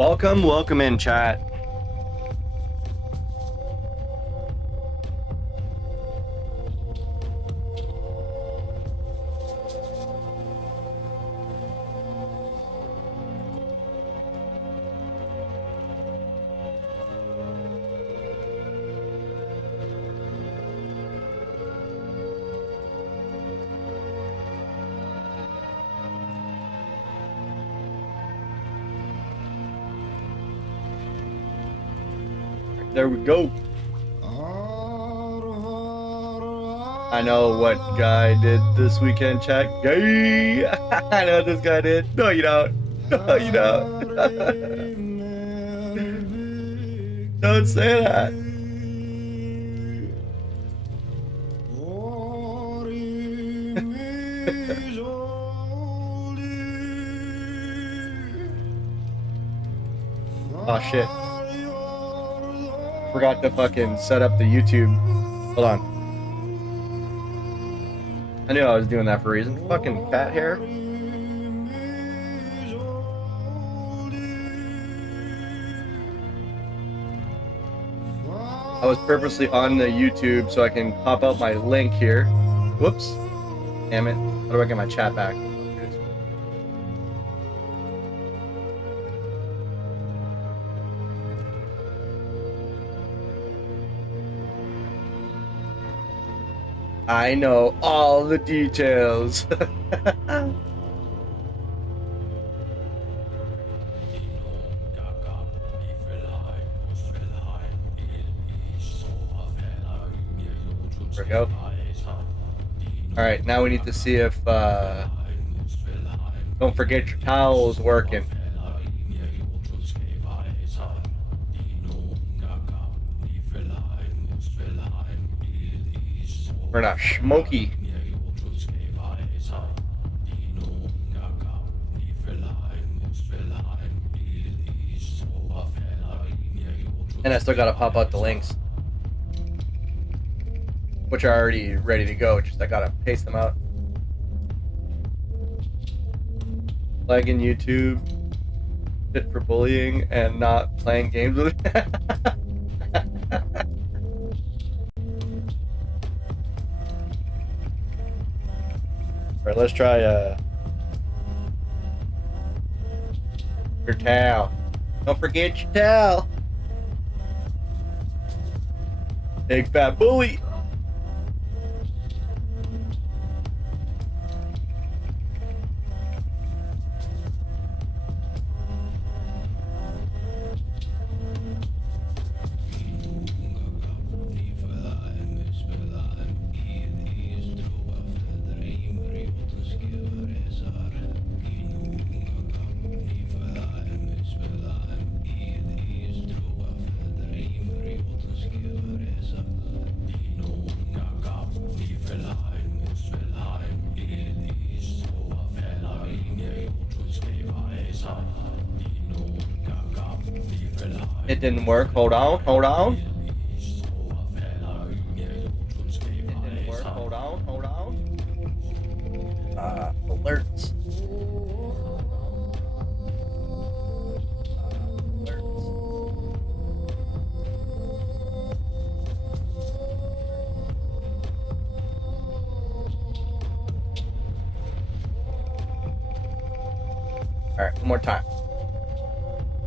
Welcome in, chat. There we go. I know what guy did this weekend, chat. Gay. I know what this guy did. No, you don't. No, you don't. Don't say that. Oh shit. Forgot to fucking set up the YouTube. Hold on. I knew I was doing that for a reason. Fucking cat hair. I was purposely on the YouTube so I can pop out my link here. Whoops. Damn it. How do I get my chat back? I know all the details. There we go. Alright, now we need to see if don't forget your towels working. We're not smoky. And I still gotta pop out the links, which are already ready to go. Just I gotta paste them out. Flagging YouTube, fit for bullying, and not playing games with it. Alright, let's try your towel. Don't forget your towel. Big fat bully. It didn't work. Hold on. Hold on. It didn't work. Hold on. Hold on. Alerts. Alright, one more time.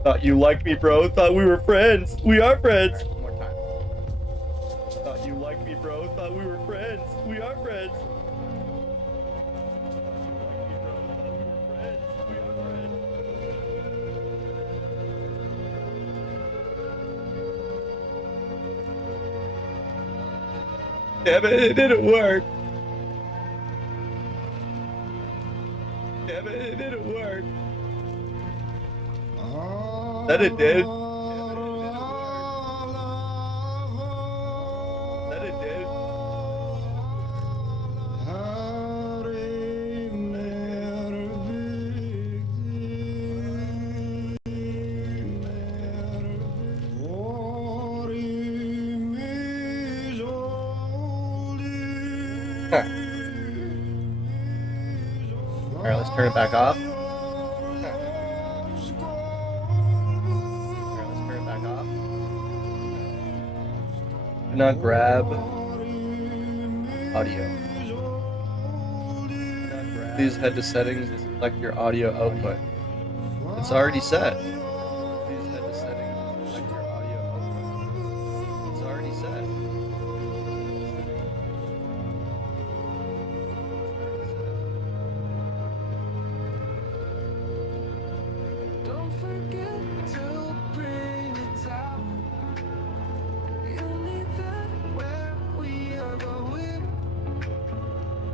Thought you liked me, bro. Thought we were friends. We are friends. Right, one more time. Thought you liked me, bro. Thought we were friends. We are friends. Damn it, it didn't work. Damn it, it didn't work. That it did. That it did. Alright, let's turn it back off. Do not grab audio. Please head to settings and select your audio output. It's already set. Please head to settings and select your audio output. It's already set. Don't forget to bring it down. You'll need that where we are going.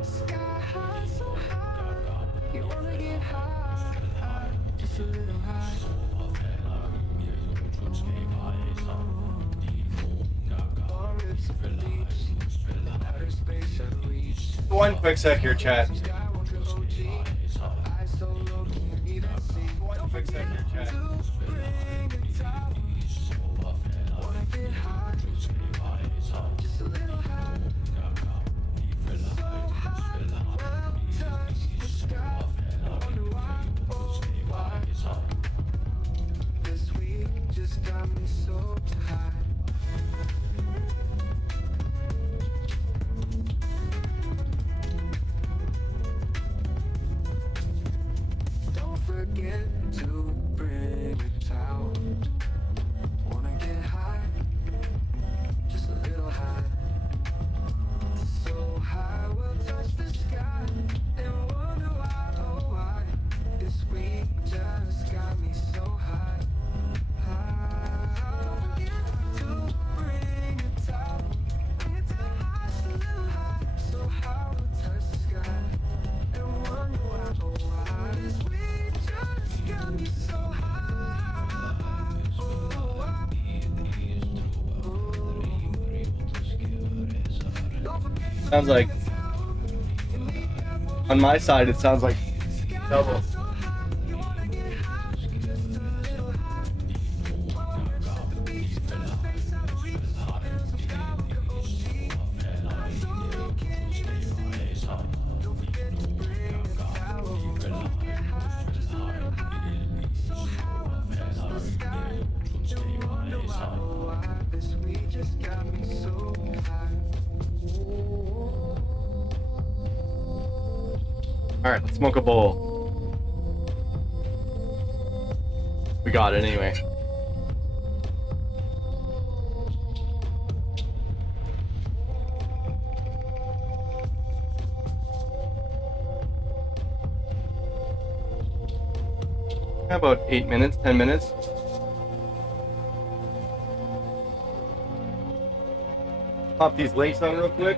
Sky high, so high. You wanna get high, just a little high. 1 quick sec here, chat. 1 quick sec here, chat. This week just got me so high. Don't forget to bring a towel. Wanna get high, just a little high. So high we'll touch the sky and wonder why, oh why. This week just got me so high. Don't forget to bring a towel. Bring it down high, just a little high. So high we'll touch the sky and wonder why, oh why. This week just got me so high. Oh, why? Don't forget to Sounds like, on my side, it sounds like double. This week just got me so high. Alright, let's smoke a bowl. We got it anyway. About 8 minutes, 10 minutes. Pop these links on real quick.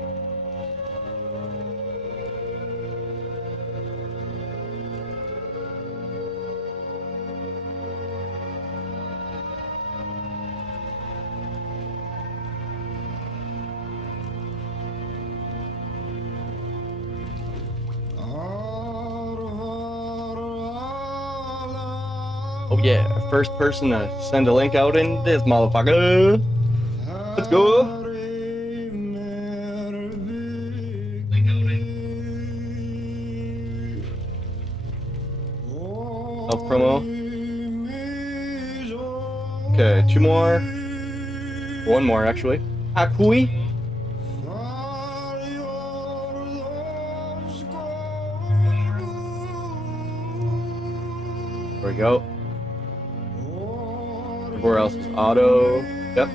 Oh yeah, first person to send a link out in this motherfucker. Let's go. Link out in. Self promo. Okay, 2 more. 1 more actually. Akui. There we go. Where else is auto? Yep.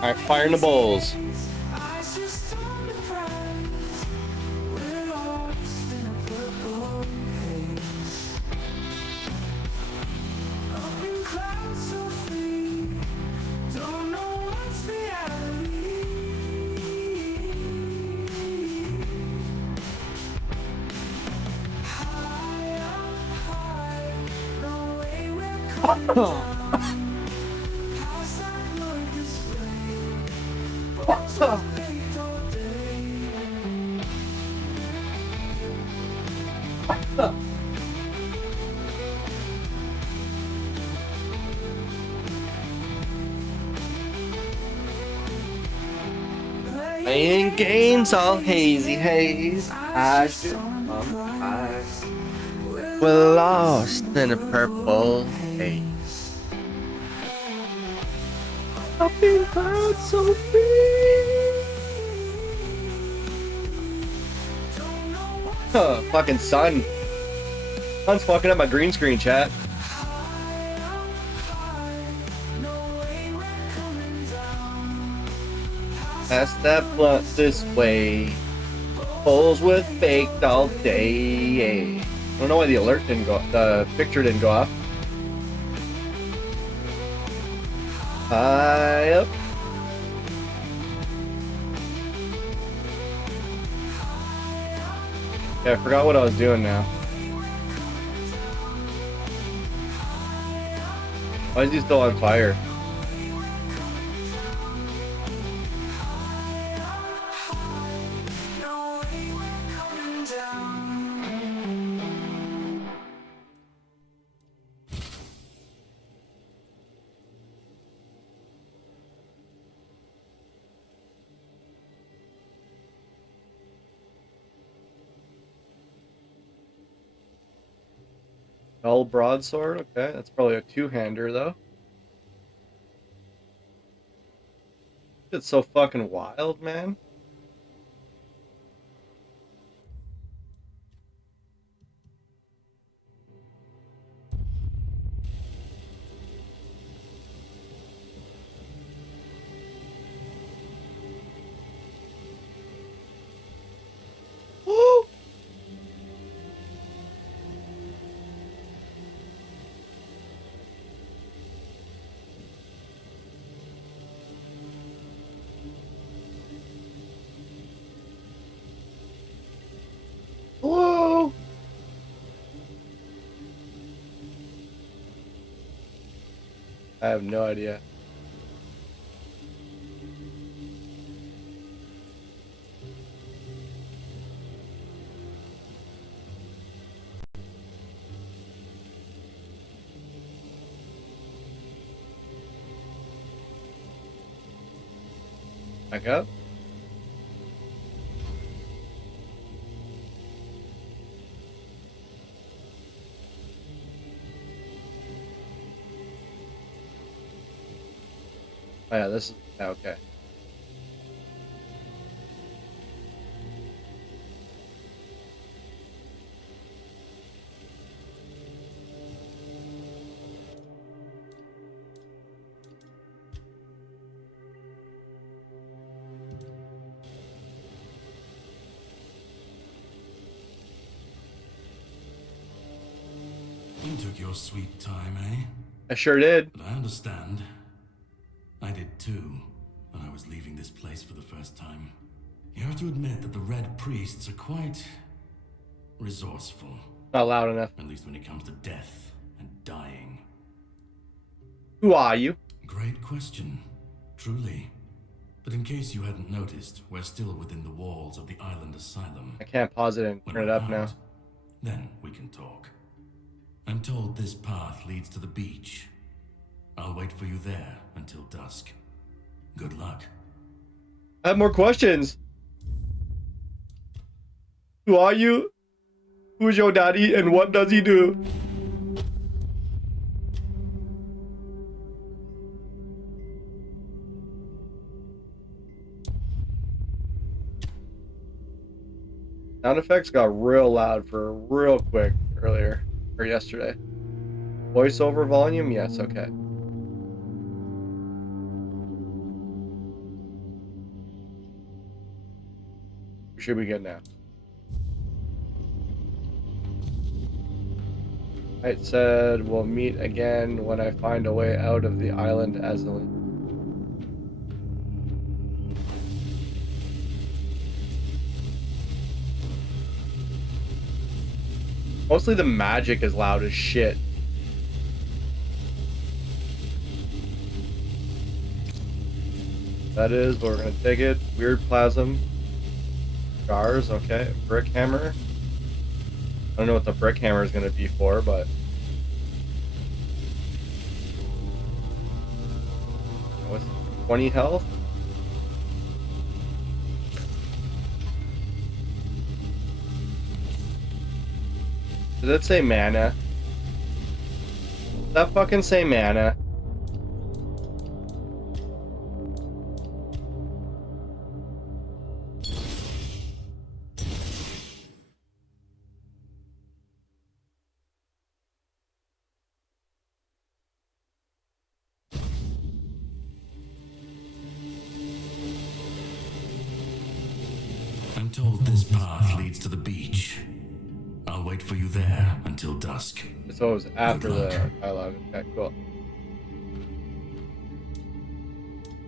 Alright, fire in the bowls. Playing games all hazy haze. I should we're lost in a purple haze. Up in clouds so free. Huh, fucking sun. Sun's fucking up my green screen, chat. Pass that blunt this way. Bowls with baked all day. I don't know why the alert didn't go, the picture didn't go off. High up. Yeah, I forgot what I was doing now. Why is he still on fire? Dull broadsword, okay, that's probably a two-hander though. It's so fucking wild, man. Woo! Hello? I have no idea. Back up. Oh yeah, this is okay. You took your sweet time, eh? I sure did. But I understand. I did too, when I was leaving this place for the first time. You have to admit that the Red Priests are quite resourceful. Not loud enough. At least when it comes to death and dying. Who are you? Great question, truly. But in case you hadn't noticed, we're still within the walls of the island asylum. I can't pause it and When turn it we're up now. out, then we can talk. I'm told this path leads to the beach. I'll wait for you there until dusk. Good luck. I have more questions. Who are you? Who's your daddy and what does he do? Sound effects got real loud for real quick earlier, or yesterday. Voiceover volume? Yes, okay. We should be good now. It said we'll meet again when I find a way out of the island AVALON. Mostly the magic is loud as shit. That is, but we're gonna take it. Weird plasm. Jars, okay. Brick hammer. I don't know what the brick hammer is gonna be for, but what's 20 health? Did it say mana? Did that fucking say mana? I'm told this path leads to the beach. I'll wait for you there until dusk. So it was after Good luck. the dialogue. Okay, cool.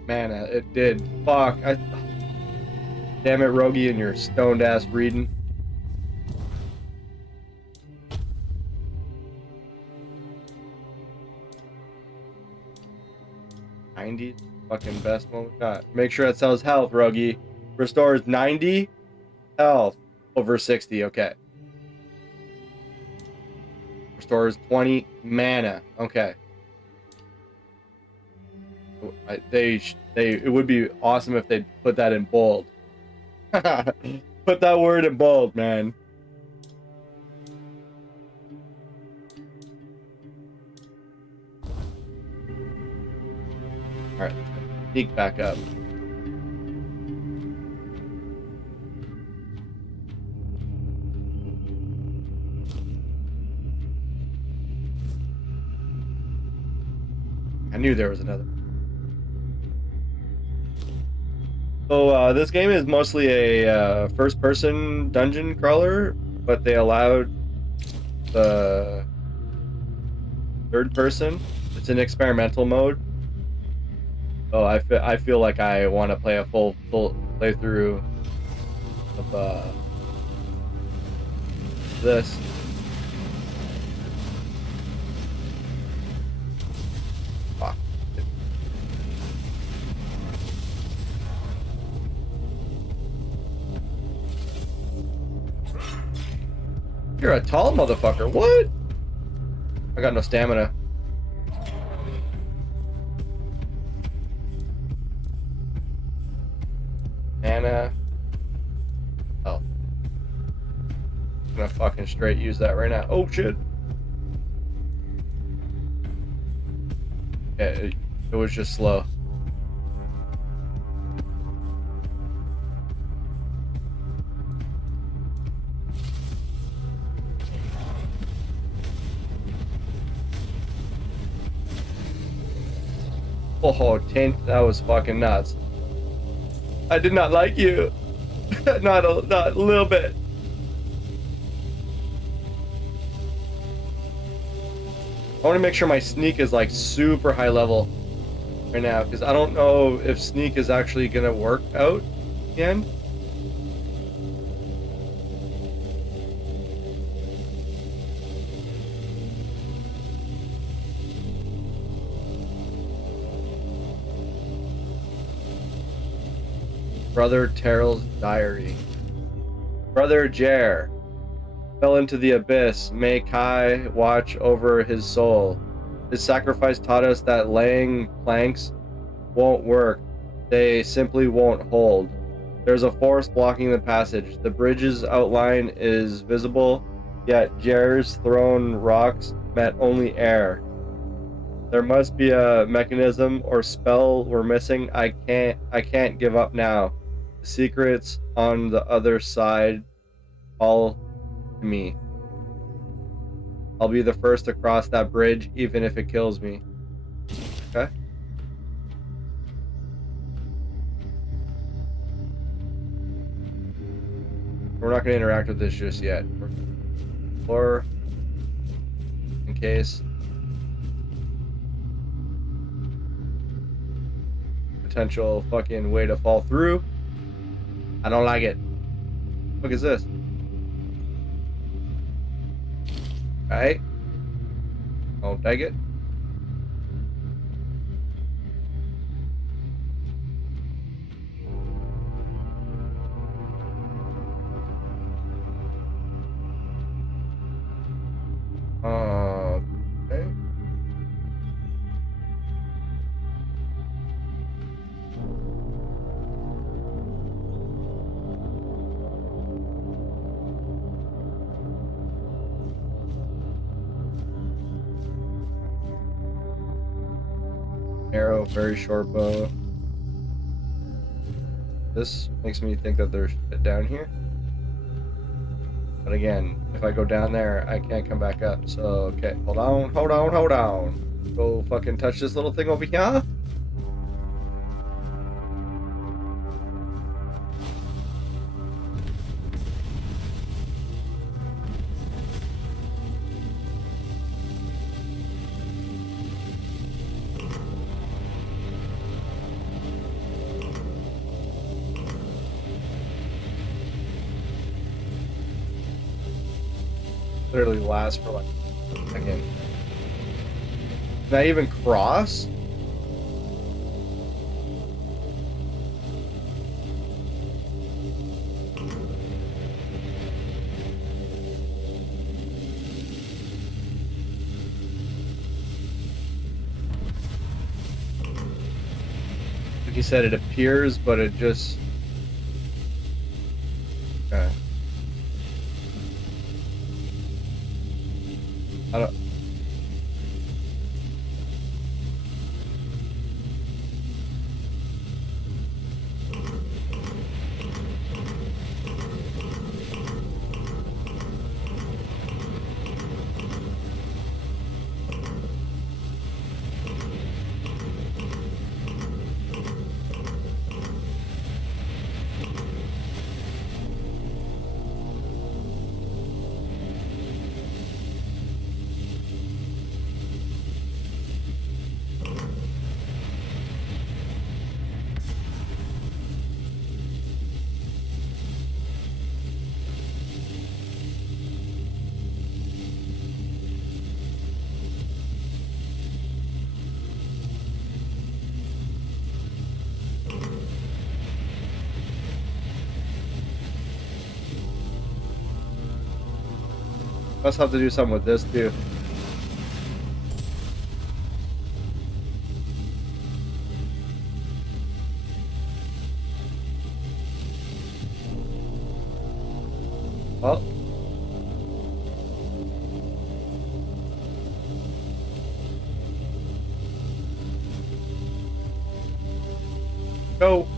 Mana, it did. Fuck. Damn it, Rogie, and your stoned ass reading. $90, fucking best one we got. Make sure it sells health, Rogie. Restores 90 health over 60. Okay. Restores 20 mana. Okay. It would be awesome if they put that in bold. Put that word in bold, man. All right, sneak back up. I knew there was another. So this game is mostly a first-person dungeon crawler, but they allowed the third person. It's an experimental mode. Oh, I feel like I want to play a full playthrough of this. Fuck. You're a tall motherfucker. What? I got no stamina. Mana. Oh. I'm gonna fucking straight use that right now. Oh shit. Yeah, it was just slow. Oh, taint, that was fucking nuts. I did not like you. not a little bit. I want to make sure my sneak is like super high level right now, because I don't know if sneak is actually gonna work out again. Brother Terrell's diary. Brother Jer fell into the abyss. May Kai watch over his soul. His sacrifice taught us that laying planks won't work. They simply won't hold. There's a force blocking the passage. The bridge's outline is visible, yet Jer's thrown rocks met only air. There must be a mechanism or spell we're missing. I can't give up now. The secrets on the other side call to me. I'll be the first to cross that bridge, even if it kills me. Okay. We're not going to interact with this just yet. Or in case. Potential fucking way to fall through. I don't like it. What is this? Alright. I'll take it. Arrow, very short bow. This makes me think that there's shit down here. But again, if I go down there, I can't come back up. So, okay, hold on, hold on, hold on. Go fucking touch this little thing over here. Literally lasts for like a second. Can I even cross? Like you said, it appears, but it just... Okay. I don't... Must have to do something with this too. Well. Go.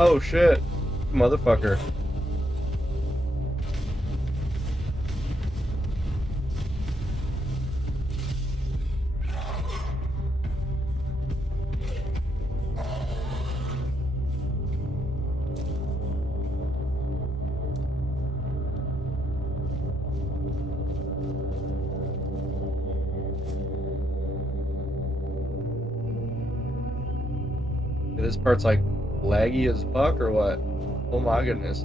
Oh shit, motherfucker. This part's like laggy as fuck or what? Oh my goodness.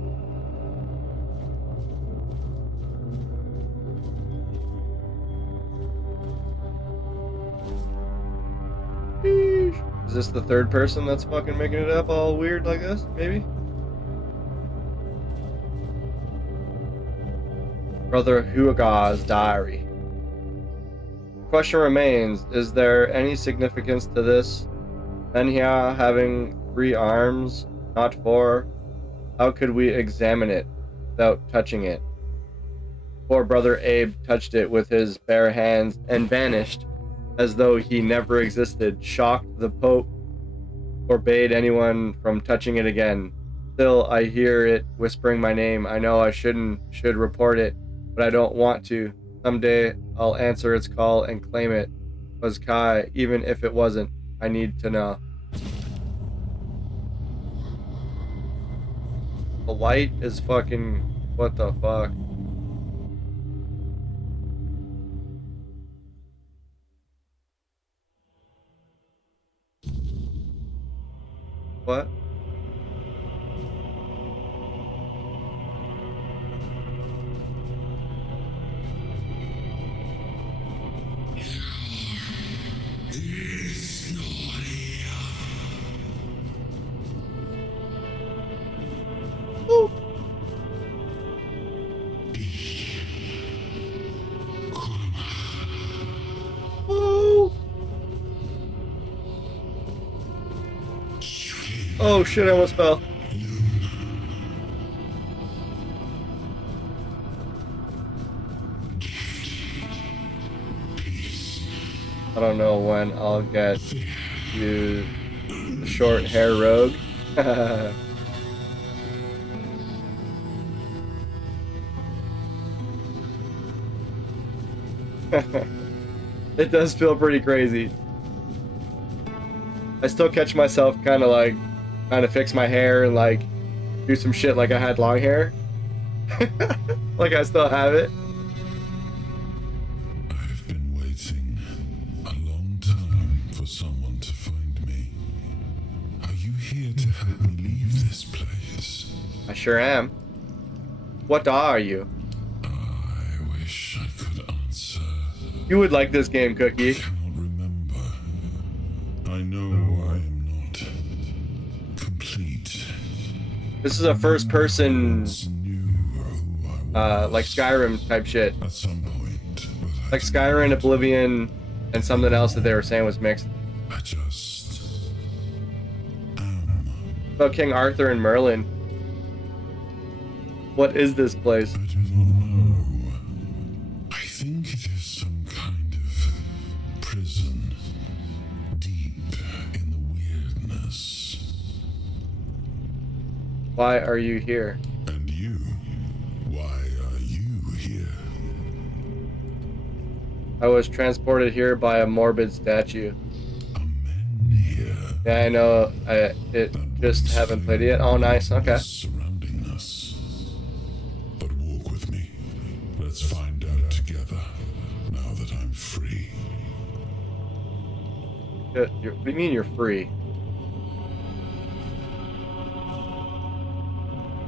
Sheesh. Is this the third person that's fucking making it up all weird like this? Maybe? Brother Huaga's diary. Question remains, is there any significance to this? Menhia having 3 arms, not 4. How could we examine it without touching it? Poor Brother Abe touched it with his bare hands and vanished as though he never existed. Shocked, the Pope forbade anyone from touching it again. Still, I hear it whispering my name. I know I should report it, but I don't want to. Someday I'll answer its call and claim it was Kai, even if it wasn't. I need to know. The light is fucking... What the fuck? What? Oh shit, I almost fell. I don't know when I'll get to the short hair rogue. It does feel pretty crazy. I still catch myself kind of like trying to fix my hair and like do some shit like I had long hair. Like I still have it. I've been waiting a long time for someone to find me. Are you here to help me leave this place? I sure am. What are you? I wish I could answer. You would like this game, Cookie. I cannot remember. I know I am not complete. This is a first-person, Once knew who I was like Skyrim type shit. at some point, but Like Skyrim, Oblivion, and something else that they were saying was mixed. I just am. About King Arthur and Merlin. What is this place? I do not know. I think it is some kind of prison, deep in the weirdness. Why are you here? And you? Why are you here? I was transported here by a morbid statue. A men here. Yeah, I know. It just haven't played it yet. Oh, nice. Okay. Surrounding us. But walk with me. Let's find out together. Now that I'm free. What do you mean you're free?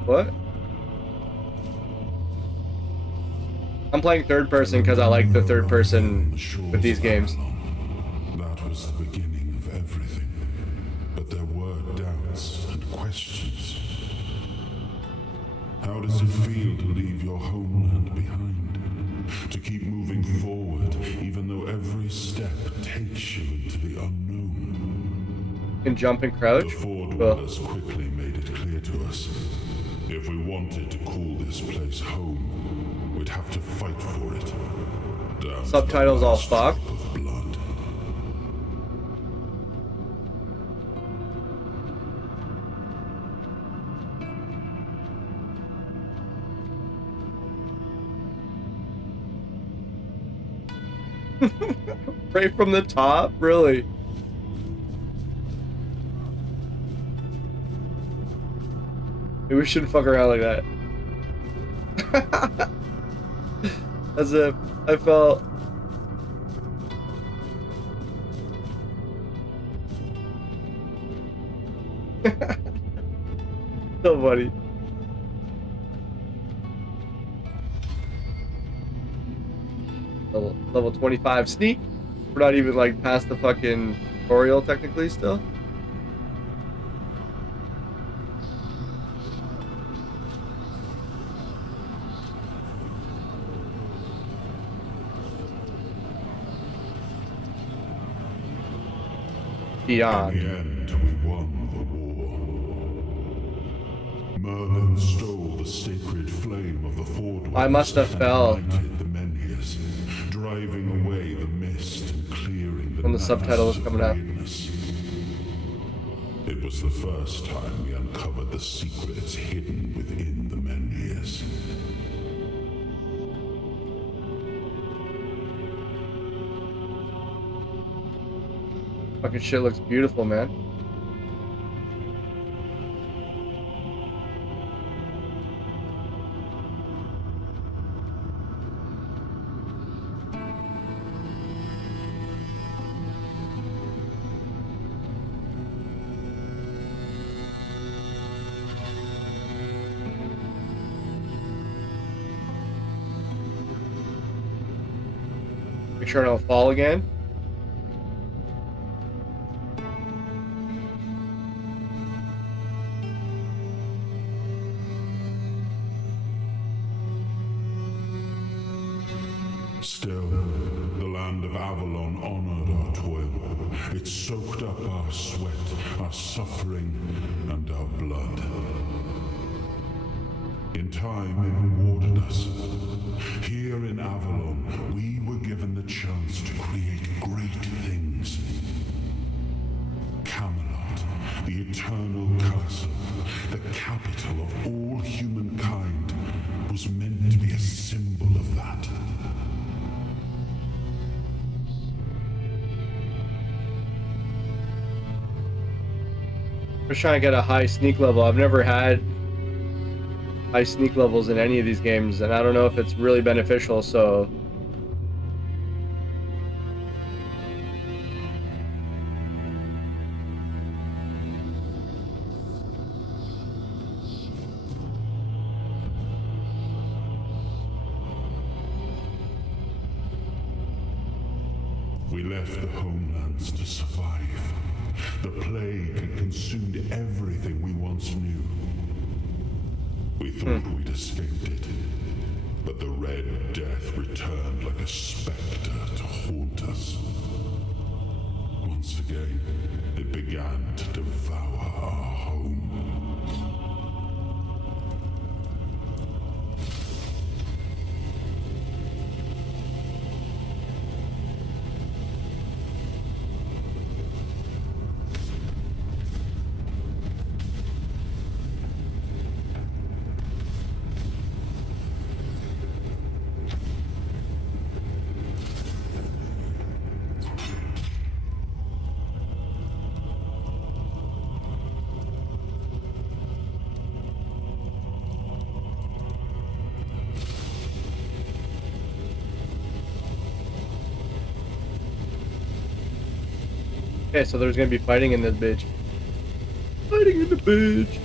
What? I'm playing third person because I like the third person with these games. That was the beginning of everything. But there were doubts and questions. How does it feel to leave your homeland behind? To keep moving forward, even though every step takes you into the unknown? You can jump and crouch? The Ford Cool. Dwellers quickly made it clear to us. If we wanted to call this place home, we'd have to fight for it. Down to Subtitles the all last fucked. drop of blood. Right from the top? Really? Maybe we shouldn't fuck around like that. As if I felt... So funny. Level 25 sneak. We're not even like past the fucking tutorial technically still. In Beyond. the end, we won the war. Merlin stole the sacred flame of the Ford Dwellers I must have and fell. ignited the Menhirs, driving away the mist and clearing the When the subtitle was nights of coming up. weirdness. It was the first time we uncovered the secrets hidden within the Menhirs. Fucking shit looks beautiful, man. Make sure I don't fall again. Still, the land of Avalon honored our toil, It soaked up our sweat, our suffering, and our blood. In time, it rewarded us. Here in Avalon, we were given the chance to create great things. Camelot, the eternal castle, the capital of all humankind, was meant to be a symbol of that. I'm just trying to get a high sneak level. I've never had high sneak levels in any of these games, and I don't know if it's really beneficial, so... We left the homelands to survive. The plague had consumed everything we once knew. We thought we'd escaped it, but the Red Death returned like a specter to haunt us. Once again, it began to devour our home. Okay, so there's gonna be fighting in this bitch. Fighting in the bitch!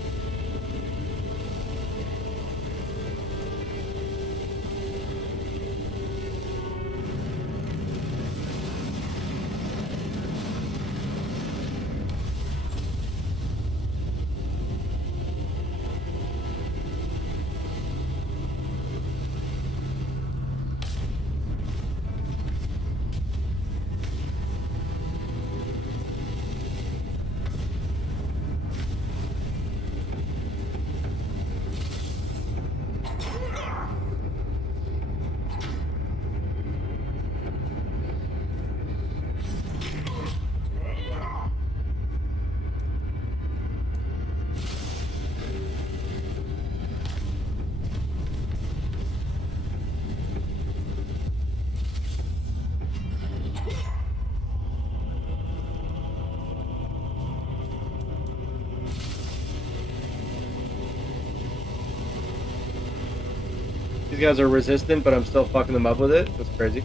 These guys are resistant, but I'm still fucking them up with it. That's crazy.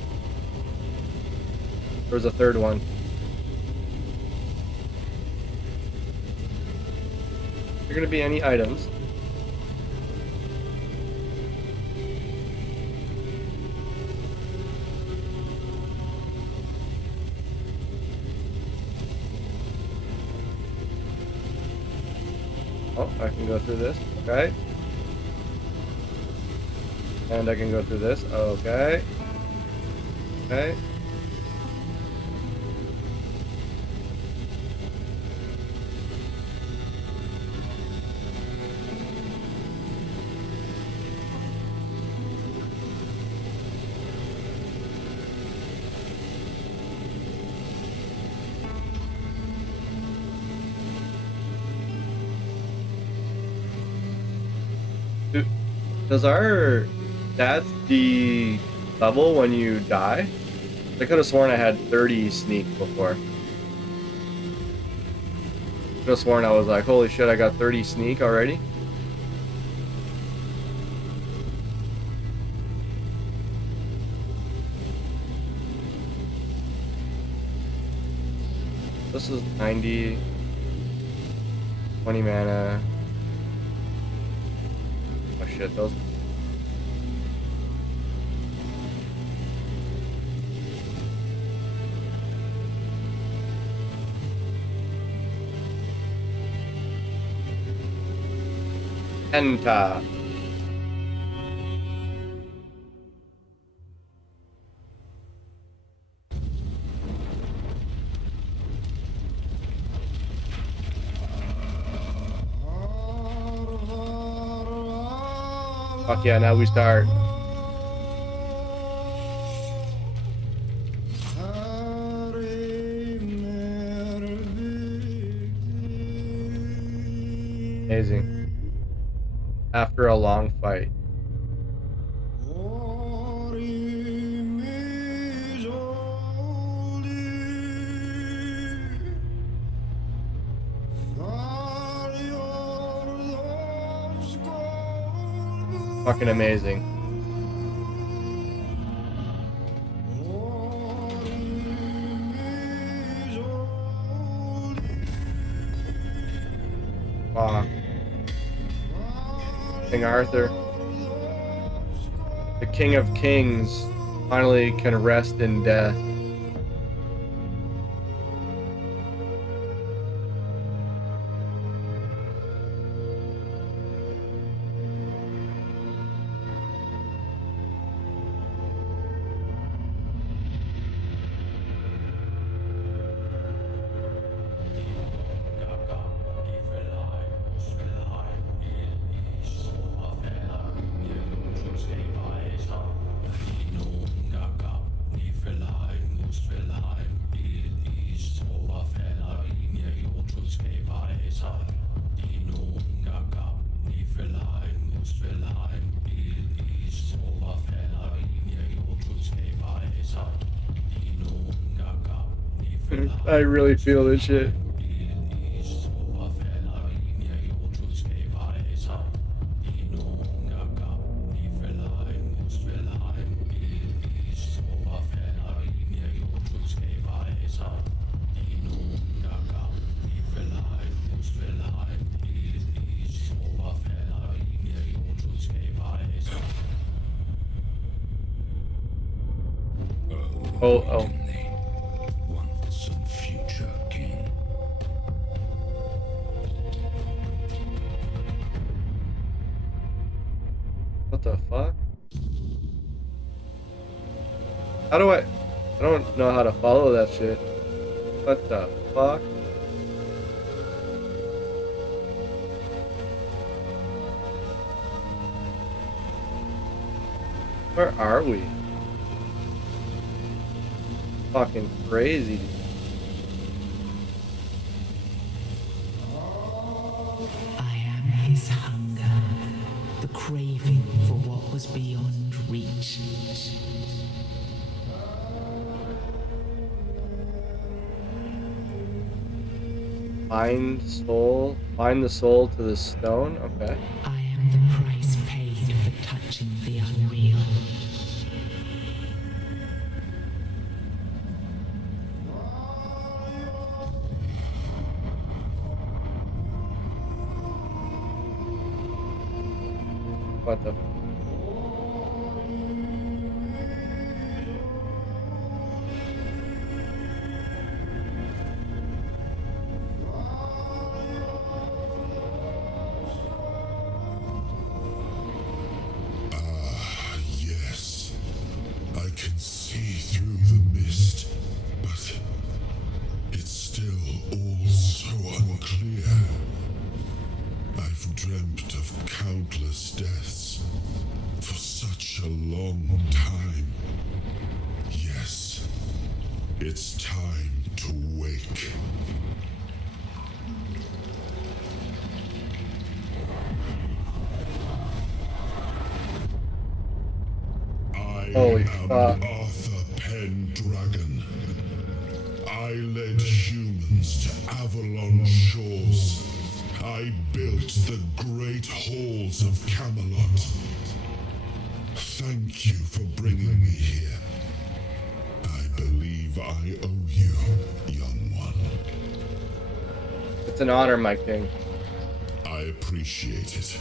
There was a third one. Are there gonna be any items? Oh, I can go through this. Okay. And I can go through this. Okay. Okay. Does our stats the level when you die? I could have sworn I had 30 sneak before. Could have sworn I was like, holy shit, I got 30 sneak already. This is 90, 20 mana. Oh shit, those. Enter. Fuck yeah, now we start. Amazing. After a long fight. Fucking amazing. Fuck. King Arthur, the King of Kings, finally can rest in death. I really feel this shit. Oh. Once and future king. What the fuck? How do I don't know how to follow that shit. What the fuck? Where are we? Fucking crazy, dude. I am his hunger, the craving for what was beyond reach. Bind the soul to the stone. Okay. I am the price paid for touching the unreal. What the? Yes, I can see through the mist, but it's still all so unclear. I've dreamt of countless deaths for such a long time. Yes, it's time to wake. I Holy am fuck. Arthur Pendragon. I led humans to Avalon shores. I built the great halls of Camelot. Thank you for bringing me here. I believe I owe you, young one. It's an honor, my king. I appreciate it.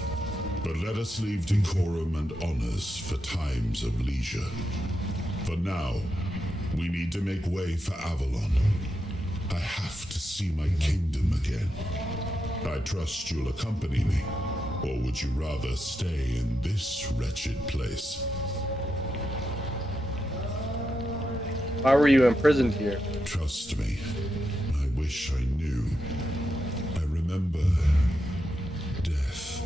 But let us leave decorum and honors for times of leisure. For now, we need to make way for Avalon. I have to see my kingdom again. I trust you'll accompany me, or would you rather stay in this wretched place? Why were you imprisoned here? Trust me, I wish I knew. I remember death,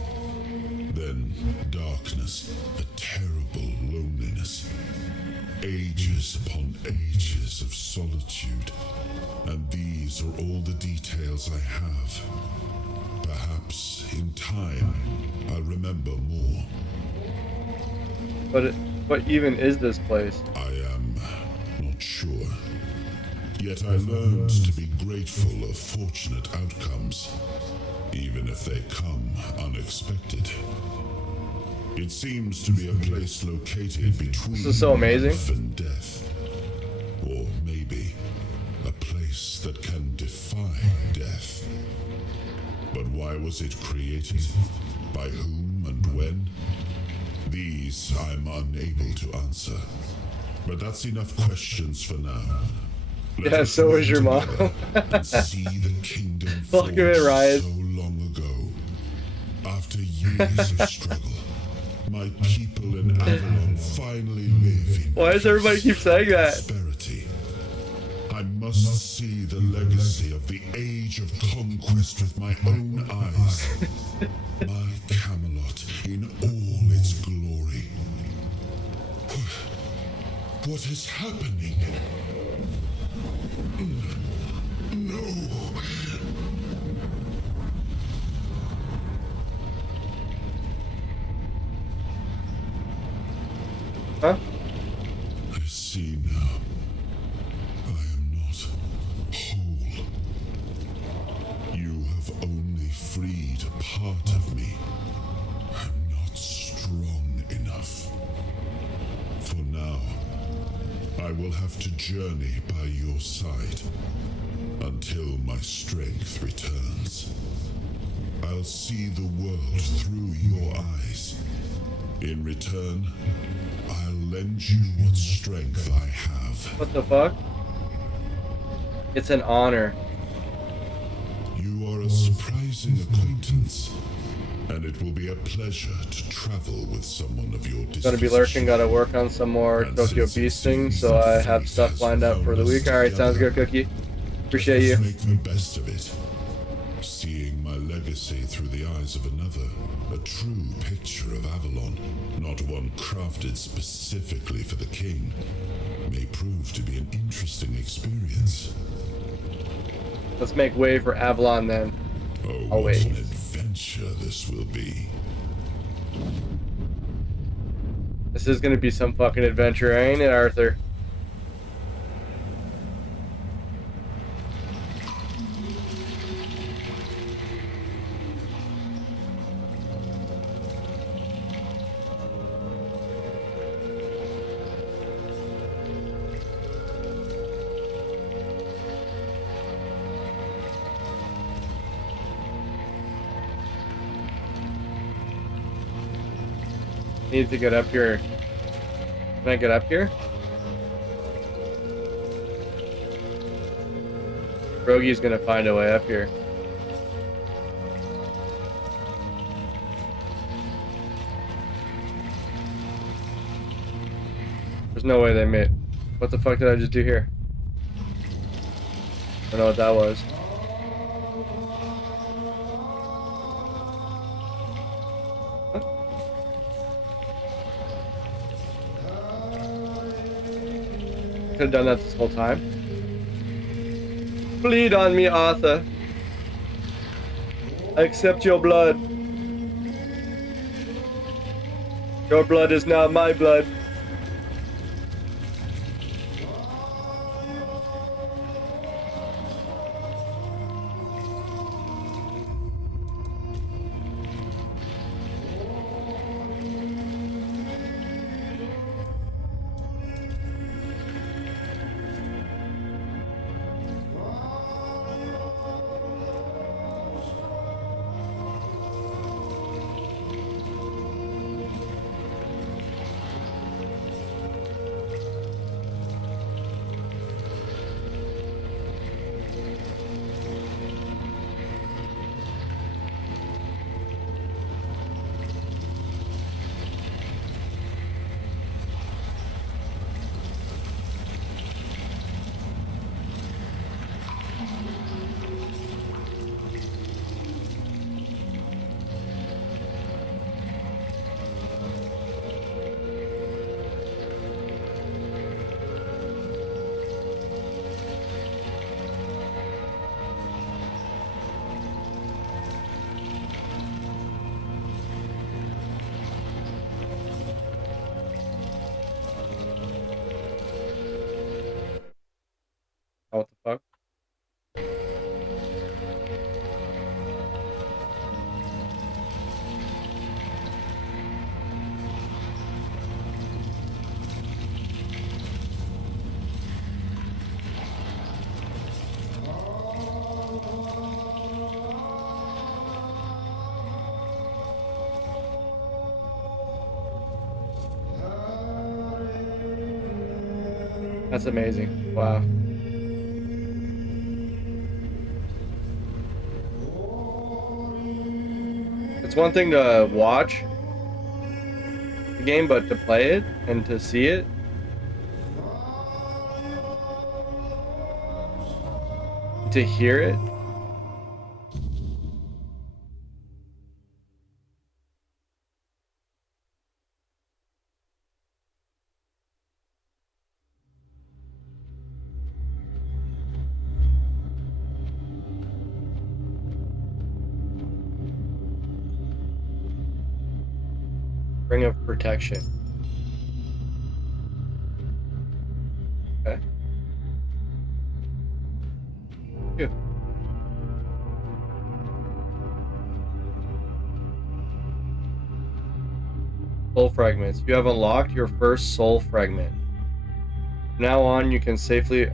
then darkness, a terrible loneliness. Ages upon ages of solitude. And these are all the details I have. Perhaps in time, I'll remember more. But what even is this place? I am not sure. Yet I learned to be grateful of fortunate outcomes, even if they come unexpected. It seems to be a place located between This is so amazing. life and death. Or maybe a place that can defy death. But why was it created? By whom and when? These I'm unable to answer. But that's enough questions for now. Let Yeah, us so run is your mom. together and see the kingdom Fuck it, forged Ryan. so long ago. After years of struggle, my people in Avalon finally live in Why does everybody peace keep saying and that? prosperity. I must see the legacy of the age of conquest with my own eyes. My Camelot in all its glory. What is happening? No. Huh? I see now. I am not whole. You have only freed a part of me. I'm not strong enough. For now, I will have to journey by your side until my strength returns. I'll see the world through your eyes. In return, I'll lend you what strength I have. What the fuck? It's an honor. You are a surprising acquaintance, and it will be a pleasure to travel with someone of your disposition. Gonna be lurking, gotta work on some more And Tokyo since it Beast things, seems so that I have fate stuff has lined up for the bound us week. Alright, sounds together, good, Cookie. Appreciate let you. us make the best of it. Seeing my legacy through the eyes of another, a true picture of Avalon, not one crafted specifically for the king, may prove to be an interesting experience. Let's make way for Avalon then. Oh, I'll what wait. an adventure this will be. This is gonna be some fucking adventure, ain't it, Arthur? Need to get up here. Can I get up here? Rogi's gonna find a way up here. There's no way they made. What the fuck did I just do here? I don't know what that was. Could have done that this whole time. Bleed on me, Arthur. I accept your blood. Your blood is now my blood. That's amazing. Wow. It's one thing to watch the game, but to play it and to see it, to hear it. Ring of protection. Okay. Phew. Soul fragments. You have unlocked your first soul fragment. From now on, you can safely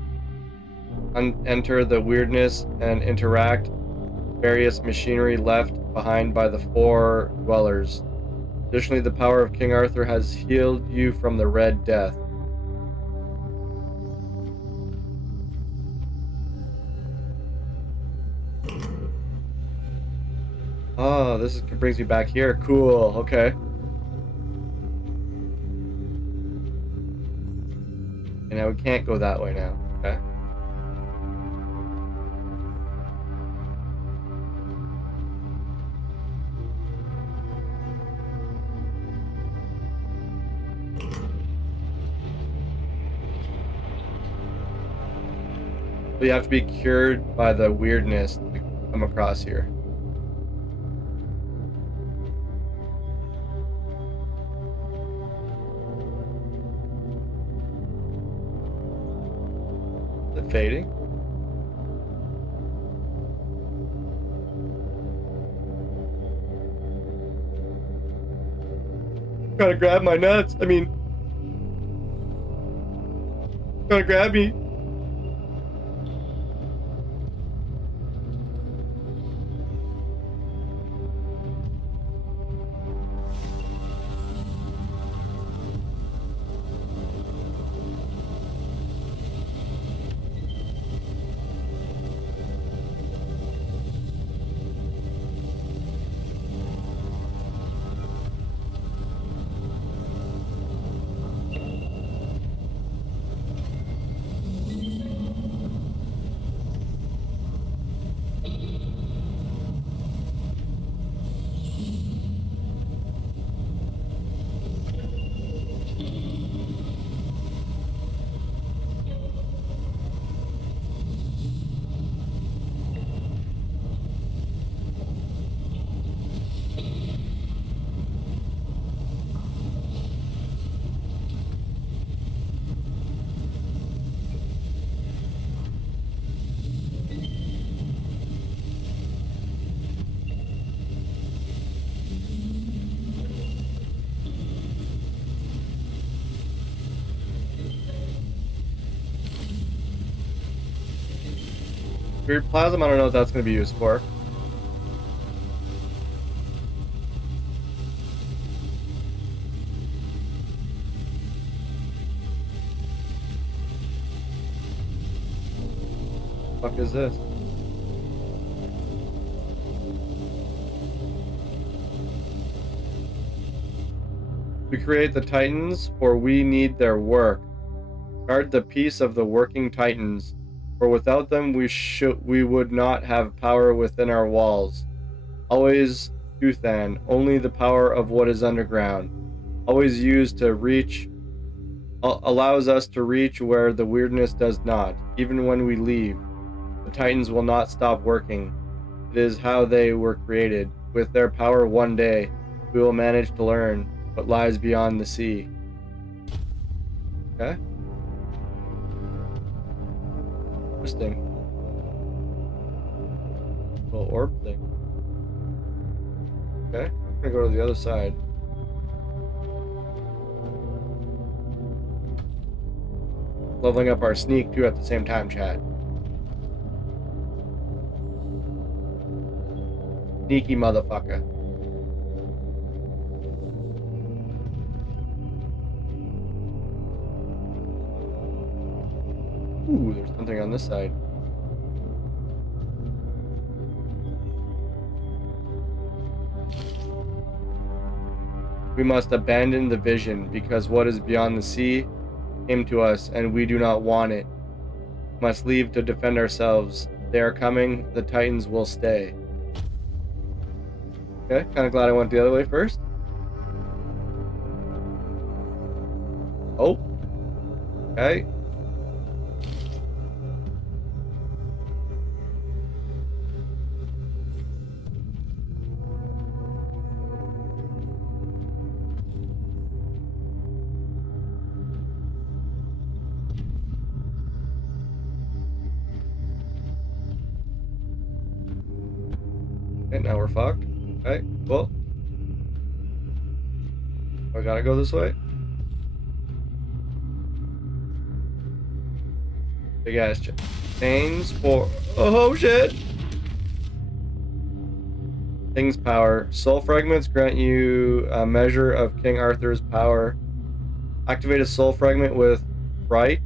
enter the weirdness and interact various machinery left behind by the four dwellers. Additionally, the power of King Arthur has healed you from the Red Death. Oh, brings me back here. Cool. Okay. And now we can't go that way now. Okay. So you have to be cured by the weirdness to come across here. Is it fading? Gotta grab my nuts. I mean, gotta grab me. Weird plasm, I don't know what that's going to be used for. What the fuck is this? We create the Titans, for we need their work. Guard the peace of the working Titans, for without them we would not have power within our walls. Always Uthan, only the power of what is underground. Always used to reach, allows us to reach where the weirdness does not. Even when we leave, the Titans will not stop working. It is how they were created. With their power one day, we will manage to learn what lies beyond the sea. Okay. Interesting. Little orb thing. Okay, I'm gonna go to the other side. Leveling up our sneak too at the same time, chat. Sneaky motherfucker. Something on this side. We must abandon the vision, because what is beyond the sea came to us, and we do not want it. We must leave to defend ourselves. They are coming, the Titans will stay. Okay, kind of glad I went the other way first. Oh. Okay. Okay, now we're fucked. Okay, well. I gotta go this way. Big ass chains for. Oh shit! King's power. Soul fragments grant you a measure of King Arthur's power. Activate a soul fragment with right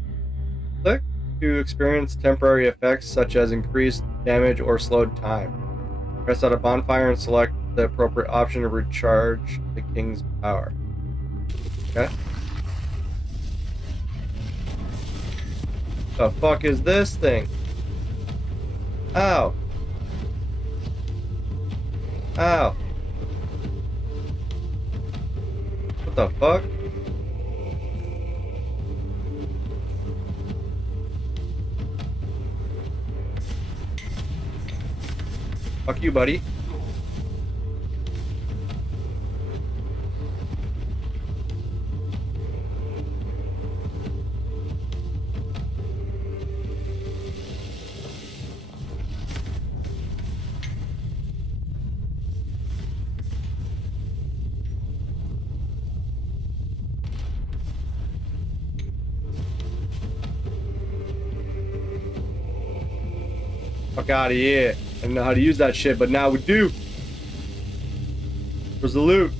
click to experience temporary effects such as increased damage or slowed time. Press out a bonfire and select the appropriate option to recharge the King's power. Okay. The fuck is this thing? Ow. Ow. What the fuck? Fuck you, buddy. Fuck out of here. I don't know how to use that shit, but now we do. Where's the loot?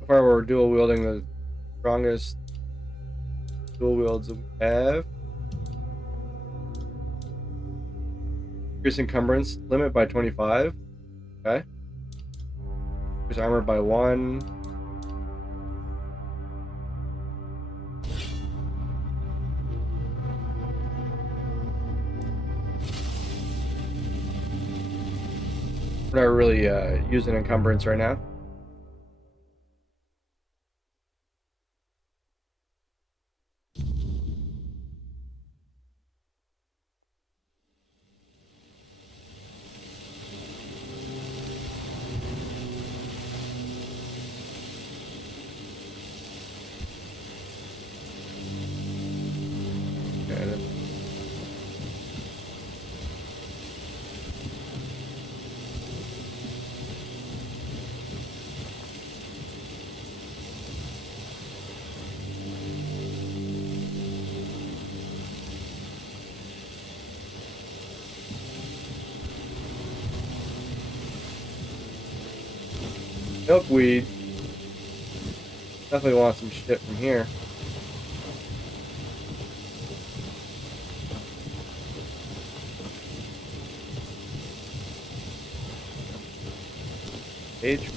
So far we're dual wielding the strongest dual wields we have. Increase encumbrance limit by 25. Okay. Increase armor by 1. We're not really using encumbrance right now. Milkweed. Definitely want some shit from here.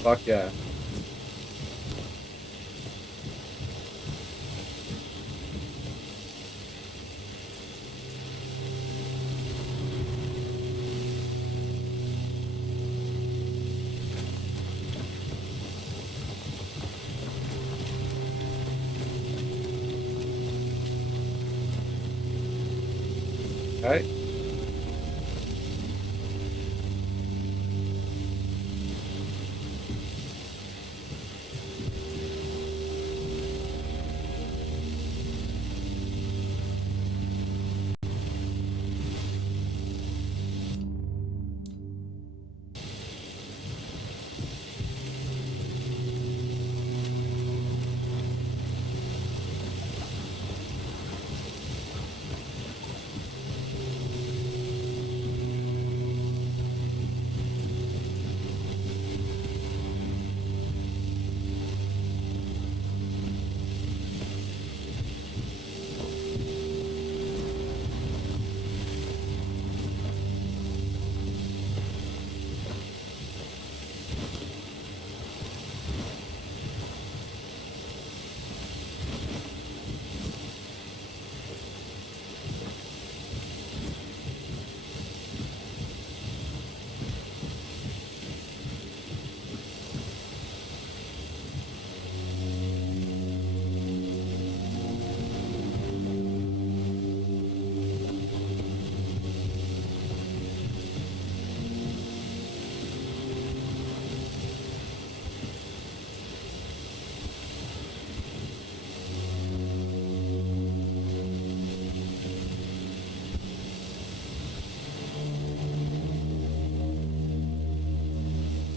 Fuck yeah. Okay.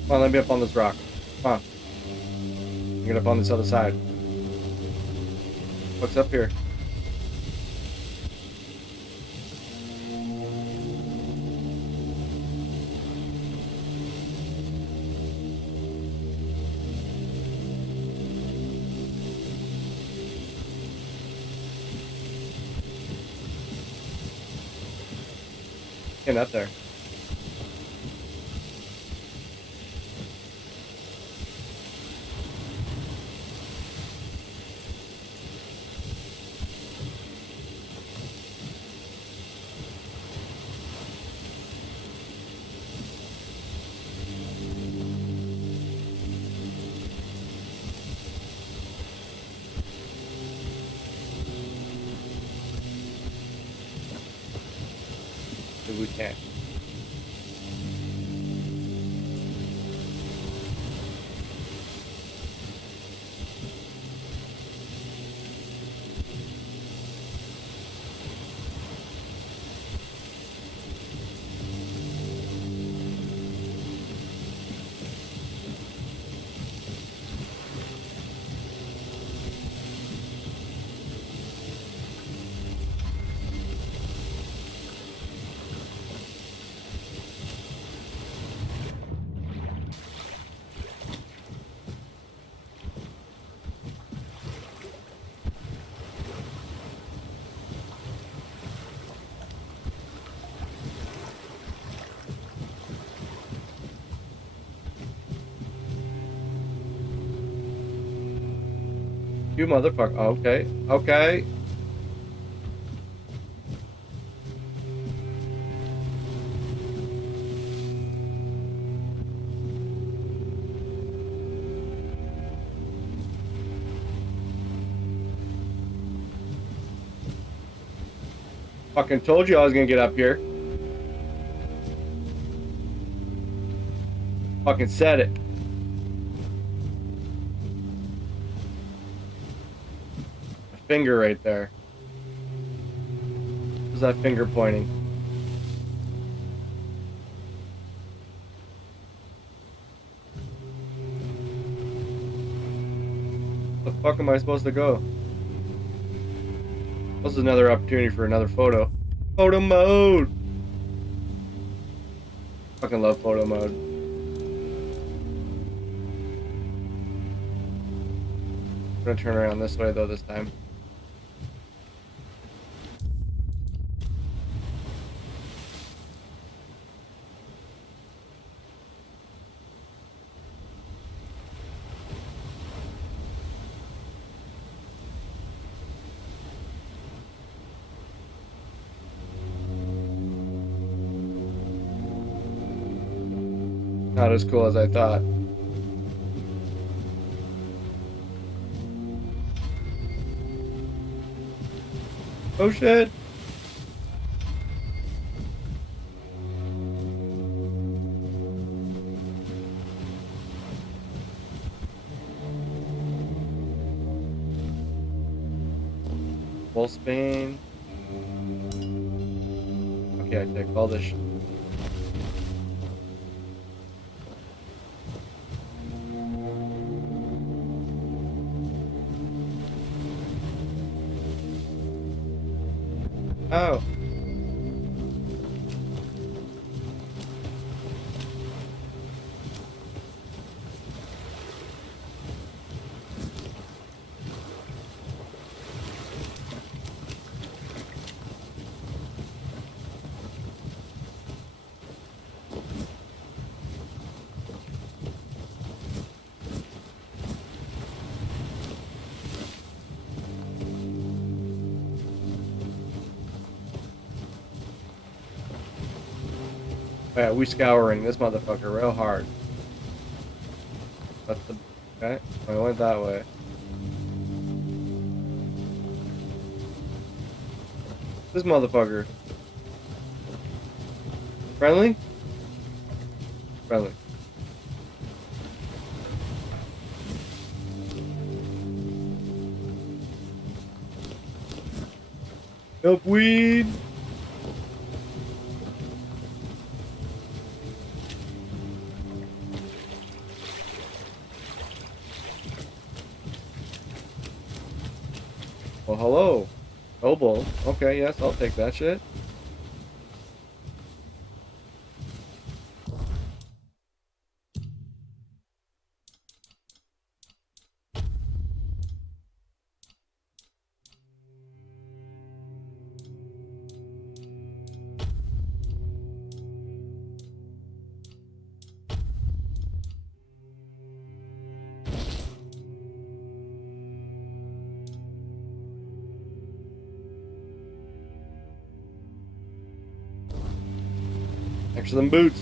Come on, let me up on this rock. Come on. Get up on this other side. What's up here? Getting up there. Maybe we can't. You motherfucker. Okay. Okay. Fucking told you I was gonna get up here. Fucking said it. A finger right there. Where's that finger pointing? The fuck am I supposed to go? This is another opportunity for another photo. Photo mode! Fucking love photo mode. I'm gonna turn around this way though this time. Not as cool as I thought. Oh shit! Wolfsbane. Okay, I take all this shit. Oh. Yeah, we scouring this motherfucker real hard. That's the okay. I went that way. This motherfucker. Friendly? Friendly. Help weed. Well, hello. Noble. Okay, yes, I'll take that shit. Thanks for them boots.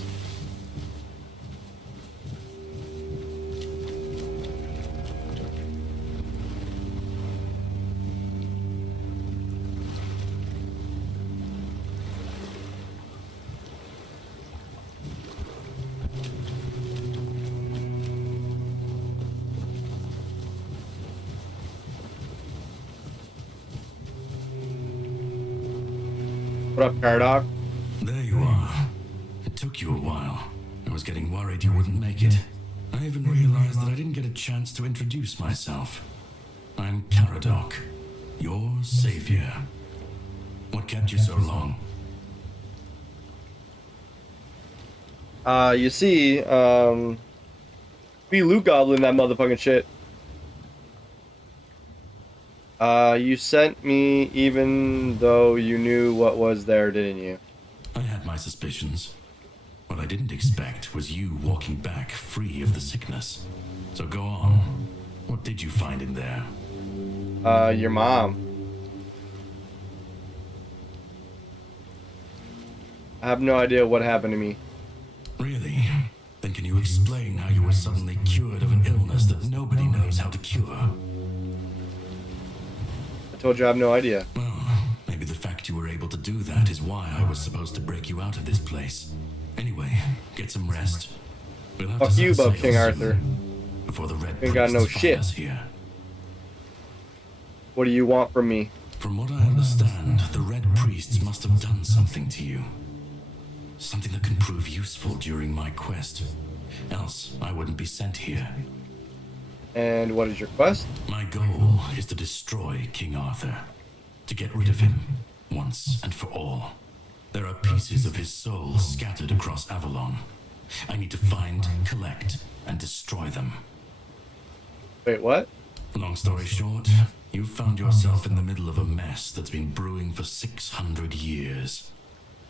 What up, Cardog? There you are. It took you a while. I was getting worried you wouldn't make it. I even realized that I didn't get a chance to introduce myself. I'm Caradoc, your savior. What kept you so long? You see, be Loot Goblin that motherfucking shit. You sent me even though you knew what was there, didn't you? I had my suspicions. What I didn't expect was you walking back free of the sickness. So go on. What did you find in there? Your mom. I have no idea what happened to me. Really? Then can you explain how you were suddenly cured of an illness that nobody knows how to cure? I told you I have no idea. Well, maybe the fact you were able to do that is why I was supposed to break you out of this place. Anyway, get some rest. We'll have Fuck to you, set Bob sail King soon, Arthur. before the red Ain't got no priests find shit. us here. What do you want from me? From what I understand, the red priests must have done something to you. Something that can prove useful during my quest. Else, I wouldn't be sent here. And what is your quest? My goal is to destroy King Arthur. To get rid of him, once and for all. There are pieces of his soul scattered across Avalon. I need to find, collect, and destroy them. Wait, what? Long story short, you've found yourself in the middle of a mess that's been brewing for 600 years.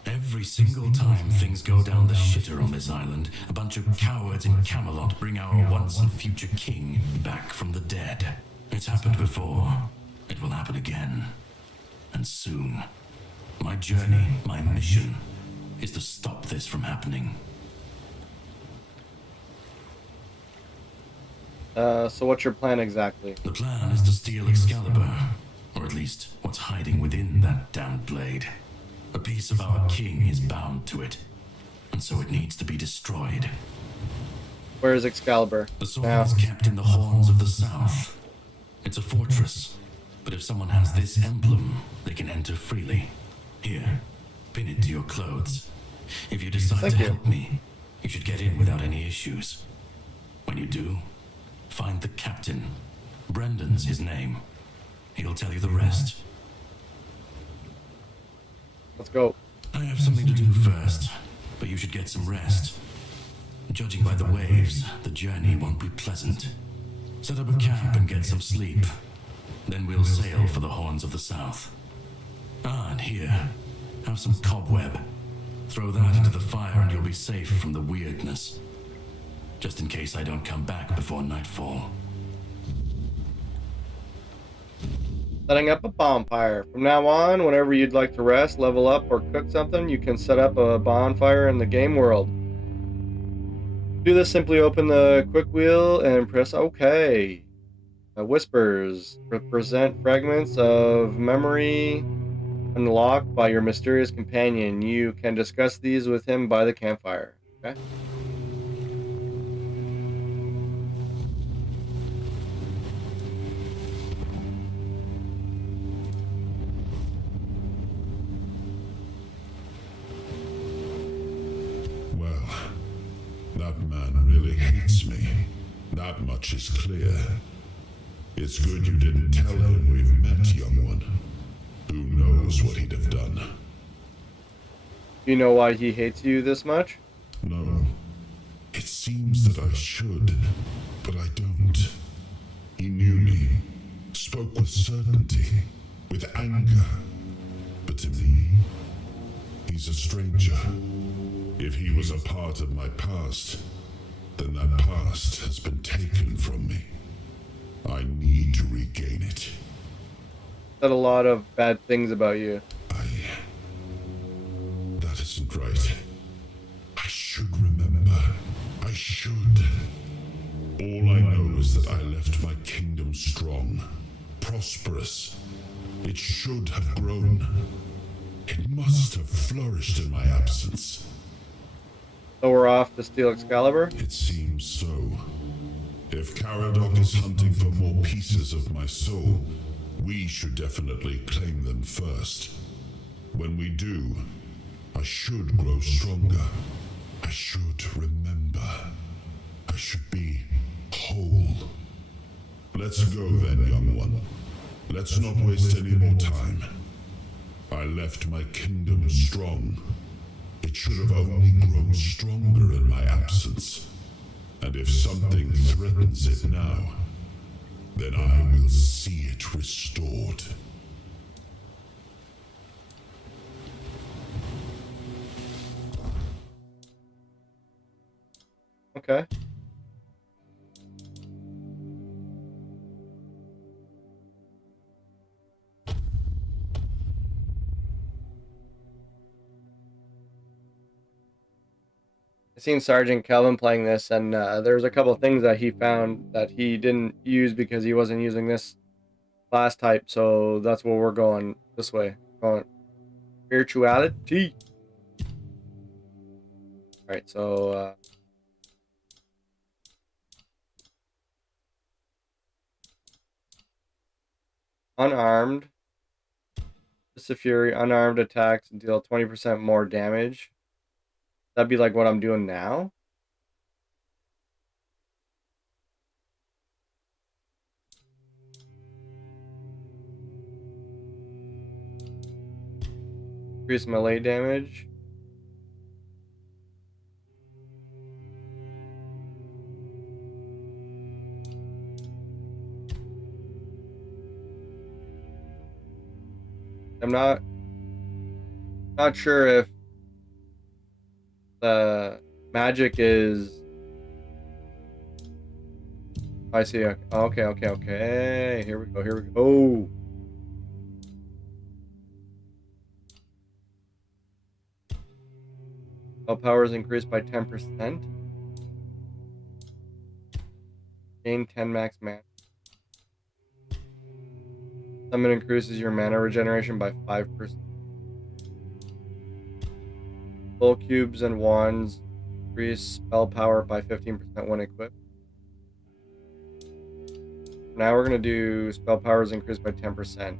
Every single time things go down the shitter on this island, a bunch of cowards in Camelot bring our once and future king back from the dead. It's happened before. It will happen again. And soon. My journey, my mission, is to stop this from happening. So what's your plan exactly? The plan is to steal Excalibur, or at least what's hiding within that damned blade. A piece of our king is bound to it, and so it needs to be destroyed. Where is Excalibur? The sword Now. is kept in the Horns of the South. It's a fortress, But if someone has this emblem, they can enter freely. Here, pin it to your clothes. If you decide Thank to you. help me, you should get in without any issues. When you do, find the captain. Brendan's his name. He'll tell you the rest. Let's go. I have something to do first, but you should get some rest. Judging by the waves, the journey won't be pleasant. Set up a camp and get some sleep. Then we'll sail for the Horns of the South. Ah, and here, have some cobweb. Throw that into the fire and you'll be safe from the weirdness. Just in case I don't come back before nightfall. Setting up a bonfire. From now on, whenever you'd like to rest, level up, or cook something, you can set up a bonfire in the game world. To do this, simply open the quick wheel and press OK. Whispers represent fragments of memory unlocked by your mysterious companion. You can discuss these with him by the campfire. Okay. Well, that man really hates me. That much is clear. It's good you didn't tell him we've met, young one. Who knows what he'd have done? Do you know why he hates you this much? No. It seems that I should, but I don't. He knew me, spoke with certainty, with anger. But to me, he's a stranger. If he was a part of my past, then that past has been taken from me. I need to regain it. Said a lot of bad things about you. That isn't right. I should remember. I should. All I know is that I left my kingdom strong, prosperous. It should have grown. It must have flourished in my absence. So we're off to steal Excalibur? It seems so. If Caradoc is hunting for more pieces of my soul, we should definitely claim them first. When we do, I should grow stronger. I should remember. I should be whole. Let's go then, young one. Let's not waste any more time. I left my kingdom strong. It should have only grown stronger in my absence. And if something threatens it now, then I will see it restored. Okay. I seen Sergeant Kelvin playing this, and there's a couple of things that he found that he didn't use because he wasn't using this class type. So that's where we're going this way. Going spirituality. All right, so unarmed. Fist of Fury, unarmed attacks deal 20% more damage. That'd be like what I'm doing now. Increase melee damage. I'm not sure if the magic is. I see. Okay. Here we go. All power is increased by 10%. Gain 10 max mana. Summon increases your mana regeneration by 5%. Full cubes and wands increase spell power by 15% when equipped. Now we're gonna do spell powers increased by 10%.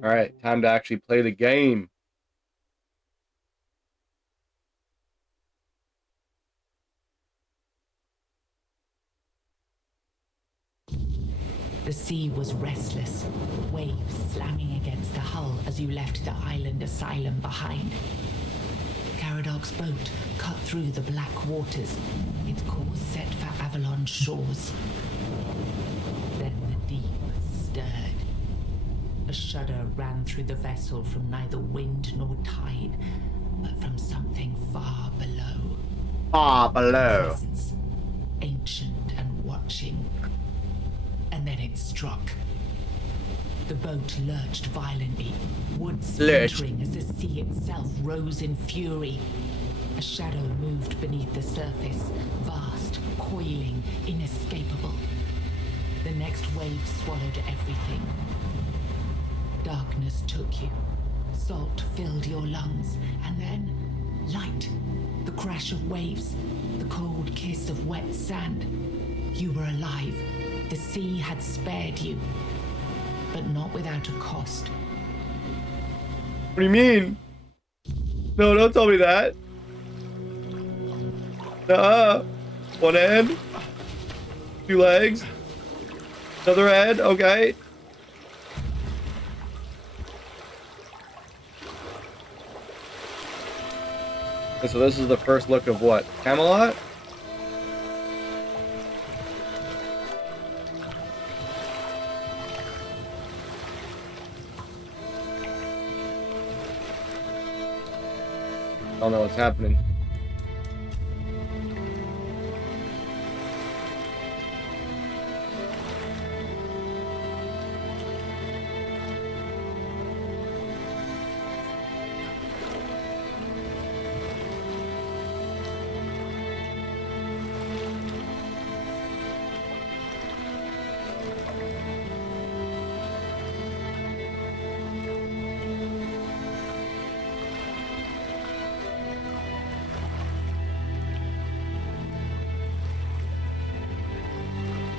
All right, time to actually play the game. The sea was restless, waves slamming against the hull as you left the island asylum behind. Caradoc's boat cut through the black waters, its course set for Avalon's shores. Then the deep stirred. A shudder ran through the vessel from neither wind nor tide, but from something far below. Far below. Presence, ancient and watching. And then it struck. The boat lurched violently, wood splintering as the sea itself rose in fury. A shadow moved beneath the surface, vast, coiling, inescapable. The next wave swallowed everything. Darkness took you. Salt filled your lungs, and then light. The crash of waves, the cold kiss of wet sand. You were alive. The sea had spared you, but not without a cost. What do you mean? No, don't tell me that. One hand. 2 legs. Another head, okay. Okay, so this is the first look of what? Camelot? I don't know what's happening.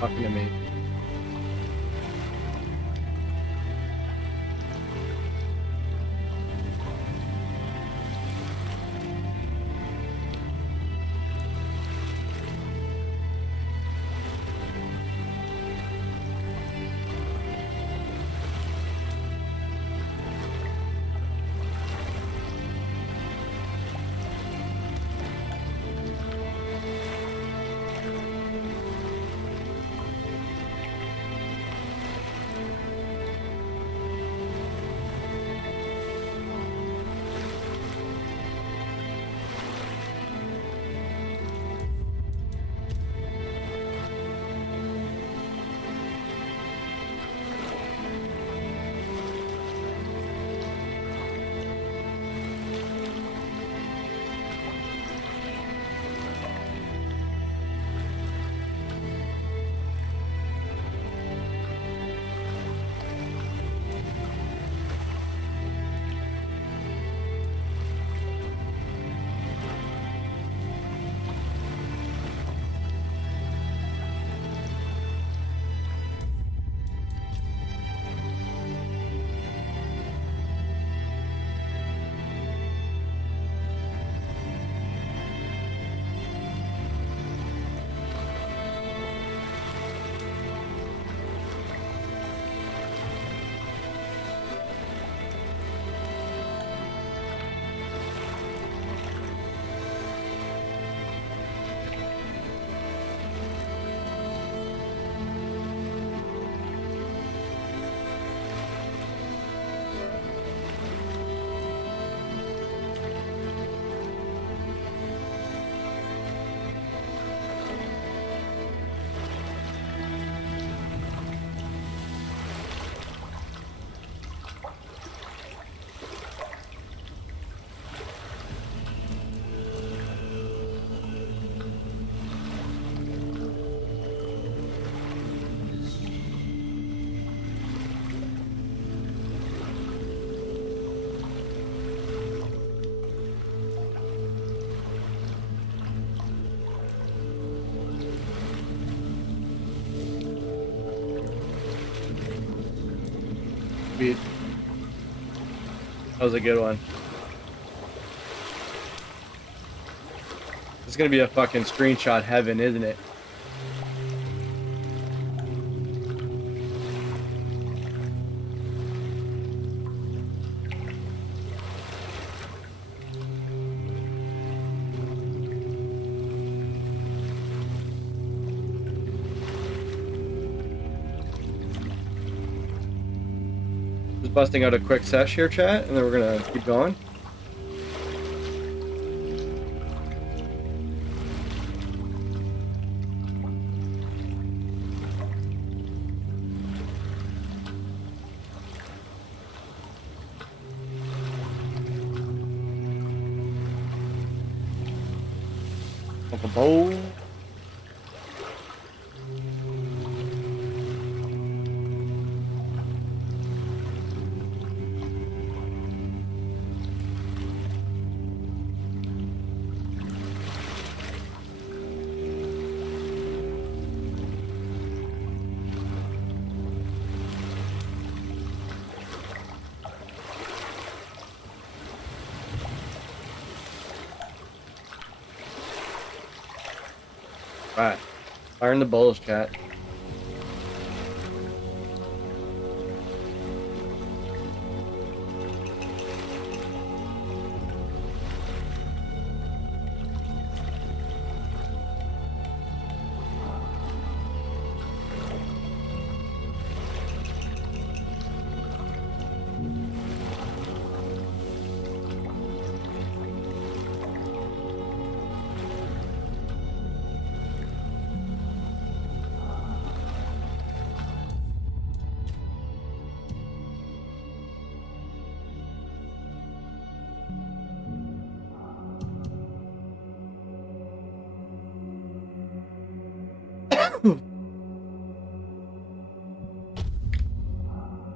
Talking to me. speed. That was a good one. It's gonna be a fucking screenshot heaven, isn't it? Just busting out a quick sesh here, chat, and then we're gonna keep going. Bowl. Alright. Fire in the bowls, chat.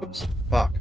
Oops. Fuck.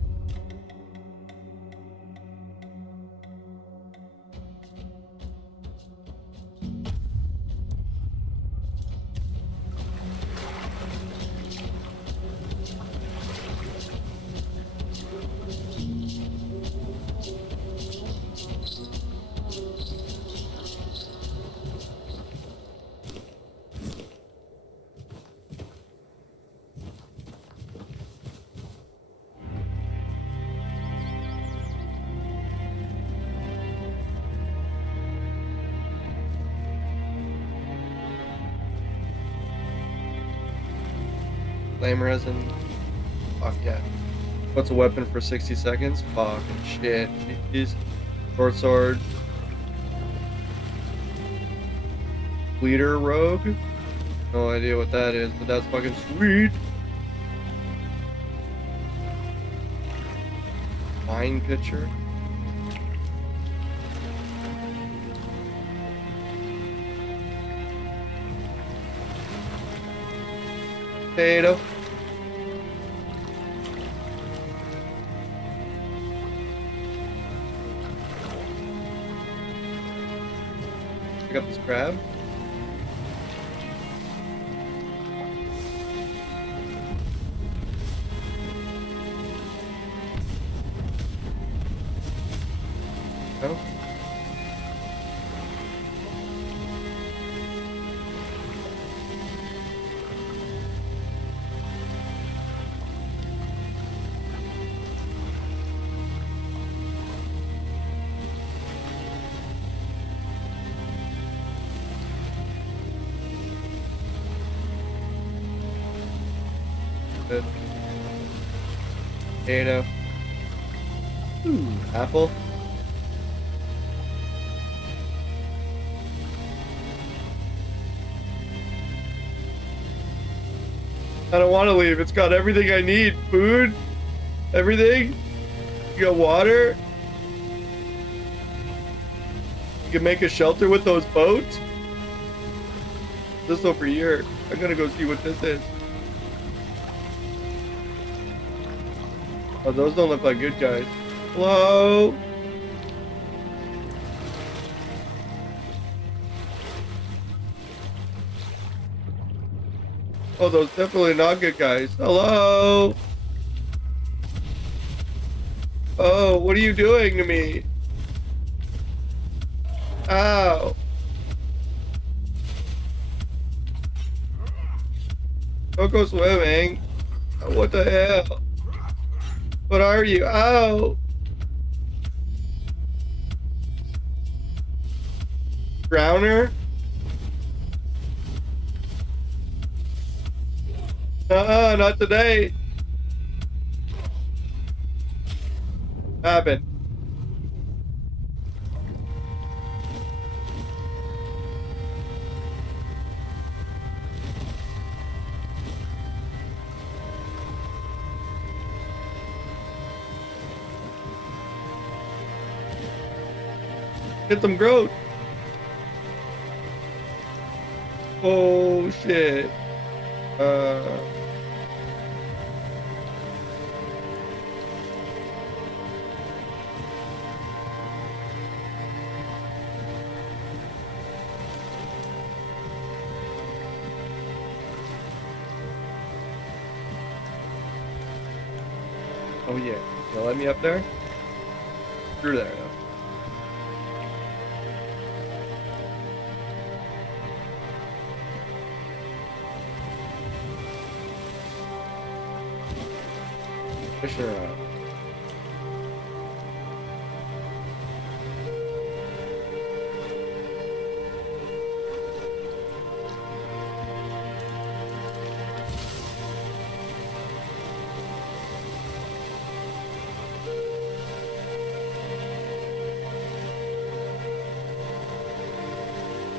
Flame resin. Fuck yeah. What's a weapon for 60 seconds? Fucking shit. Jeez. Short sword. Bleeder rogue? No idea what that is, but that's fucking sweet. Wine pitcher. Potato. Pick up this crab. No. Good. Potato. Ooh, apple. I don't want to leave. It's got everything I need. Food. Everything. You got water. You can make a shelter with those boats. This over here. I'm gonna go see what this is. Oh, those don't look like good guys. Hello? Oh, those definitely not good guys. Hello? Oh, what are you doing to me? Ow. Don't go swimming. What the hell? What are you? Ow. Drowner? Not today. Happen. Get them growth. Oh shit. Oh yeah. You let me up there? Through there now. Fishing around.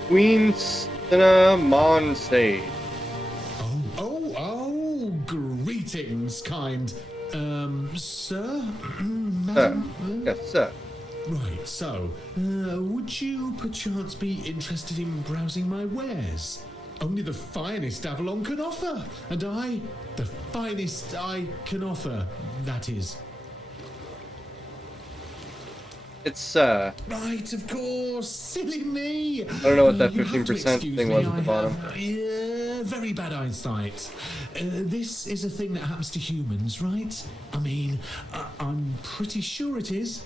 Queen's Cinnamon Sage. Oh, greetings, kind, sir? Sir. Madam? Yes, sir. Right, so, would you perchance be interested in browsing my wares? Only the finest Avalon can offer, and the finest I can offer, that is. It's sir. Right, of course, silly me. I don't know what that You have to 15% excuse thing me, was at the I bottom. have, very bad eyesight. This is a thing that happens to humans, right? I mean, I'm pretty sure it is.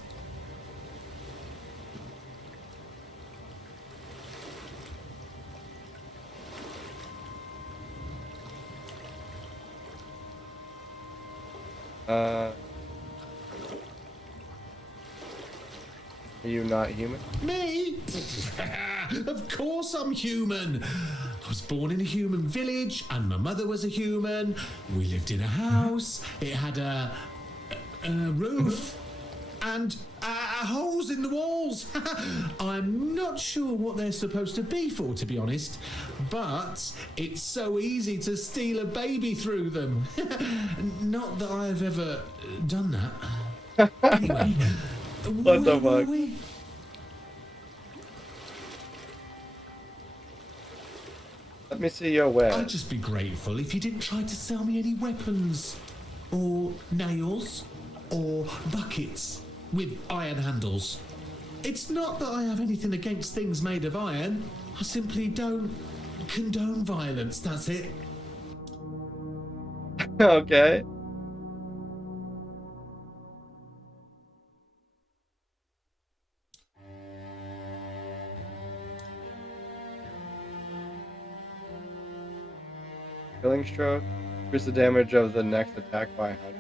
Are you not human? Me? Of course I'm human. I was born in a human village, and my mother was a human. We lived in a house. It had a roof and holes in the walls. I'm not sure what they're supposed to be for, to be honest, but it's so easy to steal a baby through them. Not that I've ever done that. Anyway, What the where were fuck? we? Let me see your web. I'd just be grateful if you didn't try to sell me any weapons, or nails, or buckets with iron handles. It's not that I have anything against things made of iron. I simply don't condone violence, that's it. Okay. Killing stroke. Increase the damage of the next attack by 100.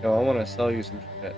Yo, I want to sell you some shit.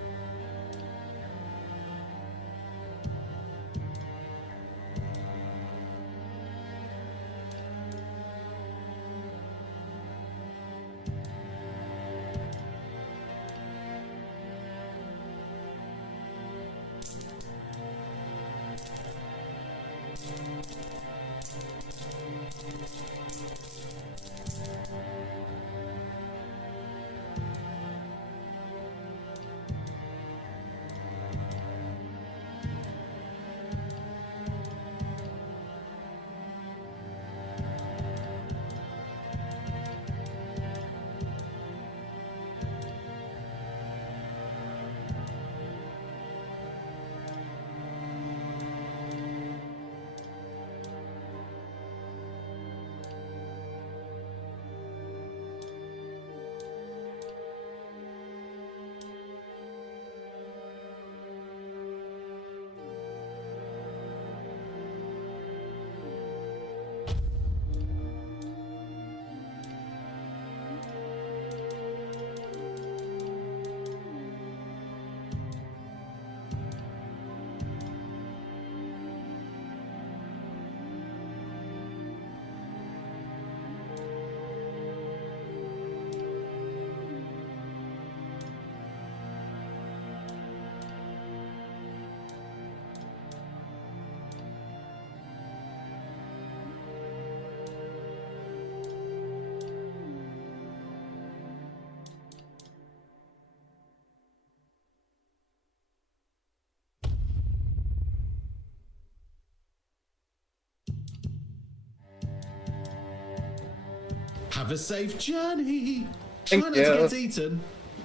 Have a safe journey. Thank Try not to you. get eaten.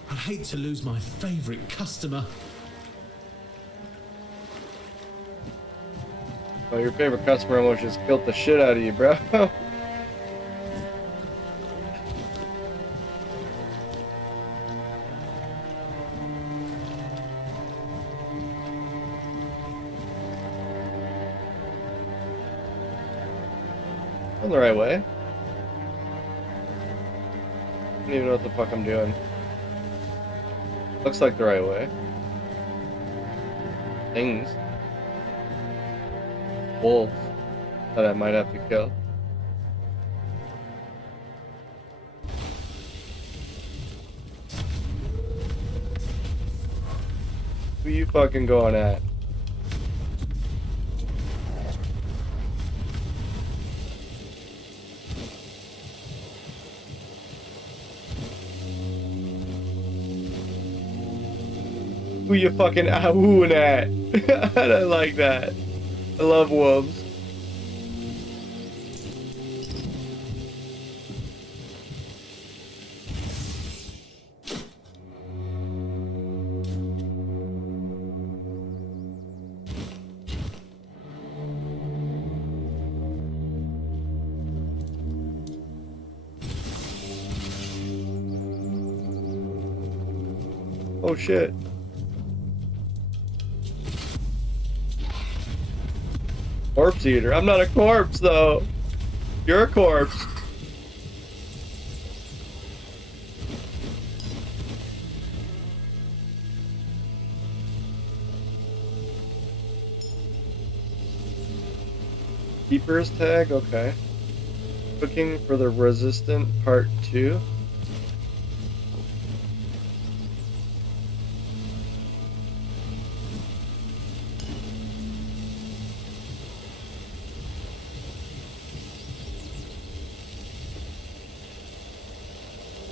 I'd hate to lose my favourite customer. Oh, your favorite customer almost just killed the shit out of you, bro. I'm the right way. I don't even know what the fuck I'm doing. Looks like the right way. Things. Wolves that I might have to kill. Who you fucking going at? Who you fucking ahooing at? I like that. I love wolves. Oh shit. Corpse eater. I'm not a corpse though. You're a corpse. Keeper's tag, okay. Cooking for the Resistant Part 2.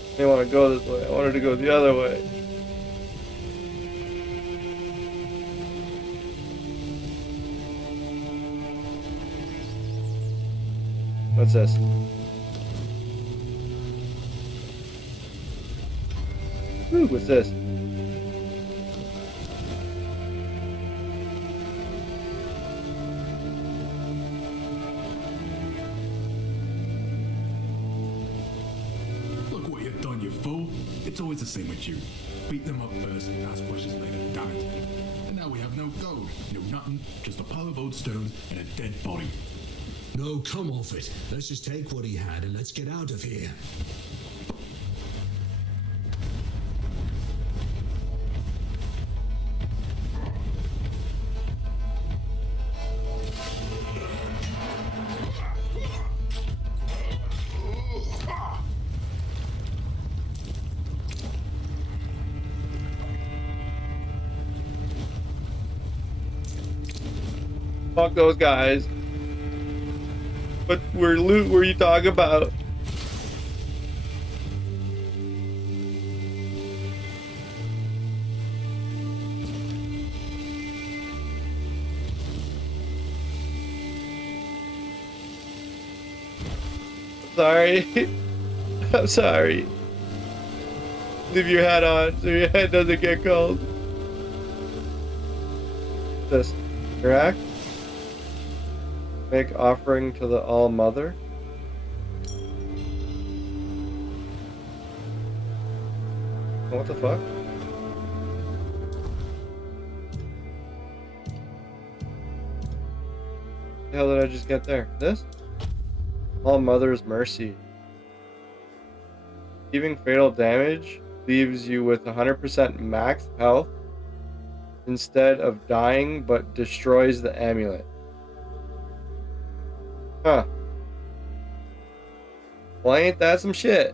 I didn't want to go this way. I wanted to go the other way. What's this? Ooh, what's this? Look what you've done, you fool. It's always the same with you. Beat them up first, ask questions later, damn it. And now we have no gold, no nothing, just a pile of old stones and a dead body. No, come off it. Let's just take what he had and let's get out of here. Fuck those guys. What loot were you talking about? Sorry. I'm sorry. Leave your hat on so your head doesn't get cold. This. Interact. Make offering to the All Mother. What the fuck? The hell did I just get there? This? All Mother's Mercy. Receiving fatal damage leaves you with 100% max health instead of dying, but destroys the amulet. Huh. Well, ain't that some shit?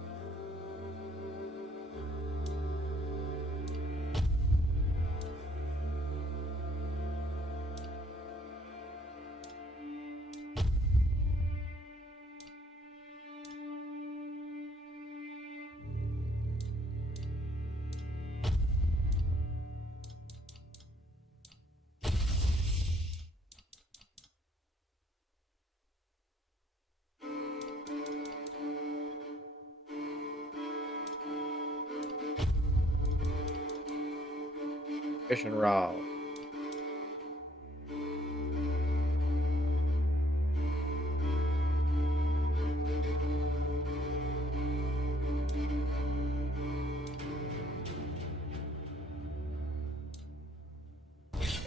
Fish and raw.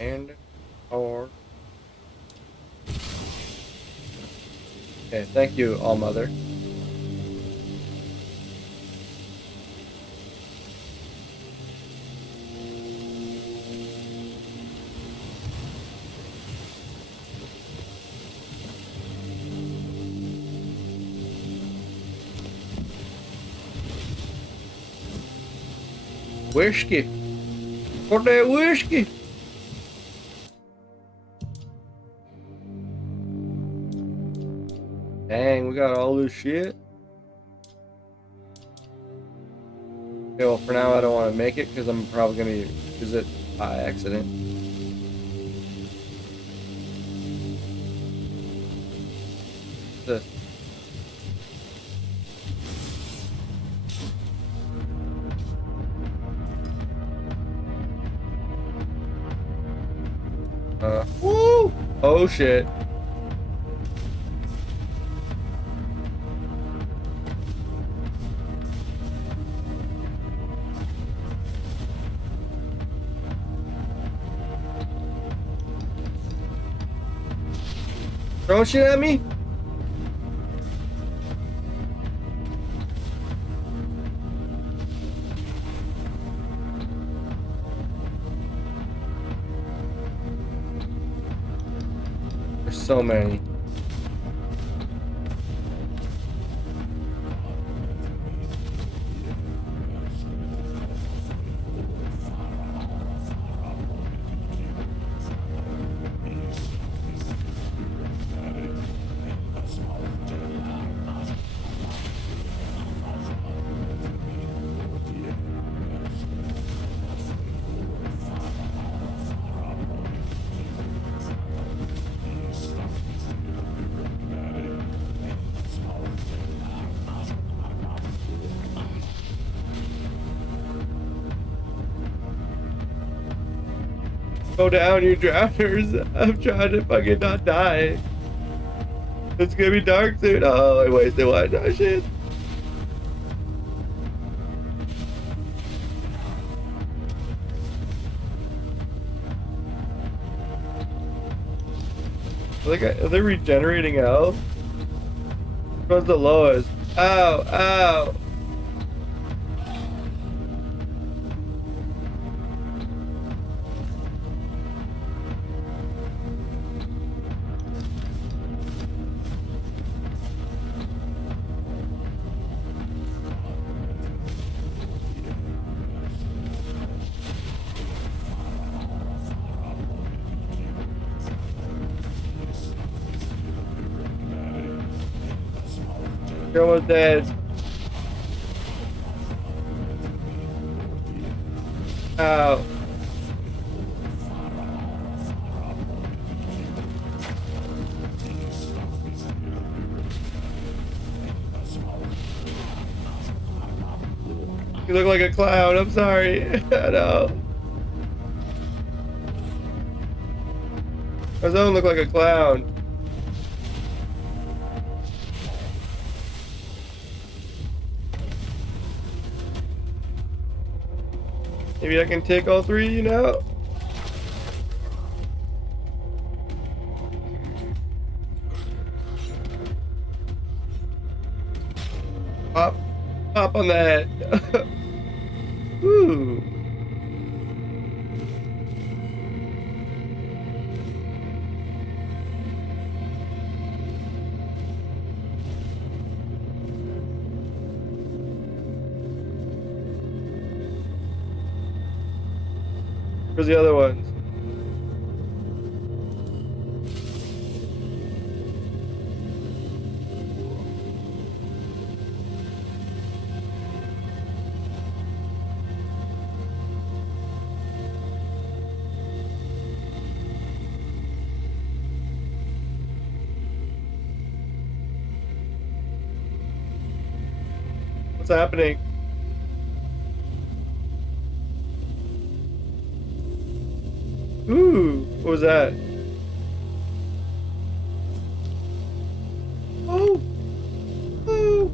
And or okay, thank you, All Mother. Whiskey. For that whiskey. Dang, we got all this shit. Okay, well, for now, I don't want to make it because I'm probably going to use it by accident. This. Woo! Oh shit. Throwing shit at me? There's so many. Go down, you drowners. I'm trying to fucking not die. It's gonna be dark soon. Oh, I wasted one. Oh, shit. Are they regenerating health? Which one's the lowest? Ow, ow. You're almost dead. Ow. You look like a clown. I'm sorry. I know. I don't look like a clown. Maybe I can take all three, you know? Pop. Pop on that. Woo. Where's the other ones? What's happening? Ooh, what was that? Oh, oh.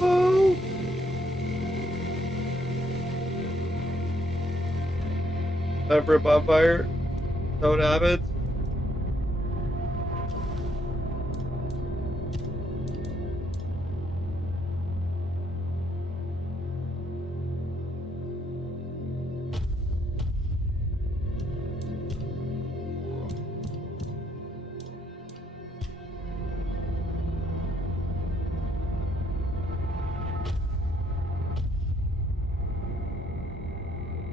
Oh. Time for a bonfire. Is that what happens?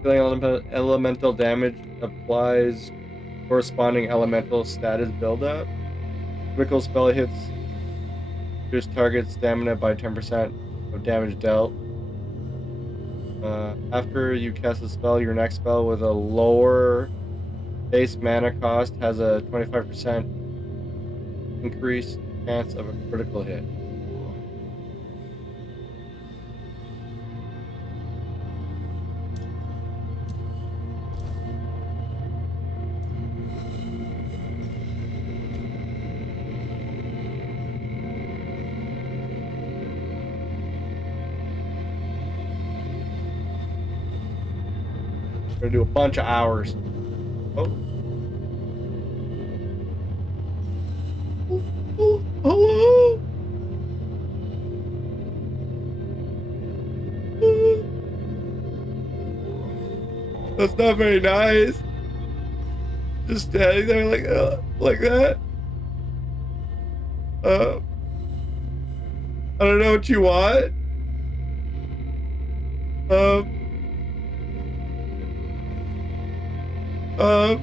Dealing elemental damage applies corresponding elemental status buildup. Typical spell hits reduce target stamina by 10% of damage dealt. After you cast a spell, your next spell with a lower base mana cost has a 25% increased chance of a critical hit. Gonna do a bunch of hours. Oh. Oh, hello. That's not very nice. Just standing there like that. I don't know what you want. Um. Hello?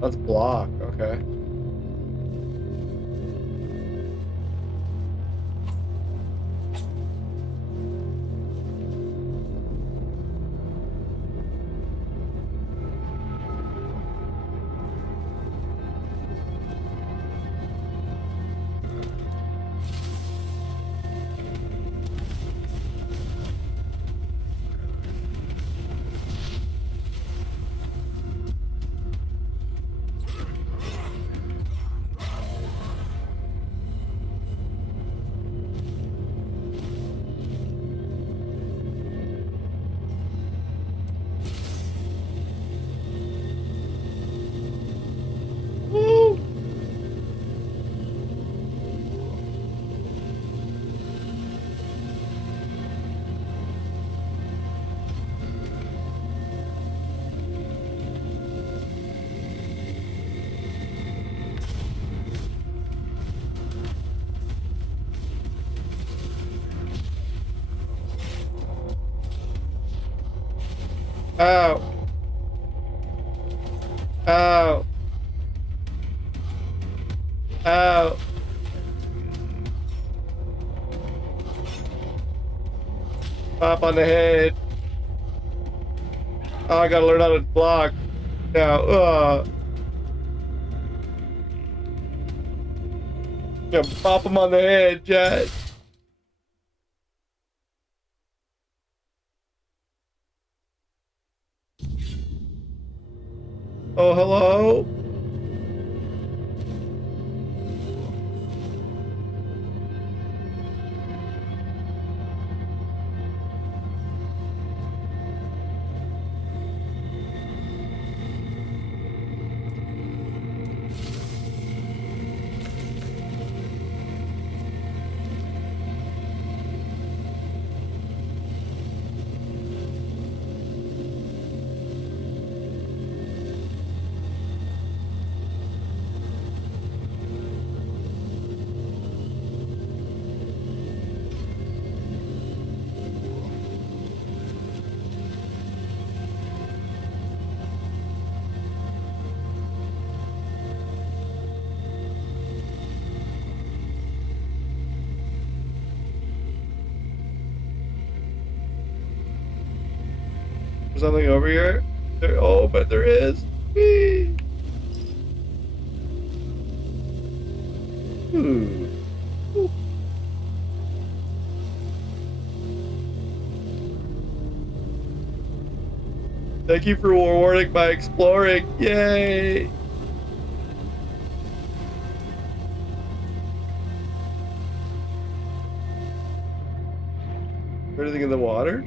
Let's block. Okay. Woo! Ow. Ow. Ow. Pop on the head. Oh, I gotta learn how to block now. Yeah, pop him on the head, Jet. Oh, hello? something over here? Oh, but there is. Whee! Ooh. Ooh. Thank you for rewarding my exploring. Yay! Anything in the water?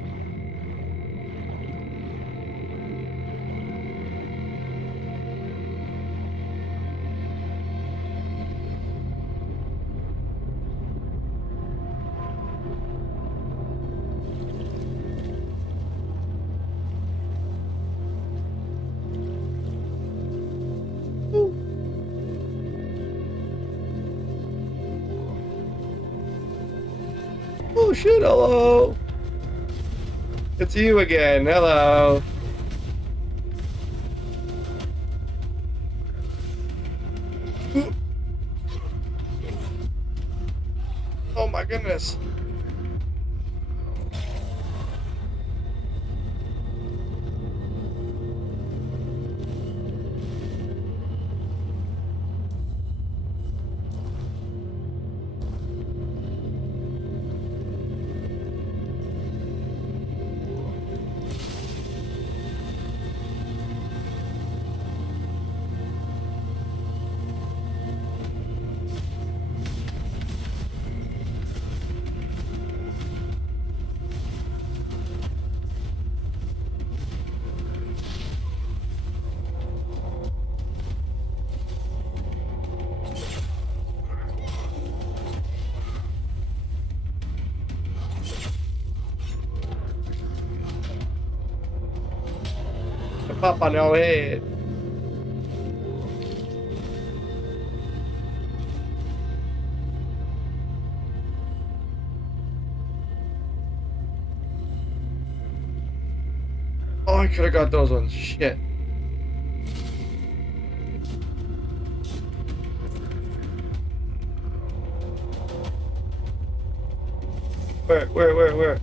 Oh shit, hello! It's you again, hello! Oh my goodness! Pop on your head. Oh, I could have got those ones. Shit. Where?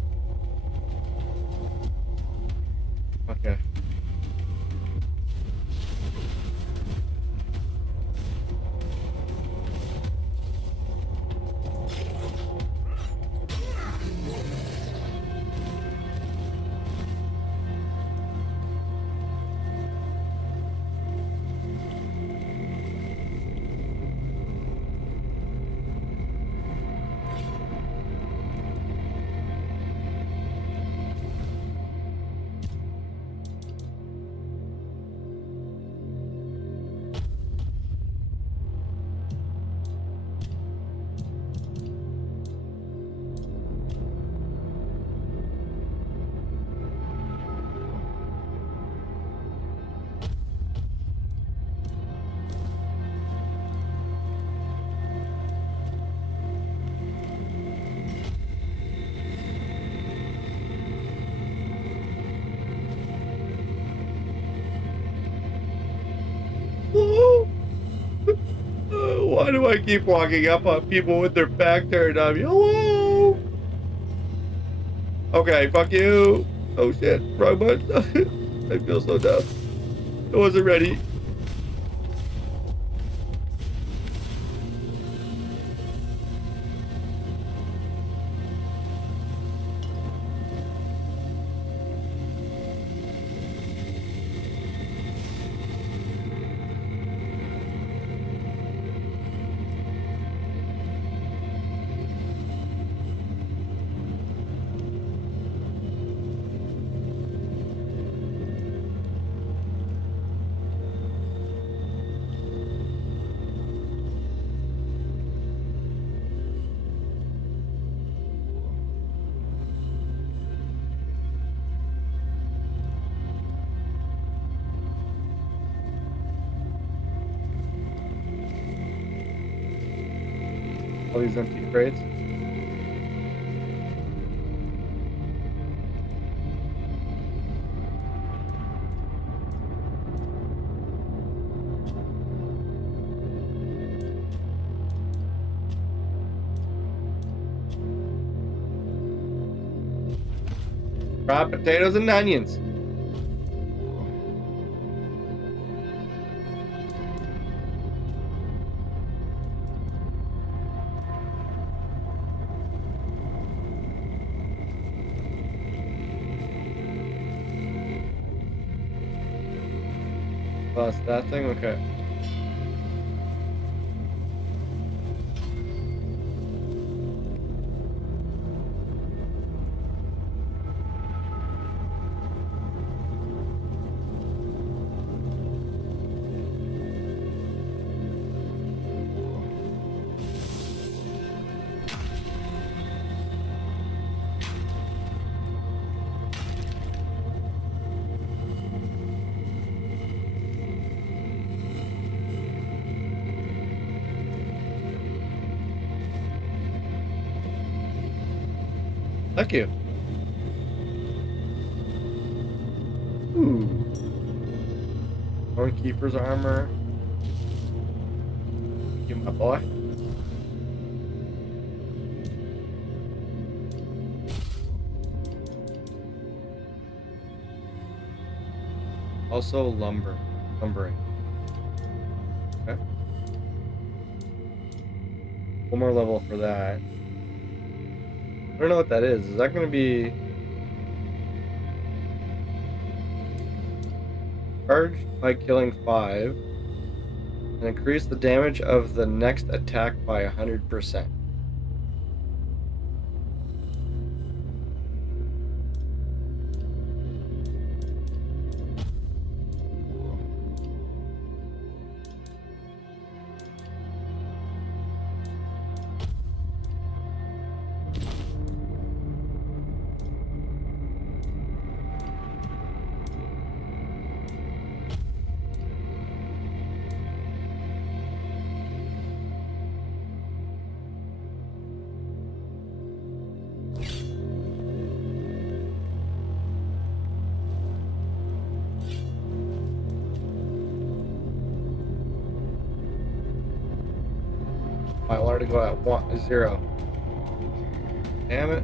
Okay. Why do I keep walking up on people with their back turned on me? Hello? Okay, fuck you. Oh shit, wrong button. I feel so dumb. I wasn't ready. All these empty crates. Fried potatoes and onions. Oh, it's that thing? Okay. Thank you. Ooh. Keeper's armor. Thank you, my boy. Also lumbering. Okay. One more level for that. I don't know what that is. Is that going to be charged by killing 5 and increase the damage of the next attack by 100%? I wanted to go at 0. Damn it.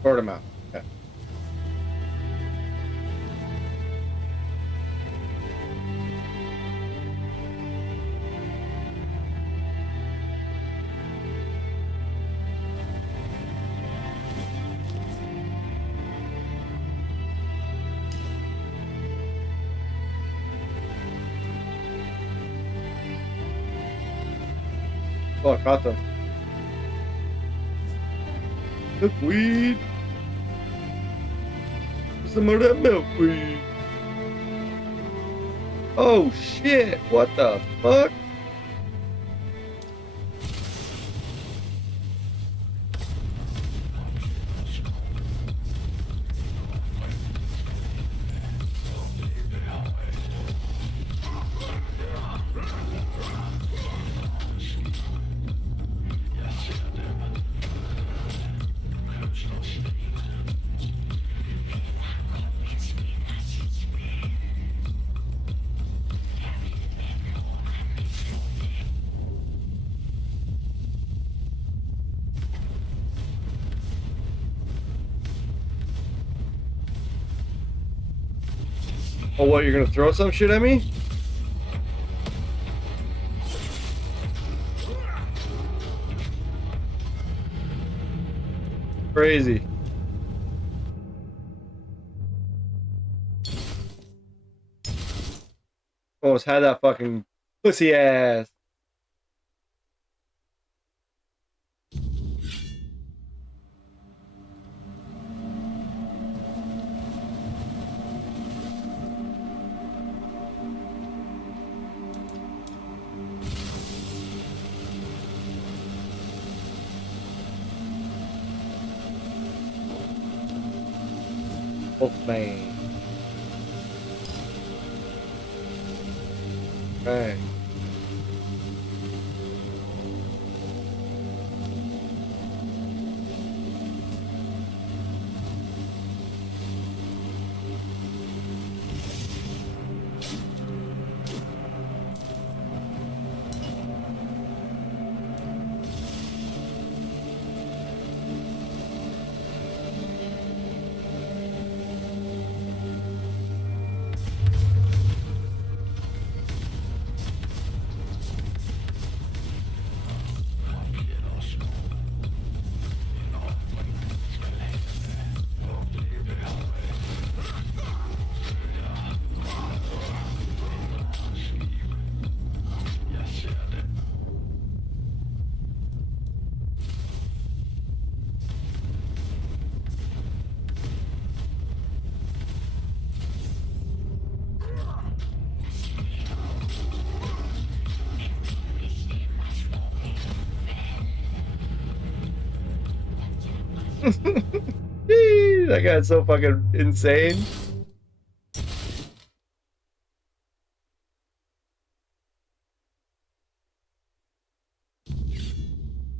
Sort him out. Okay. Oh, I caught them. Milkweed. Some of that milkweed. Oh shit! What the fuck? Oh, what? You're gonna throw some shit at me? Crazy. Almost had that fucking pussy ass. Wolfbane. Okay. That guy's so fucking insane.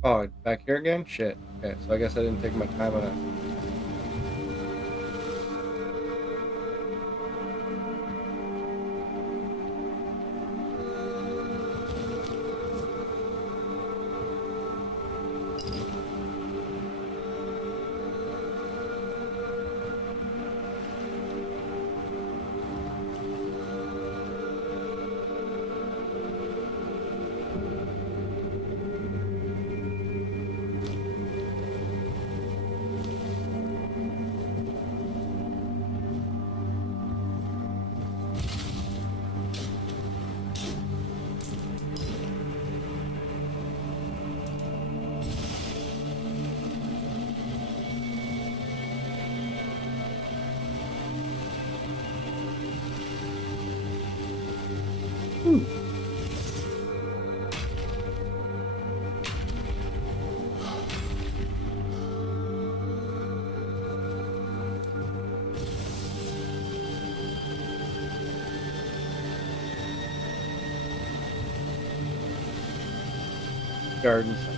Oh, back here again? Shit. Okay, so I guess I didn't take my time on it. Garden center.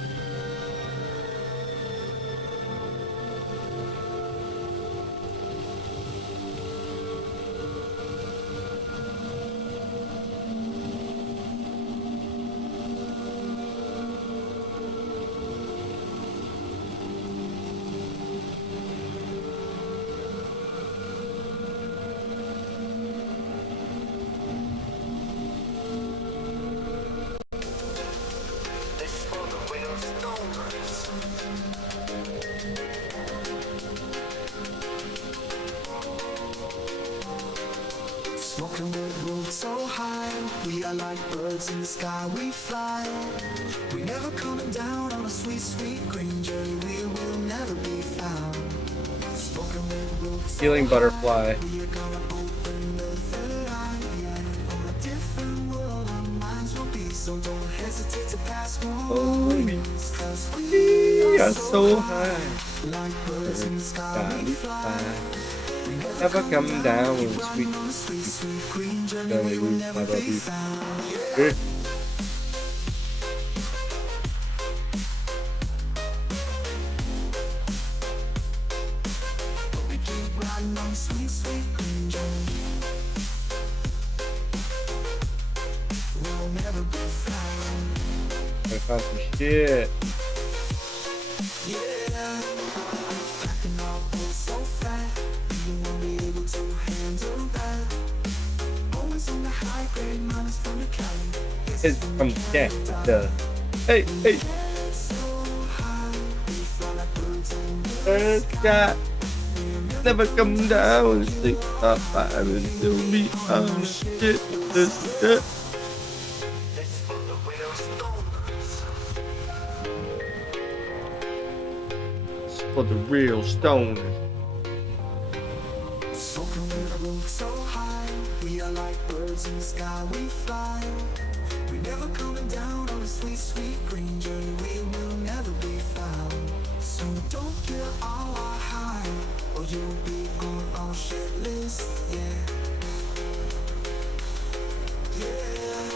Smoking with roots so high, we are like birds in the sky, we fly. We never coming down on a sweet, sweet green journey, we will never be found. Smoking with roots so Healing butterfly. high, we are gonna open the third eye, yeah. On a different world our minds will be, so don't hesitate to pass more ways, 'cause we are so high. Like birds in the sky, we fly. Never come down, sweet. Journey we will never be found. Eh. We keep riding on sweet, sweet green journey. We'll never be found. I found some shit. Yeah, packing our boats so fat, you won't be able to handle that. Always on the high grade, minus from the Cali. It's from the hey, hey. So high, we fly like birds in the Sky. Never come down, six up five until we found shit. This shit. For the real stoners. Soaking with a roof so high, we are like birds in the sky, we fly. We never coming down on a sweet, sweet green journey, we will never be found. So don't get all our high, or you'll be on our shit list, yeah. Yeah.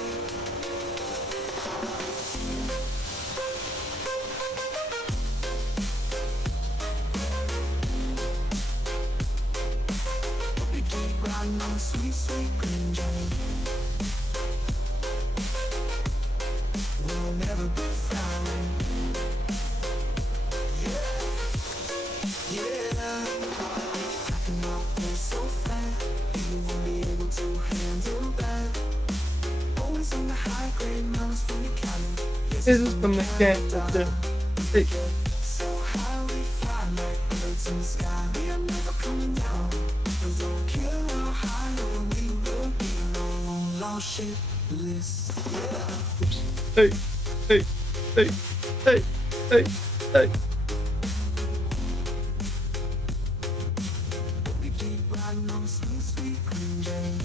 We keep riding on a sweet, sweet green journey. We'll never be found. Yeah, yeah. Packing our place so fat, you won't be able to handle that. Always on the high grade, mountains from the Cali. This is from the cancer. Hey. So high we fly like birds in the sky. We are never coming down. But don't kill our high, or we will be on our shit list. Yeah. Hey, hey, hey, hey, hey, hey. We keep riding on a sweet, sweet green journey.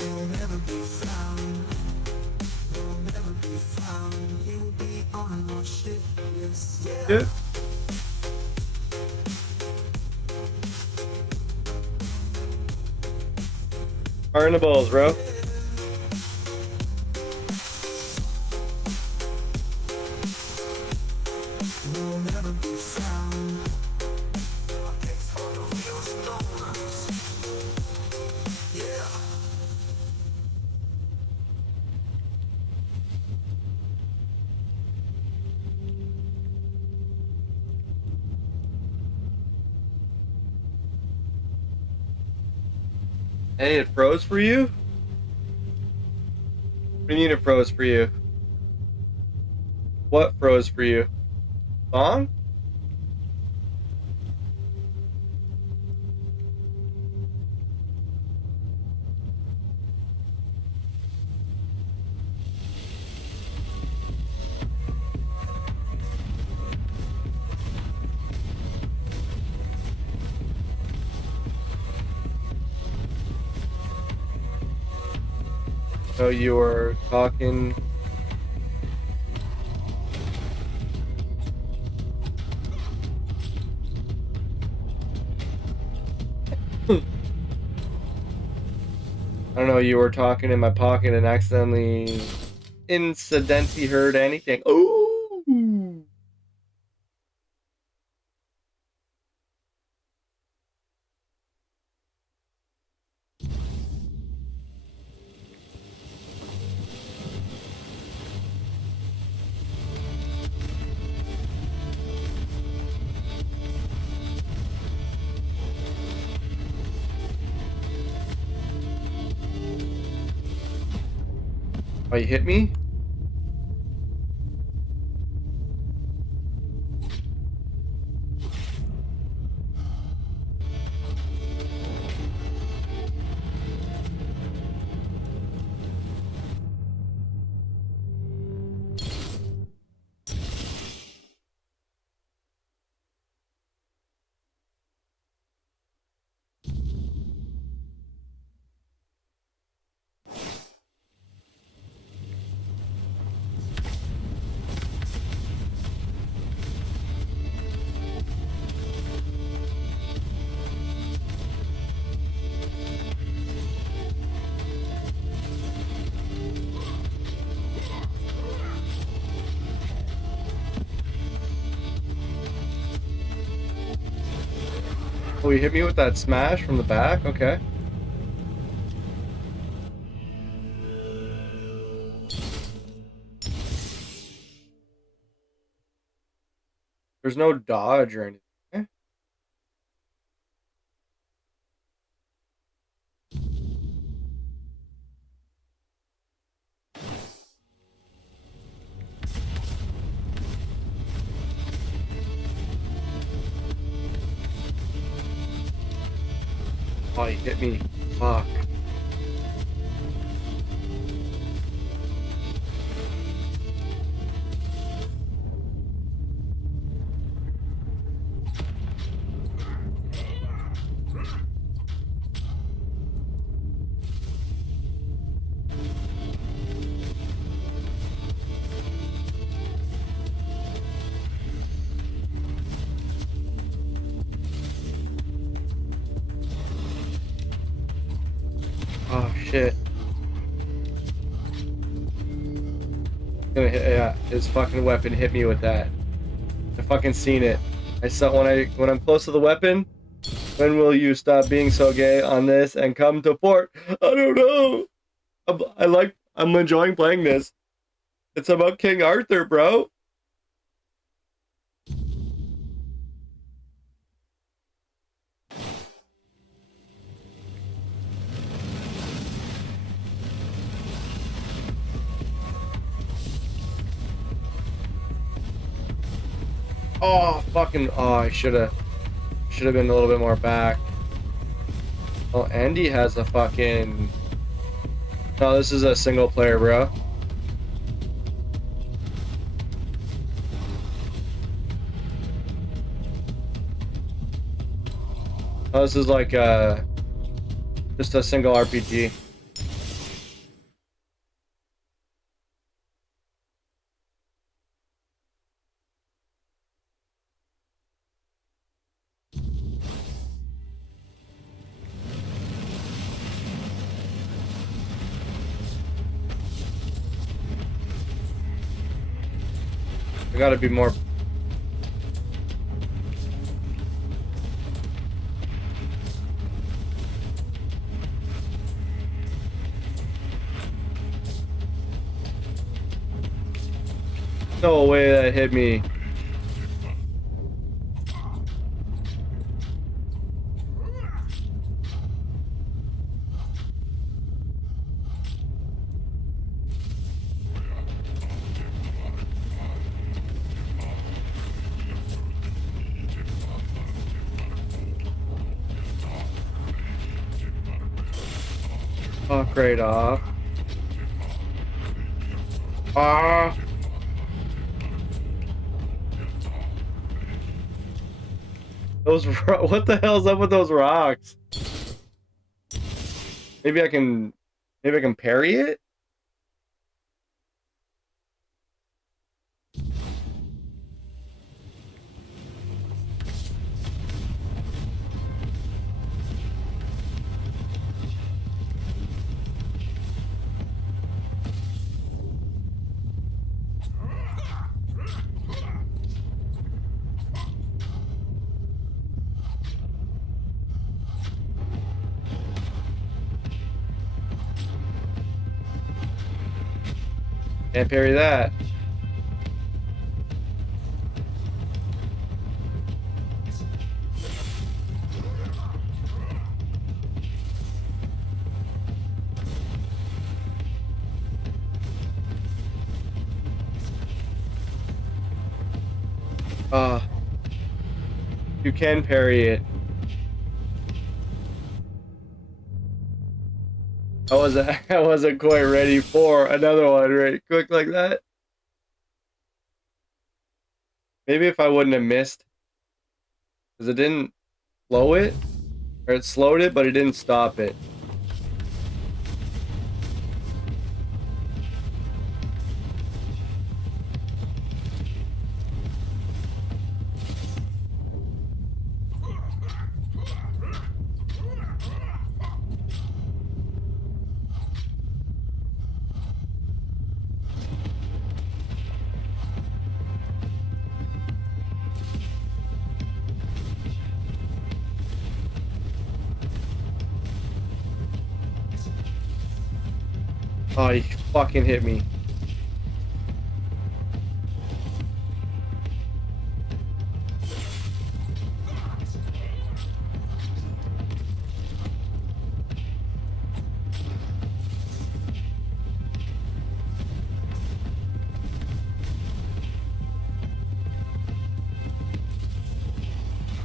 We'll never be found. We'll never be found. You'll be on our shit Good. Carnivals, bro. will never be found. It's all the real stories. Yeah. Hey, it froze for you? What do you mean it froze for you? What froze for you? Song? So you were talking. I don't know, you were talking in my pocket and accidentally incidentally heard anything. Ooh. Oh, you hit me? Oh, you hit me with that smash from the back? Okay. There's no dodge or anything. Eh? Oh, you hit me. Fuck. Oh, shit. Gonna hit, yeah, his fucking weapon hit me with that. I fucking seen it. I saw when I'm close to the weapon. When will you stop being so gay on this and come to port? I don't know. I'm enjoying playing this. It's about King Arthur, bro. Oh, fucking, oh, I should have been a little bit more back. Oh, Andy has a fucking, no, this is a single player, bro. Oh, this is like just a single RPG. I gotta be more. No way that hit me. Oh, great off. Ah. What the hell's up with those rocks? Maybe I can parry it? Can't parry that. You can parry it. I wasn't quite ready for another one right quick like that. Maybe if I wouldn't have missed. Because it didn't slow it. Or it slowed it, but it didn't stop it. Oh, he fucking hit me.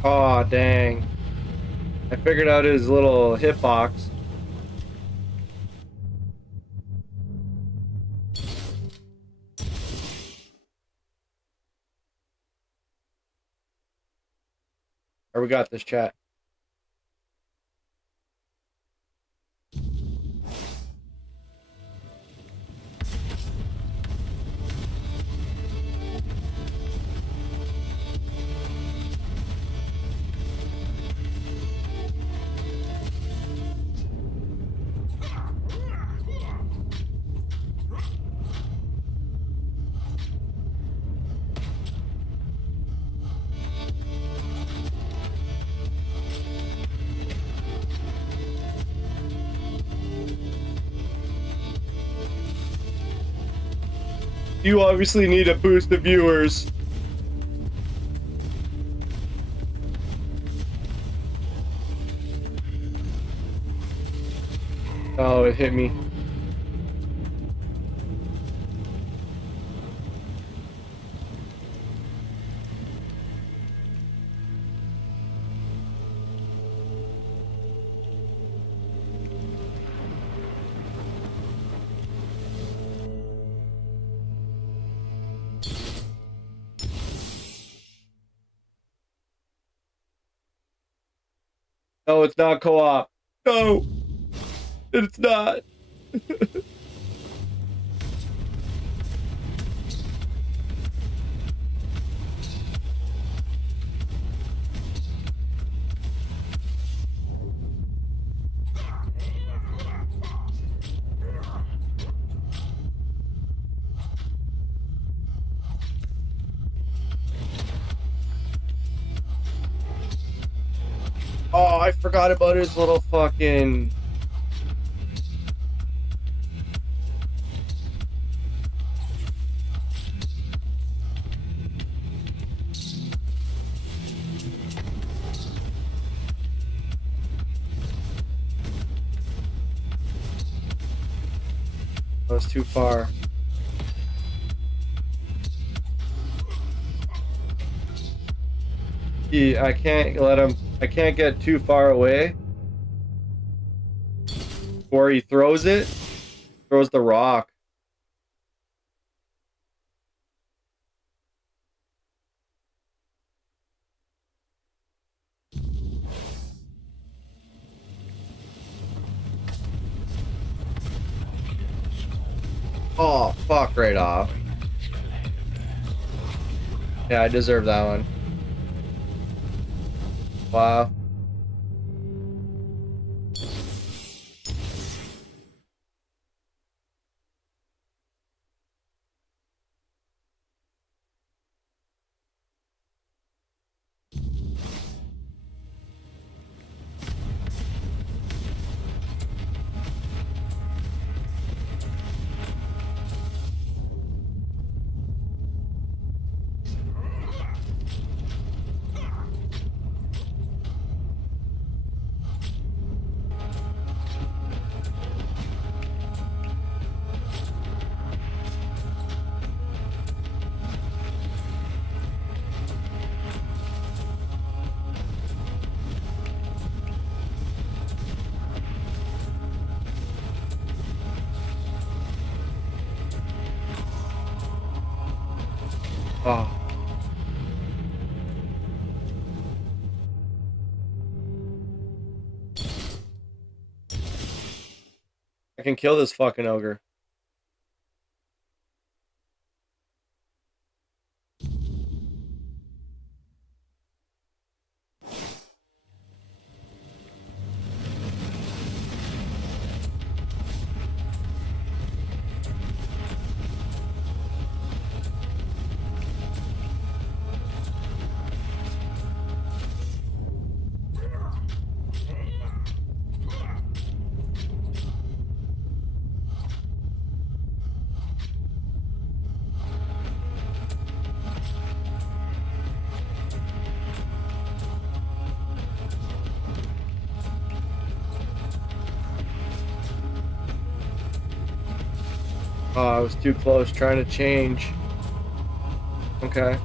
Oh, dang. I figured out his little hitbox. Or we got this, chat. You obviously need to boost the viewers. Oh, it hit me. No, it's not co-op. No, it's not. Oh, I forgot about his little fucking... That was too far. I can't let him... I can't get too far away. Before he throws it. Throws the rock. Oh, fuck right off. Yeah, I deserve that one. Wow. Oh. I can kill this fucking ogre. Oh, I was too close trying to change. Okay.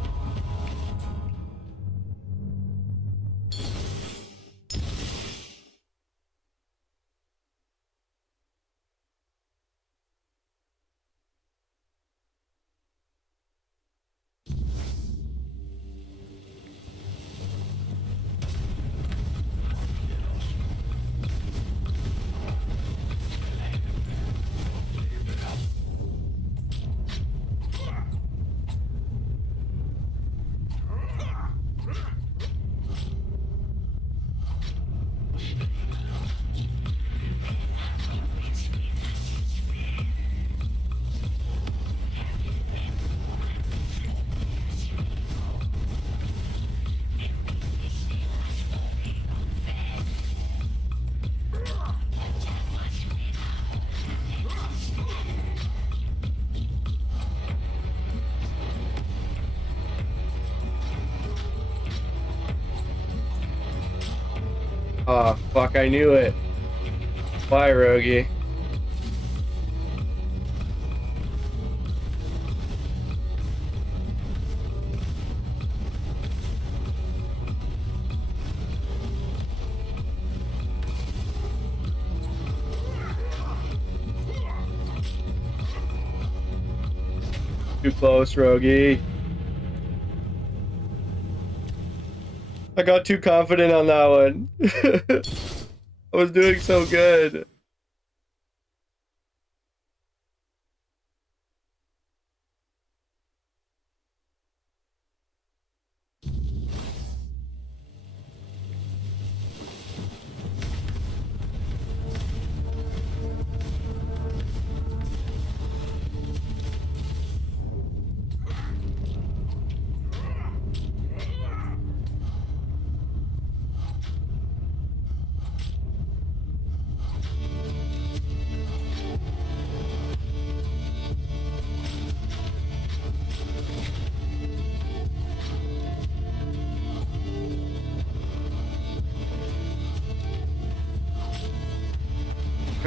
Oh, fuck, I knew it. Bye, Rogie. Too close, Rogie. I got too confident on that one. I was doing so good.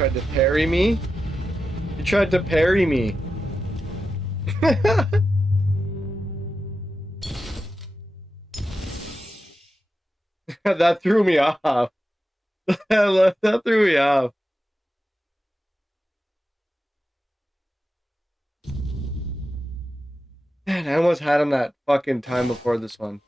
Tried to parry me? You tried to parry me. That threw me off. That threw me off. Man, I almost had him that fucking time before this one.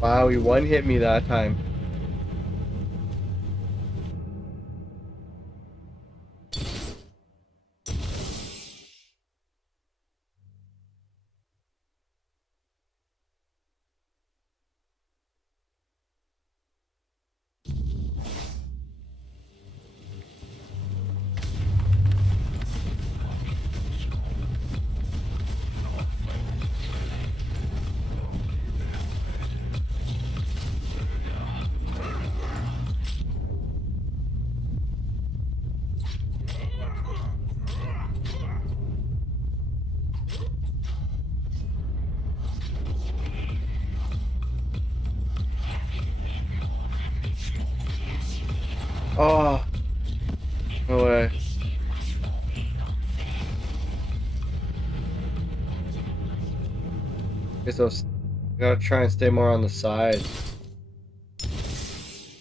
Wow, he one hit me that time. Oh, no way. Okay, so I gotta try and stay more on the side.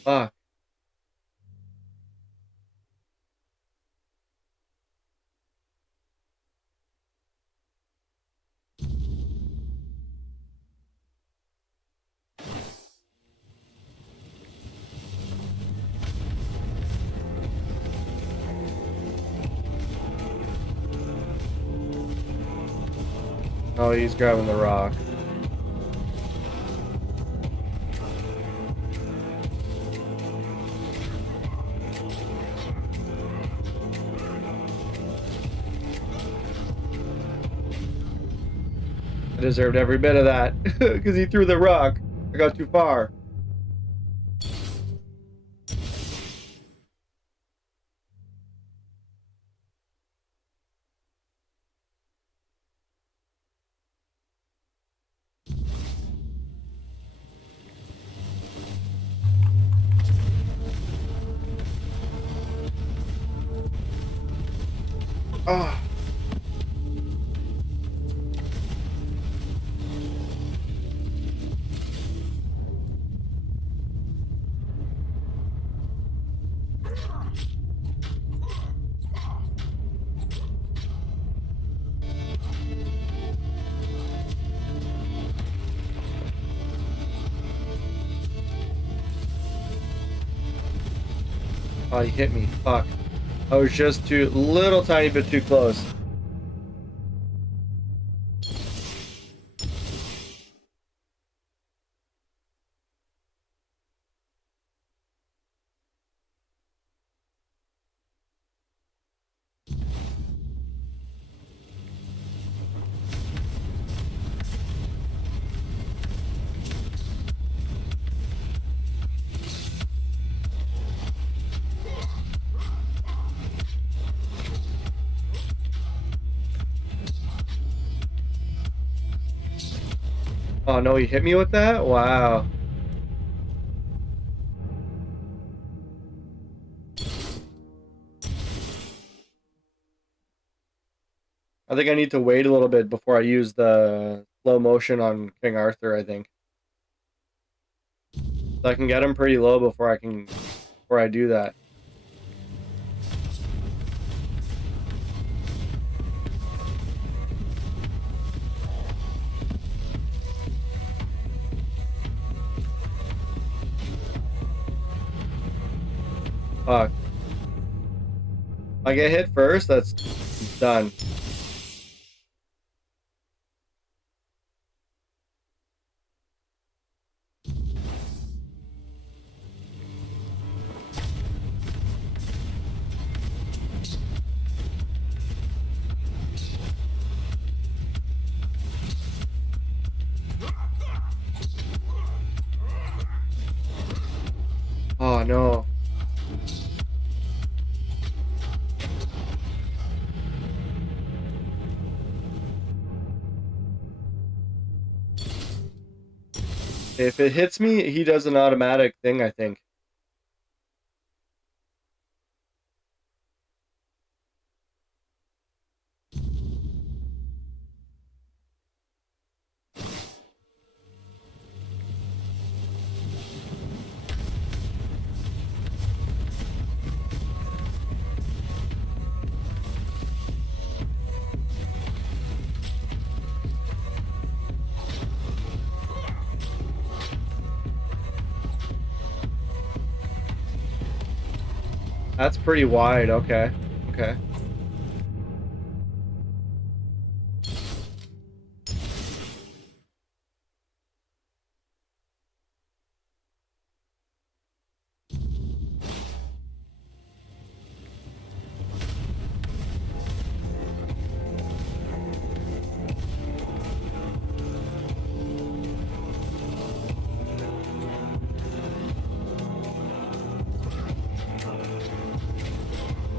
Fuck. Oh, he's grabbing the rock. I deserved every bit of that because he threw the rock. I got too far. Oh. Oh, he hit me. Fuck. I was just too little tiny bit too close. Oh no, he hit me with that? Wow. I think I need to wait a little bit before I use the slow motion on King Arthur, I think. So I can get him pretty low before I do that. Fuck. If I get hit first, that's done. Oh no. If it hits me, he does an automatic thing, I think. That's pretty wide. Okay. Okay.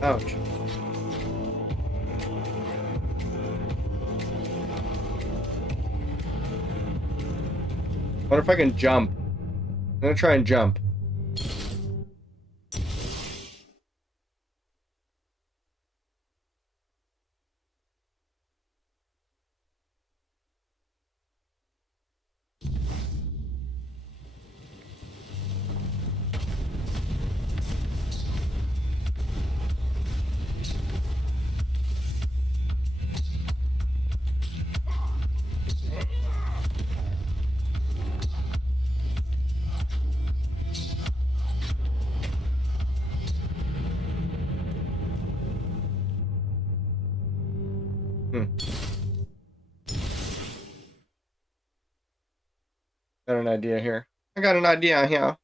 Ouch. Wonder if I can jump. I'm gonna try and jump. Hmm. Got an idea here. I got an idea here.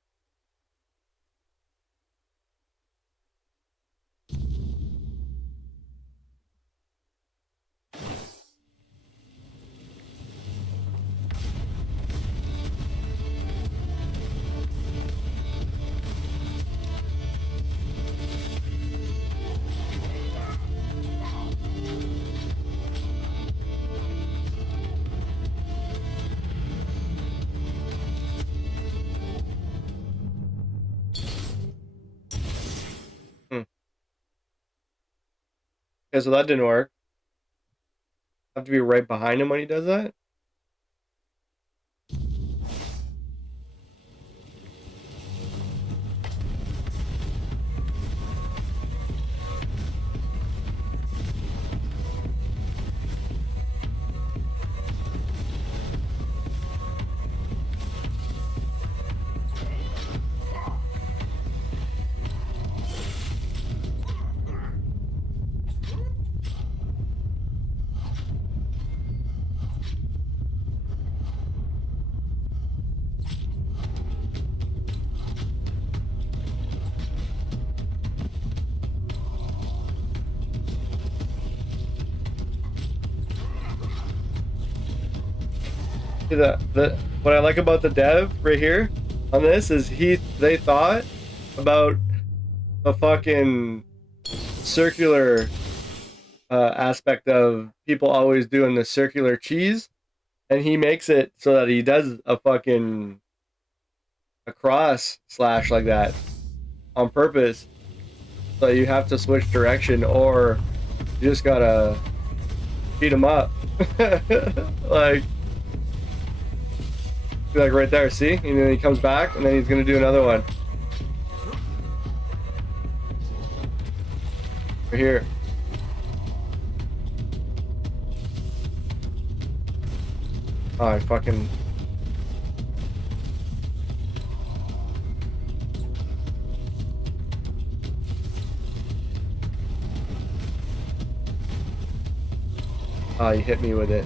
Hmm. Okay, so that didn't work. I have to be right behind him when he does that? See the what I like about the dev right here on this is they thought about the fucking circular aspect of people always doing the circular cheese, and he makes it so that he does a cross slash like that on purpose. So you have to switch direction, or you just gotta beat him up. like like right there, see? And then he comes back, and then he's gonna do another one. Right here. Oh, I fucking... Oh, you hit me with it.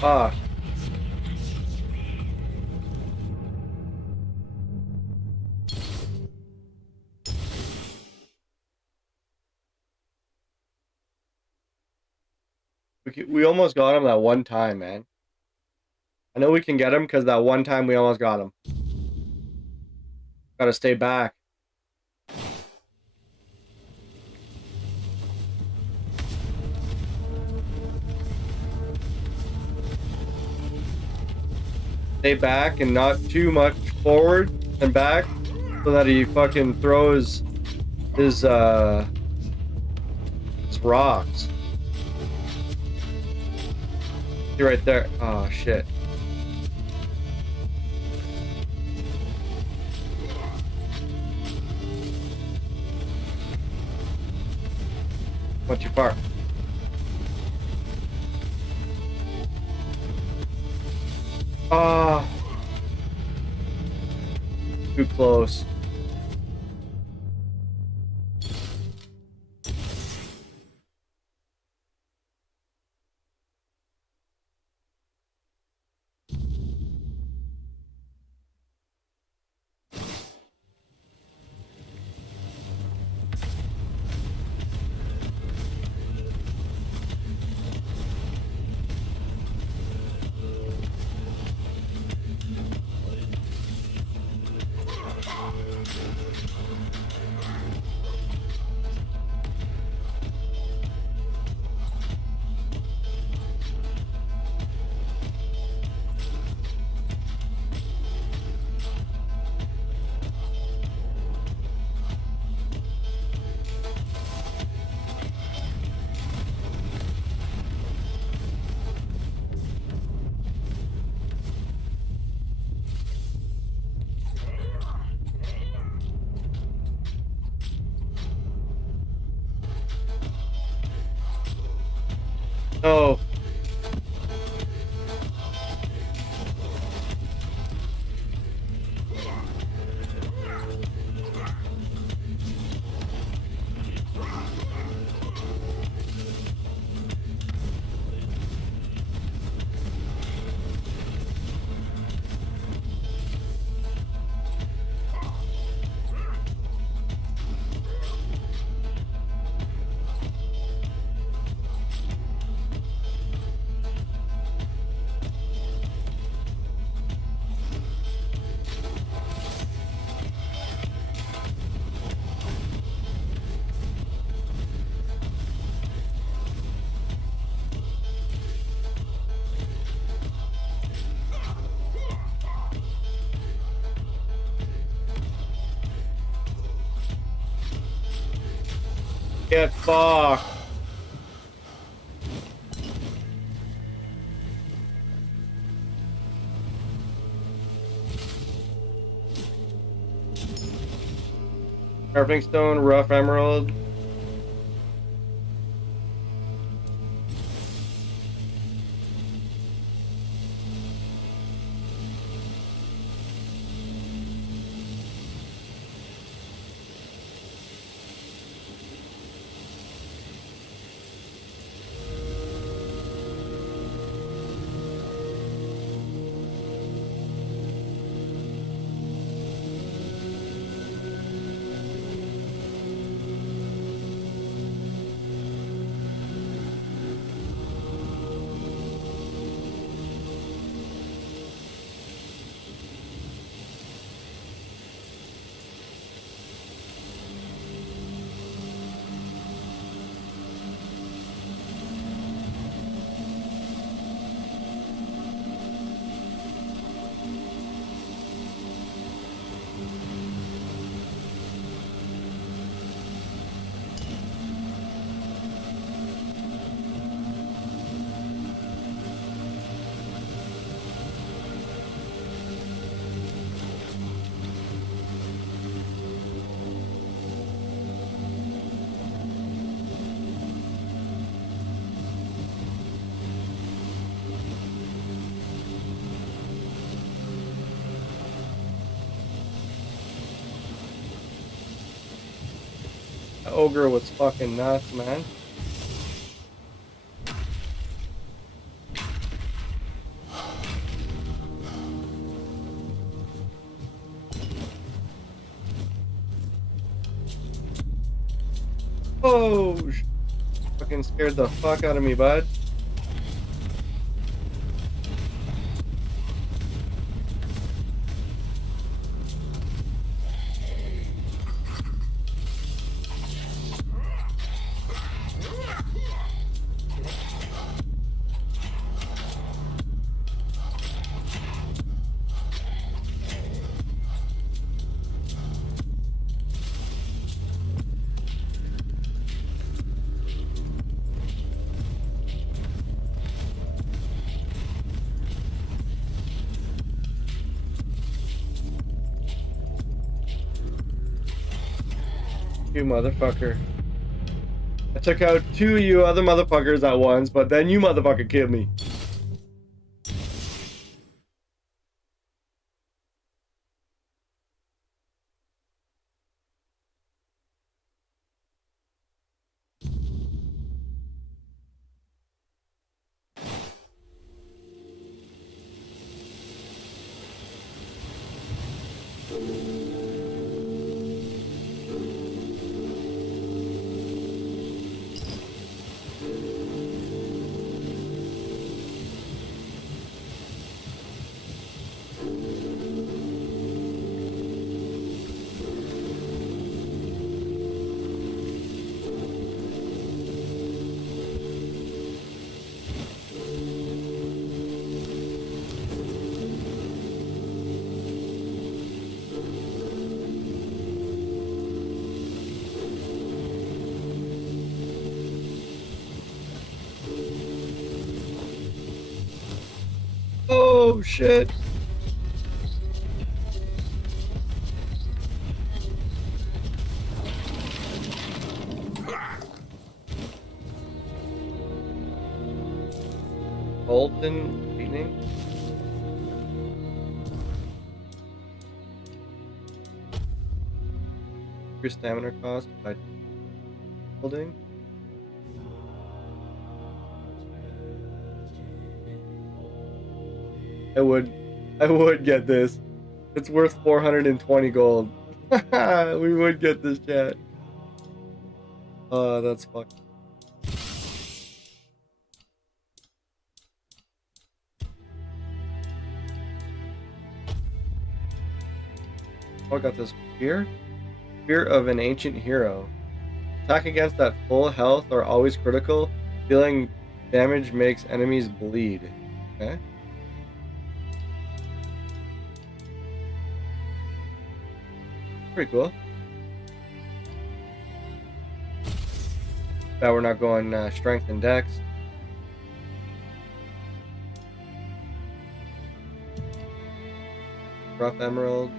Fuck. We almost got him that one time, man. I know we can get him because that one time we almost got him. Gotta stay back. Stay back and not too much forward and back so that he fucking throws his rocks. See right there. Oh shit. Went too far. Ah. Too close. No. Get fucked. Carving stone, rough emerald. That ogre was fucking nuts, man. Oh, fucking scared the fuck out of me, bud. You motherfucker. I took out 2 of you other motherfuckers at once, but then you motherfucker killed me. Oh shit. Bolton beating. Your stamina cost by building. I would get this. It's worth 420 gold. We would get this, chat. Oh, that's fucked. Oh, I got this spear. Spear of an ancient hero. Attack against at full health or always critical. Dealing damage makes enemies bleed. Okay. Pretty cool. Now we're not going strength and dex. Rough emerald.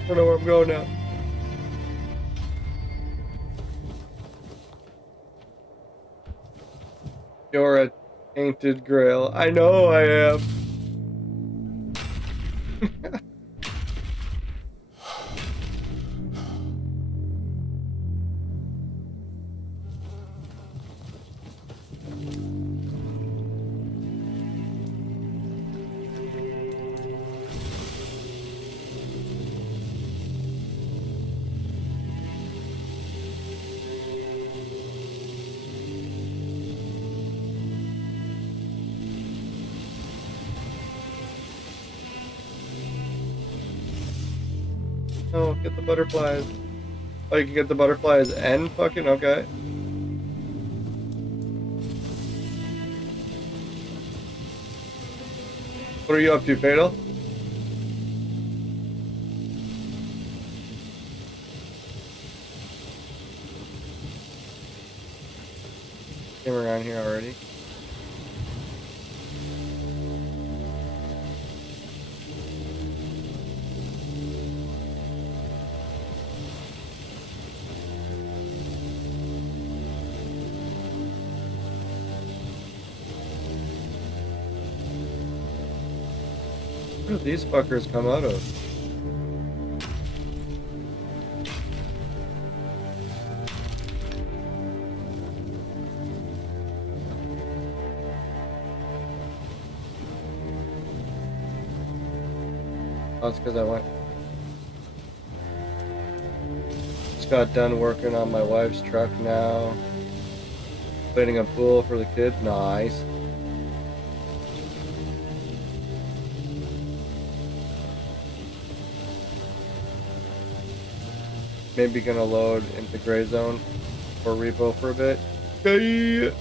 I don't know where I'm going now. You're a tainted grail. I know I am. Oh, get the butterflies. Oh, you can get the butterflies and fucking okay. What are you up to, Fatal? Came around here already. Where did these fuckers come out of? Oh, it's because I went. Just got done working on my wife's truck now. Cleaning a pool for the kids. Nice. Maybe gonna load into Gray Zone or Repo for a bit. Okay.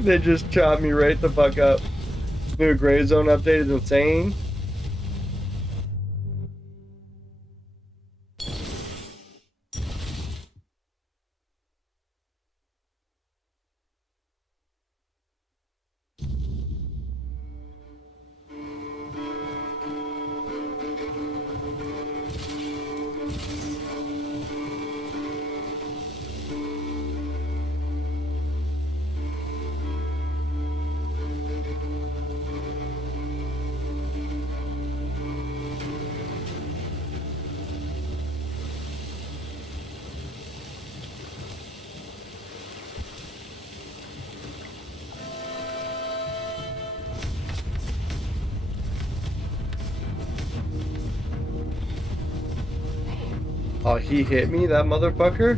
They just chopped me right the fuck up. New Gray Zone update is insane. Oh, he hit me, that motherfucker?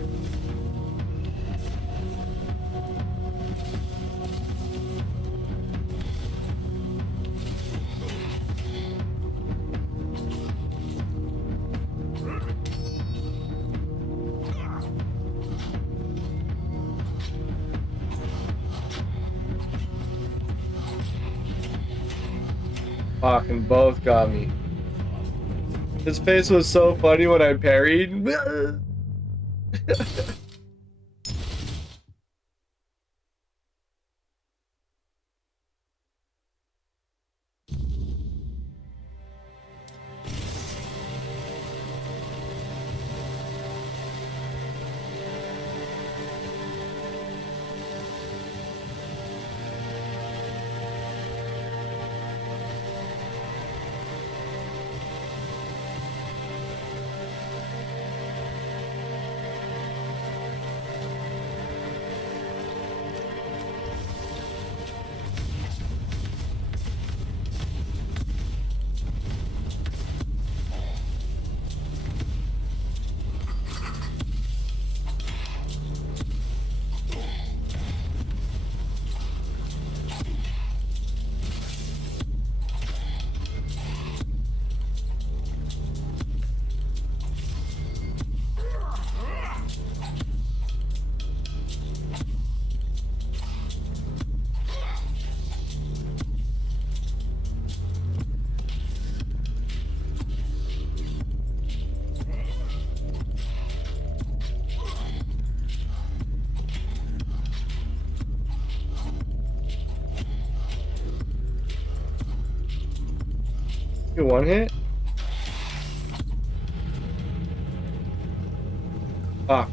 Fucking both got me. His face was so funny when I parried. You one hit? Fuck.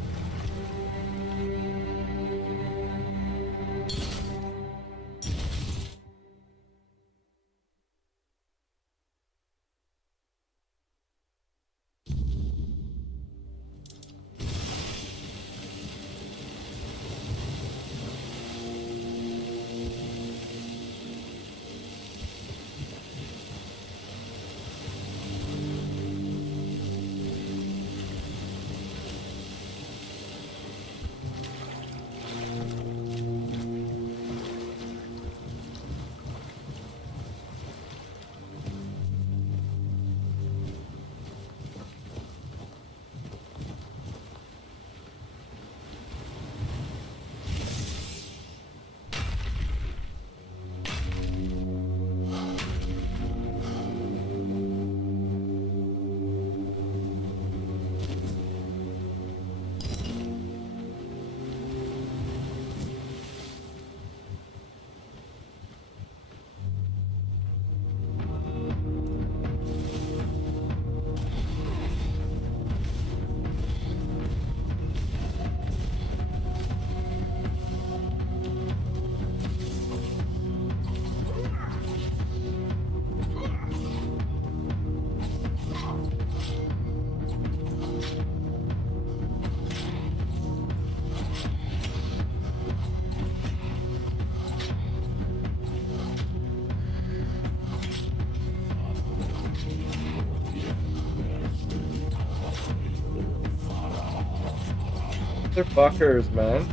Motherfuckers, man.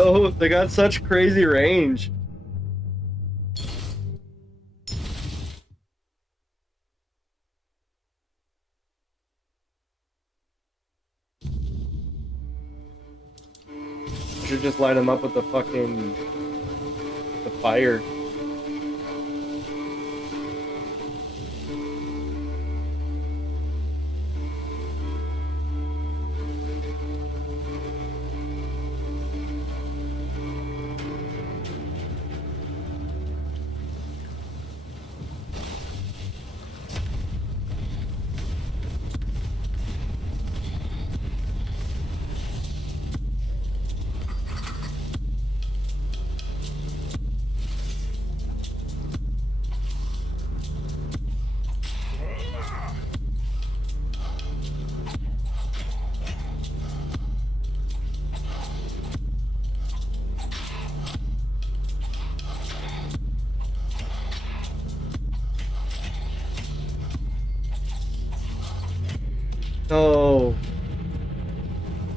Oh, they got such crazy range. I should just line them up with the fucking the fire. No.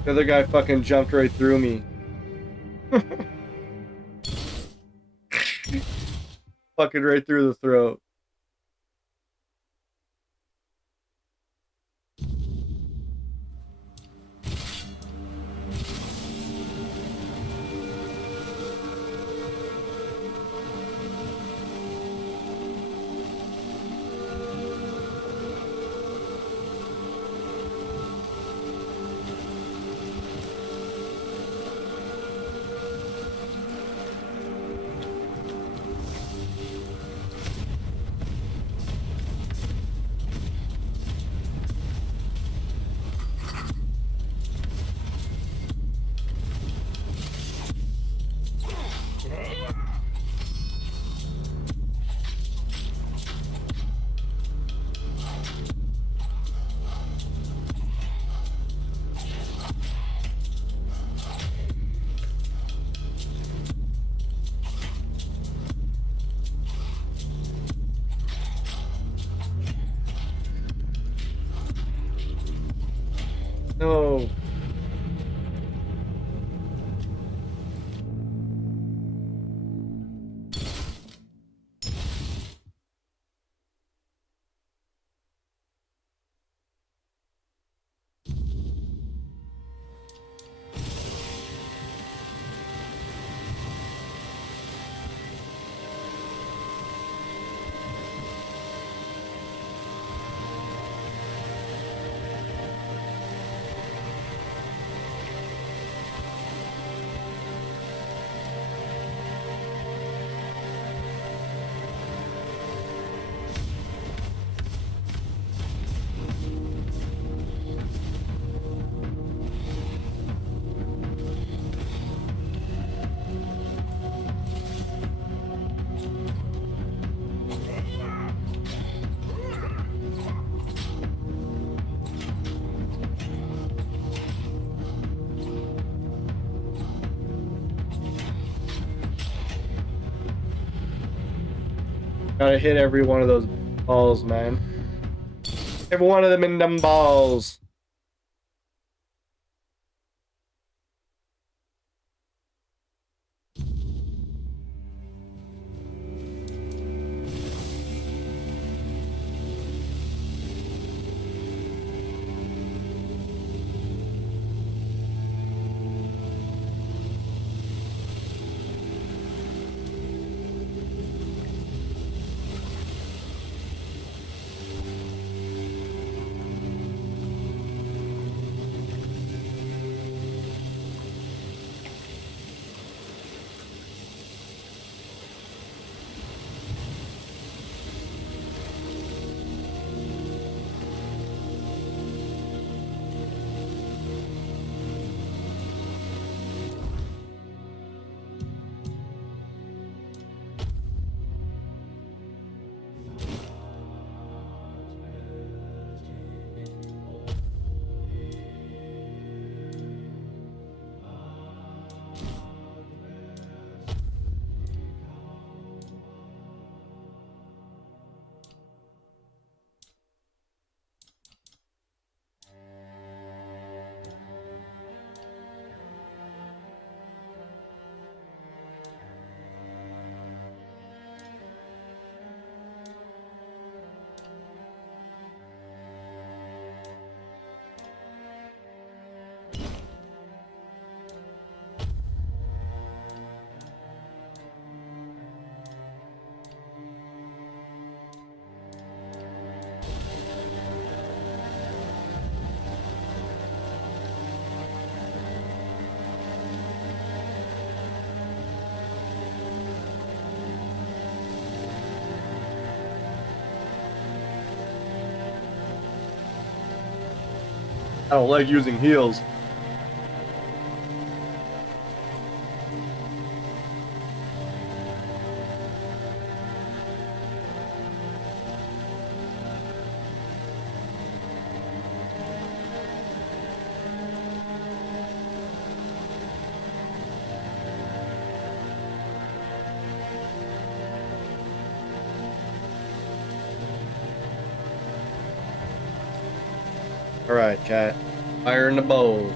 The other guy fucking jumped right through me. Fucking right through the throat. No. Gotta hit every one of those balls, man. Every one of them in them balls. I don't like using heals. Alright, chat. Fire in the bowls.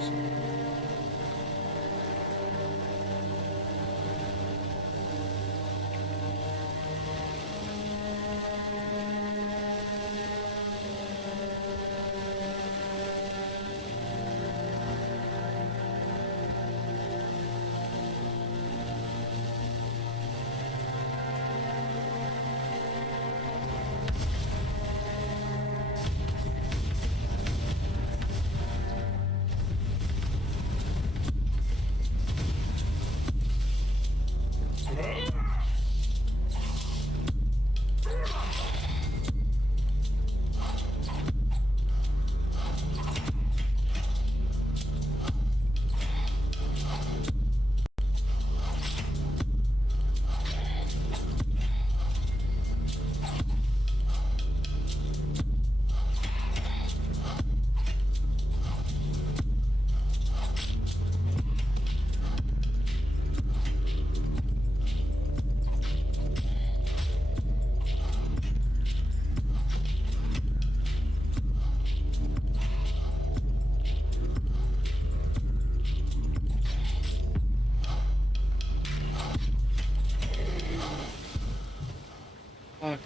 Fucking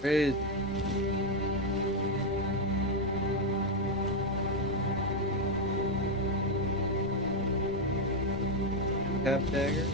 crazy. Cap dagger.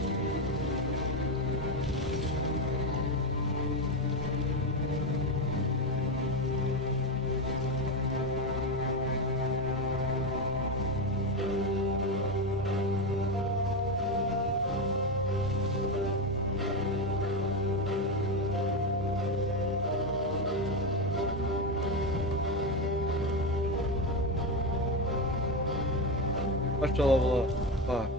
Watch the level up. Fuck.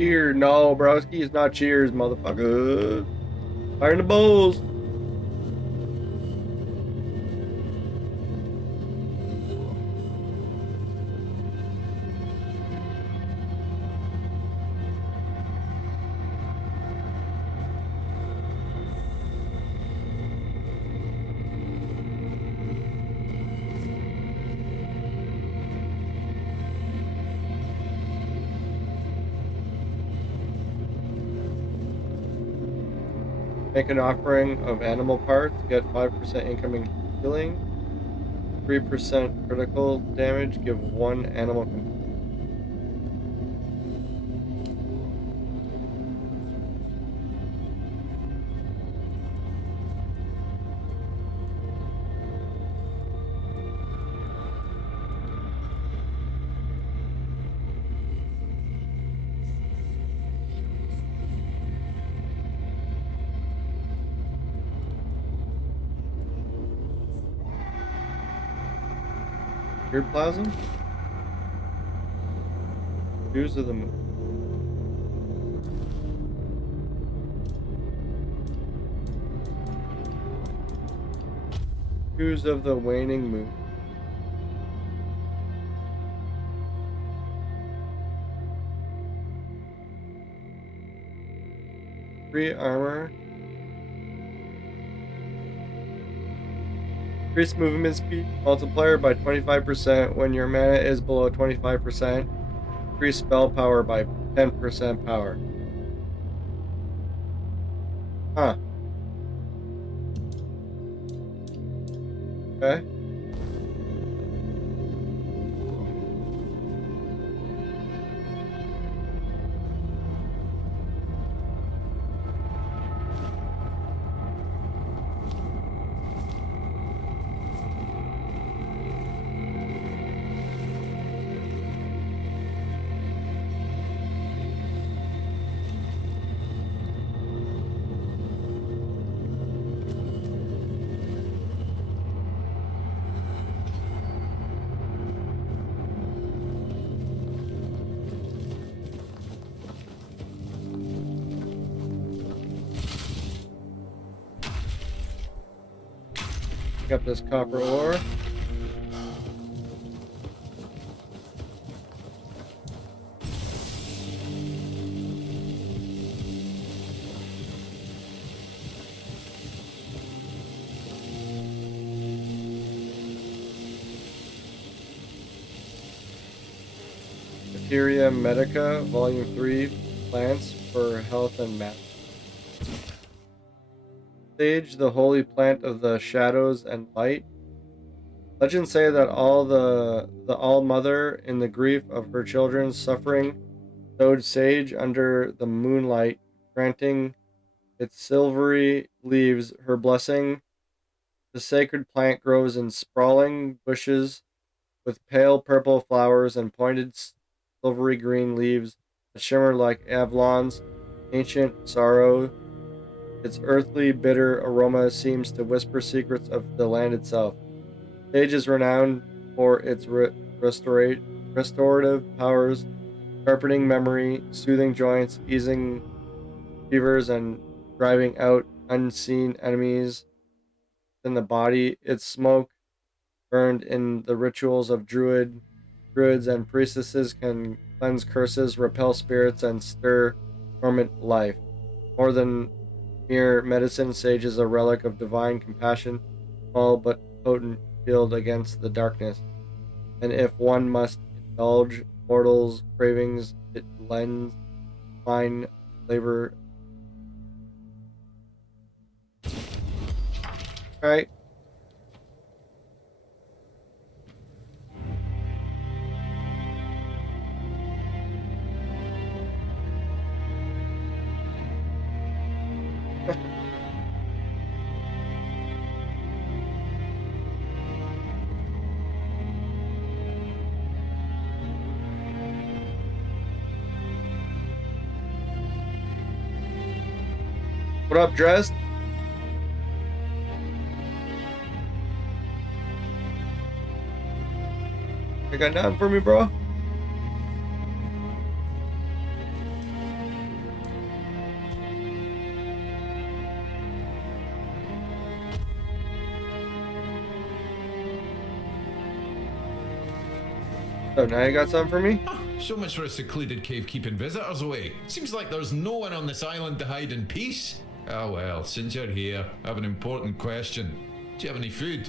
Cheer. No, broski, it's not cheers, motherfucker. Fire in the bowls. Make an offering of animal parts. Get 5% incoming healing. 3% critical damage. Give 1 animal. Weird plasm? Views of the moon. Views of the waning moon. Free armor. Increase movement speed multiplier by 25% when your mana is below 25%. Increase spell power by 10% power. Huh. Okay. Pick up this copper ore. Materia Medica, Volume 3, Plants for Health and Math. Sage, the holy plant of the shadows and light. Legends say that the All Mother, in the grief of her children's suffering, sowed sage under the moonlight, granting its silvery leaves her blessing. The sacred plant grows in sprawling bushes with pale purple flowers and pointed silvery green leaves that shimmer like Avalon's ancient sorrow. Its earthly, bitter aroma seems to whisper secrets of the land itself. Sage is renowned for its restorative powers, sharpening memory, soothing joints, easing fevers, and driving out unseen enemies in the body. Its smoke, burned in the rituals of druids and priestesses, can cleanse curses, repel spirits, and stir dormant life. More than mere medicine, sage is a relic of divine compassion, small but potent shield against the darkness. And if one must indulge mortals' cravings, it lends fine flavor. Alright. What up, Dressed? You got nothing for me, bro? So now you got something for me? So much for a secluded cave keeping visitors away. Seems like there's no one on this island to hide in peace. Ah well, since you're here, I have an important question. Do you have any food?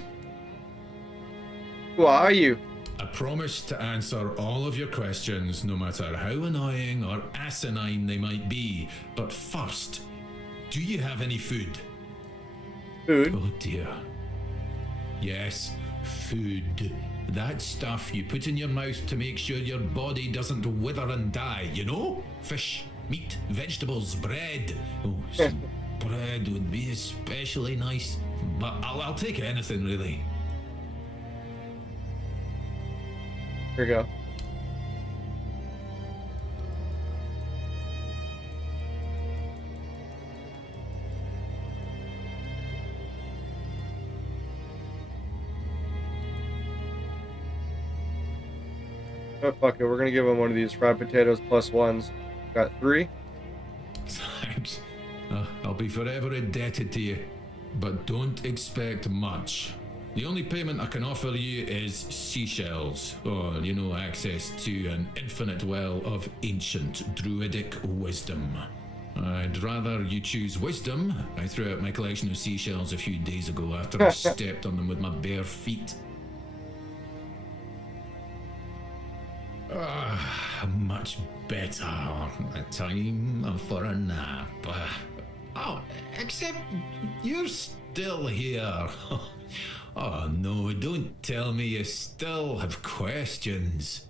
Who are you? I promise to answer all of your questions, no matter how annoying or asinine they might be. But first, Do you have any food? Food? Oh dear. Yes, food. That stuff you put in your mouth to make sure your body doesn't wither and die, you know? Fish, meat, vegetables, bread. Oh, some bread would be especially nice. But I'll take anything, really. Here we go. Oh, fuck it. We're gonna give him one of these fried potatoes plus ones. Got 3. Thanks. I'll be forever indebted to you. But don't expect much. The only payment I can offer you is seashells, or, you know, access to an infinite well of ancient druidic wisdom. I'd rather you choose wisdom. I threw out my collection of seashells a few days ago after I stepped on them with my bare feet. Much better. A time for a nap. Oh, except you're still here. Oh no, don't tell me you still have questions.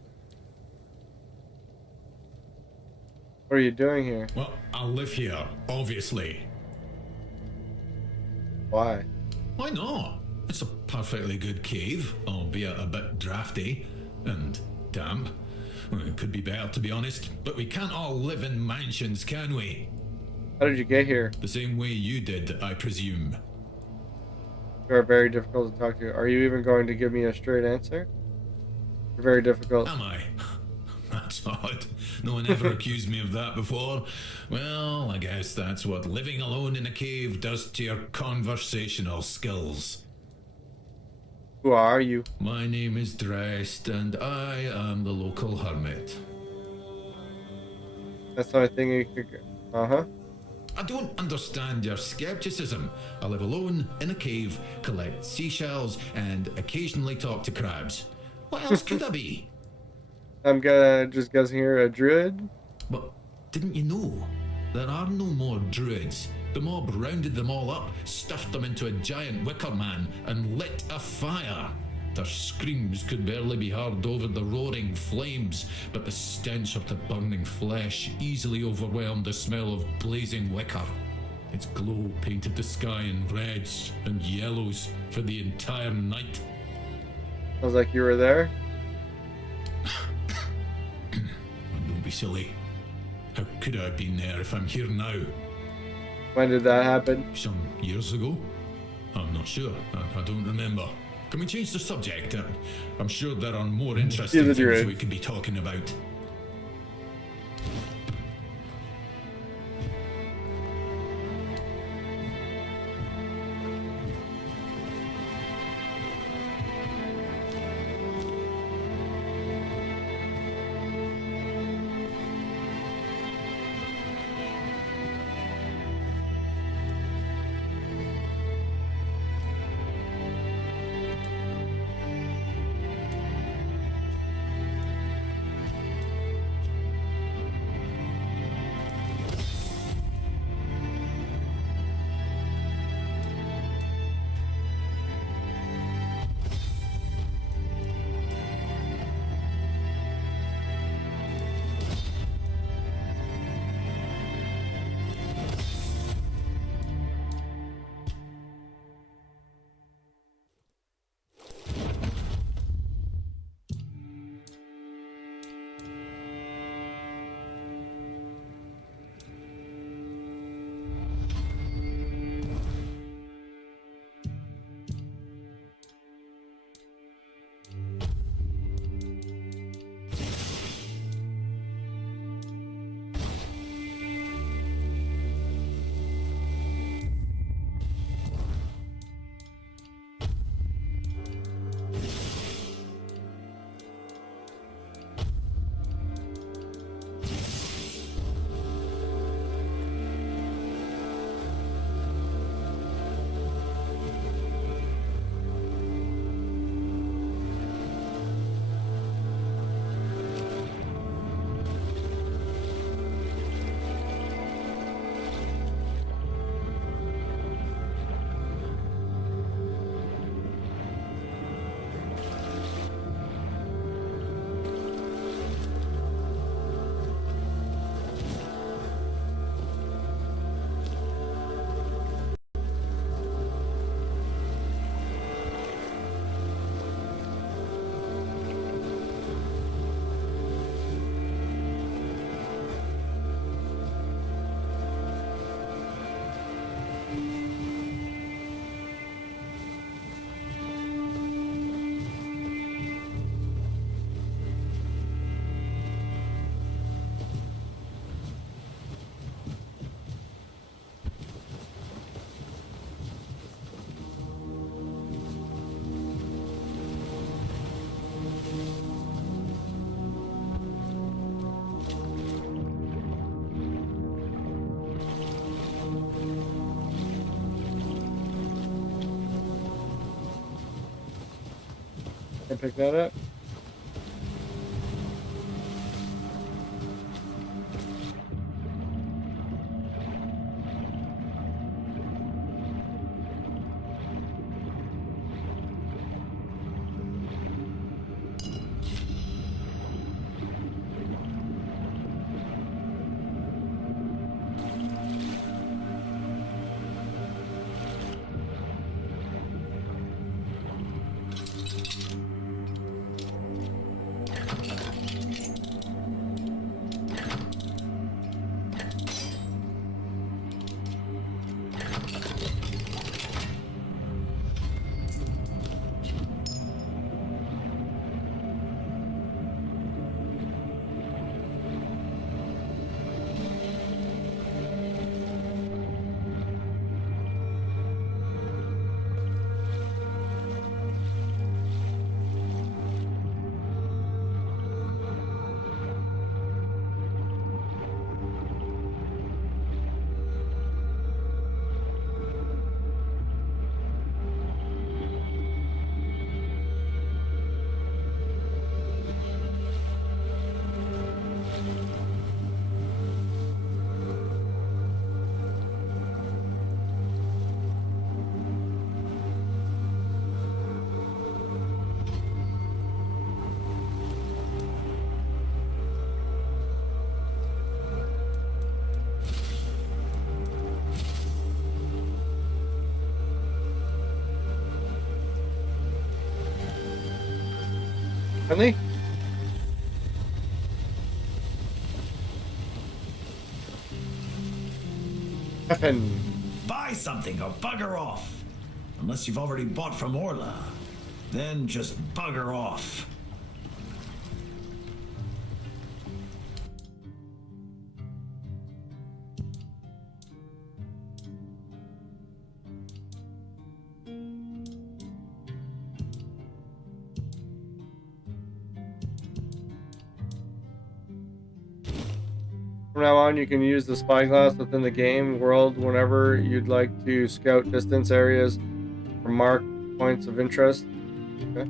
What are you doing here? Well, I live here, obviously. Why? Why not? It's a perfectly good cave, albeit a bit drafty and damp. Well, it could be better, to be honest, but we can't all live in mansions, can we? How did you get here? The same way you did, I presume. You are very difficult to talk to. Are you even going to give me a straight answer? You're very difficult. Am I? That's odd. No one ever accused me of that before. Well, I guess that's what living alone in a cave does to your conversational skills. Who are you? My name is Drest, and I am the local hermit. That's the only thing you could... Uh-huh. I don't understand your skepticism. I live alone in a cave, collect seashells, and occasionally talk to crabs. What else could I be? I'm gonna just guessing here, a druid? But didn't you know? There are no more druids. The mob rounded them all up, stuffed them into a giant wicker man, and lit a fire. Their screams could barely be heard over the roaring flames, but the stench of the burning flesh easily overwhelmed the smell of blazing wicker. Its glow painted the sky in reds and yellows for the entire night. Sounds like you were there. Don't be silly. How could I have been there if I'm here now? When did that happen? Some years ago? I'm not sure. I don't remember. Can we change the subject? I'm sure there are more interesting the things druid. we could be talking about. Can I pick that up? Finally? Effin. Buy something or bugger off. Unless you've already bought from Orla. Then just bugger off. From now on, you can use the spyglass within the game world whenever you'd like to scout distance areas or mark points of interest. Okay.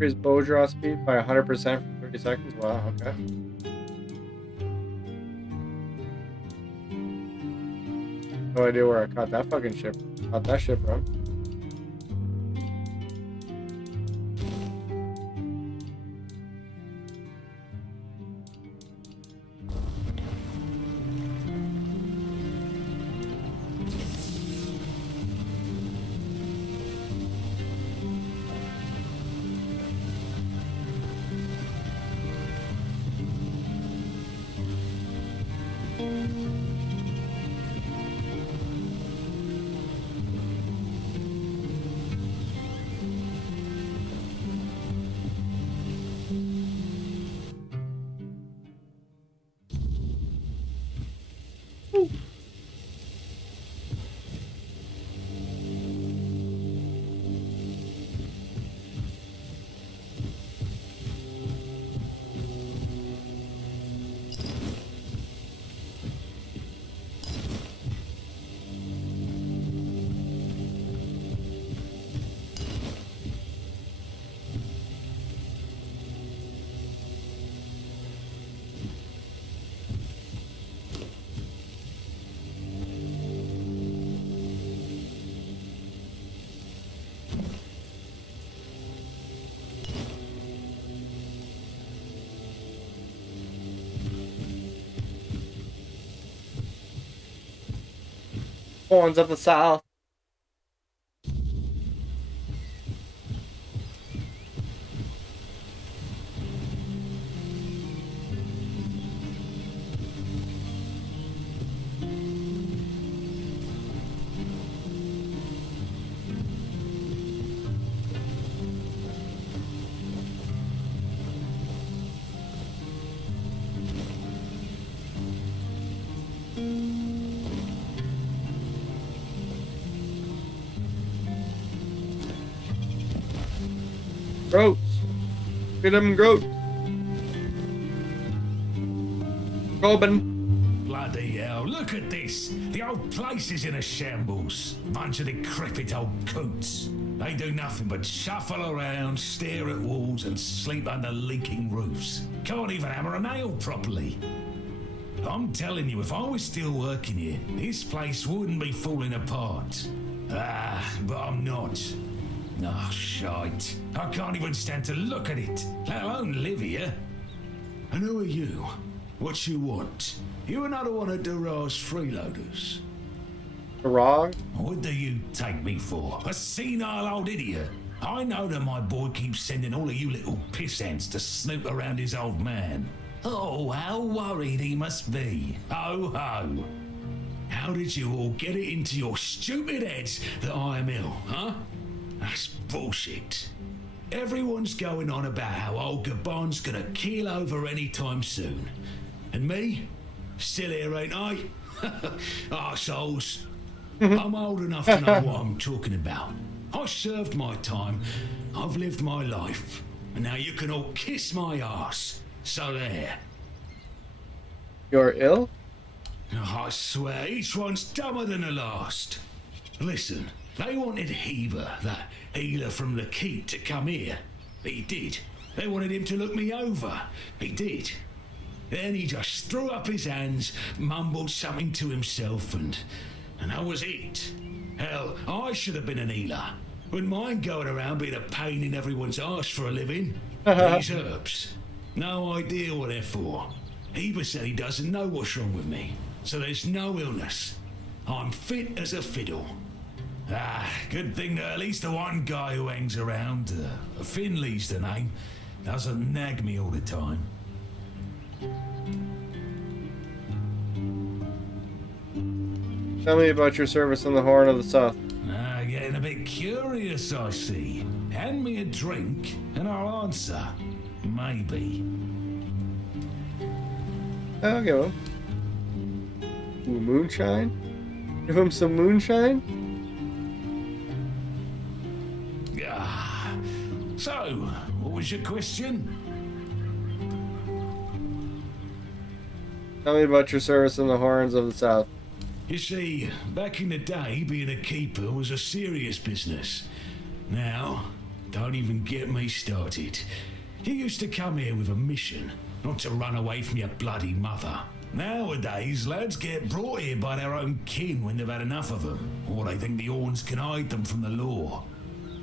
Increase bow draw speed by 100% for 30 seconds. Wow, okay. No idea where I caught that fucking ship. Caught that ship from. Horns of the South. Groats. Get him, Groat. Coben. Bloody hell, look at this. The old place is in a shambles. Bunch of decrepit old coots. They do nothing but shuffle around, stare at walls, and sleep under leaking roofs. Can't even hammer a nail properly. I'm telling you, if I was still working here, this place wouldn't be falling apart. But I'm not. Oh, shite. I can't even stand to look at it, let alone live here. And who are you? What you want? You another one of Durar's freeloaders? Durag? What do you take me for? A senile old idiot? I know that my boy keeps sending all of you little pissants to snoop around his old man. Oh, how worried he must be. Ho ho. How did you all get it into your stupid heads that I am ill, huh? That's bullshit. Everyone's going on about how old Gabon's gonna keel over anytime soon. And me? Still here, ain't I? Arseholes. I'm old enough to know what I'm talking about. I served my time. I've lived my life. And now you can all kiss my arse. So there. You're ill? Oh, I swear, each one's dumber than the last. Listen, they wanted Heber, that healer from the keep, to come here. He did. They wanted him to look me over. He did. Then he just threw up his hands, mumbled something to himself, and that was it. Hell, I should have been an healer. Wouldn't mind going around being a pain in everyone's arse for a living. These herbs. No idea what they're for. Heber said he doesn't know what's wrong with me, so there's no illness. I'm fit as a fiddle. Good thing that at least the one guy who hangs around, Finley's the name, doesn't nag me all the time. Tell me about your service in the Horn of the South. Getting a bit curious, I see. Hand me a drink, and I'll answer. Maybe. I'll give him. Ooh, moonshine? Give him some moonshine? So, what was your question? Tell me about your service in the Horns of the South. You see, back in the day, being a keeper was a serious business. Now, don't even get me started. You used to come here with a mission, not to run away from your bloody mother. Nowadays, lads get brought here by their own kin when they've had enough of them, or they think the Horns can hide them from the law.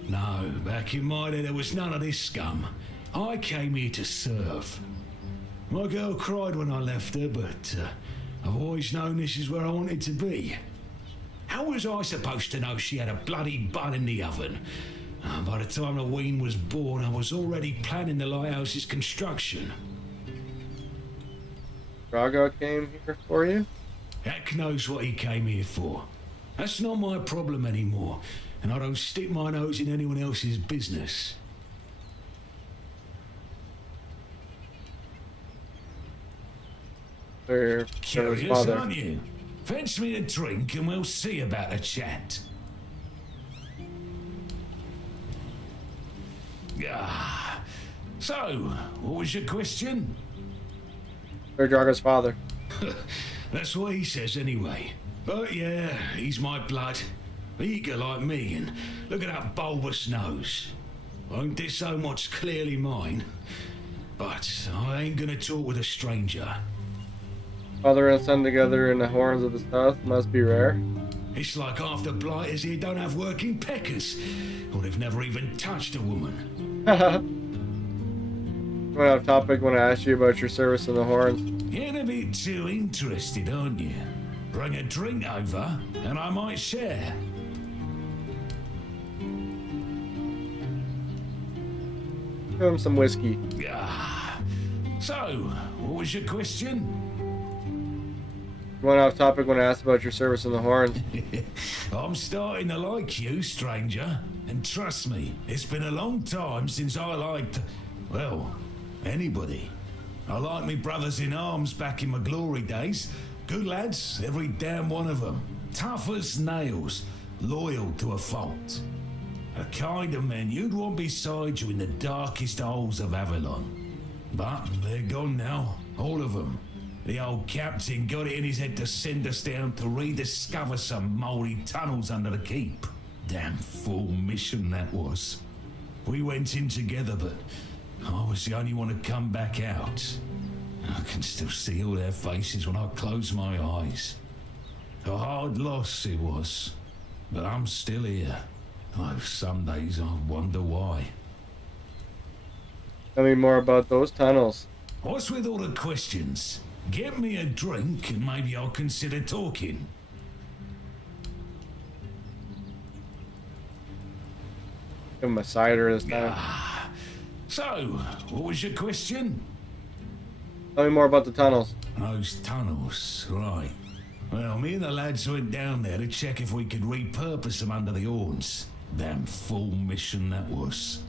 No, back in my day there was none of this scum. I came here to serve. My girl cried when I left her, but I've always known this is where I wanted to be. How was I supposed to know she had a bloody bun in the oven? By the time the wean was born, I was already planning the lighthouse's construction. Drago came here for you? Heck knows what he came here for. That's not my problem anymore, and I don't stick my nose in anyone else's business. Or Curious, his father. aren't you? Fetch me a drink and we'll see about a chat. So, what was your question? Or Drago's father. That's what he says anyway. But yeah, he's my blood. Eager like me, and look at that bulbous nose. Won't this so much clearly mine? But I ain't gonna talk with a stranger. Father and son together in the Horns of the South must be rare. It's like half the blighters here don't have working peckers, or they've never even touched a woman. Went off topic when I asked you about your service in the Horns. Getting a bit too interested, aren't you? Bring a drink over, and I might share. Give him some whiskey. Ah. So, what was your question? You went off topic when I asked about your service in the Horns. I'm starting to like you, stranger. And trust me, it's been a long time since I liked, well, anybody. I liked me brothers in arms back in my glory days. Good lads, every damn one of them. Tough as nails, loyal to a fault. A kind of men you'd want beside you in the darkest holes of Avalon. But they're gone now, all of them. The old captain got it in his head to send us down to rediscover some mouldy tunnels under the keep. Damn fool mission that was. We went in together, but I was the only one to come back out. I can still see all their faces when I close my eyes. A hard loss it was, but I'm still here. Oh, some days I wonder why. Tell me more about those tunnels. What's with all the questions? Get me a drink and maybe I'll consider talking. Give him a cider this time. So, what was your question? Tell me more about the tunnels. Those tunnels, right. Well, me and the lads went down there to check if we could repurpose them under the horns. Damn fool mission that was.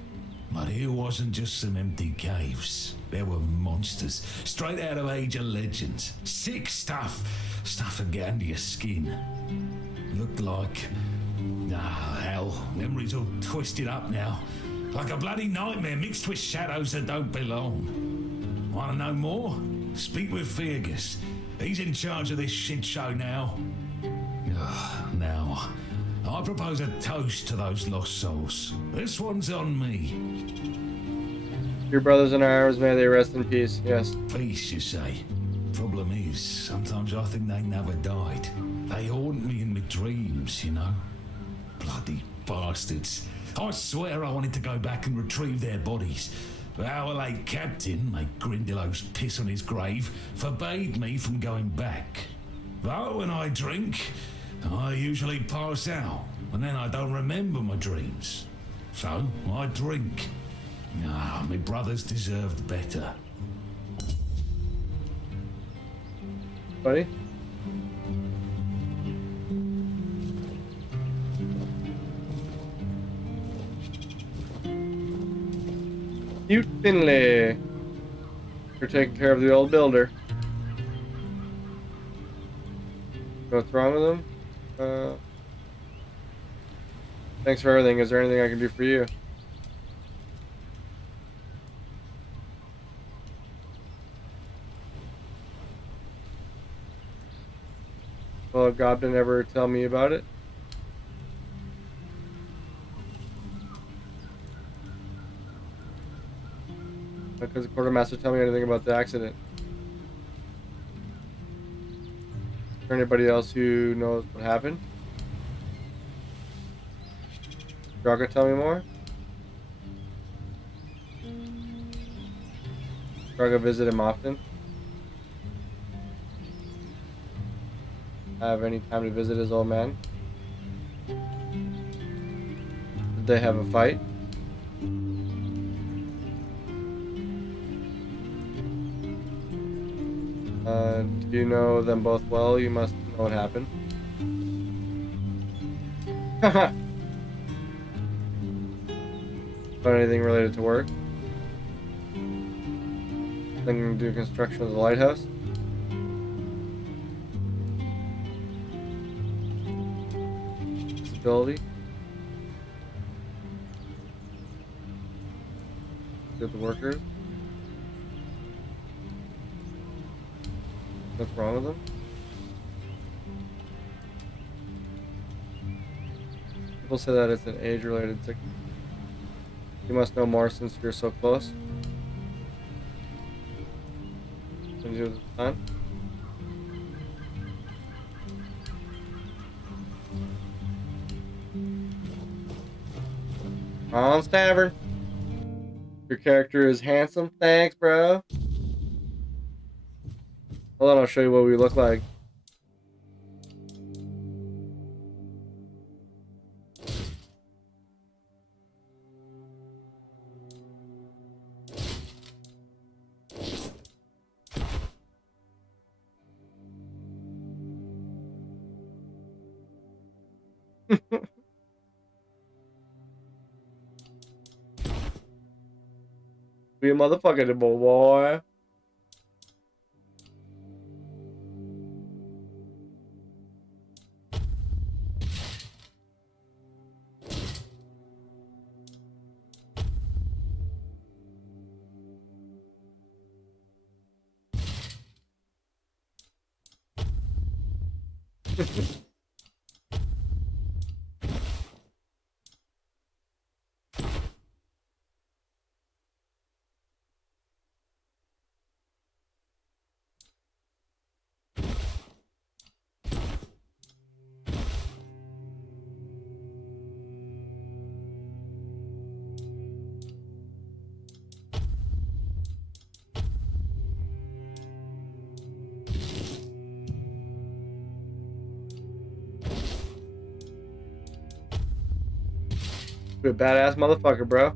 But here wasn't just some empty caves. There were monsters, straight out of Age of Legends. Sick stuff. Stuff to get under your skin. Looked like... ah, hell. Memories all twisted up now. Like a bloody nightmare mixed with shadows that don't belong. Want to know more? Speak with Fergus. He's in charge of this shit show now. Now, I propose a toast to those lost souls. This one's on me. Your brothers in arms, may they rest in peace. Yes. Peace, you say? Problem is, sometimes I think they never died. They haunt me in my dreams, you know? Bloody bastards. I swear I wanted to go back and retrieve their bodies. But our late captain, make Grindelows piss on his grave, forbade me from going back. But when I drink, I usually pass out, and then I don't remember my dreams. So, I drink. Ah, my brothers deserved better. Buddy? Cute Finlay. You're taking care of the old builder. What's wrong with him? Thanks for everything. Is there anything I can do for you? Well, God didn't ever tell me about it. Because the quartermaster tell me anything about the accident. Is there anybody else who knows what happened? Draga, tell me more. Draga visit him often. Have any time to visit his old man? Did they have a fight? Do you know them both well? You must know what happened. About anything related to work? Something to do with construction of the lighthouse? Disability? With the workers? What's wrong with them? People say that it's an age-related sickness. You must know more since you're so close. Can you do the son? On Stavern. Your character is handsome. Thanks, bro. Hold on, I'll show you what we look like. Be a motherfucker, boy. Be a badass motherfucker, bro.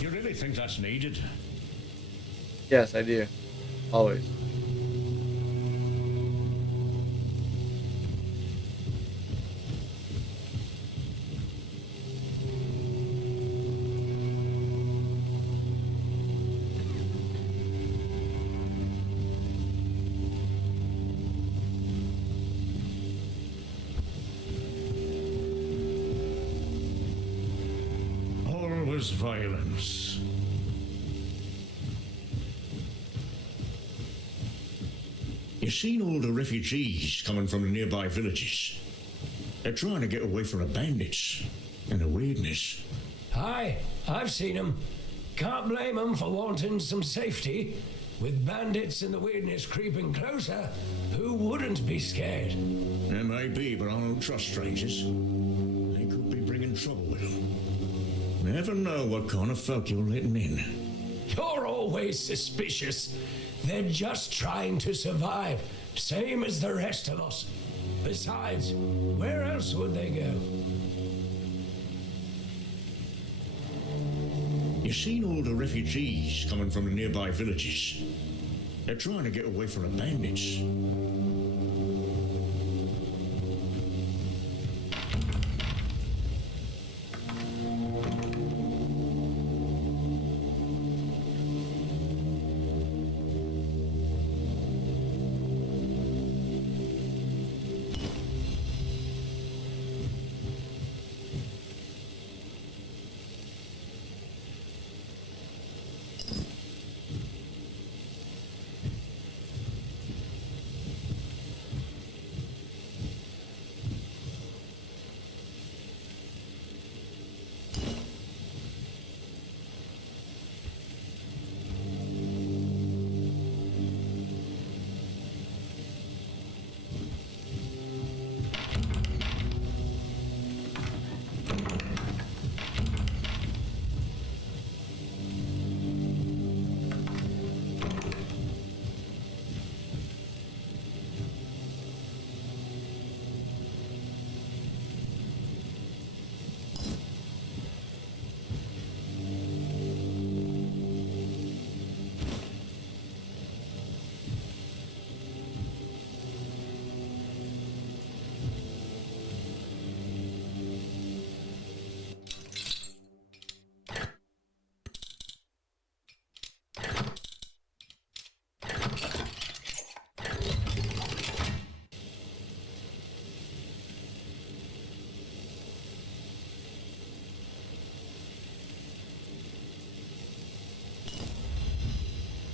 You really think that's needed? Yes, I do. Always. Always violence. You seen all the refugees coming from the nearby villages? They're trying to get away from the bandits and the weirdness. Aye, I've seen 'em. Can't blame 'em for wanting some safety. With bandits and the weirdness creeping closer, who wouldn't be scared? There may be, but I don't trust strangers. They could be bringing trouble with them. Never know what kind of folk you're letting in. You're always suspicious. They're just trying to survive, same as the rest of us. Besides, where else would they go? You seen all the refugees coming from the nearby villages? They're trying to get away from the bandits.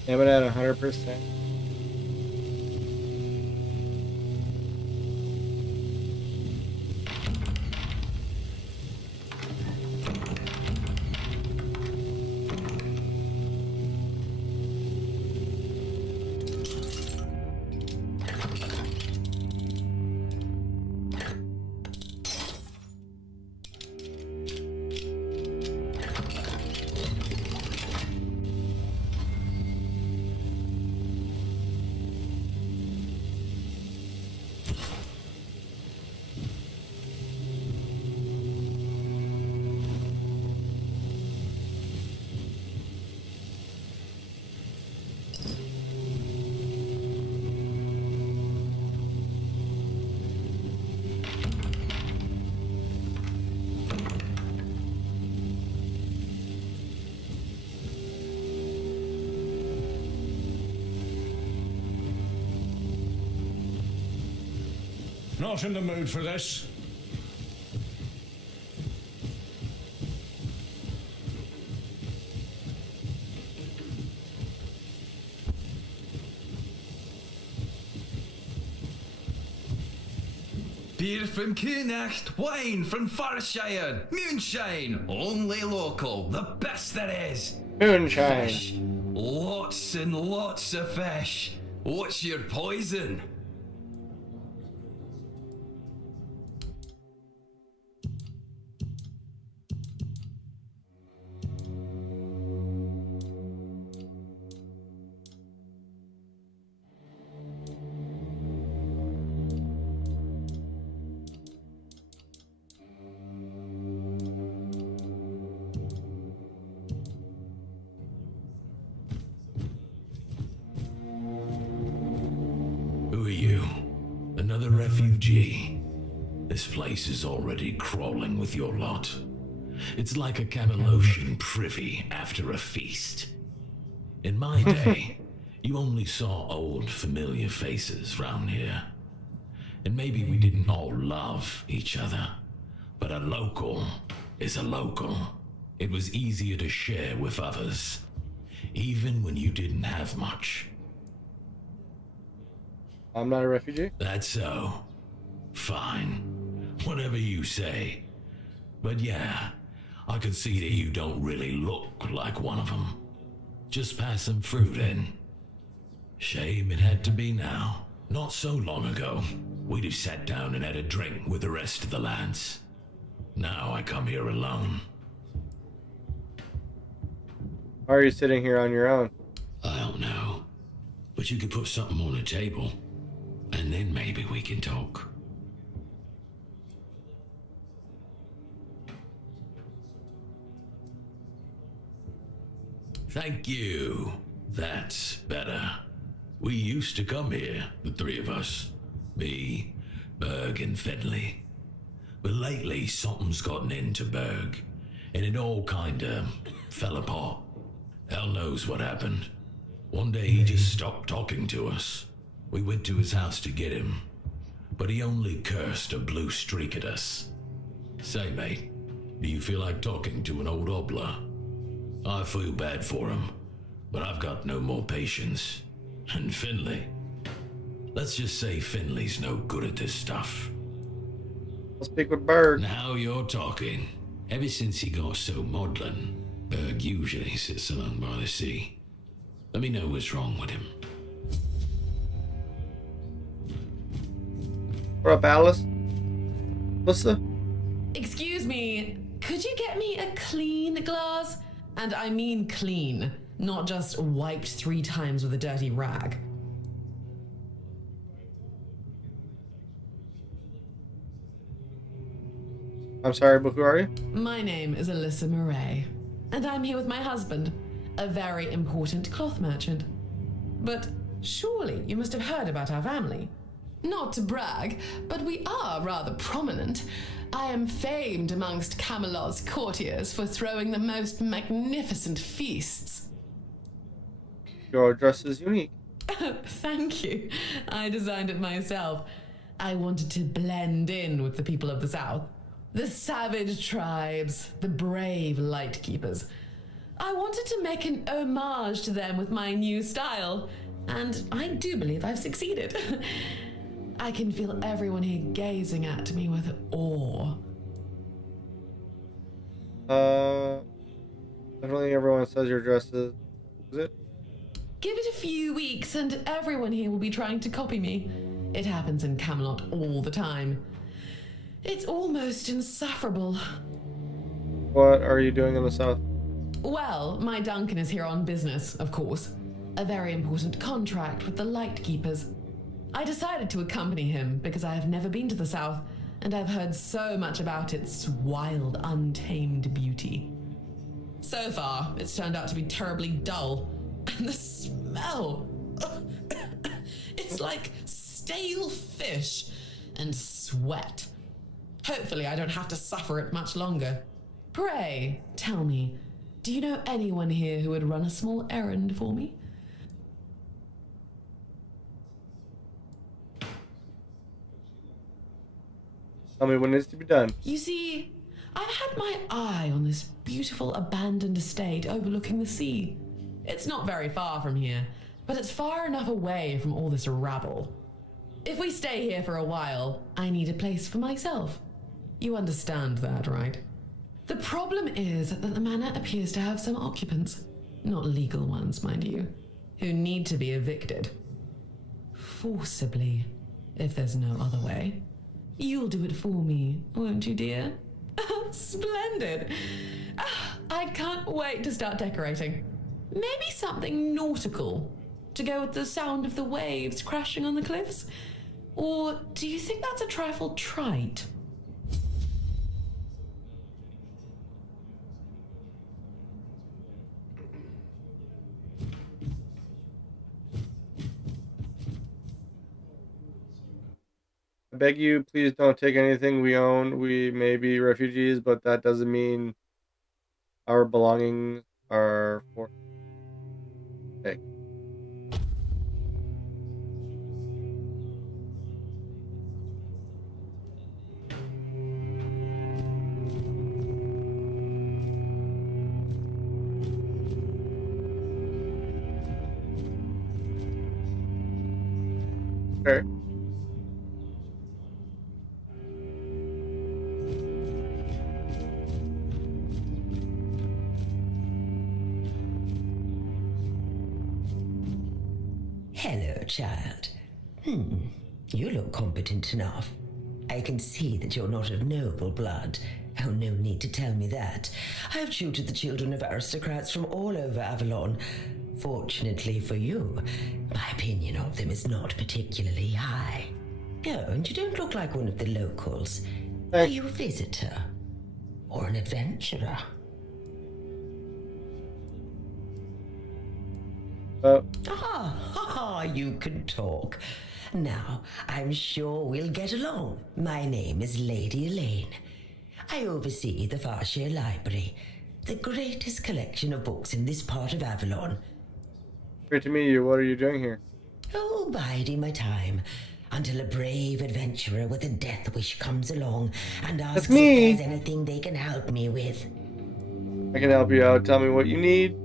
Damn it at 100%. Not in the mood for this. Beer from Kunacht, wine from Farshire, moonshine, only local, the best there is. Moonshine. Fish, lots and lots of fish. What's your poison? Who are you? Another refugee? This place is already crawling with your lot. It's like a Camelosian privy after a feast. In my day, you only saw old familiar faces round here. And maybe we didn't all love each other, but a local is a local. It was easier to share with others, even when you didn't have much. I'm not a refugee. That's so. Fine. Whatever you say. But yeah, I can see that you don't really look like one of them. Just pass them through then. Shame it had to be now. Not so long ago, we'd have sat down and had a drink with the rest of the lads. Now I come here alone. Why are you sitting here on your own? I don't know. But you could put something on the table, and then maybe we can talk. Thank you. That's better. We used to come here, the three of us. Me, Berg, and Finley. But lately, something's gotten into Berg, and it all kinda fell apart. Hell knows what happened. One day he just stopped talking to us. We went to his house to get him, but he only cursed a blue streak at us. Say, mate, do you feel like talking to an old obla? I feel bad for him, but I've got no more patience. And Finley? Let's just say Finley's no good at this stuff. I'll speak with Berg. Now you're talking. Ever since he got so maudlin, Berg usually sits alone by the sea. Let me know what's wrong with him. What up, Alice? Melissa? Excuse me, could you get me a clean glass? And I mean clean, not just wiped 3 times with a dirty rag. I'm sorry, but who are you? My name is Alyssa Murray, and I'm here with my husband, a very important cloth merchant. But surely you must have heard about our family. Not to brag, but we are rather prominent. I am famed amongst Camelot's courtiers for throwing the most magnificent feasts. Your dress is unique. Thank you. I designed it myself. I wanted to blend in with the people of the South. The savage tribes, the brave lightkeepers. I wanted to make an homage to them with my new style, and I do believe I've succeeded. I can feel everyone here gazing at me with awe. Definitely everyone says your dress is it? Give it a few weeks and everyone here will be trying to copy me. It happens in Camelot all the time. It's almost insufferable. What are you doing in the South? Well, my Duncan is here on business, of course. A very important contract with the Lightkeepers. I decided to accompany him because I have never been to the South, and I've heard so much about its wild, untamed beauty. So far, it's turned out to be terribly dull. And the smell! It's like stale fish and sweat. Hopefully I don't have to suffer it much longer. Pray, tell me, do you know anyone here who would run a small errand for me? Tell me what needs to be done. You see, I've had my eye on this beautiful abandoned estate overlooking the sea. It's not very far from here, but it's far enough away from all this rabble. If we stay here for a while, I need a place for myself. You understand that, right? The problem is that the manor appears to have some occupants, not legal ones, mind you, who need to be evicted. Forcibly, if there's no other way. You'll do it for me, won't you, dear? Splendid! I can't wait to start decorating. Maybe something nautical, to go with the sound of the waves crashing on the cliffs? Or do you think that's a trifle trite? I beg you, please don't take anything we own. We may be refugees, but that doesn't mean our belongings are for take. Okay. Hello, child. You look competent enough. I can see that you're not of noble blood. Oh, no need to tell me that. I've tutored the children of aristocrats from all over Avalon. Fortunately for you, my opinion of them is not particularly high. Oh, and you don't look like one of the locals. Are you a visitor? Or an adventurer? You can talk. Now, I'm sure we'll get along. My name is Lady Elaine. I oversee the Farshire Library, the greatest collection of books in this part of Avalon. Great to meet you. What are you doing here? Oh, biding my time until a brave adventurer with a death wish comes along and asks if there's anything they can help me with. I can help you out. Tell me what you need.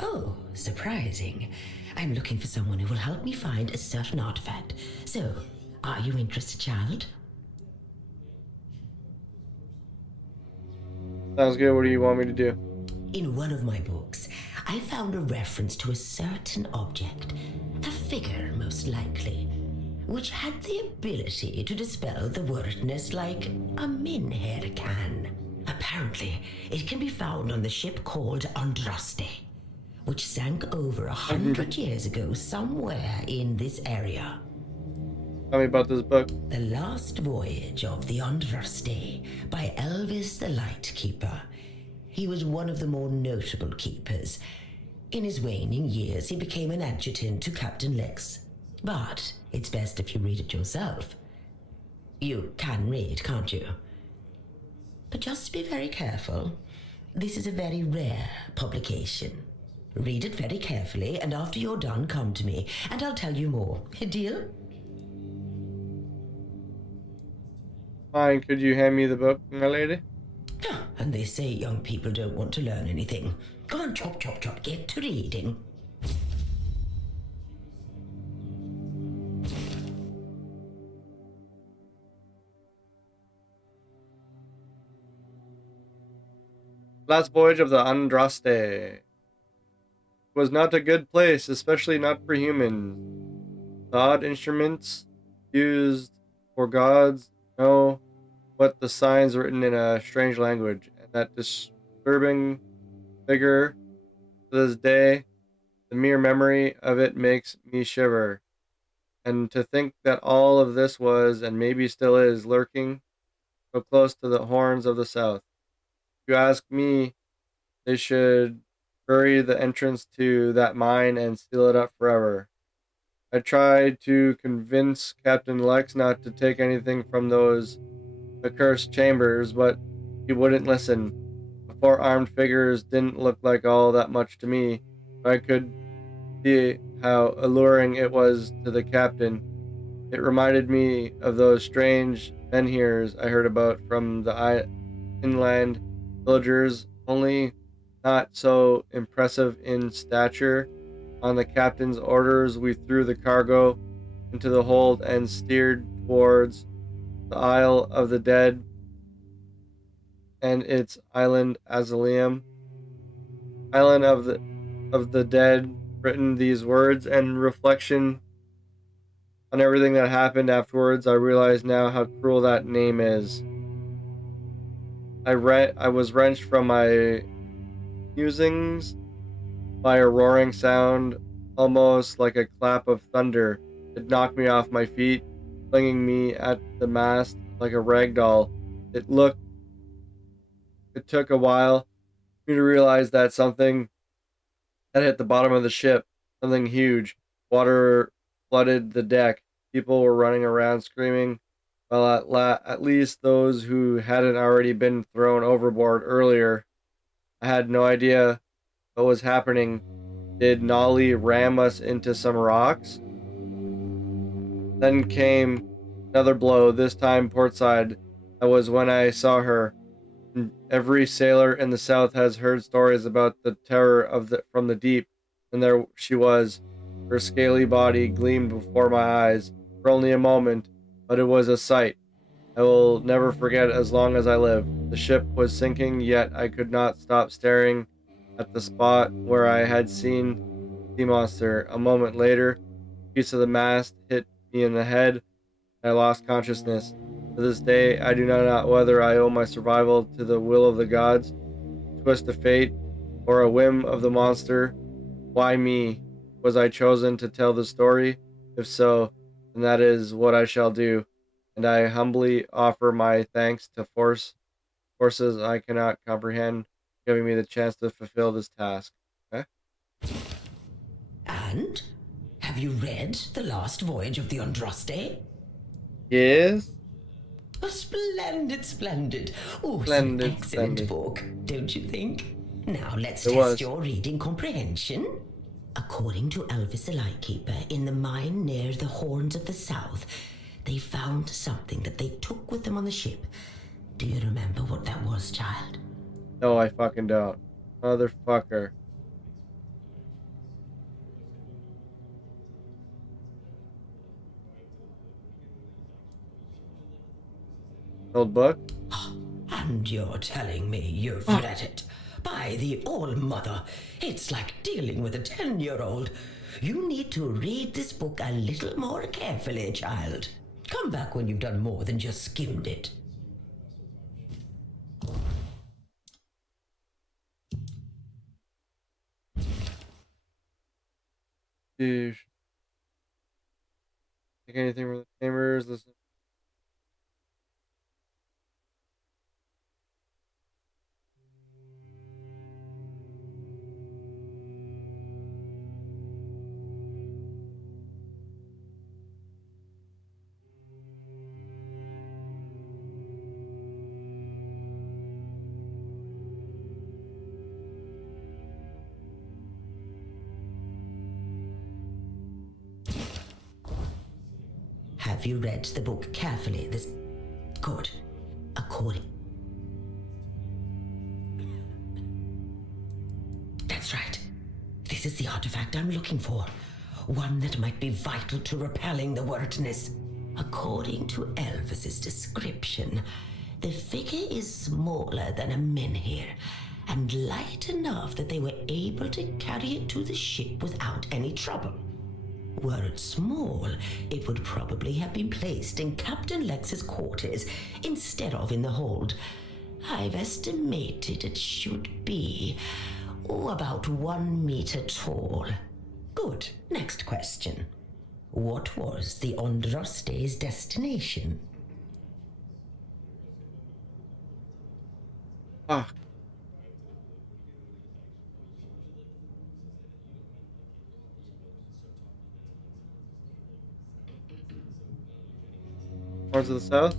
Oh, surprising. I'm looking for someone who will help me find a certain artifact. So, are you interested, child? Sounds good. What do you want me to do? In one of my books, I found a reference to a certain object, a figure most likely, which had the ability to dispel the wordness like a minhair can. Apparently, it can be found on the ship called Andraste, which sank over 100 years ago somewhere in this area. Tell me about this book. The Last Voyage of the Andraste by Elvis the Lightkeeper. He was one of the more notable keepers. In his waning years, he became an adjutant to Captain Lex. But it's best if you read it yourself. You can read, can't you? But just be very careful. This is a very rare publication. Read it very carefully, and after you're done, come to me, and I'll tell you more. A deal? Fine. Could you hand me the book, my lady? And they say young people don't want to learn anything. Come on, chop, chop, chop. Get to reading. Last voyage of the Andraste was not a good place, especially not for humans. The odd instruments used for gods know what the signs written in a strange language, and that disturbing figure to this day, the mere memory of it makes me shiver. And to think that all of this was, and maybe still is, lurking so close to the horns of the south. If you ask me, they should bury the entrance to that mine and seal it up forever. I tried to convince Captain Lex not to take anything from those accursed chambers, but he wouldn't listen. The four armed figures didn't look like all that much to me, but I could see how alluring it was to the captain. It reminded me of those strange menhirs I heard about from the inland villagers, only not so impressive in stature. On the captain's orders, we threw the cargo into the hold and steered towards the Isle of the Dead and its island Azalium. Island of the Dead, written these words and reflection on everything that happened afterwards. I realize now how cruel that name is. I was wrenched from my musings by a roaring sound, almost like a clap of thunder. It knocked me off my feet, flinging me at the mast like a rag doll. It took a while for me to realize that something had hit the bottom of the ship, something huge. Water flooded the deck. People were running around screaming, while at least those who hadn't already been thrown overboard earlier. I had no idea what was happening. Did Nolly ram us into some rocks? Then came another blow, this time portside. That was when I saw her. Every sailor in the South has heard stories about the terror from the deep, and there she was. Her scaly body gleamed before my eyes for only a moment, but it was a sight I will never forget as long as I live. The ship was sinking, yet I could not stop staring at the spot where I had seen the monster. A moment later, a piece of the mast hit me in the head. I lost consciousness. To this day, I do not know whether I owe my survival to the will of the gods, a twist of fate, or a whim of the monster. Why me? Was I chosen to tell the story? If so, then that is what I shall do, and I humbly offer my thanks to forces I cannot comprehend, for giving me the chance to fulfill this task. Okay? And? Have you read The Last Voyage of the Andraste? Yes. Oh, splendid, splendid. Oh, it's an Splendid, excellent splendid. book, don't you think? Now let's It test was. your reading comprehension. According to Elvis the Lightkeeper, in the mine near the Horns of the South, they found something that they took with them on the ship. Do you remember what that was, child? No, I fucking don't. Motherfucker. Old book? And you're telling me you've read it? By the All-Mother, it's like dealing with a 10-year-old. You need to read this book a little more carefully, child. Come back when you've done more than just skimmed it. Douche. Take anything from the chambers. Listen. Have you read the book carefully? This good. According. That's right. This is the artifact I'm looking for. One that might be vital to repelling the wordness. According to Elvis's description, the figure is smaller than a menhir and light enough that they were able to carry it to the ship without any trouble. Were it small, it would probably have been placed in Captain Lex's quarters instead of in the hold. I've estimated it should be about 1 meter tall. Good. Next question. What was the Andraste's destination? Fuck. Horns of the South?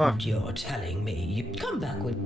And you're telling me you come back with.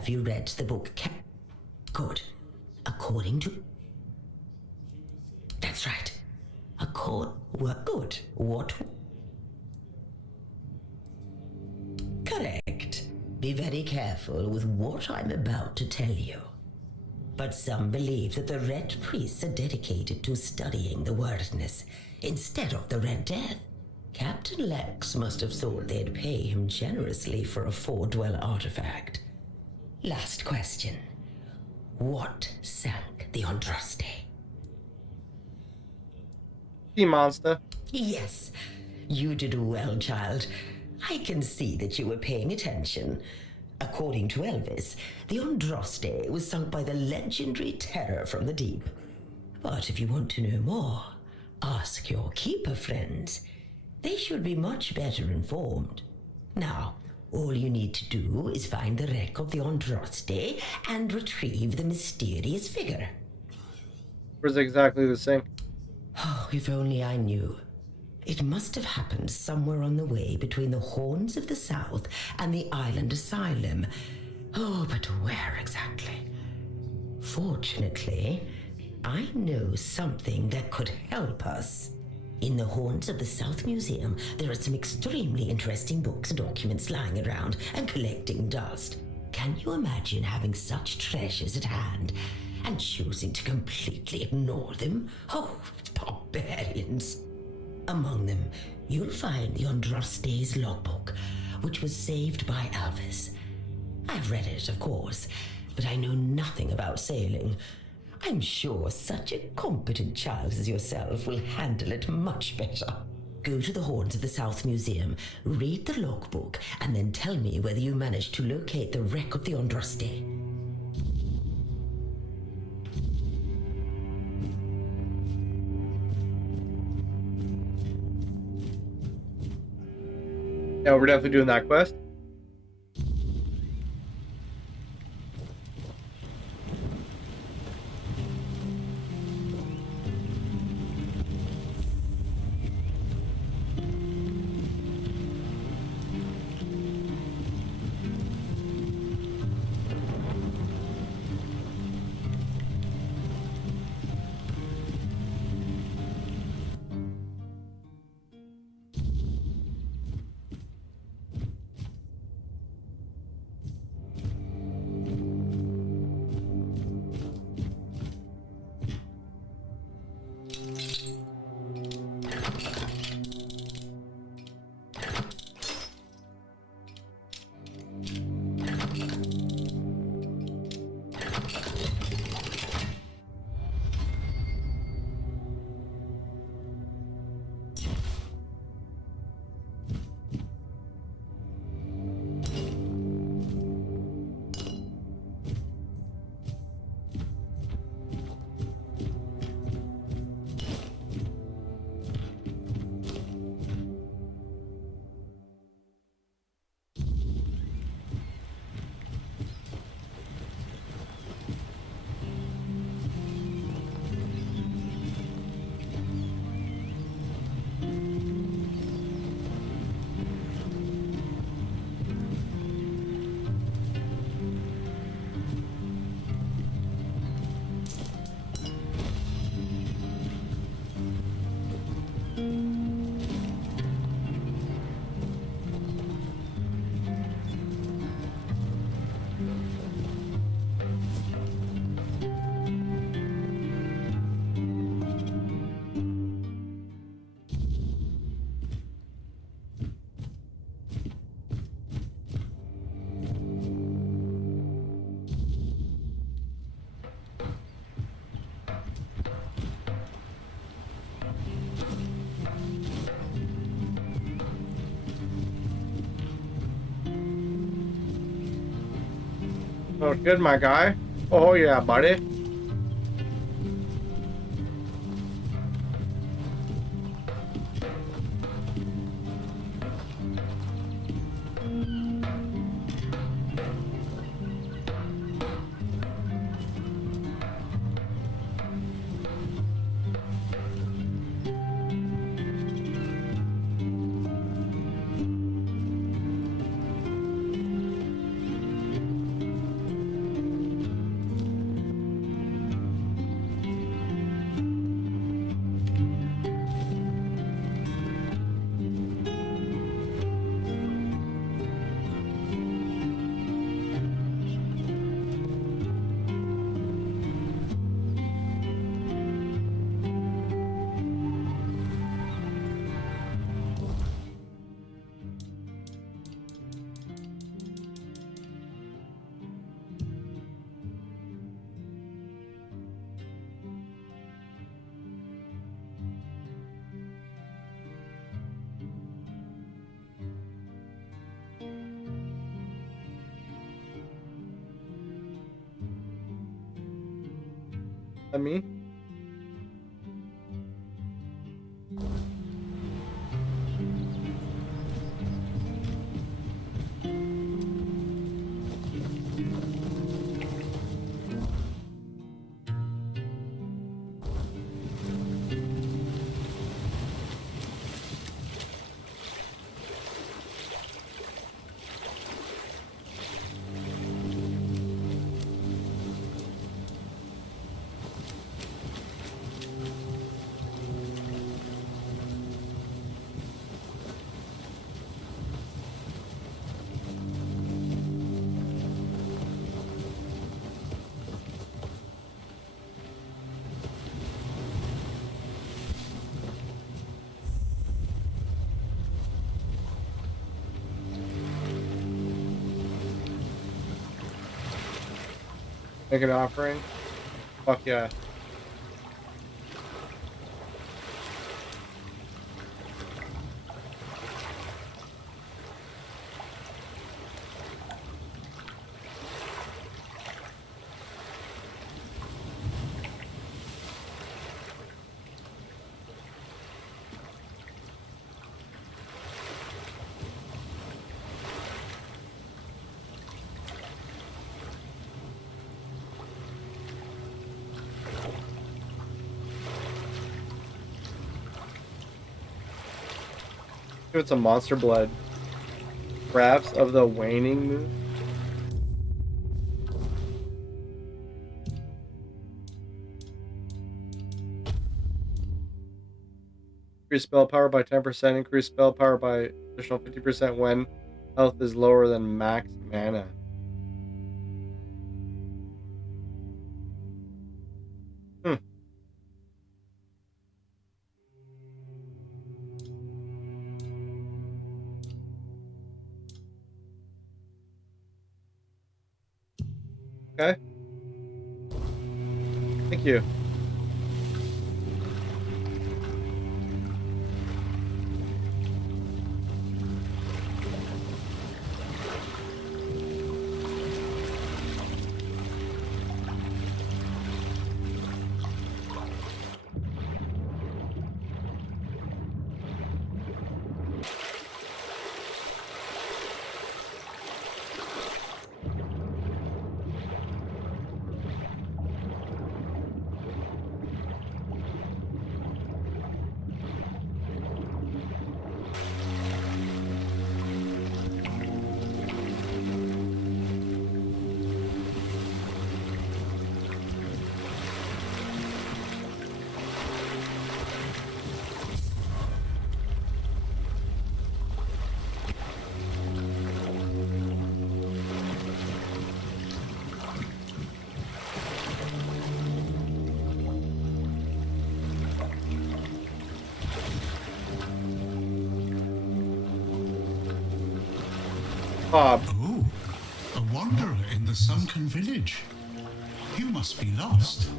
Have you read the book? Good. According to... That's right. Good. What? Correct. Be very careful with what I'm about to tell you. But some believe that the Red Priests are dedicated to studying the wordness instead of the Red Death. Captain Lex must have thought they'd pay him generously for a four-dwell artifact. Last question. What sank the Andraste? Sea monster. Yes, you did well, child. I can see that you were paying attention. According to Elvis, the Andraste was sunk by the legendary terror from the deep. But if you want to know more, ask your keeper friends. They should be much better informed. Now, all you need to do is find the wreck of the Andraste and retrieve the mysterious figure. Where's exactly the sink? Oh, if only I knew. It must have happened somewhere on the way between the Horns of the South and the Island Asylum. Oh, but where exactly? Fortunately, I know something that could help us. In the Horns of the South Museum, there are some extremely interesting books and documents lying around and collecting dust. Can you imagine having such treasures at hand and choosing to completely ignore them? Oh, barbarians! Among them, you'll find the Andraste's logbook, which was saved by Elvis. I've read it, of course, but I know nothing about sailing. I'm sure such a competent child as yourself will handle it much better. Go to the Horns of the South Museum, read the logbook, and then tell me whether you managed to locate the wreck of the Andraste. Yeah, we're definitely doing that quest. Oh, good, my guy. Oh, yeah, buddy. That me? Make an offering? Fuck yeah. Give it some monster blood. Crafts of the waning moon. Increase spell power by 10%. Increase spell power by additional 50% when health is lower than max mana. Okay. Thank you. Bob. Oh, a wanderer in the sunken village. You must be lost.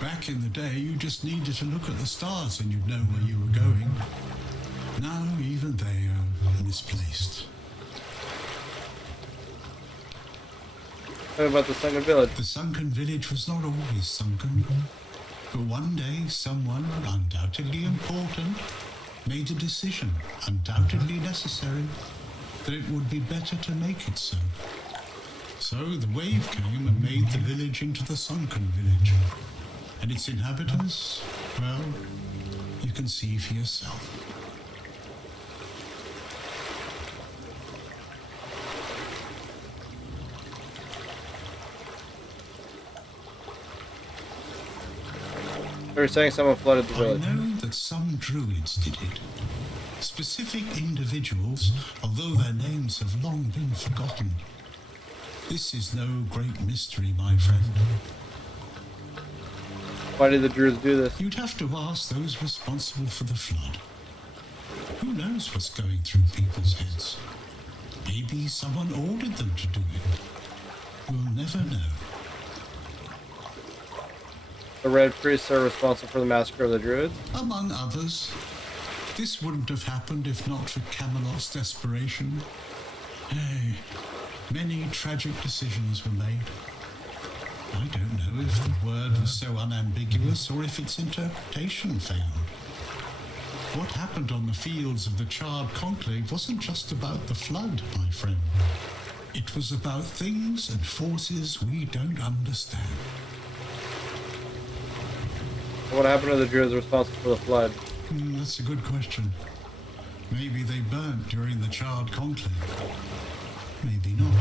Back in the day, you just needed to look at the stars and you'd know where you were going. Now, even they are misplaced. What about the sunken village? The sunken village was not always sunken. But one day, someone, undoubtedly important, made a decision, undoubtedly necessary, that it would be better to make it so. So the wave came and made the village into the sunken village. And its inhabitants, well, you can see for yourself. They were saying someone flooded the village. I know that some druids did it. Specific individuals, although their names have long been forgotten. This is no great mystery, my friend. Why did the druids do this? You'd have to ask those responsible for the flood. Who knows what's going through people's heads? Maybe someone ordered them to do it. We'll never know. The Red Priests are responsible for the massacre of the druids? Among others. This wouldn't have happened if not for Camelot's desperation. Hey, many tragic decisions were made. I don't know if the word was so unambiguous or if its interpretation failed. What happened on the fields of the Charred Conclave wasn't just about the flood, my friend. It was about things and forces we don't understand. What happened to the druids responsible for the flood? That's a good question. Maybe they burnt during the Charred Conclave. Maybe not.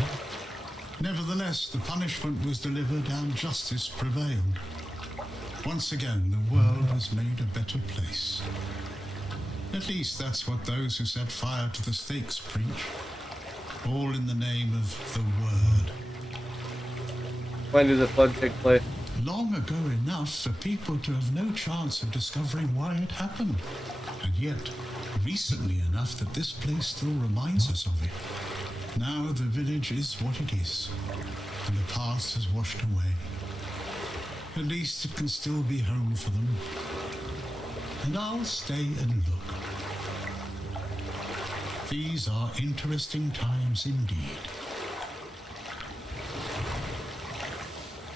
Nevertheless, the punishment was delivered and justice prevailed. Once again, the world was made a better place. At least that's what those who set fire to the stakes preach. All in the name of the Word. When did the flood take place? Long ago enough for people to have no chance of discovering why it happened. And yet, recently enough that this place still reminds us of it. Now the village is what it is, and the past has washed away. At least it can still be home for them. And I'll stay and look. These are interesting times indeed.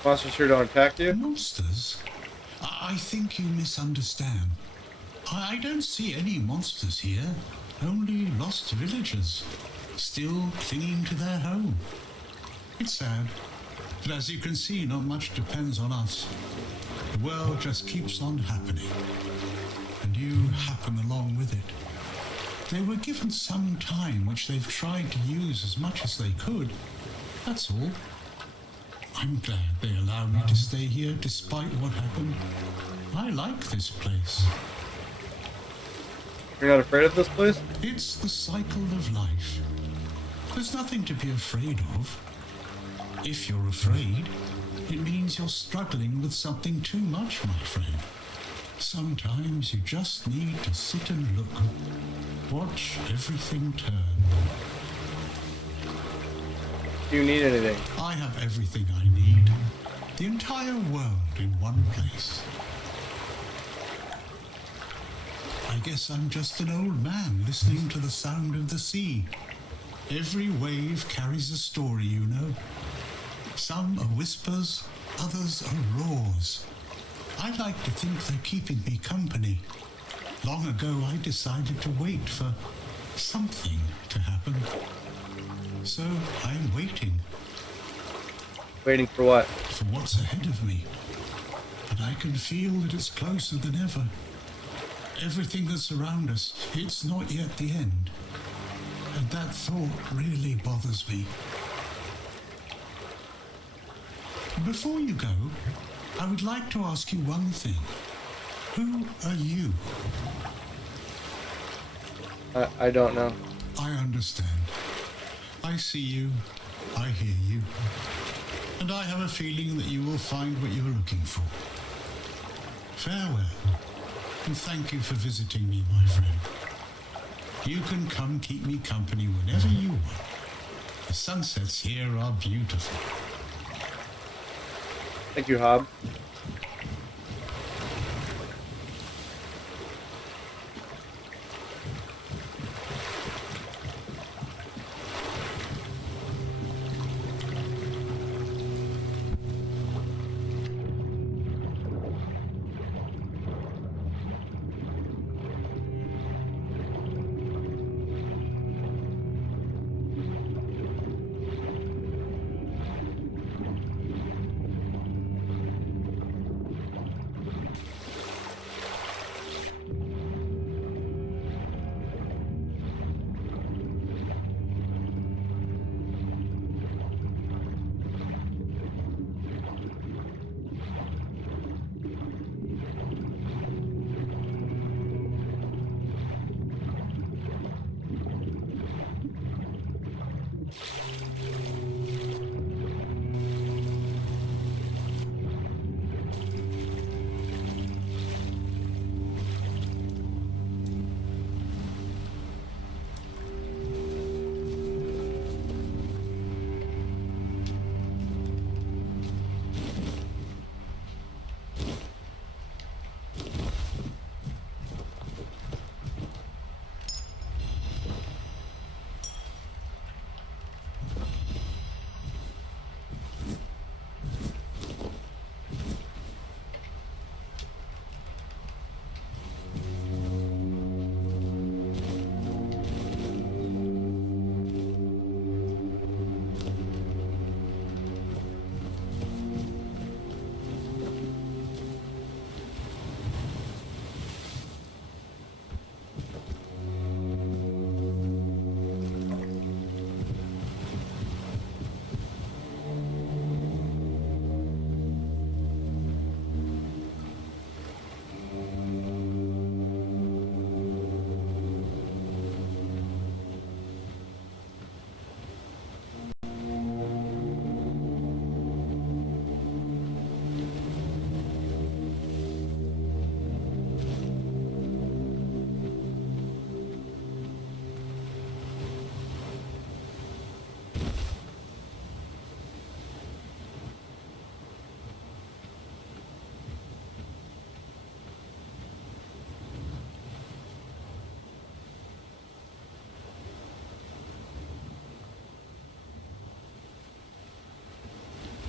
Monsters here don't attack you? Monsters? I think you misunderstand. I don't see any monsters here, only lost villagers, still clinging to their home. It's sad, but as you can see, not much depends on us. The world just keeps on happening, and you happen along with it. They were given some time which they've tried to use as much as they could, that's all. I'm glad they allowed me to stay here despite what happened. I like this place. You're not afraid of this place? It's the cycle of life. There's nothing to be afraid of. If you're afraid, it means you're struggling with something too much, my friend. Sometimes you just need to sit and look. Watch everything turn. Do you need anything? I have everything I need. The entire world in one place. I guess I'm just an old man listening to the sound of the sea. Every wave carries a story, you know. Some are whispers, others are roars. I like to think they're keeping me company. Long ago, I decided to wait for something to happen. So I'm waiting. Waiting for what? For what's ahead of me. And I can feel that it's closer than ever. Everything that's around us, it's not yet the end. And that thought really bothers me. Before you go, I would like to ask you one thing. Who are you? I don't know. I understand. I see you, I hear you, and I have a feeling that you will find what you're looking for. Farewell, and thank you for visiting me, my friend. You can come keep me company whenever you want. The sunsets here are beautiful. Thank you, Hob.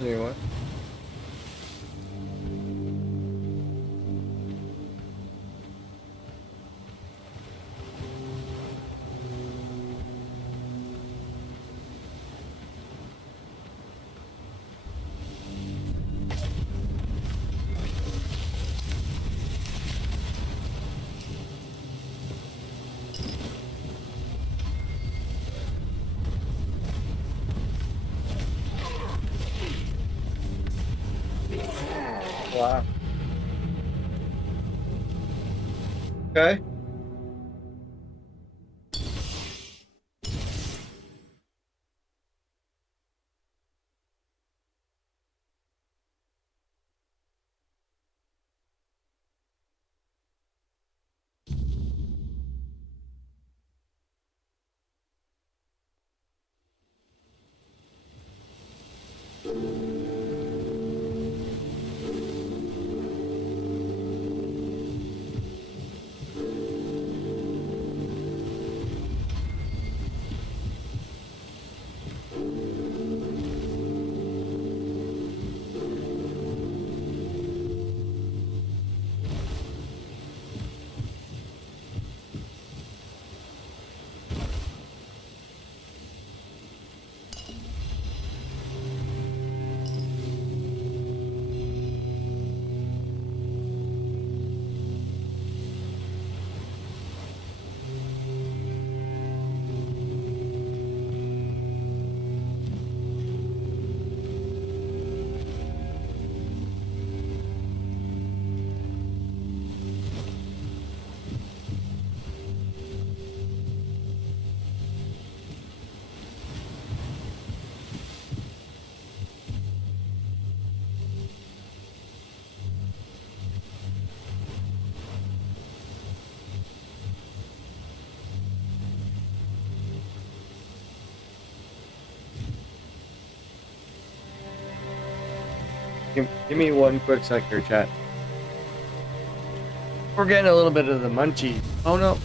Anyway. Wow. Okay. Give me one quick sec here, chat. We're getting a little bit of the munchies. Oh no.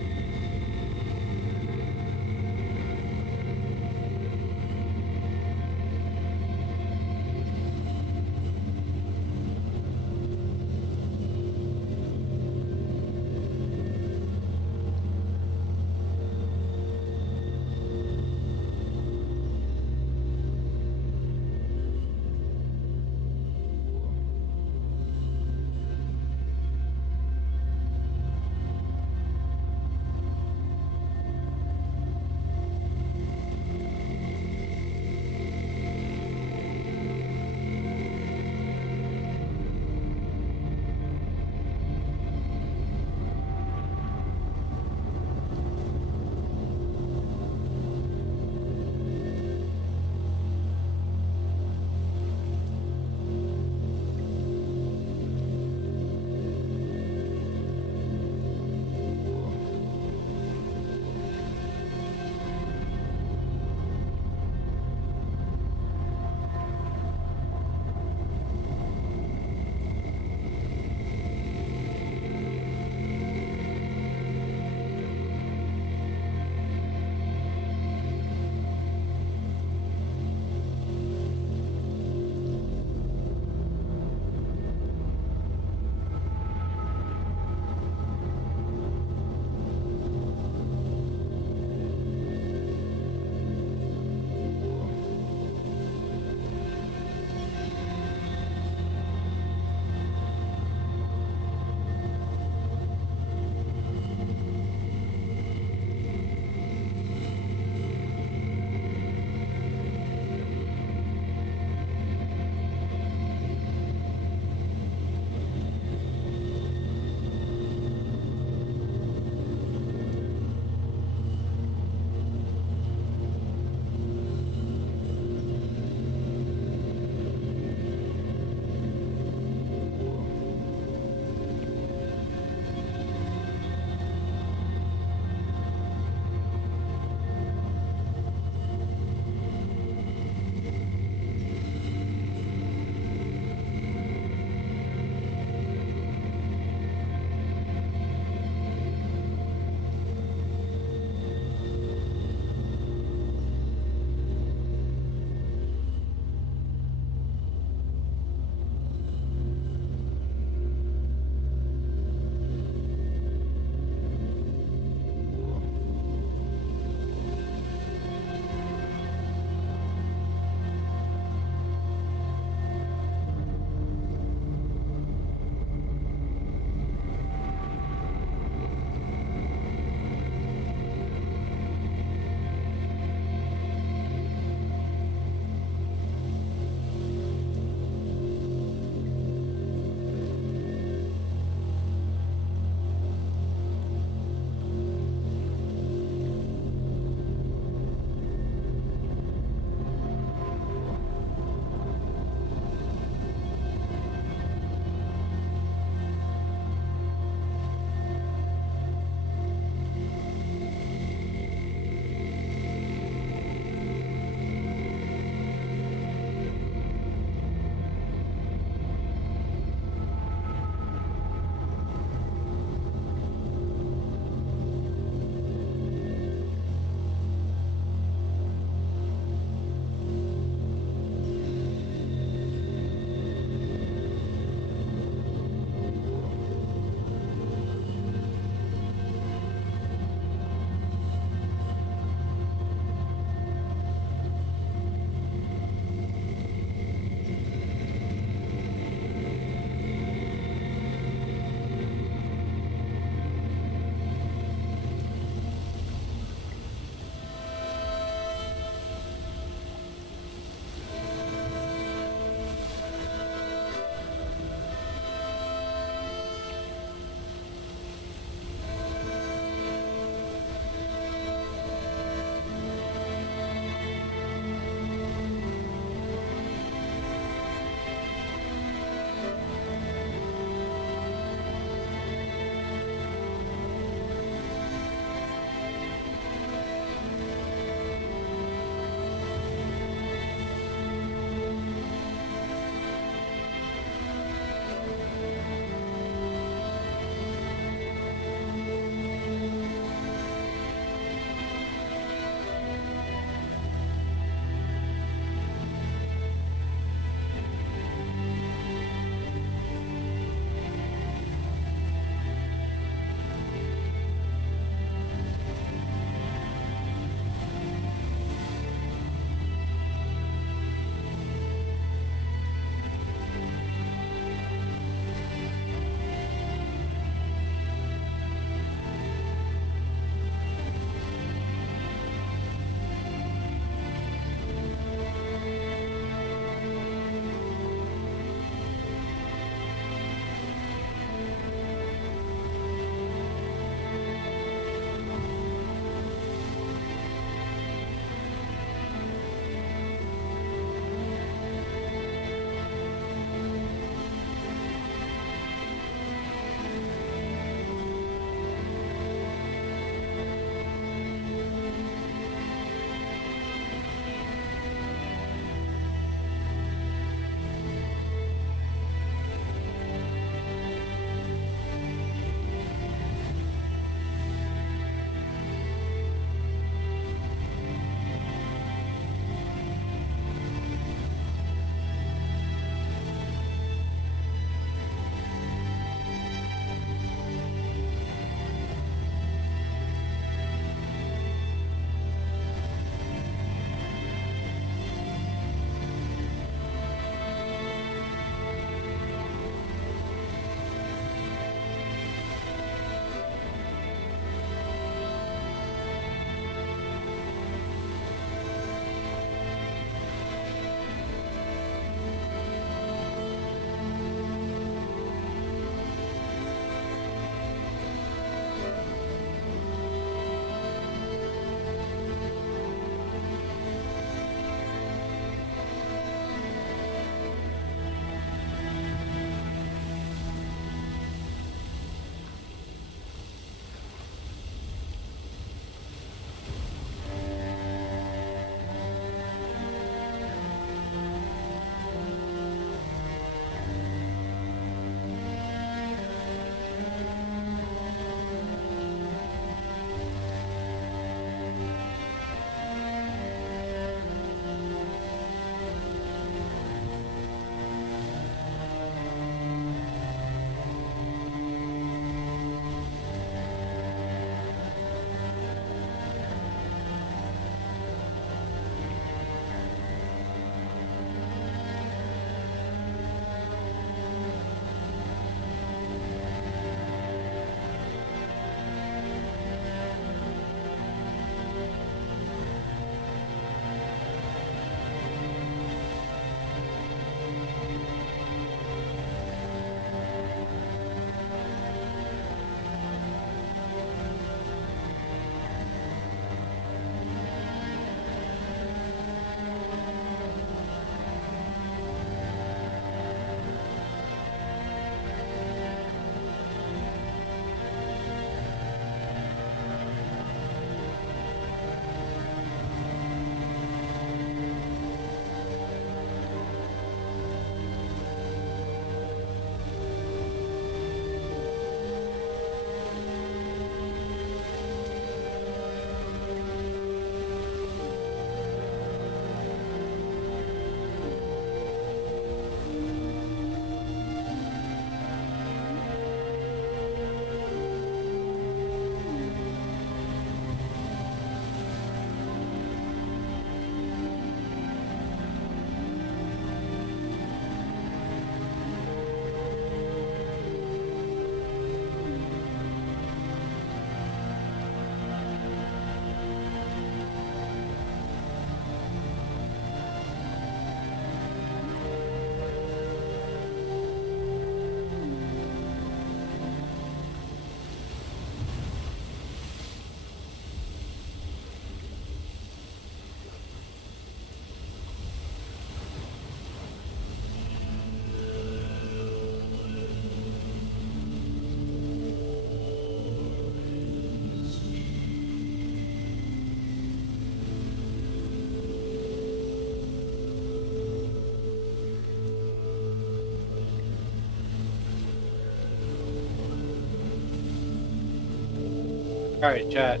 All right, chat.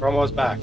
We're almost back.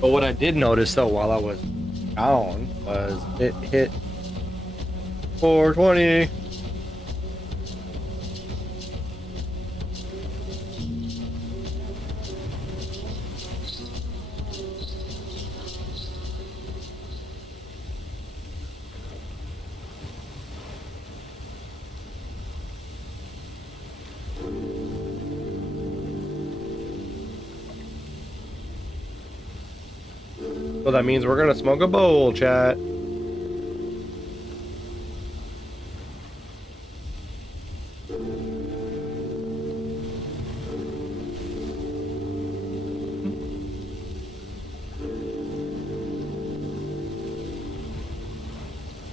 But what I did notice though while I was gone was it hit 420. So that means we're gonna smoke a bowl, chat.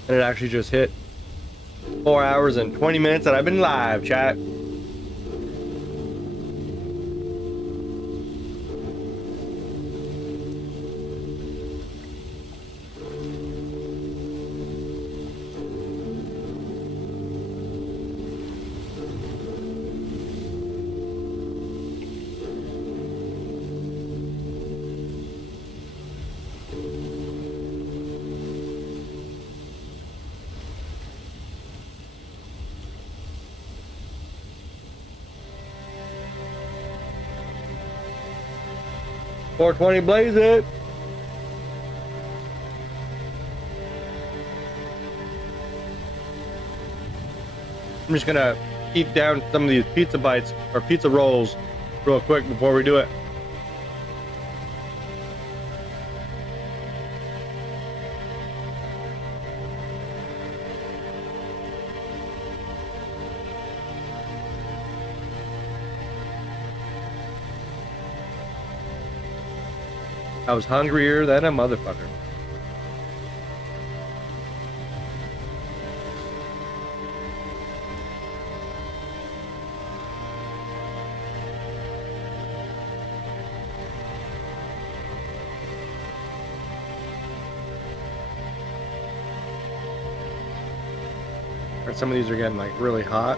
And it actually just hit 4 hours and 20 minutes that I've been live, chat. $420 blaze it. I'm just gonna eat down some of these pizza bites or pizza rolls real quick before we do it. I was hungrier than a motherfucker. Or some of these are getting like really hot.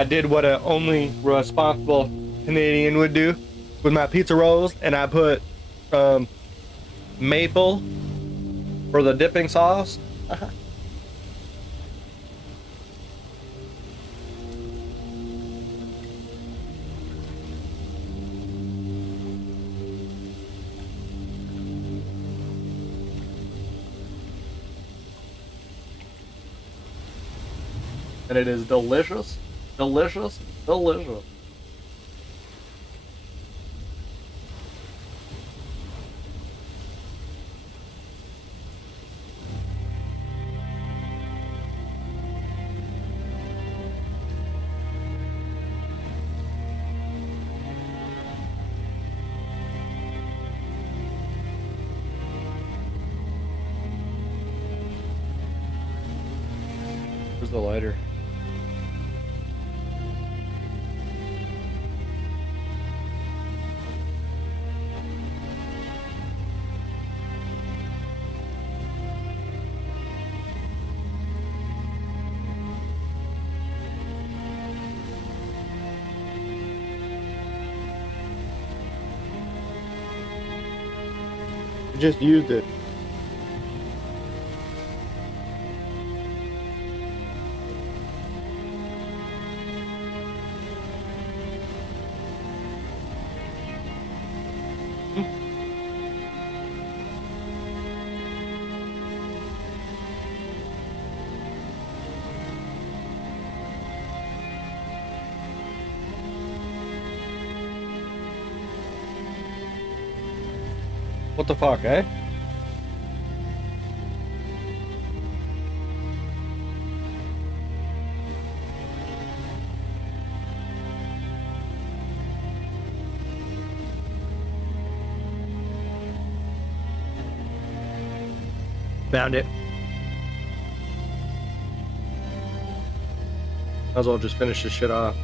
I did what a only responsible Canadian would do with my pizza rolls, and I put maple for the dipping sauce. And it is delicious, delicious, delicious. the lighter. I just used it. What the fuck, eh? Found it. Might as well just finish this shit off.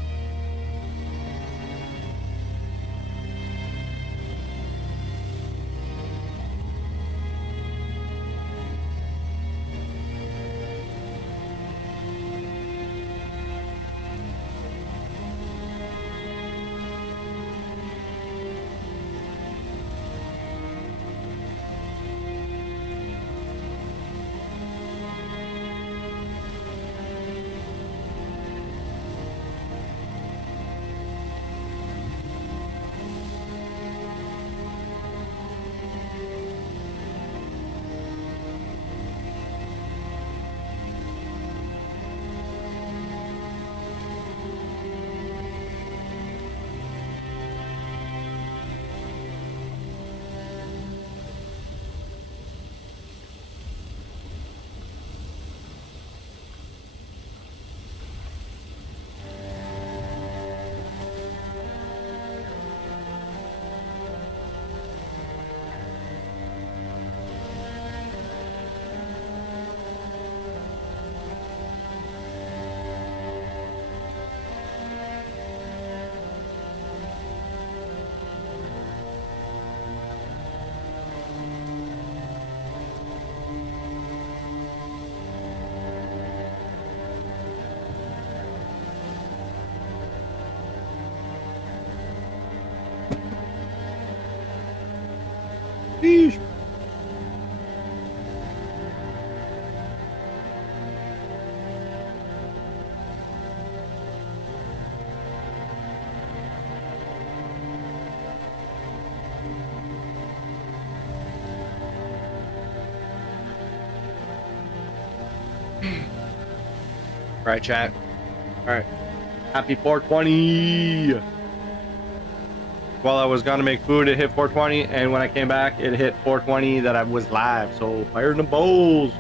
Sheesh. Right, chat. All right. Happy 420. While I was gonna make food, it hit 420, and when I came back, it hit 420 that I was live. So fire in the bowls.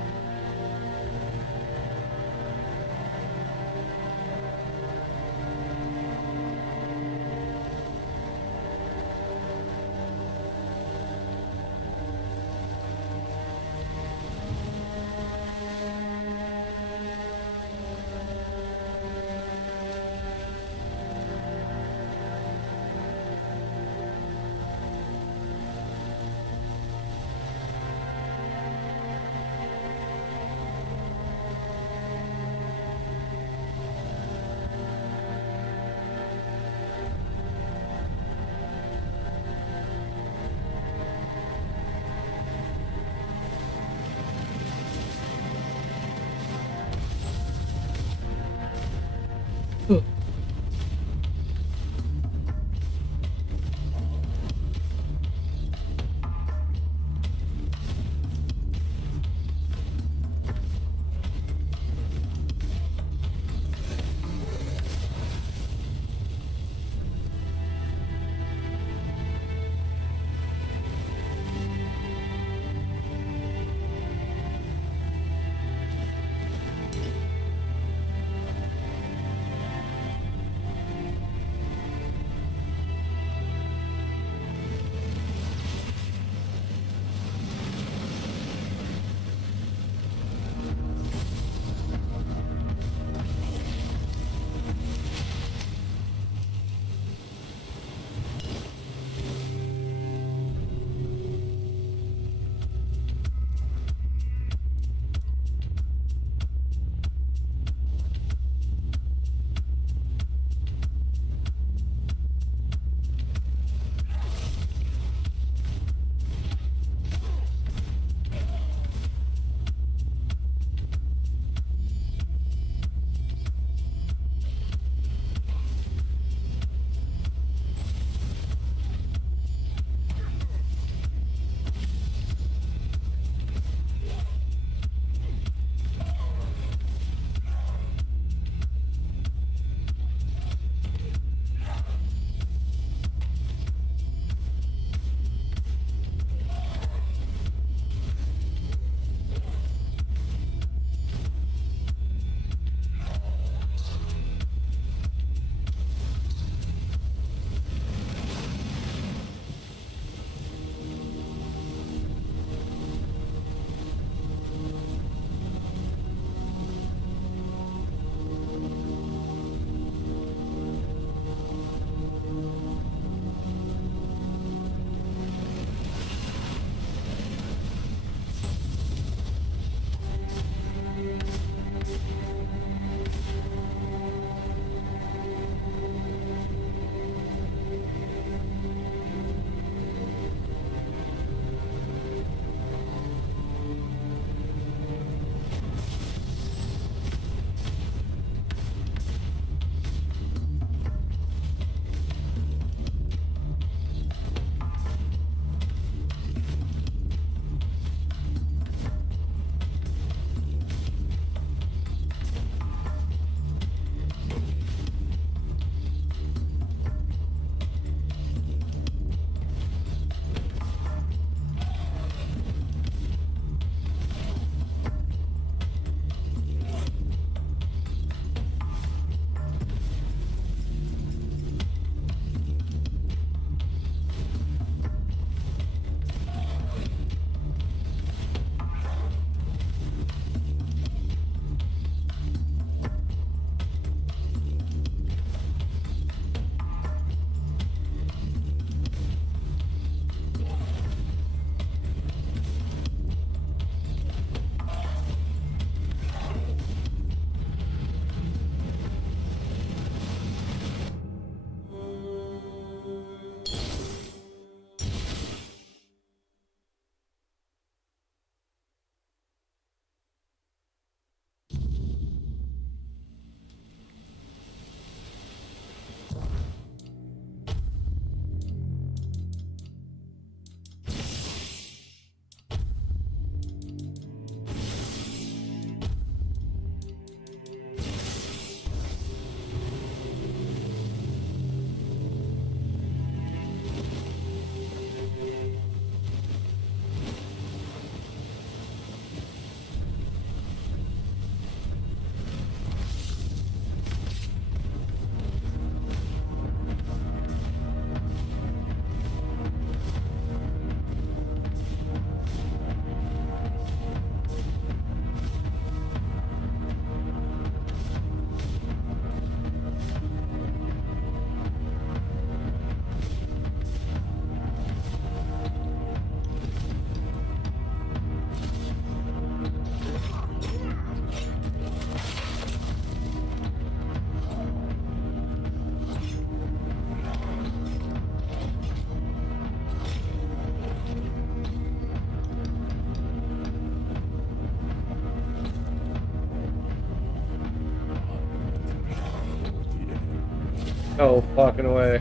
Oh, fucking away.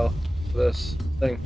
Oh, this thing.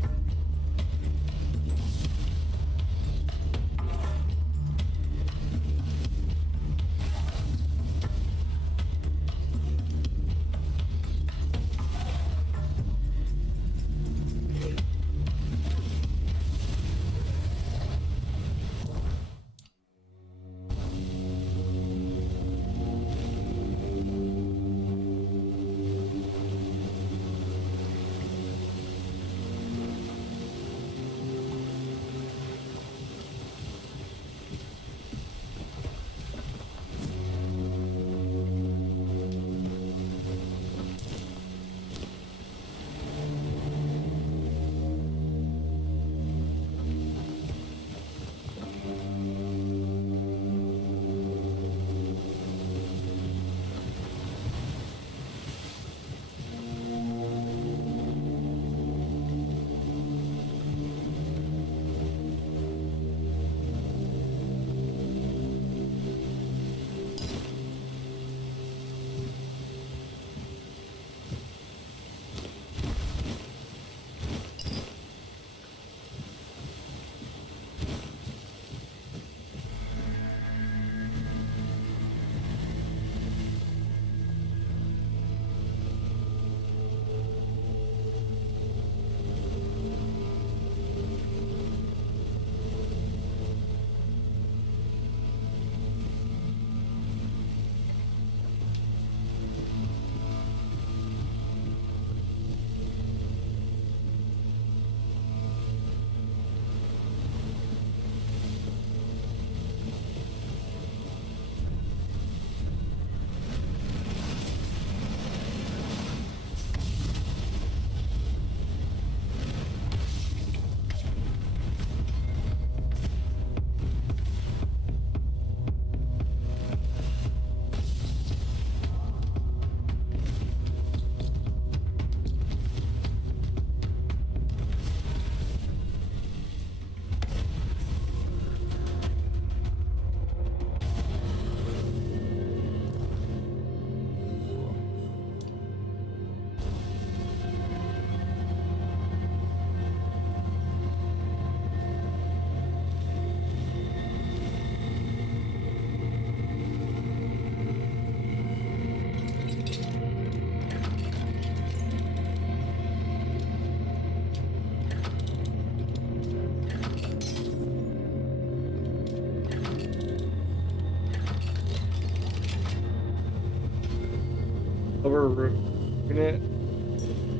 Overrooting it.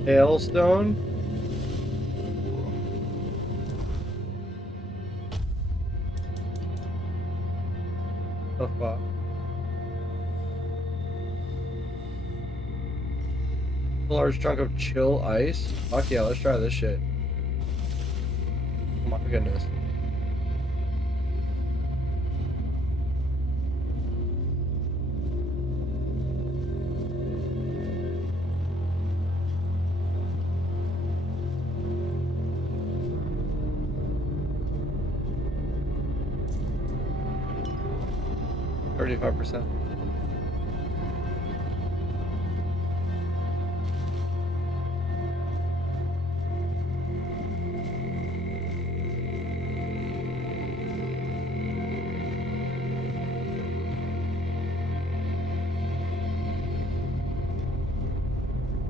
Hailstone? The fuck? A large chunk of chill ice? Fuck yeah, let's try this shit. Oh my goodness. %.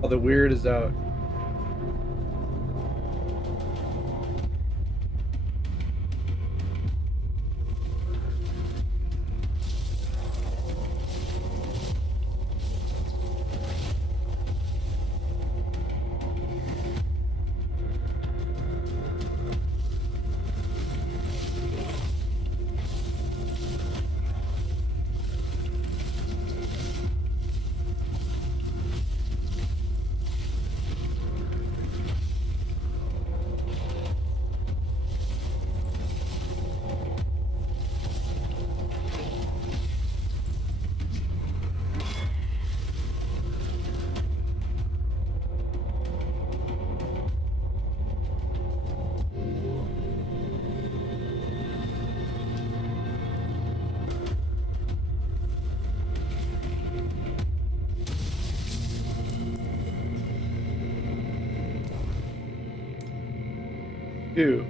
Oh, the weird is out. Two.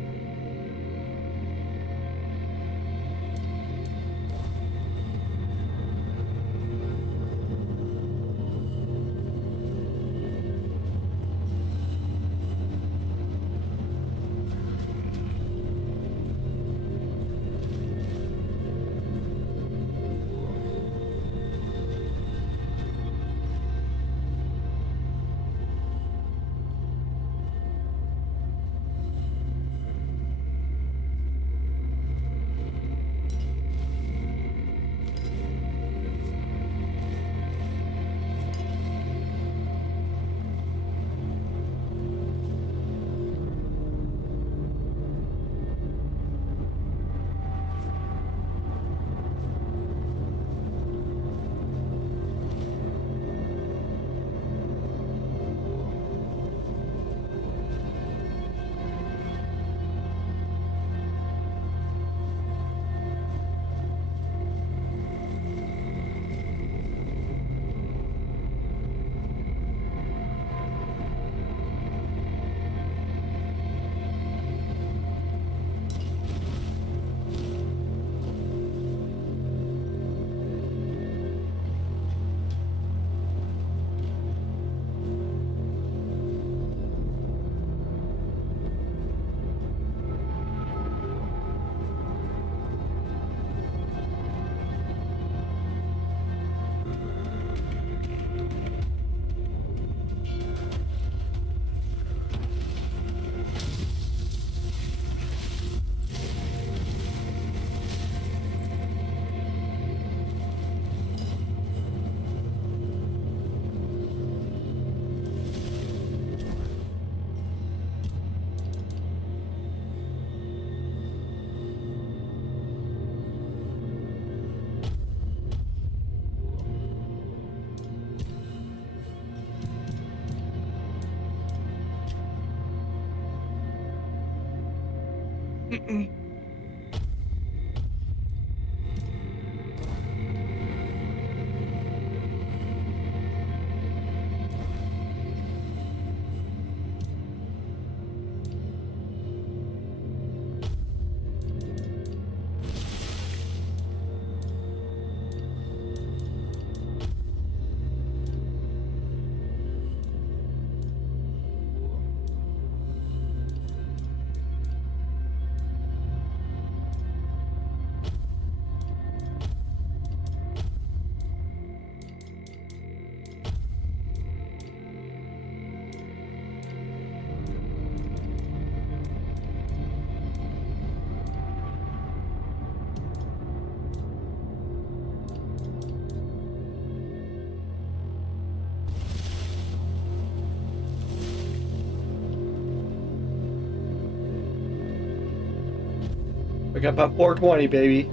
Wake up on 420, baby.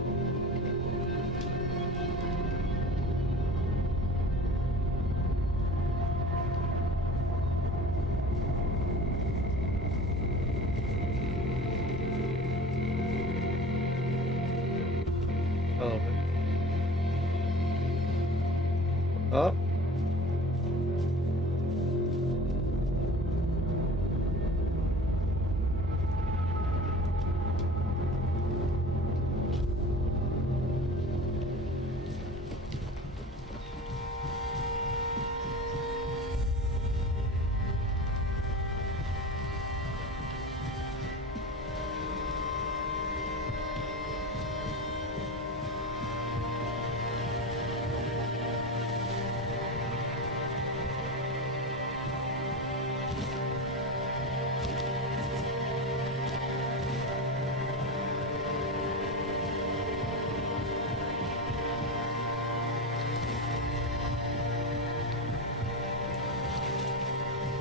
Oh. Oh.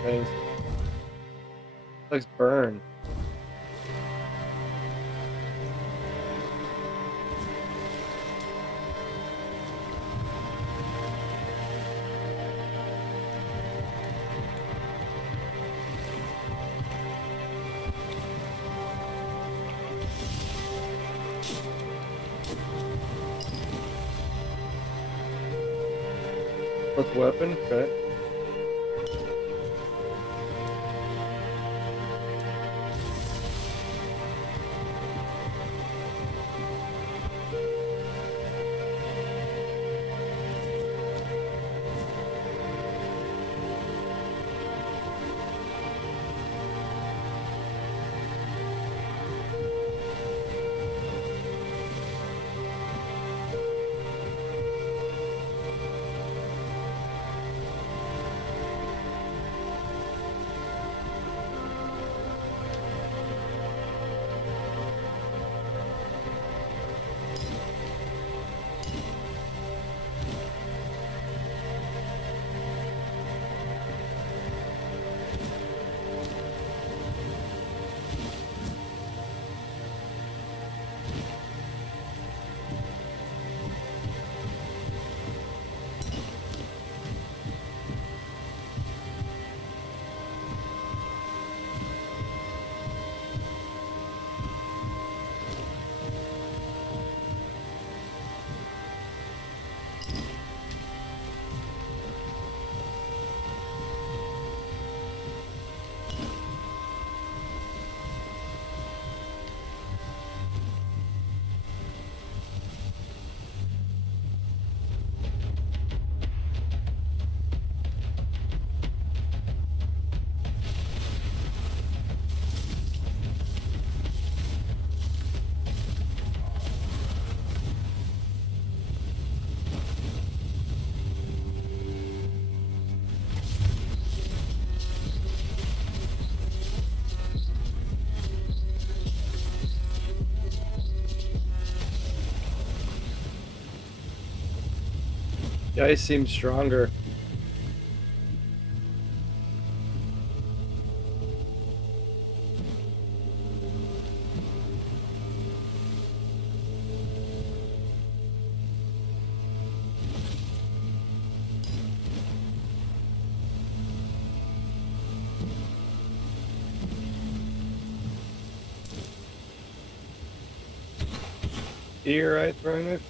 Nice. Looks burned. What's weapon? Okay. The ice seems stronger. You're right, throwing it.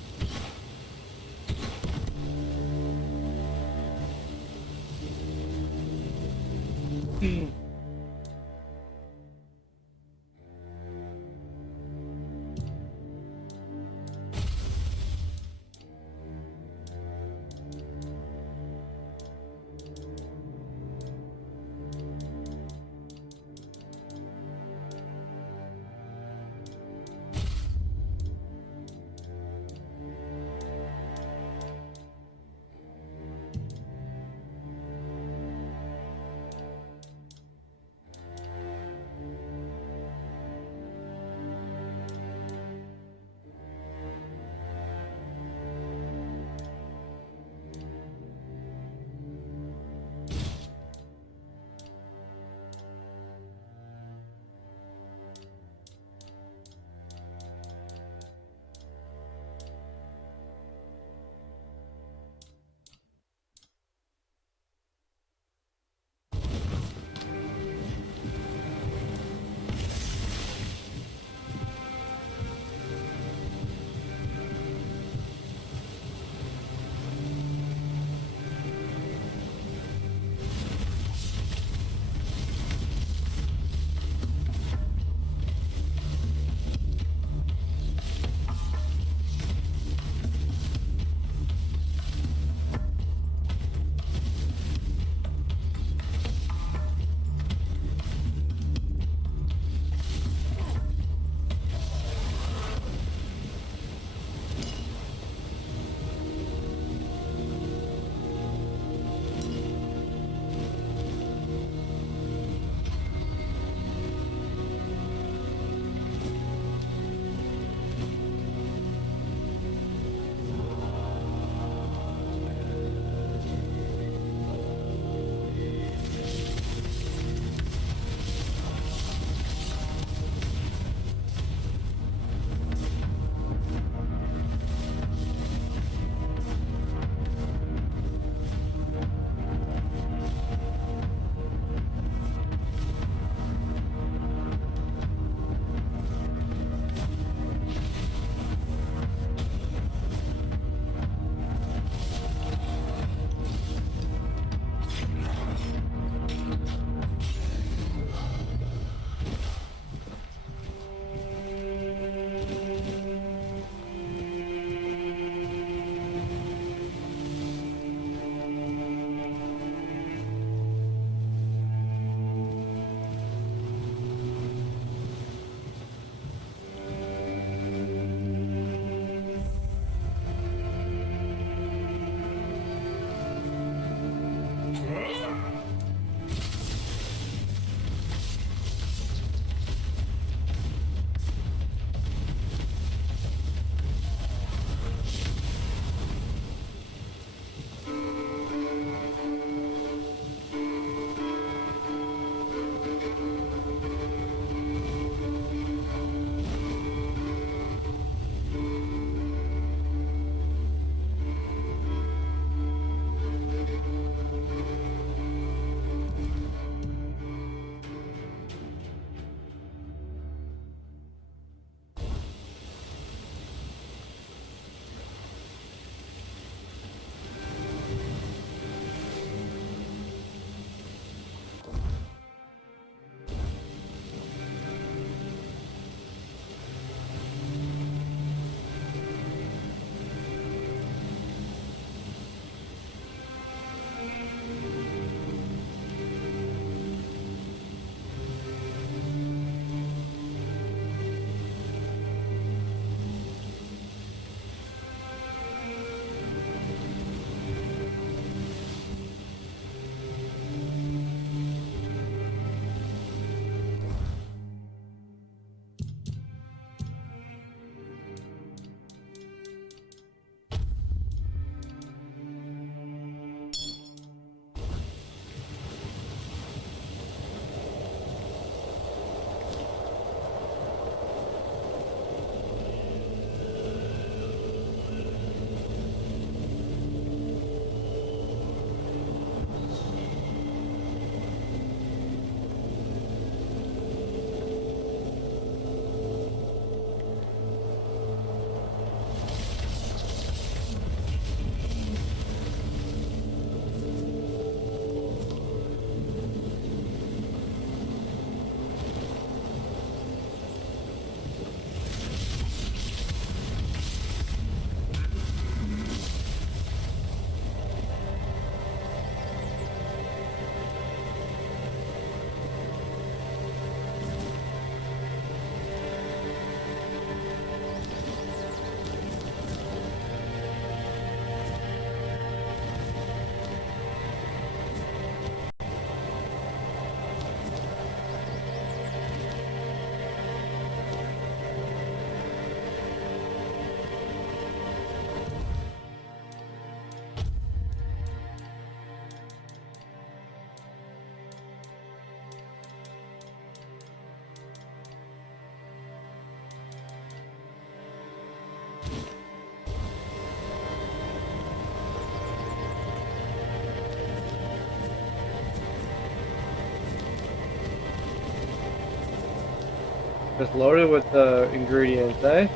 Just loaded with the ingredients, eh?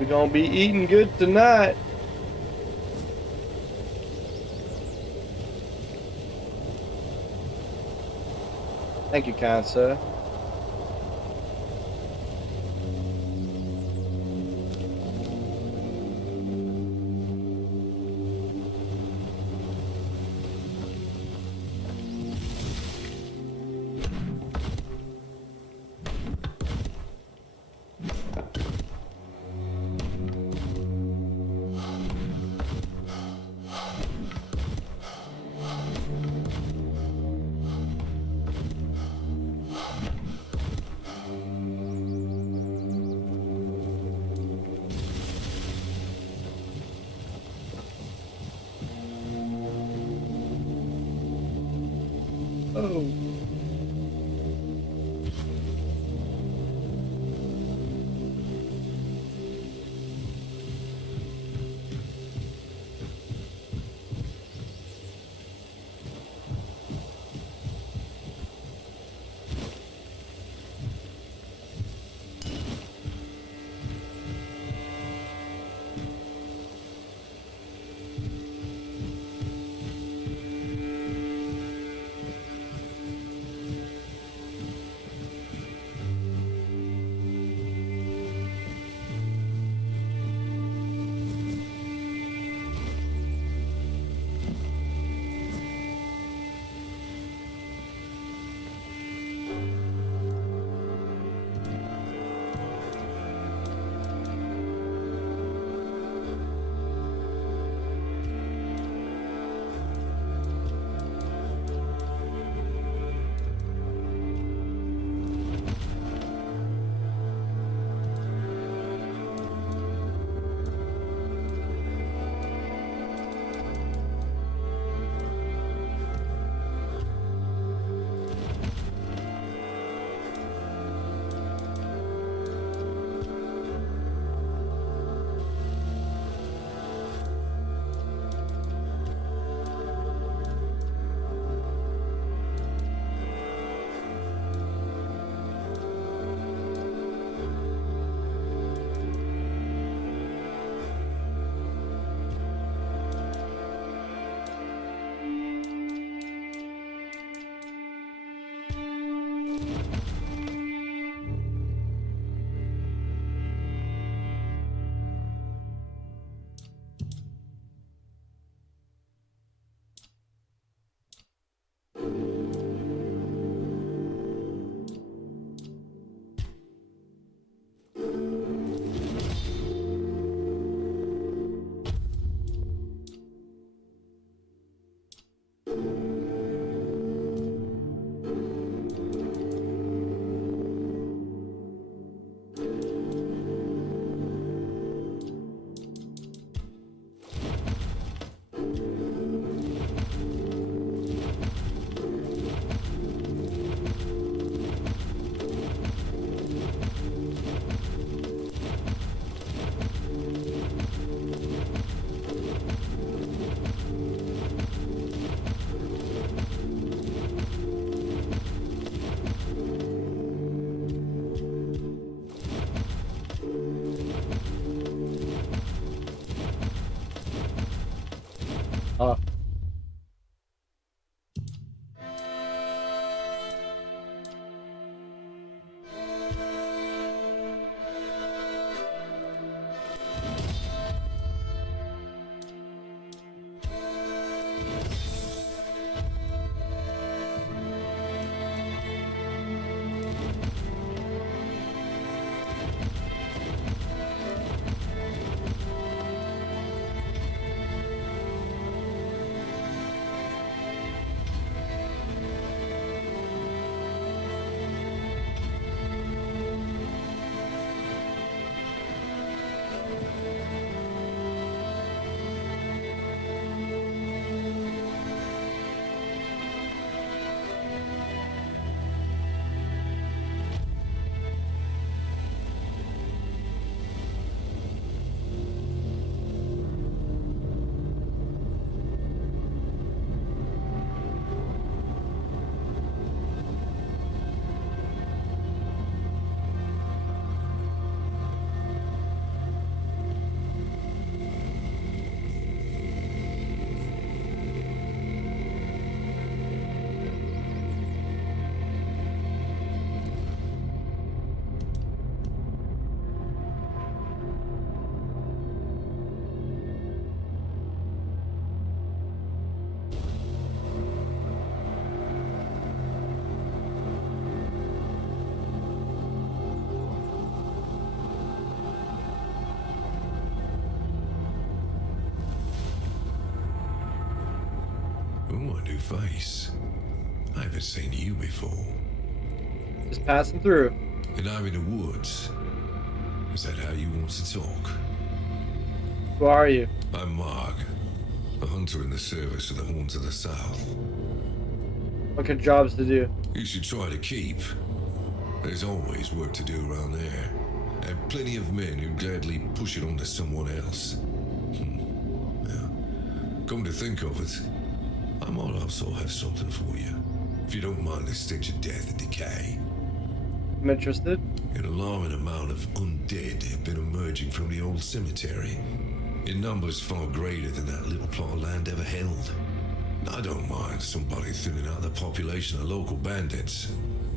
We gonna be eating good tonight. Thank you, kind sir. Oh. new face. I haven't seen you before. Just passing through. And I'm in the woods. Is that how you want to talk? Who are you? I'm Marg, a hunter in the service of the Horns of the South. What kind of jobs to do? You should try to keep. There's always work to do around there, and plenty of men who gladly push it onto someone else. Now, come to think of it, I might also have something for you, if you don't mind the stench of death and decay. I'm interested. An alarming amount of undead have been emerging from the old cemetery, in numbers far greater than that little plot of land ever held. I don't mind somebody thinning out the population of local bandits,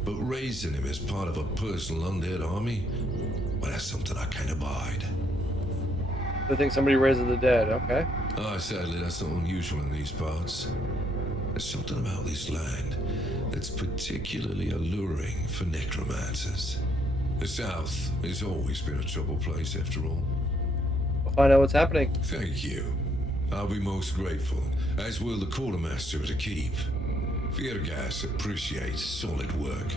but raising him as part of a personal undead army, well, that's something I can't abide. I think somebody raises the dead, okay. Sadly, that's not unusual in these parts. There's something about this land that's particularly alluring for necromancers. The South has always been a troubled place, after all. We'll find out what's happening. Thank you. I'll be most grateful, as will the quartermaster of the keep. Viergas appreciates solid work.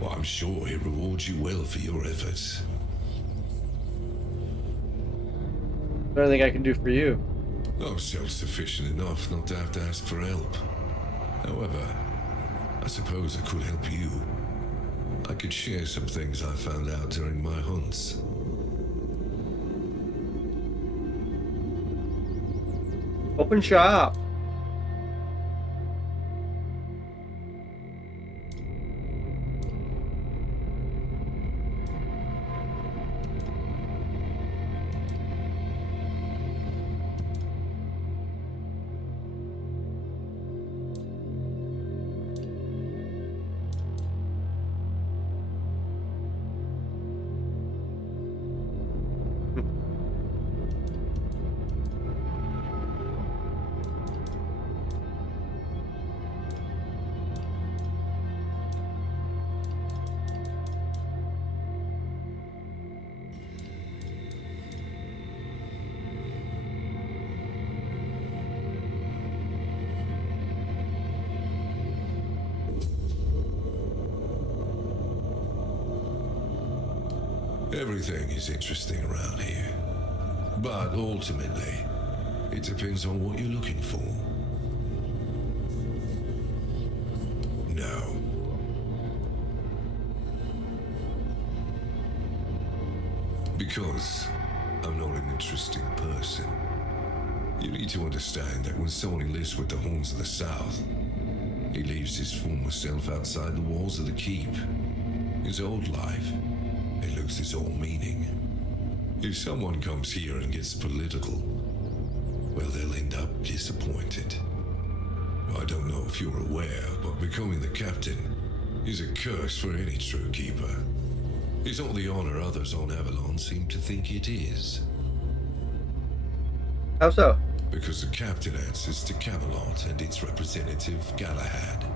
Well, I'm sure he rewards you well for your efforts. Is there anything I can do for you? I'm self-sufficient enough not to have to ask for help. However, I suppose I could help you. I could share some things I found out during my hunts. Open shop. Everything is interesting around here. But ultimately, it depends on what you're looking for. No. Because I'm not an interesting person. You need to understand that when someone enlists with the Horns of the South, he leaves his former self outside the walls of the keep. His old life, it loses all meaning. If someone comes here and gets political, well, they'll end up disappointed. Well, I don't know if you're aware, but becoming the captain is a curse for any true keeper. It's not the honor others on Avalon seem to think it is. How so? Because the captain answers to Camelot and its representative, Galahad.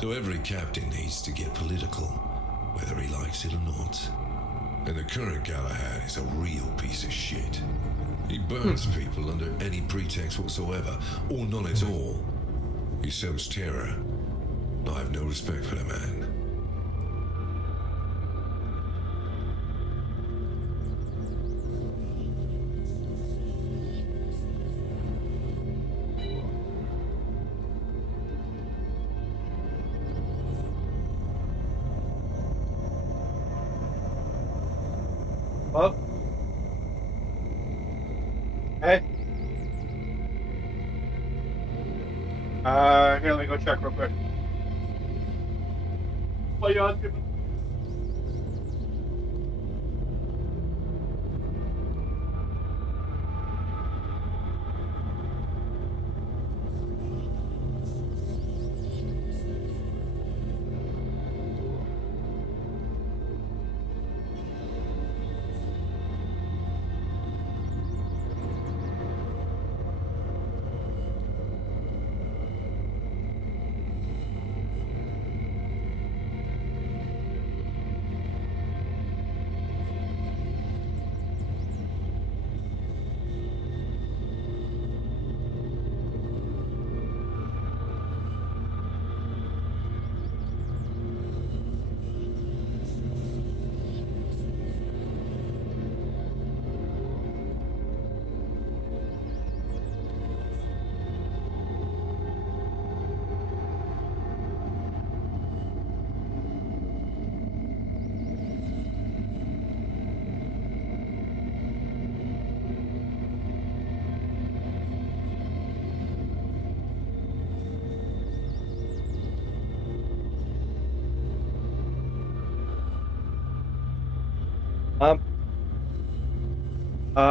So every captain needs to get political, whether he likes it or not. And the current Galahad is a real piece of shit. He burns people under any pretext whatsoever, or none at all. He sows terror. I have no respect for the man. Hello? Hey? Here, let me go check real quick. What are you on?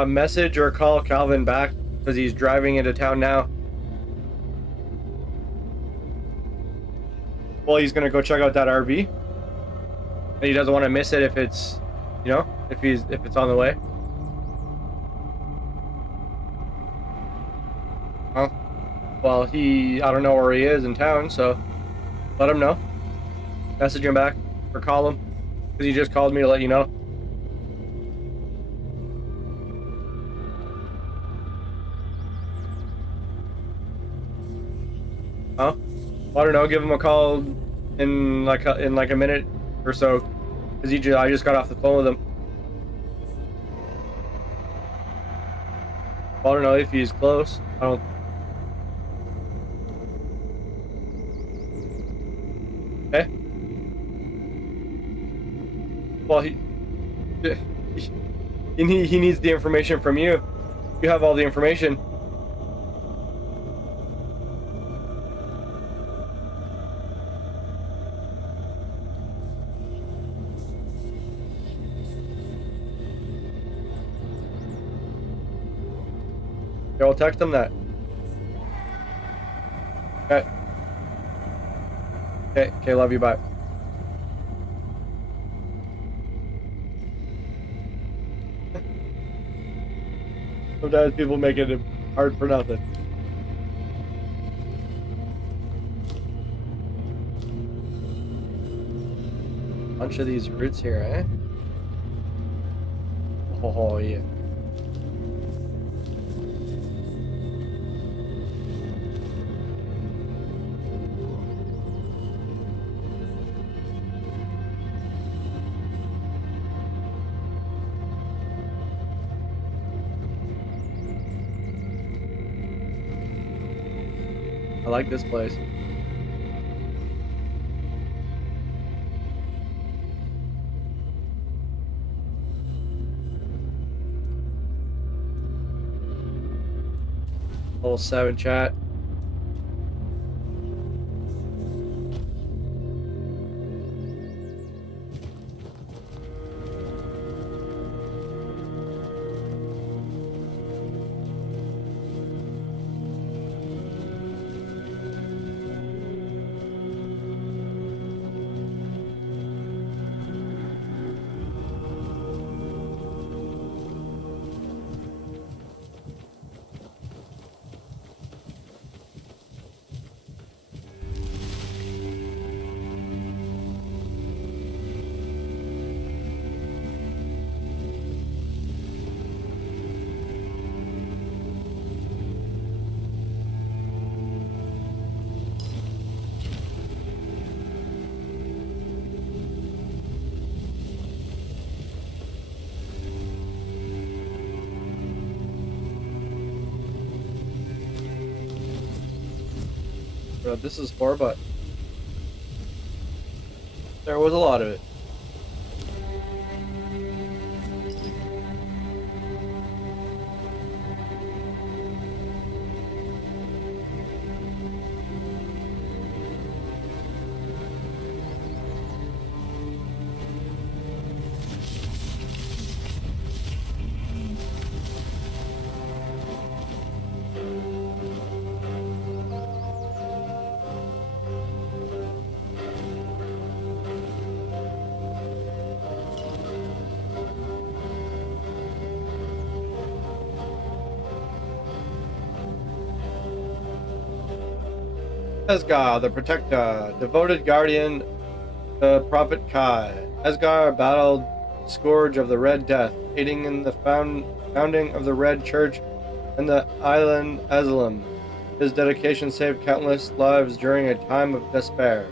Message or call Calvin back because he's driving into town now. Well, he's gonna go check out that RV. And he doesn't want to miss it if it's, you know, if it's on the way. Huh? Well, I don't know where he is in town, so let him know. Message him back or call him because he just called me to let you know. Huh? Well, I don't know. Give him a call in like a minute or so, because I just got off the phone with him. Well, I don't know if he's close. I don't. Okay. Well, he needs the information from you. You have all the information. Yeah, I'll text him that. Okay. Okay, love you, bye. Sometimes people make it hard for nothing. Bunch of these roots here, eh? Oh, yeah. I like this place. Level 7 chat. This is far, but there was a lot of it. Esgar, the Protector, devoted guardian, the Prophet Kai. Esgar battled Scourge of the Red Death, aiding in the founding of the Red Church and the island AVALON. His dedication saved countless lives during a time of despair.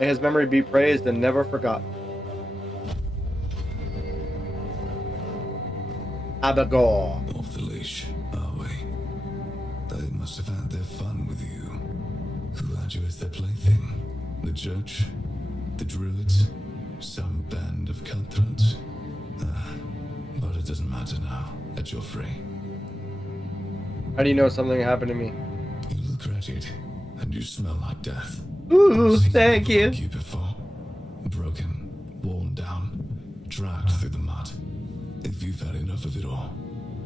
May his memory be praised and never forgotten. Abagor. Off the leash, are we? They must have had their fun with you. Who had you as their plaything? The church? The druids? Some band of cutthroats? But it doesn't matter now that you're free. How do you know something happened to me? You look wretched, and you smell like death. Ooh, thank you. Like you before. Broken, worn down, dragged through the mud. enough of it all.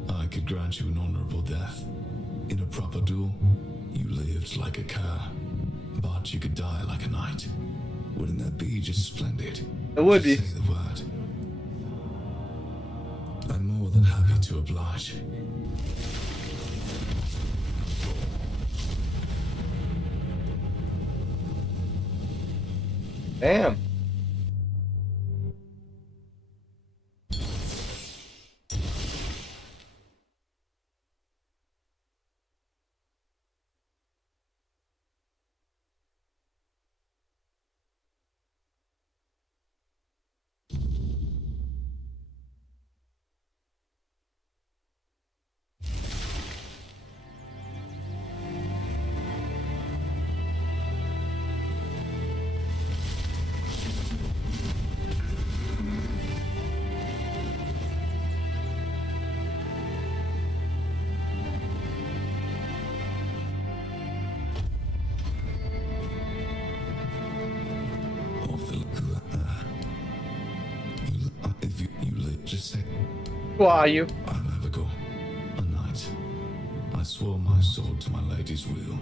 I could grant you an honorable death. In a proper duel, you lived like a cur, but you could die like a knight. Wouldn't that be just splendid? It would be. Say the word. I'm more than happy to oblige. Damn. Who are you? I'm Abigail, a knight. I swore my sword to my lady's wheel,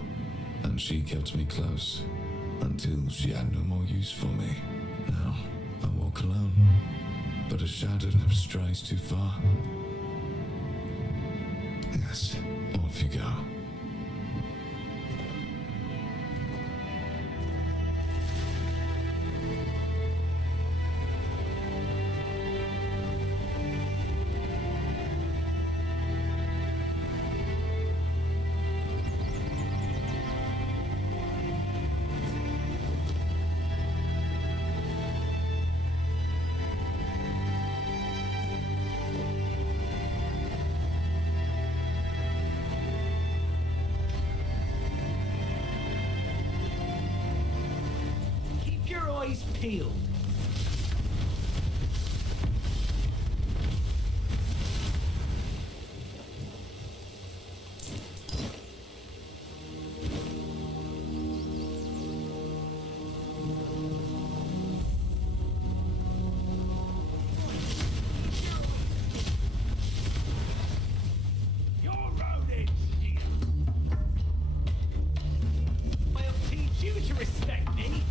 and she kept me close until she had no more use for me. Now I walk alone, but a shadow never strays too far. Yes, off you go. Keep your eyes peeled. You're rodents here. I'll teach you to respect me.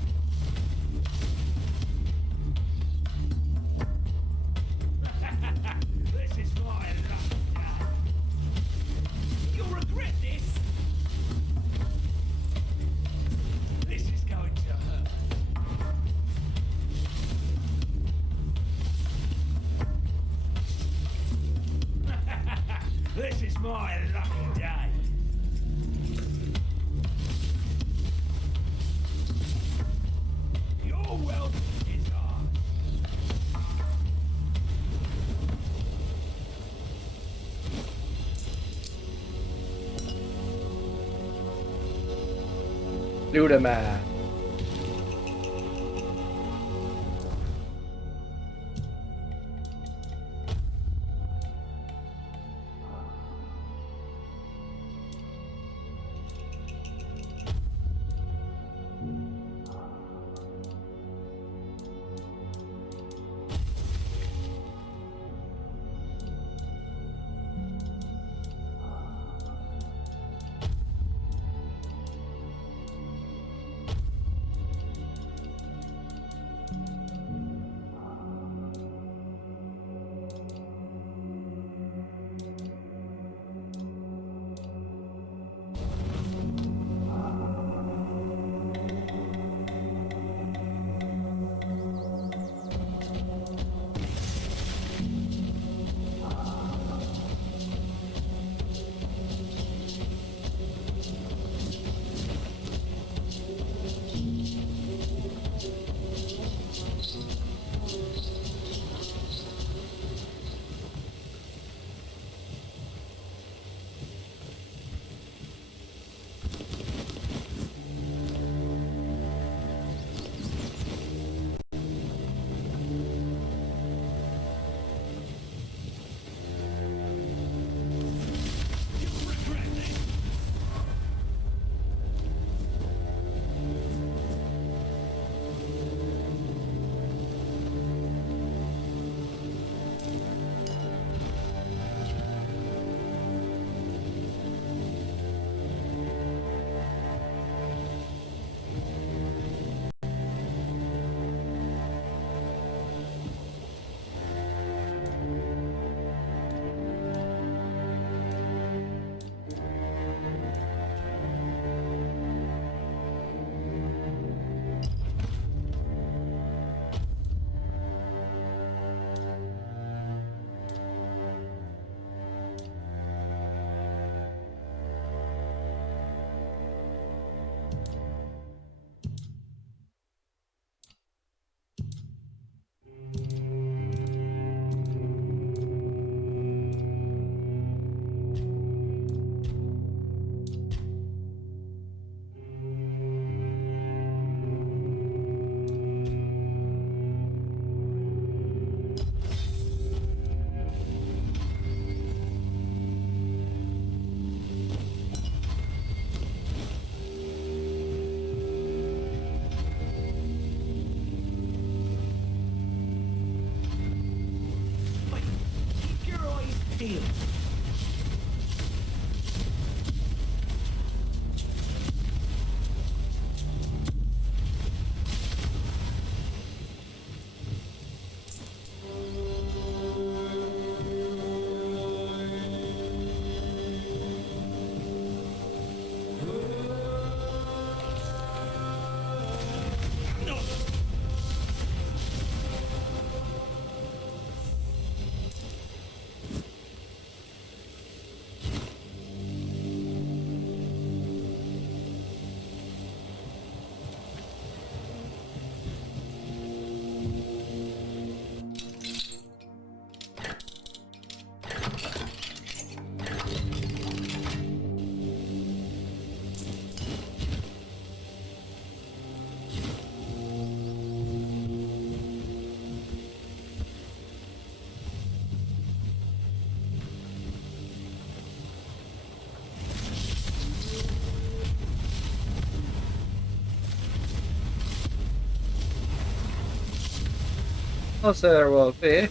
This is my lucky day. You'll regret this. This is going to hurt. This is my lucky day. Your wealth is ours. Ludamar. I'll say there will be.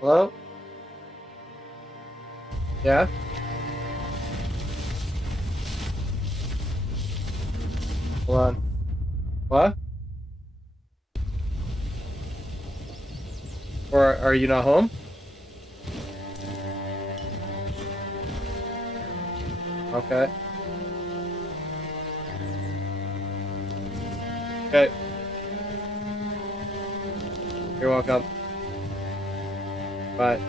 Hello? Yeah? Hold on. What? Or are you not home? Okay. Okay. You're welcome. Bye.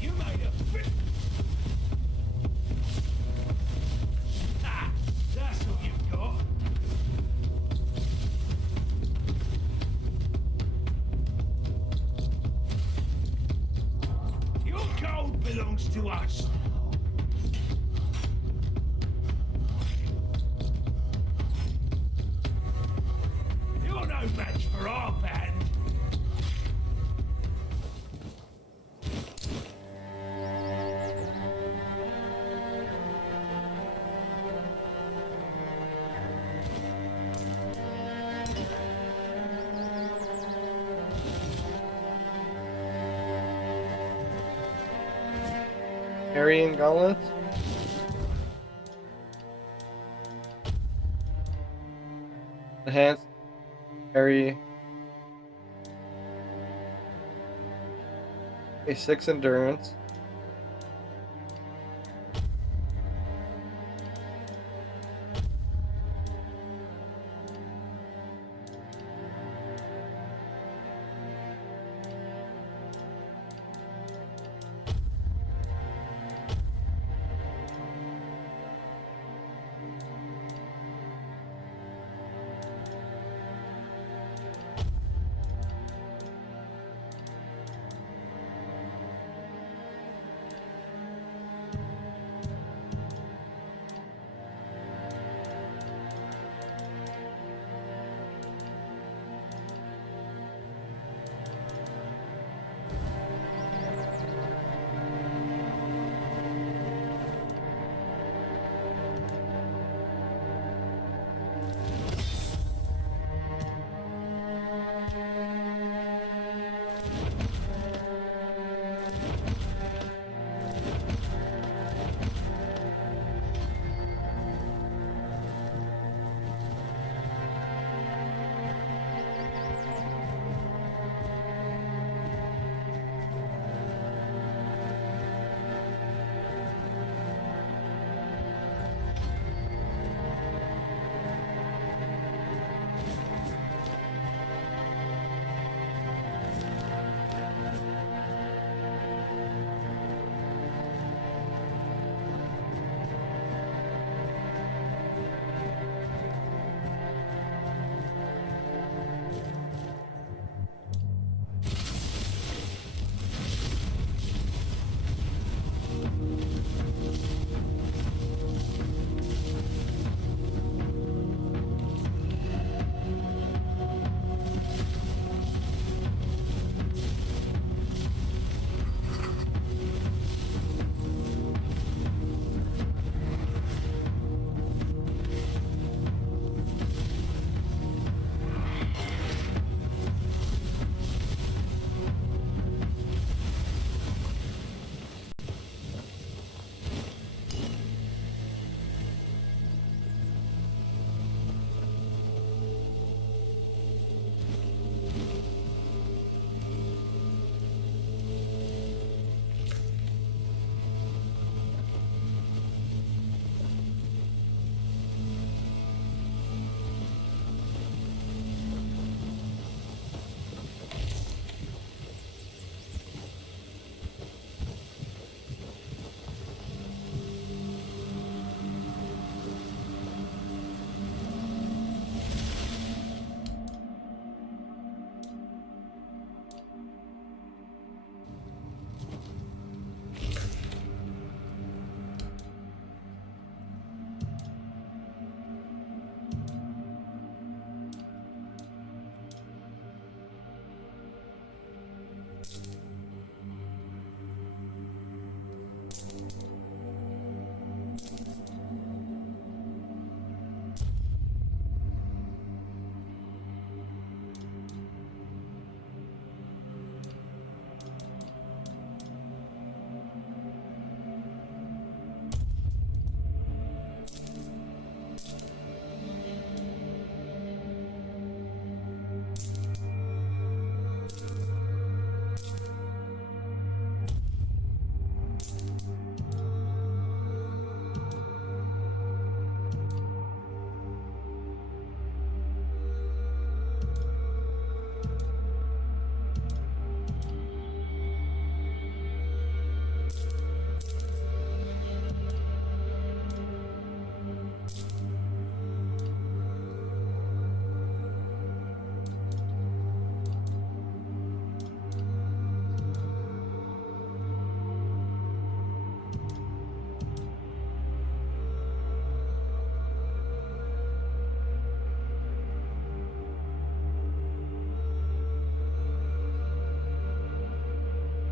You made a fit. Ah, that's what you've got. Your gold belongs to us. You're no match for our band. Aryan gauntlets? Enhanced parry. A 6 endurance.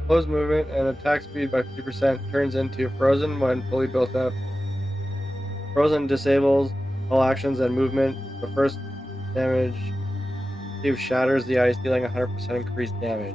Closed movement and attack speed by 50%. Turns into frozen when fully built up. Frozen disables all actions and movement. The first damage Steve shatters the ice, dealing 100% increased damage.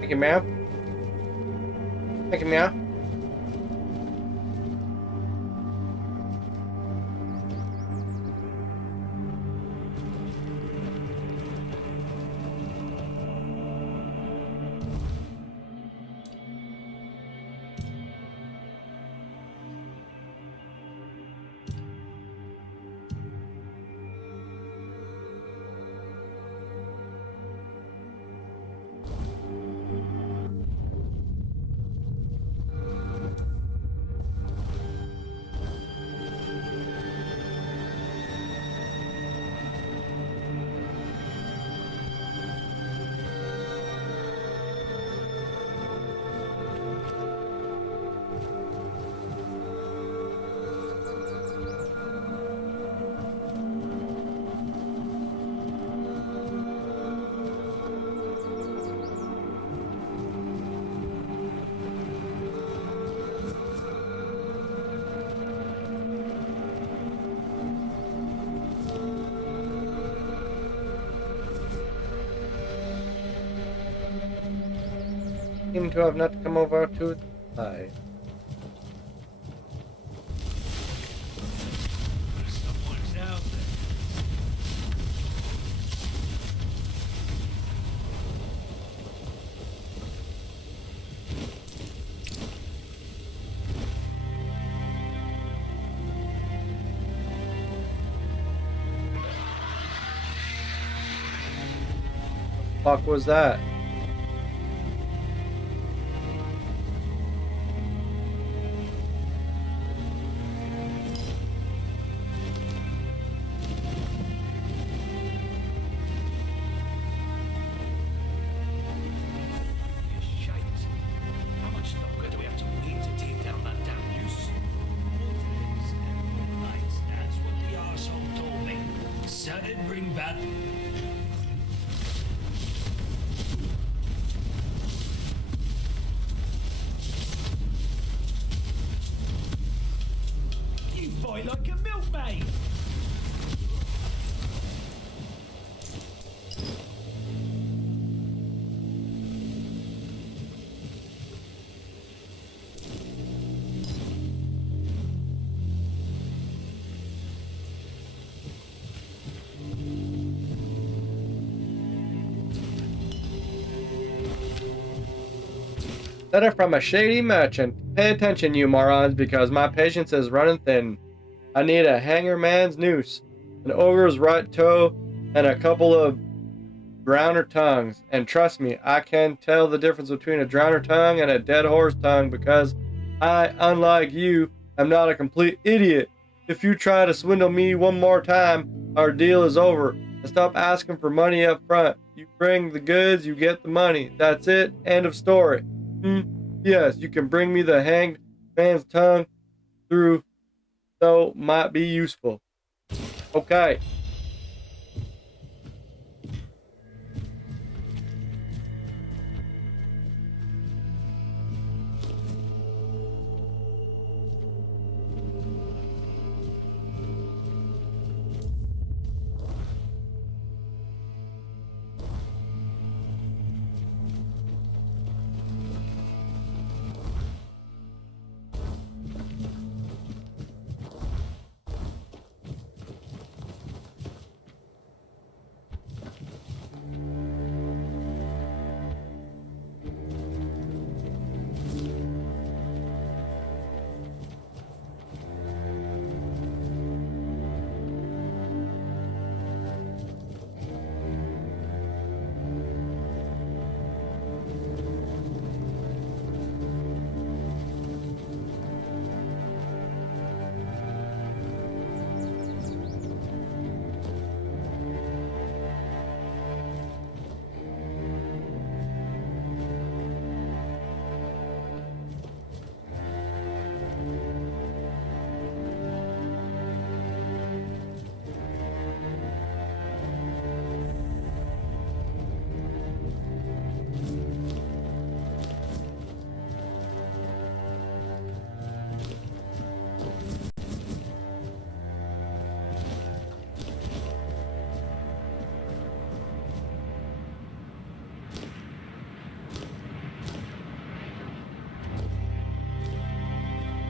Thank you, ma'am. Thank you, ma'am. Seem to have not come over to the side. Someone's out there. Fuck was that? How much longer do we have to wait to take down that damn noose? That's what the arsehole told me. Sudden bring back. You fight like a milkmaid. Letter from a shady merchant. Pay attention, you morons, because my patience is running thin. I need a hangerman's noose, an ogre's right toe, and a couple of drowner tongues. And trust me, I can tell the difference between a drowner tongue and a dead horse tongue because I, unlike you, am not a complete idiot. If you try to swindle me one more time, our deal is over. And stop asking for money up front. You bring the goods, you get the money. That's it. End of story. Yes, you can bring me the hanged man's tongue through, so might be useful. Okay.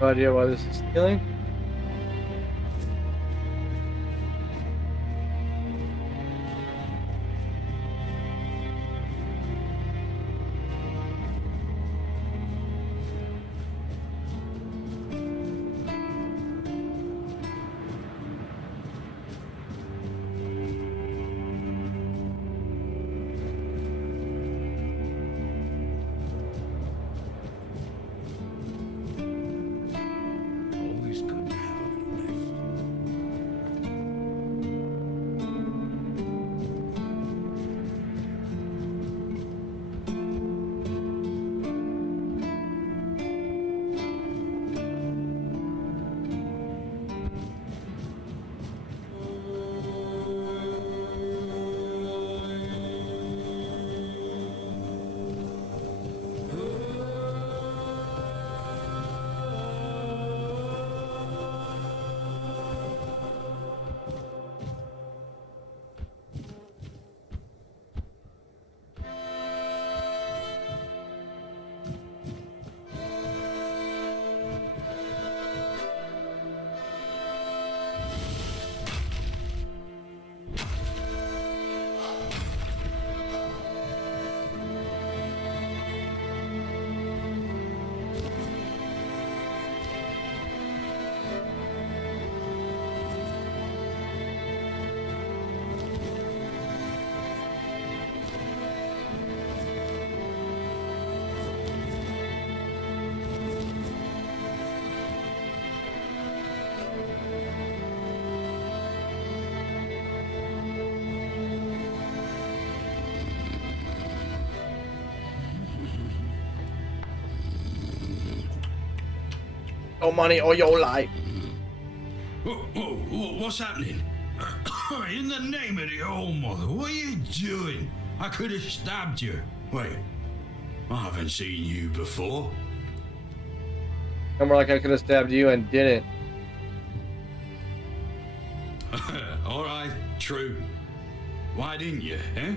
No idea why this is stealing. Always good to have a little left. No money or your life. What's happening? In the name of the old mother, what are you doing? I could have stabbed you. Wait, I haven't seen you before. And we're like, I could have stabbed you and didn't. All right, true. Why didn't you, eh?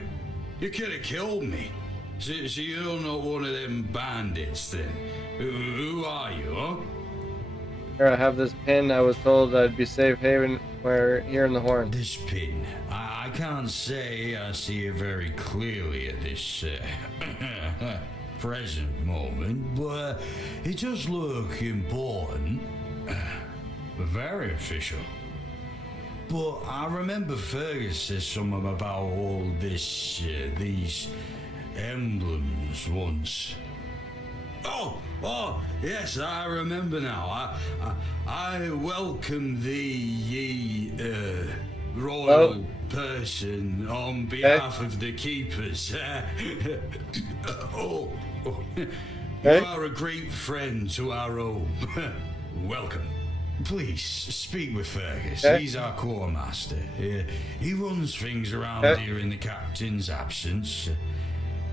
You could have killed me. So you're not one of them bandits, then? Who are you, huh? Here, I have this pin. I was told I'd be safe haven where here in the horn. This pin. I can't say I see it very clearly at this present moment, but it does look important. Very official. But I remember Fergus said something about all this, these emblems once. Oh, yes, I remember now. I welcome thee, royal person on behalf of the keepers. You are a great friend to our home. Welcome. Please, speak with Fergus. He's our quartermaster. He runs things around here in the captain's absence.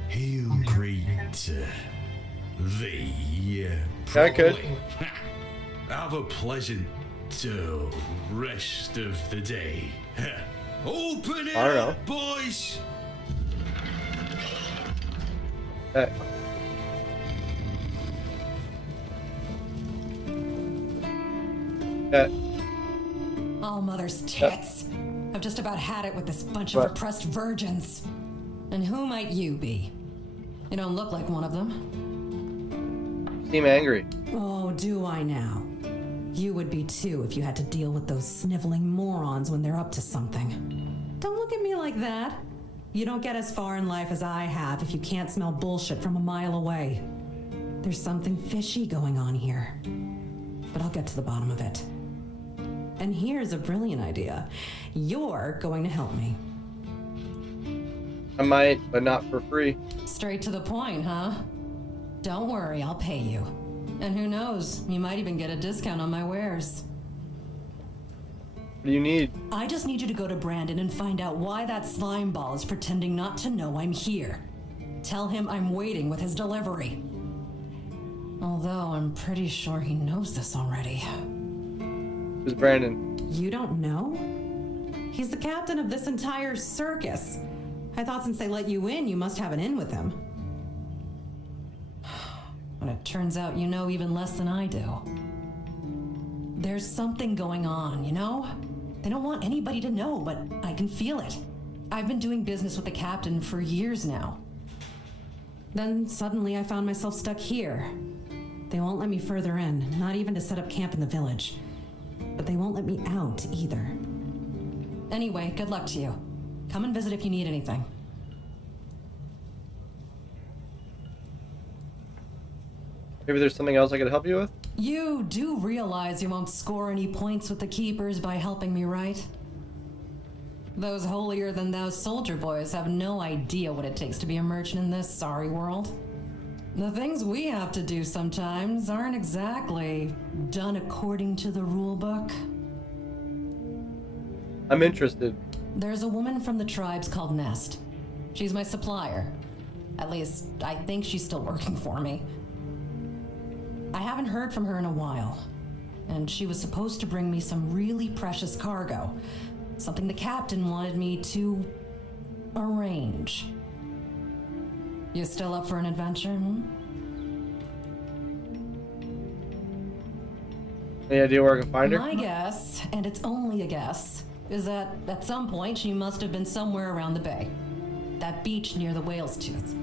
He'll greet thee properly. Have a pleasant rest of the day. Open it up, boys! All mother's tits. I've just about had it with this bunch of repressed virgins. And who might you be? You don't look like one of them. Seem angry. Oh, do I now? You would be too if you had to deal with those sniveling morons when they're up to something. Don't look at me like that. You don't get as far in life as I have if you can't smell bullshit from a mile away. There's something fishy going on here. But I'll get to the bottom of it. And here's a brilliant idea. You're going to help me. I might, but not for free. Straight to the point, huh? Don't worry, I'll pay you. And who knows, you might even get a discount on my wares. What do you need? I just need you to go to Brandon and find out why that slime ball is pretending not to know I'm here. Tell him I'm waiting with his delivery. Although I'm pretty sure he knows this already. Who's Brandon? You don't know? He's the captain of this entire circus. I thought since they let you in, you must have an in with him. But it turns out you know even less than I do. There's something going on, you know? They don't want anybody to know, but I can feel it. I've been doing business with the captain for years now. Then suddenly I found myself stuck here. They won't let me further in, not even to set up camp in the village. But they won't let me out either. Anyway, good luck to you. Come and visit if you need anything. Maybe there's something else I could help you with? You do realize you won't score any points with the Keepers by helping me, right? Those holier-than-thou soldier boys have no idea what it takes to be a merchant in this sorry world. The things we have to do sometimes aren't exactly done according to the rule book. I'm interested. There's a woman from the tribes called Nest. She's my supplier. At least, I think she's still working for me. I haven't heard from her in a while, and she was supposed to bring me some really precious cargo. Something the captain wanted me to arrange. You still up for an adventure, hmm? Any idea where I can find her? My guess, and it's only a guess, is that at some point she must have been somewhere around the bay. That beach near the whale's tooth.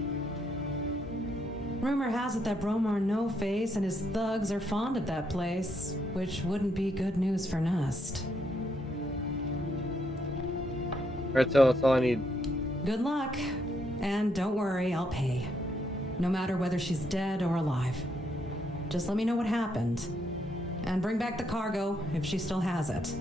Rumor has it that Bromar No-Face and his thugs are fond of that place, which wouldn't be good news for Nest. Alright, so that's all I need. Good luck. And don't worry, I'll pay. No matter whether she's dead or alive. Just let me know what happened. And bring back the cargo if she still has it.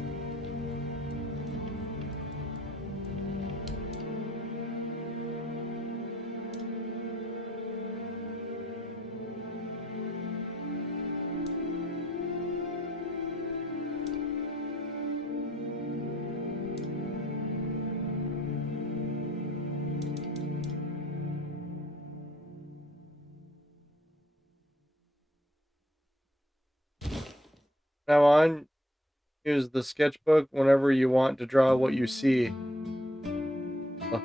Now on, use the sketchbook whenever you want to draw what you see. Oh.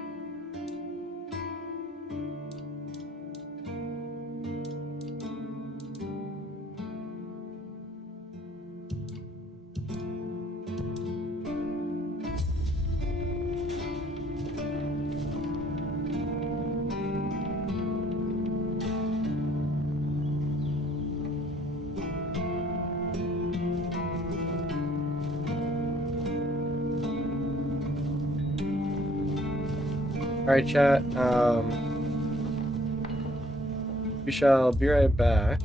Alright, chat. We shall be right back.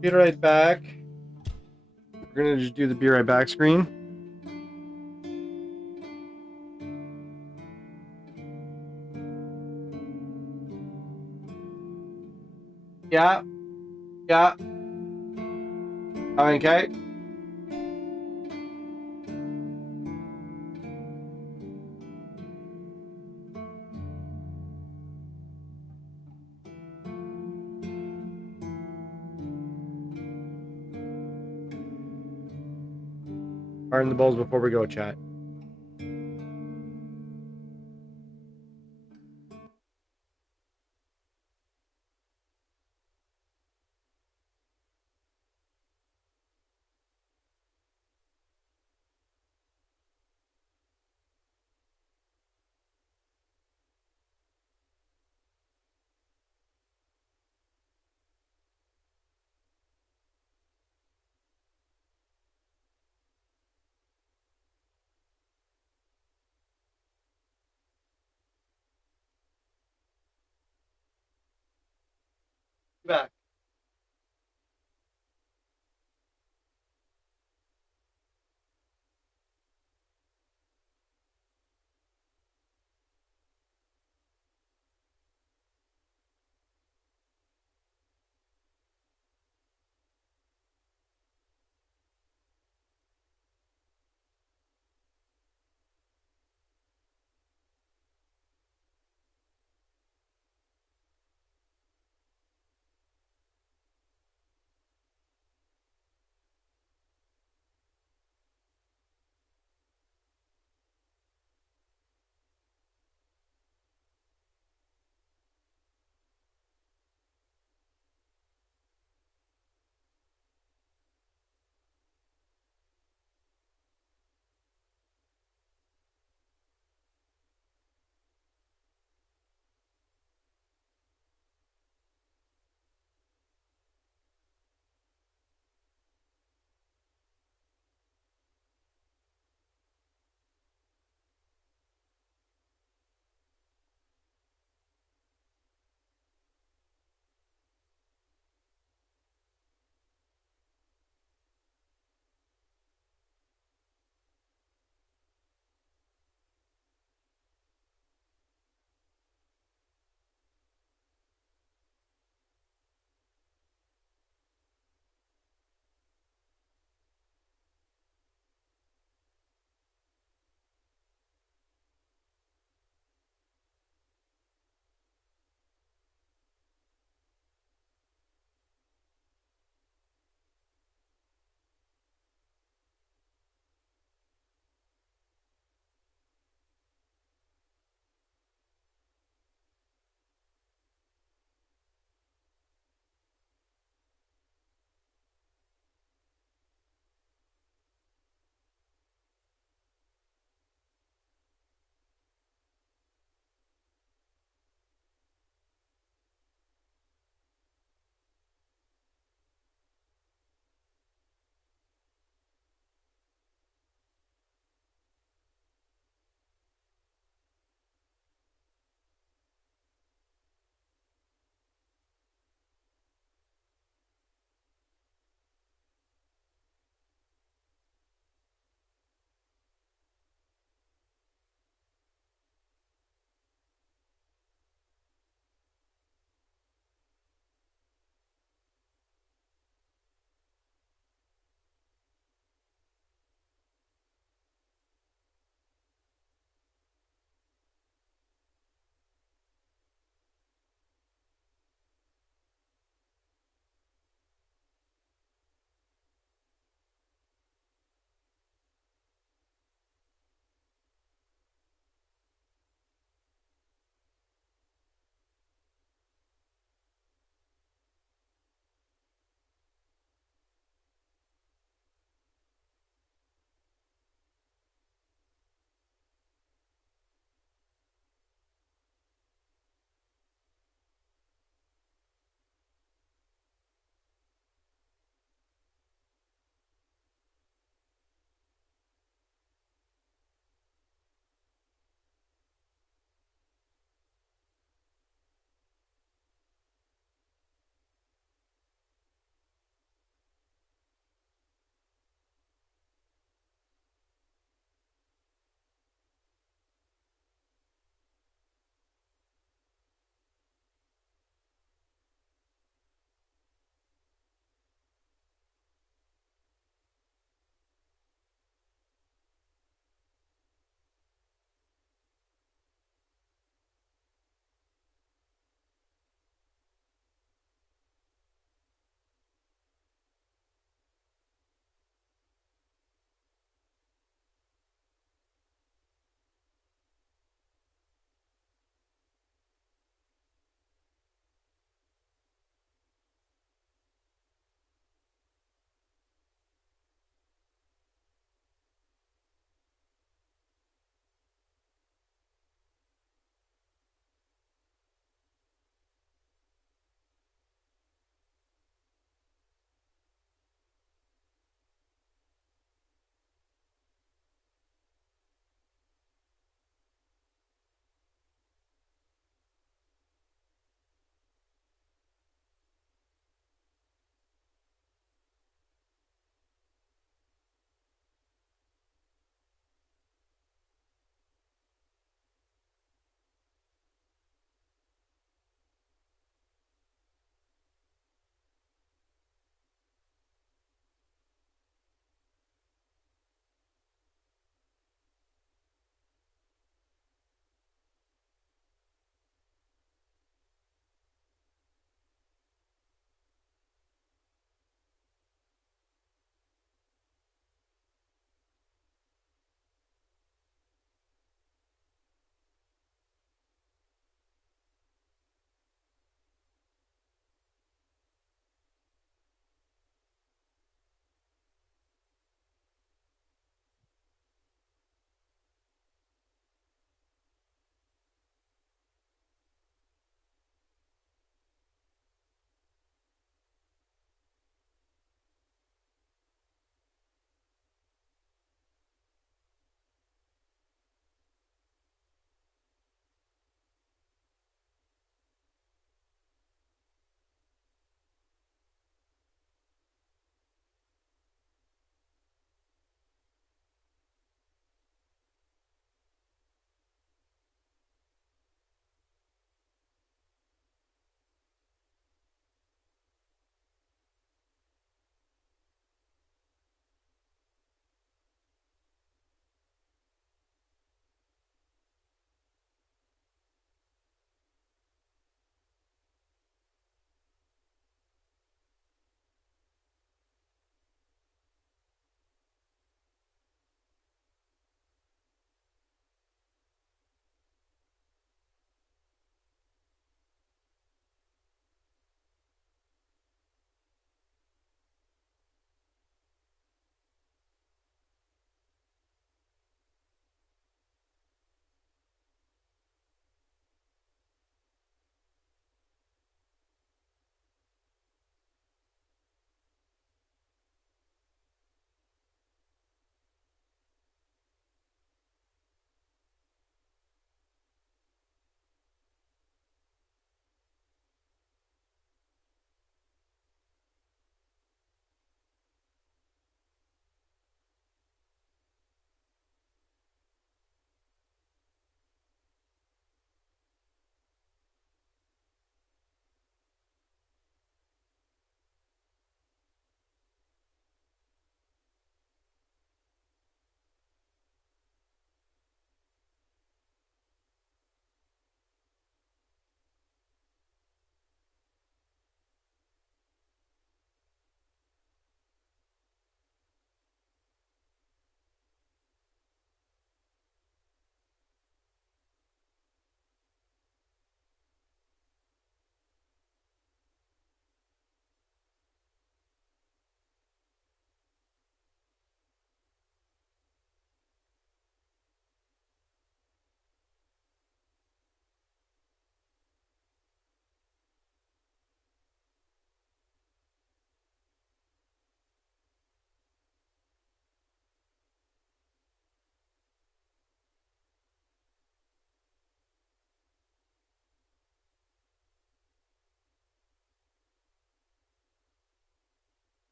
Be right back. We're gonna just do the be right back screen. Yeah. Yeah. Okay. Burn the bowls before we go, chat.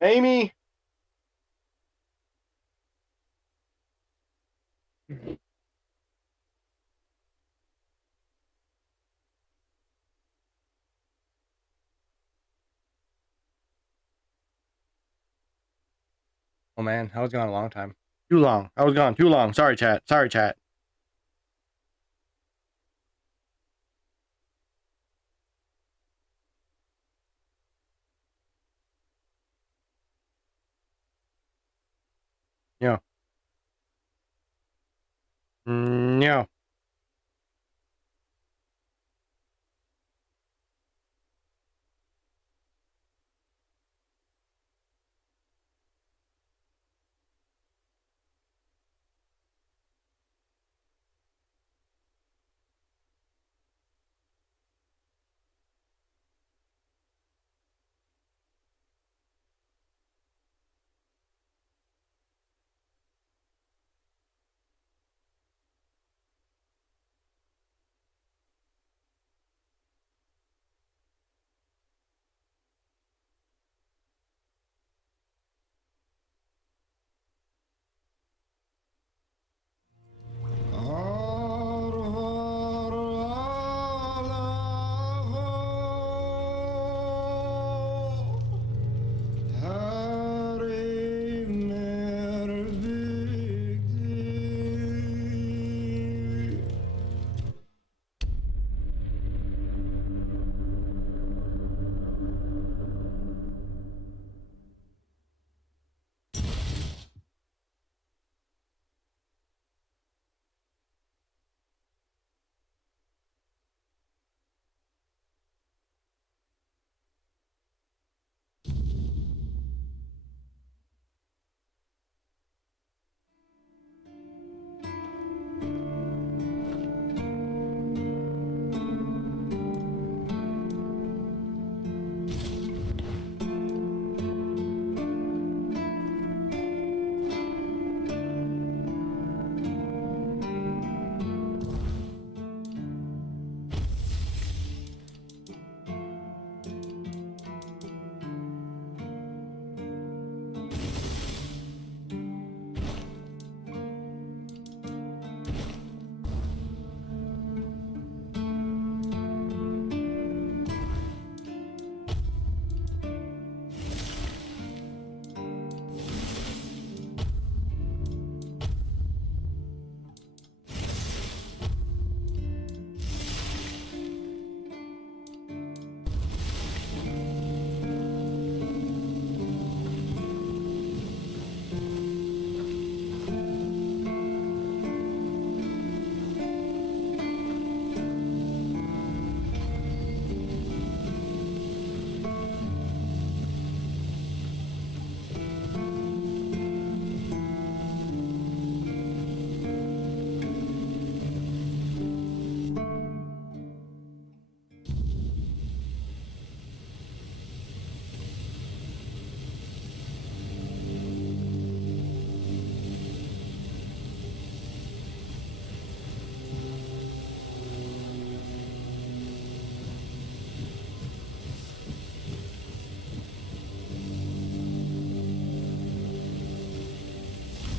Amy. Oh man, I was gone a long time. Too long. I was gone too long. Sorry, chat. Sorry, chat. Yeah. Yeah.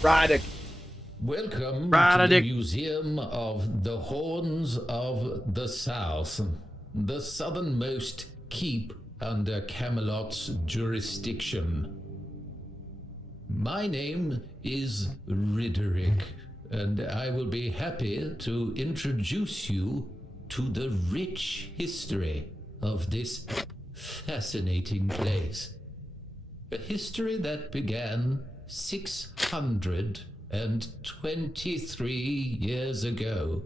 Radic. Welcome to Radic. the Museum of the Horns of the South, the southernmost keep under Camelot's jurisdiction. My name is Riderick, and I will be happy to introduce you to the rich history of this fascinating place. A history that began 623 years ago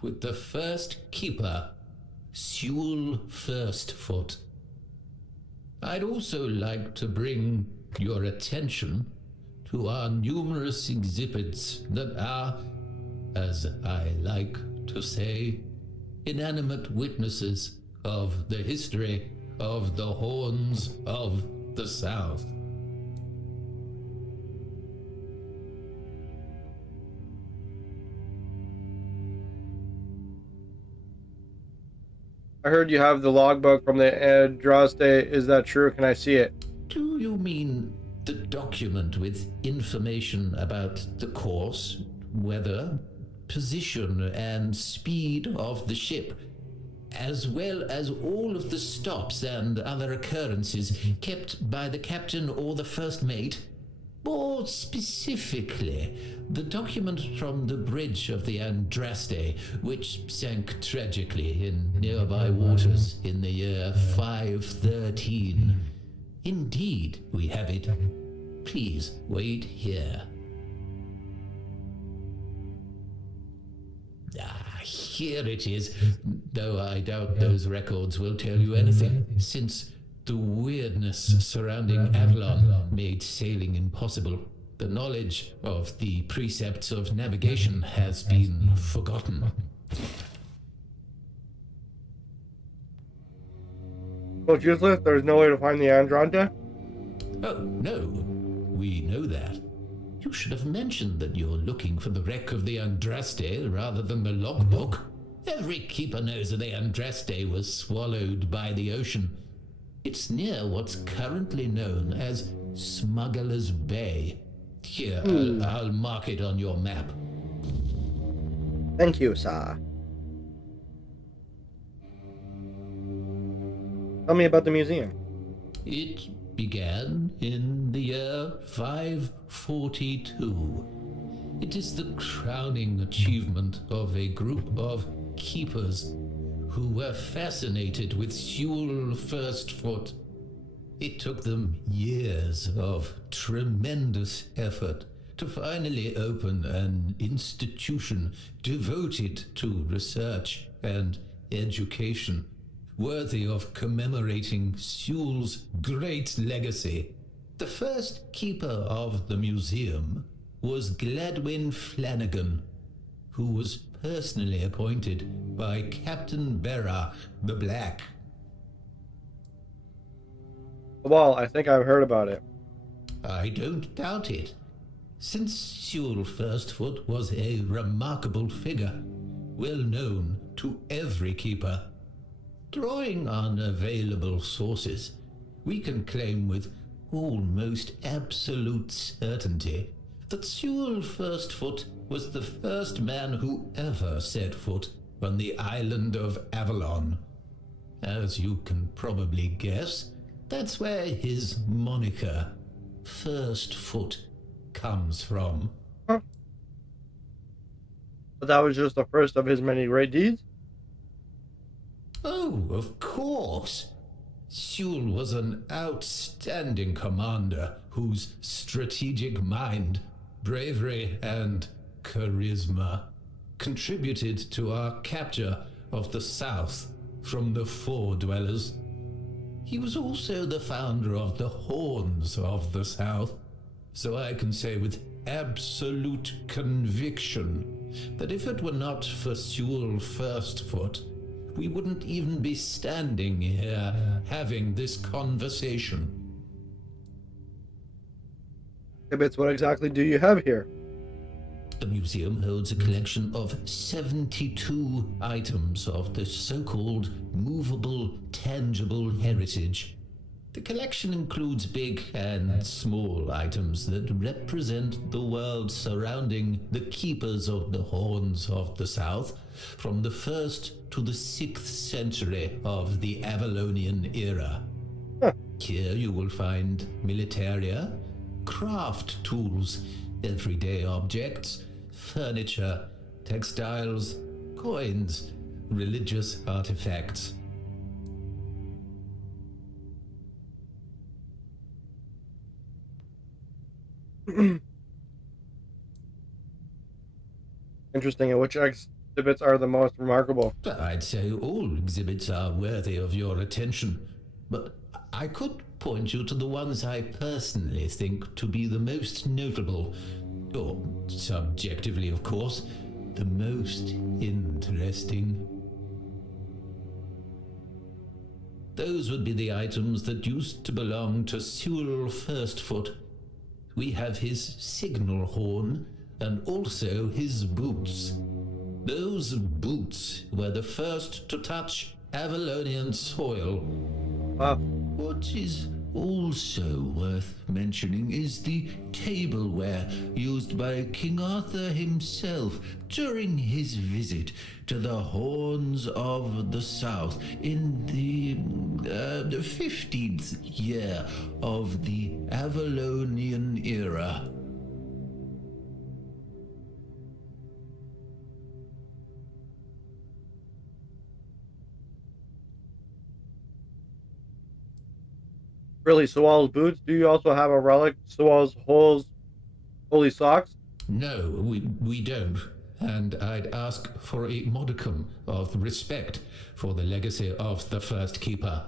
with the first keeper, Sewell Firstfoot. I'd also like to bring your attention to our numerous exhibits that are, as I like to say, inanimate witnesses of the history of the Horns of the South. I heard you have the logbook from the Andraste. Is that true? Can I see it? Do you mean the document with information about the course, weather, position, and speed of the ship, as well as all of the stops and other occurrences kept by the captain or the first mate? More specifically, the document from the bridge of the Andraste, which sank tragically in nearby waters in the year 513. Indeed, we have it. Please wait here. Here it is, though I doubt those records will tell you anything, since the weirdness surrounding Avalon made sailing impossible. The knowledge of the precepts of navigation has been forgotten. So it's useless? There's no way to find the Andronte? Oh, no. We know that. You should have mentioned that you're looking for the wreck of the Andraste rather than the logbook. Every keeper knows that the Andraste was swallowed by the ocean. It's near what's currently known as Smuggler's Bay. Here, I'll mark it on your map. Thank you, sir. Tell me about the museum. It began in the year 542. It is the crowning achievement of a group of keepers who were fascinated with Sewell Firstfoot. It took them years of tremendous effort to finally open an institution devoted to research and education, worthy of commemorating Sewell's great legacy. The first keeper of the museum was Gladwin Flanagan, who was personally appointed by Captain Berach the Black. Well, I think I've heard about it. I don't doubt it. Since Sewell Firstfoot was a remarkable figure, well known to every keeper. Drawing on available sources, we can claim with almost absolute certainty that Sewell Firstfoot was the first man who ever set foot on the island of Avalon. As you can probably guess, that's where his moniker, Firstfoot, comes from. Huh. But that was just the first of his many great deeds? Oh, of course. Sewell was an outstanding commander whose strategic mind, bravery, and charisma contributed to our capture of the South from the Four Dwellers. He was also the founder of the Horns of the South, so I can say with absolute conviction that if it were not for Sewell Firstfoot, we wouldn't even be standing here having this conversation. Tibbets, what exactly do you have here? The museum holds a collection of 72 items of the so-called movable, tangible heritage. The collection includes big and small items that represent the world surrounding the keepers of the Horns of the South from the 1st to the 6th century of the Avalonian era. Here you will find militaria, craft tools, everyday objects, furniture, textiles, coins, religious artifacts. Interesting. And which exhibits are the most remarkable? I'd say all exhibits are worthy of your attention, but I could point you to the ones I personally think to be the most notable, or subjectively, of course, the most interesting. Those would be the items that used to belong to Sewell Firstfoot. We have his signal horn and also his boots. Those boots were the first to touch Avalonian soil. Wow. What is Also worth mentioning is the tableware used by King Arthur himself during his visit to the Horns of the South in the 15th year of the Avalonian era. Really, Sewell's boots? Do you also have a relic, Sewell's holy socks? No, we don't. And I'd ask for a modicum of respect for the legacy of the first keeper.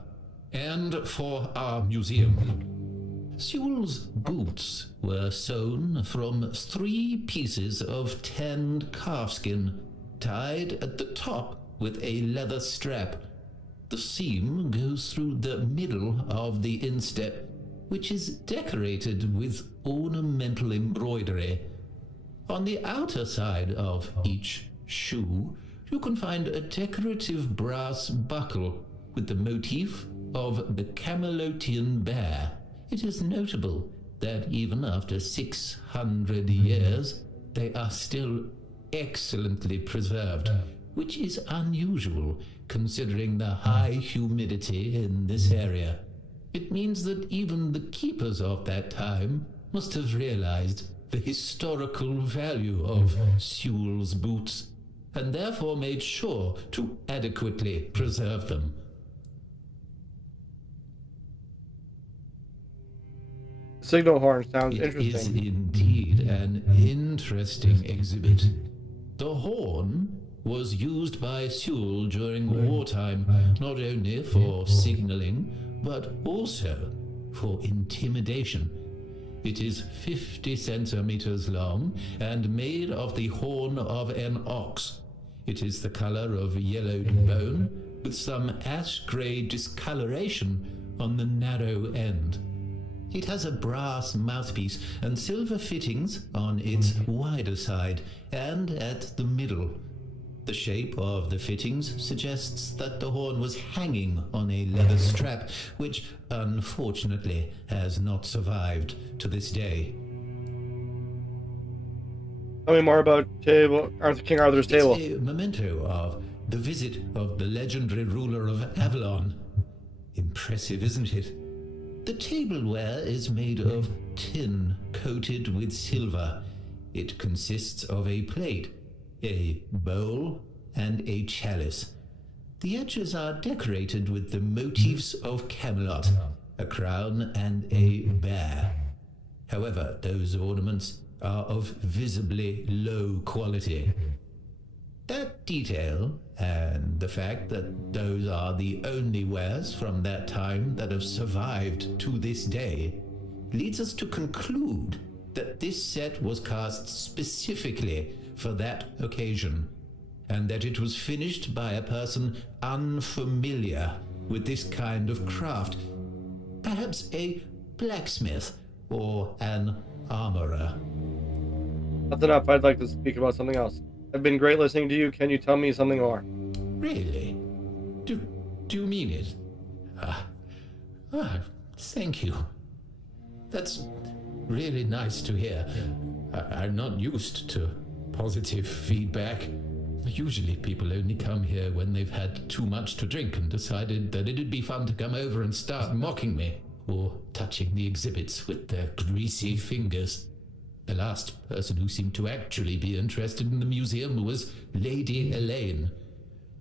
And for our museum. Sewell's boots were sewn from 3 pieces of tanned calfskin, tied at the top with a leather strap. The seam goes through the middle of the instep, which is decorated with ornamental embroidery. On the outer side of each shoe, you can find a decorative brass buckle with the motif of the Camelotian bear. It is notable that even after 600 years, they are still excellently preserved, which is unusual considering the high humidity in this area. It means that even the keepers of that time must have realized the historical value of Sewell's boots, and therefore made sure to adequately preserve them. Signal horn sounds interesting. It is indeed an interesting exhibit. The horn was used by Sewell during wartime, not only for signaling, but also for intimidation. It is 50 centimeters long and made of the horn of an ox. It is the color of yellowed bone, with some ash-gray discoloration on the narrow end. It has a brass mouthpiece and silver fittings on its wider side and at the middle. The shape of the fittings suggests that the horn was hanging on a leather strap, which unfortunately has not survived to this day. Tell me more about King Arthur's table. It's a memento of the visit of the legendary ruler of Avalon. Impressive, isn't it? The tableware is made of tin coated with silver. It consists of a plate, a bowl, and a chalice. The edges are decorated with the motifs of Camelot, a crown and a bear. However, those ornaments are of visibly low quality. That detail, and the fact that those are the only wares from that time that have survived to this day, leads us to conclude that this set was cast specifically for that occasion, and that it was finished by a person unfamiliar with this kind of craft, perhaps a blacksmith or an armorer. That's enough. I'd like to speak about something else. I've been great listening to you. Can you tell me something more? Really? Do you mean it? Thank you. That's really nice to hear. I'm not used to positive feedback. Usually people only come here when they've had too much to drink and decided that it'd be fun to come over and start mocking me, or touching the exhibits with their greasy fingers. The last person who seemed to actually be interested in the museum was Lady Elaine.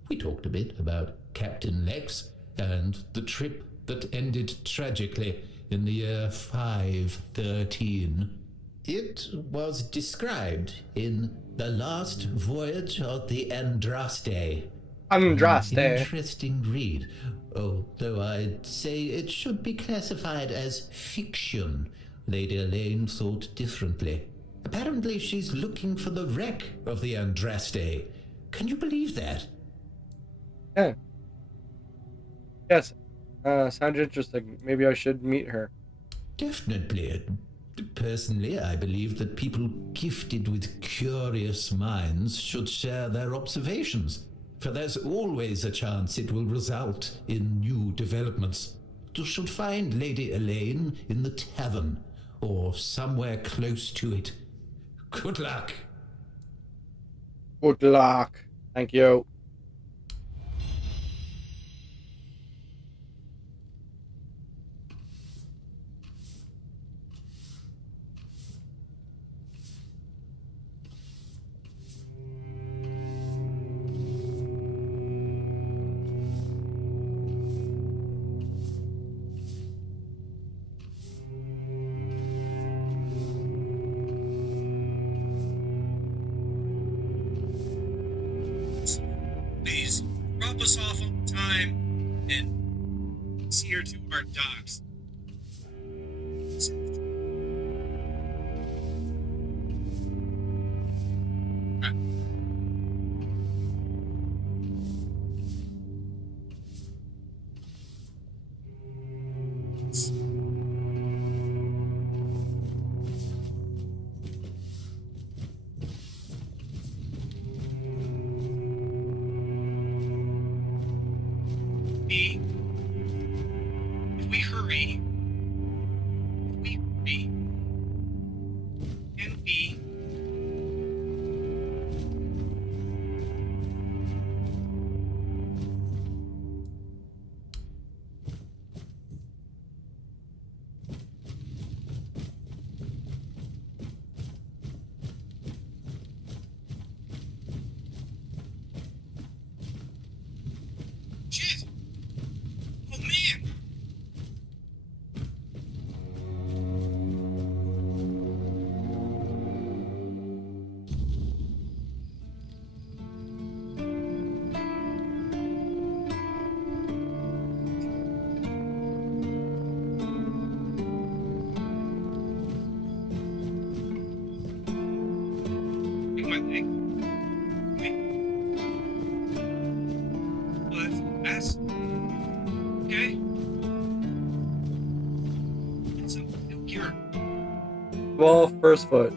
We talked a bit about Captain Lex and the trip that ended tragically in the year 513. It was described in The Last Voyage of the Andraste. Andraste. An interesting read, although I'd say it should be classified as fiction. Lady Elaine thought differently. Apparently she's looking for the wreck of the Andraste. Can you believe that? Yeah. Yes. Sounds interesting. Maybe I should meet her. Definitely. Personally, I believe that people gifted with curious minds should share their observations, for there's always a chance it will result in new developments. should find Lady Elaine in the tavern, or somewhere close to it. Good luck. Good luck. Thank you. Please drop us off on time and see her to our docks. If we hurry, can we? Shit! Oh man! Look at my leg. Wait. Well, that's okay. It's a cure. 12 first foot.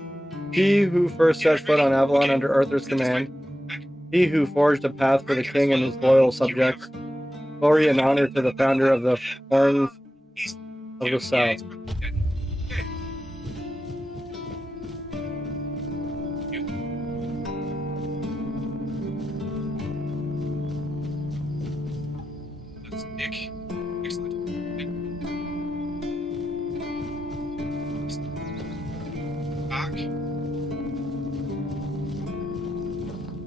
He who first set foot on Avalon under Arthur's command. He who forged a path for the king and his loyal subjects. Glory and honor to the founder of the Horns of the South. That's Nick. Excellent. Doc.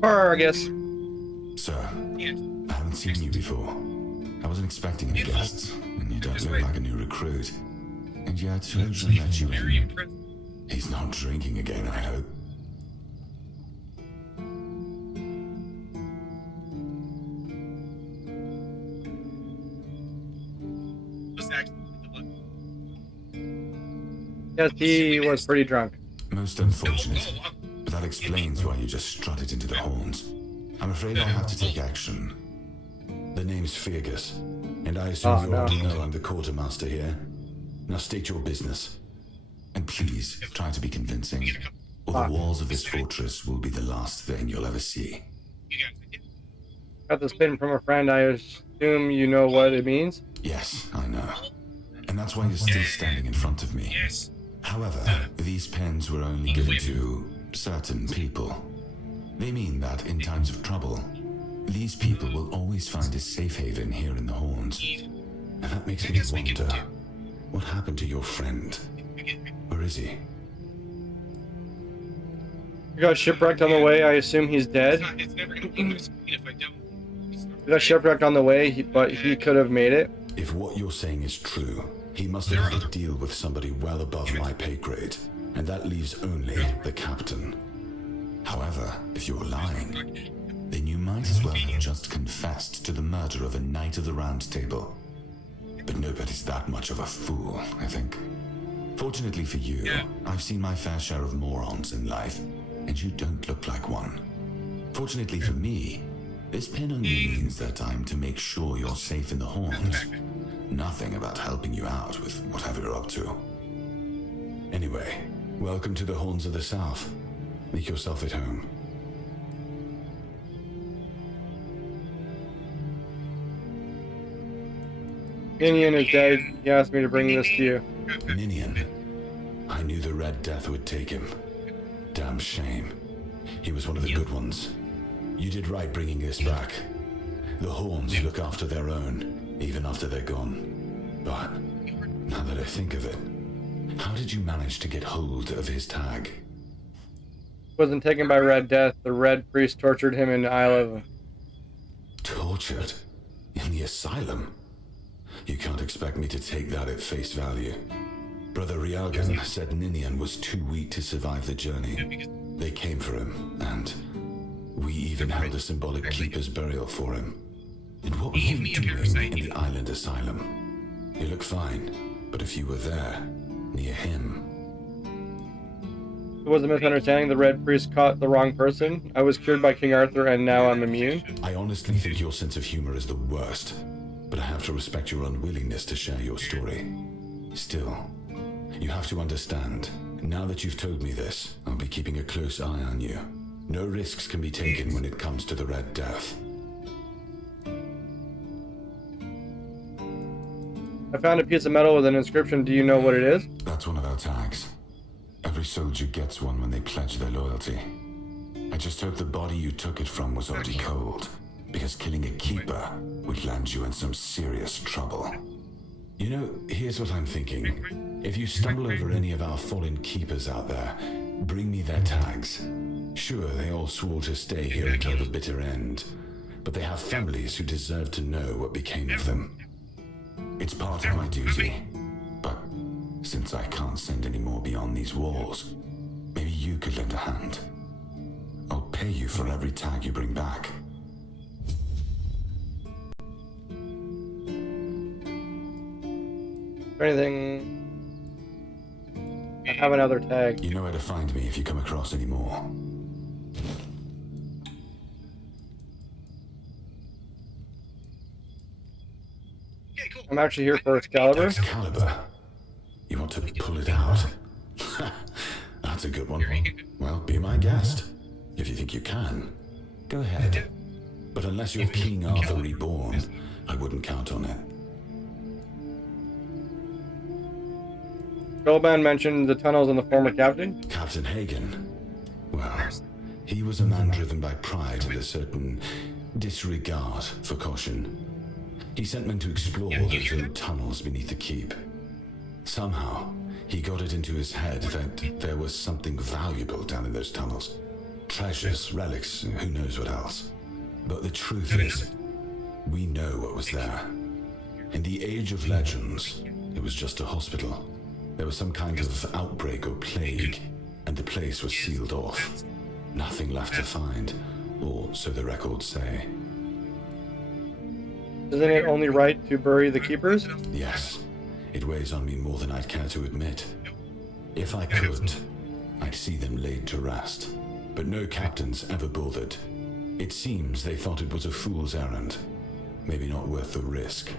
Argus. Sir, I haven't seen you before. I wasn't expecting any guests, and you don't look like a new recruit. And yet, Trojan let you in. He's not drinking again, I hope. Yes, he was pretty drunk. Most unfortunate. But that explains why you just strutted into the horns. I'm afraid I'll have to take action. The name's Fergus, and I assume you already know I'm the quartermaster here. Now state your business. And please, try to be convincing, or the walls of this fortress will be the last thing you'll ever see. Got this pin from a friend. I assume you know what it means? Yes, I know. And that's why you're still standing in front of me. However, these pens were only given to certain people. They mean that in times of trouble, these people will always find a safe haven here in the Horns. And that makes me wonder, what happened to your friend? Where is he? He got shipwrecked on the way. I assume he's dead. It's never gonna be my screen if I don't. He got shipwrecked on the way, but he could have made it. If what you're saying is true, he must have had a deal with somebody well above my pay grade, and that leaves only the captain. However, if you're lying, then you might as well have just confessed to the murder of a Knight of the Round Table. But nobody's that much of a fool, I think. Fortunately for you, I've seen my fair share of morons in life, and you don't look like one. Fortunately for me, this pen only means that I'm to make sure you're safe in the Horns. Nothing about helping you out with whatever you're up to. Anyway, welcome to the Horns of the South. Make yourself at home. Ninian is dead. He asked me to bring this to you. Ninian. I knew the Red Death would take him. Damn shame. He was one of the good ones. You did right bringing this back. The Horns look after their own, even after they're gone. But, now that I think of it, how did you manage to get hold of his tag? Wasn't taken by Red Death. The Red Priest tortured him in Isla. Tortured? In the asylum? You can't expect me to take that at face value. Brother Rialgan said Ninian was too weak to survive the journey. They came for him, and we even held a symbolic keeper's burial for him. And what were you doing in the island asylum? You look fine, but if you were there, near him... It was a misunderstanding. The Red Priest caught the wrong person. I was cured by King Arthur, and now I'm immune. I honestly think your sense of humor is the worst, but I have to respect your unwillingness to share your story. Still, you have to understand, now that you've told me this, I'll be keeping a close eye on you. No risks can be taken when it comes to the Red Death. I found a piece of metal with an inscription. Do you know what it is? That's one of our tags. Every soldier gets one when they pledge their loyalty. I just hope the body you took it from was already cold, because killing a keeper would land you in some serious trouble. You know, here's what I'm thinking. If you stumble over any of our fallen keepers out there, bring me their tags. Sure, they all swore to stay here until the bitter end, but they have families who deserve to know what became of them. It's part of my duty, but since I can't send any more beyond these walls, maybe you could lend a hand. I'll pay you for every tag you bring back. Or anything... I have another tag. You know where to find me if you come across any more. I'm actually here for Excalibur. Excalibur? You want to pull it out? That's a good one. Well, be my guest. If you think you can, go ahead. But unless you're King Arthur reborn, I wouldn't count on it. Goldman mentioned the tunnels and the former captain. Captain Hagen. Well, he was a man driven by pride and a certain disregard for caution. He sent men to explore those old tunnels beneath the keep. Somehow, he got it into his head that there was something valuable down in those tunnels. Treasures, relics, who knows what else. But the truth is, we know what was there. In the Age of Legends, it was just a hospital. There was some kind of outbreak or plague, and the place was sealed off. Nothing left to find, or so the records say. Isn't it only right to bury the keepers? Yes. It weighs on me more than I'd care to admit. If I could, I'd see them laid to rest. But no captains ever bothered. It seems they thought it was a fool's errand. Maybe not worth the risk.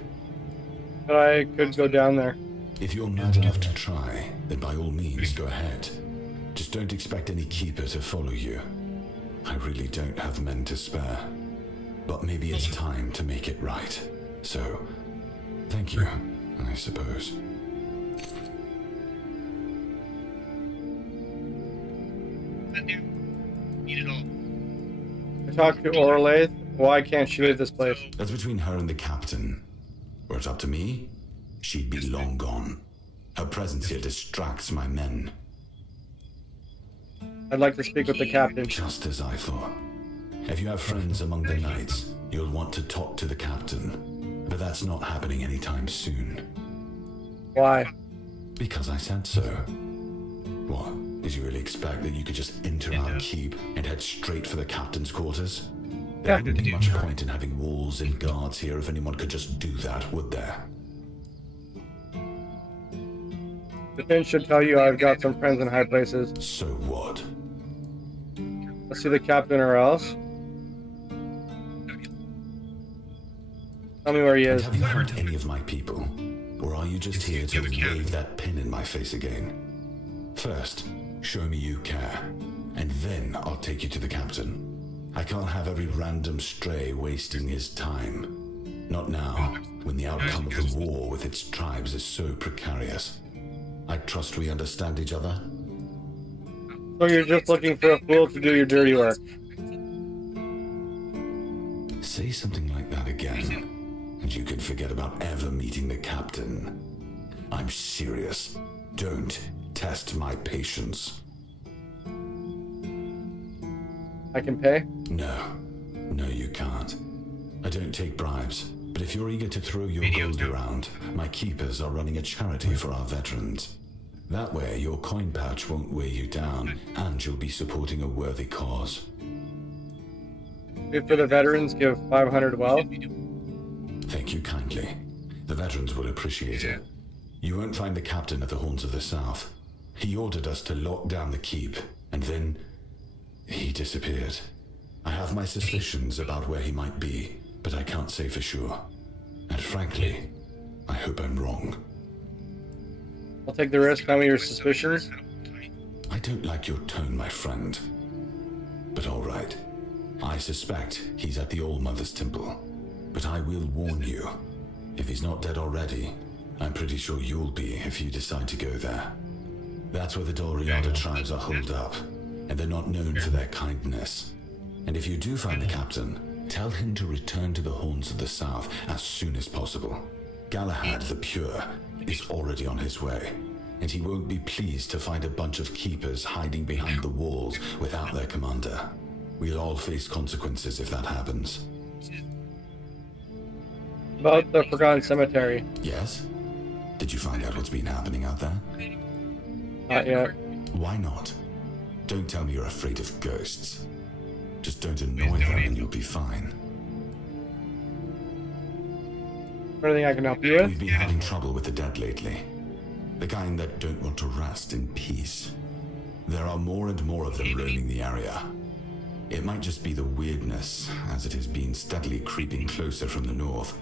But I could go down there. If you're mad enough to try, then by all means go ahead. Just don't expect any keeper to follow you. I really don't have men to spare. But maybe it's time to make it right. So, thank you, I suppose. I talked to Orlaith. Why can't she leave this place? That's between her and the captain. Were it up to me, she'd be long gone. Her presence here distracts my men. I'd like to speak with the captain. Just as I thought. If you have friends among the knights, you'll want to talk to the captain. But that's not happening anytime soon. Why? Because I said so. What? Did you really expect that you could just enter our keep and head straight for the captain's quarters? There wouldn't be much point in having walls and guards here if anyone could just do that, would there? The Finn should tell you I've got some friends in high places. So what? Let's see the captain or else. Tell me where he is. Have you hurt any of my people? Or are you just here to wave that pin in my face again? First, show me you care, and then I'll take you to the captain. I can't have every random stray wasting his time. Not now, when the outcome of the war with its tribes is so precarious. I trust we understand each other? So you're just looking for a fool to do your dirty work. Say something like that again, and you can forget about ever meeting the captain. I'm serious. Don't test my patience. I can pay? No, you can't. I don't take bribes, but if you're eager to throw your gold around, my keepers are running a charity for our veterans. That way, your coin pouch won't weigh you down, and you'll be supporting a worthy cause. Good for the veterans, give 500 wealth. Thank you kindly. The veterans will appreciate it. You won't find the captain at the Horns of the South. He ordered us to lock down the keep, and then he disappeared. I have my suspicions about where he might be, but I can't say for sure. And frankly, I hope I'm wrong. I'll take the risk. Tell me your suspicions. I don't like your tone, my friend. But all right. I suspect he's at the All-Mother's Temple. But I will warn you. If he's not dead already, I'm pretty sure you'll be if you decide to go there. That's where the Doriada tribes are holed up, and they're not known for their kindness. And if you do find the captain, tell him to return to the Horns of the South as soon as possible. Galahad the Pure is already on his way, and he won't be pleased to find a bunch of keepers hiding behind the walls without their commander. We'll all face consequences if that happens. About the Forgotten Cemetery. Yes? Did you find out what's been happening out there? Not yet. Why not? Don't tell me you're afraid of ghosts. Just don't annoy them and you'll be fine. Anything I can help you with? We've been having trouble with the dead lately. The kind that don't want to rest in peace. There are more and more of them roaming the area. It might just be the weirdness, as it has been steadily creeping closer from the north,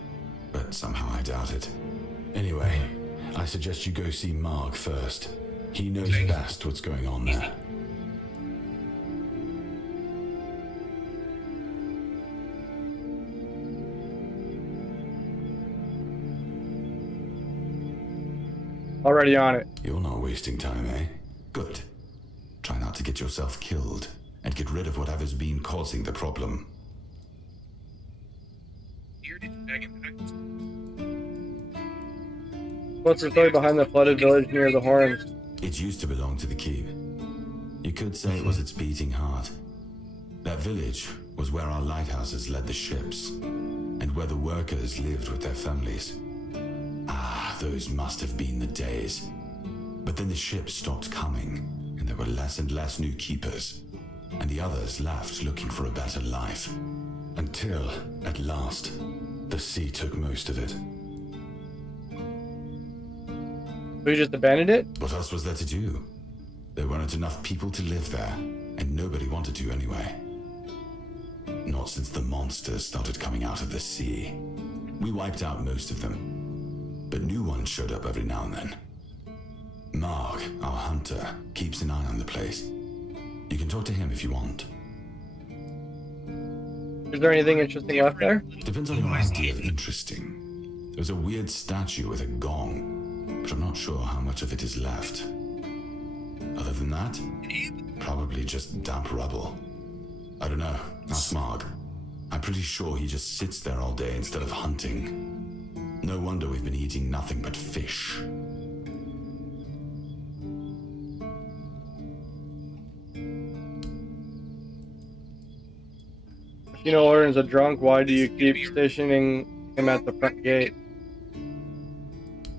but somehow I doubt it. Anyway, I suggest you go see Marg first. He knows best what's going on there. Already on it. You're not wasting time, eh? Good. Try not to get yourself killed, and get rid of whatever's been causing the problem. What's the story behind the flooded village near the Horns? It used to belong to the keep. You could say it was its beating heart. That village was where our lighthouses led the ships, and where the workers lived with their families. Ah, those must have been the days. But then the ships stopped coming, and there were less and less new keepers, and the others left looking for a better life. Until, at last, the sea took most of it. So you just abandoned it? What else was there to do? There weren't enough people to live there, and nobody wanted to anyway. Not since the monsters started coming out of the sea. We wiped out most of them, but new ones showed up every now and then. Marg, our hunter, keeps an eye on the place. You can talk to him if you want. Is there anything interesting left there? Depends on your idea of interesting. There's a weird statue with a gong, but I'm not sure how much of it is left. Other than that, probably just damp rubble. I don't know, ask Marg. I'm pretty sure he just sits there all day instead of hunting. No wonder we've been eating nothing but fish. You know, Orion's a drunk. Why do you keep stationing him at the front gate?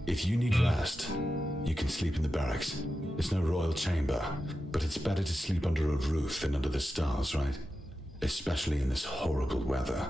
If you need rest, you can sleep in the barracks. It's no royal chamber, but it's better to sleep under a roof than under the stars, right? Especially in this horrible weather.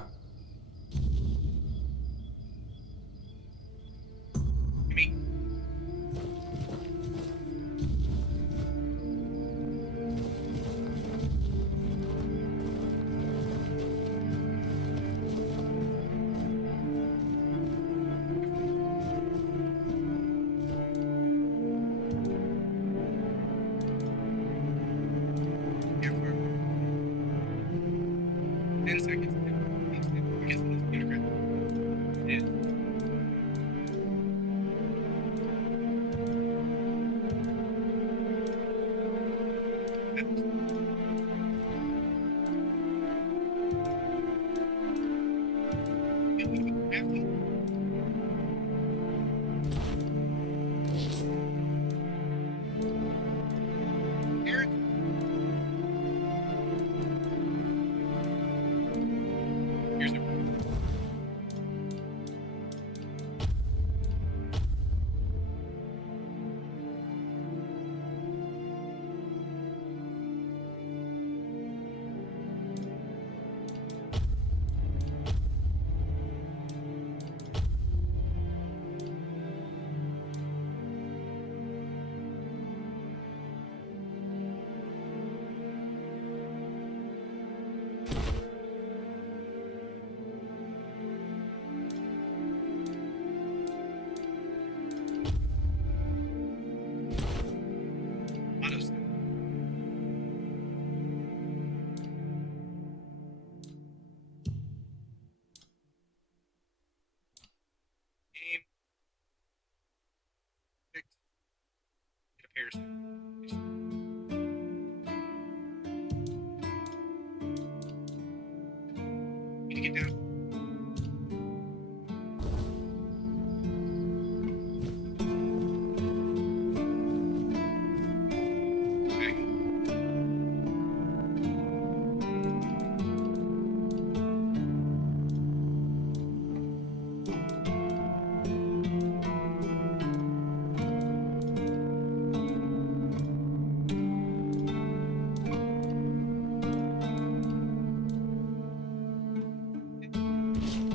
get down.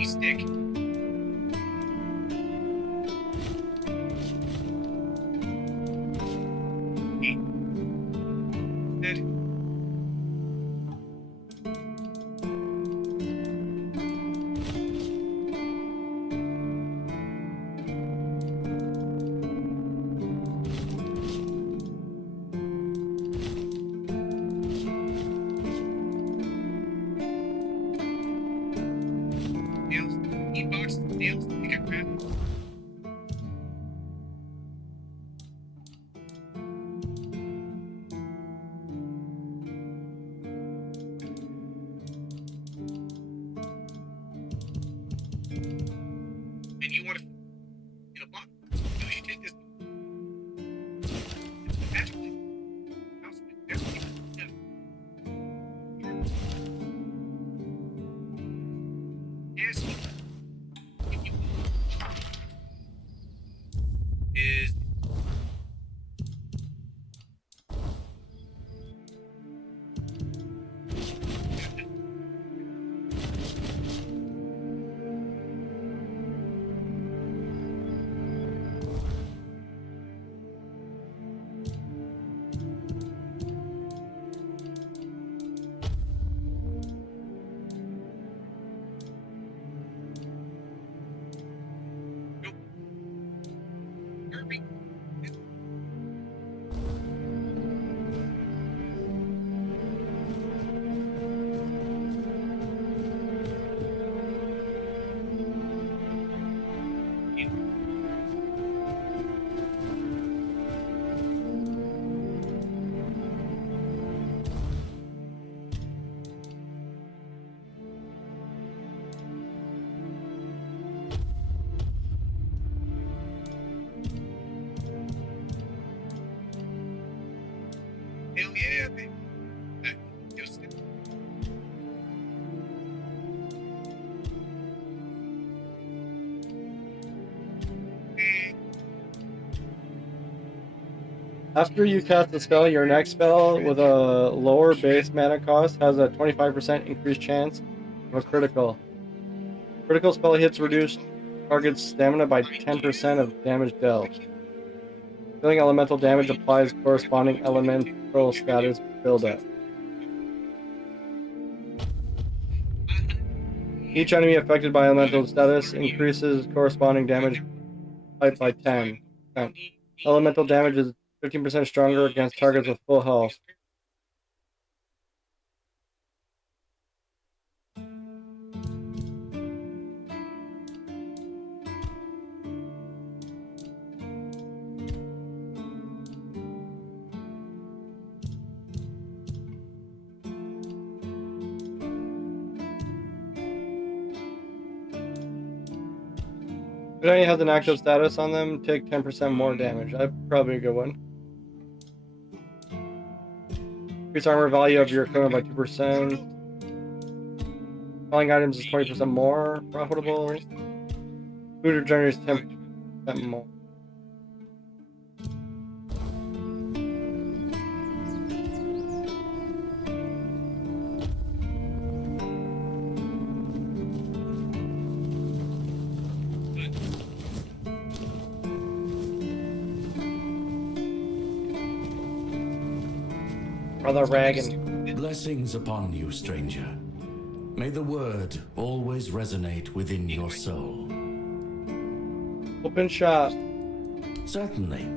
Stick. Good. Nails. Eat box. Nails. Take a crap. And you want to in a box? You should take this. Magically. House with everything. Yes. If you is Kirby. Hell yeah, baby. Just After you cast a spell, your next spell with a lower base mana cost has a 25% increased chance of a critical. Critical spell hits reduce target's stamina by 10% of damage dealt. Dealing elemental damage applies corresponding elemental status buildup. Each enemy affected by elemental status increases corresponding damage type by 10%. Elemental damage is 15% stronger against targets with full health. If any has an active status on them, take 10% more damage. That's probably a good one. Increase armor value of your equipment by 2%. Selling items is 20% more profitable. Food regenerates 10% more. Brother Ragan. Blessings upon you, stranger. May the word always resonate within your soul. Open shop. Certainly.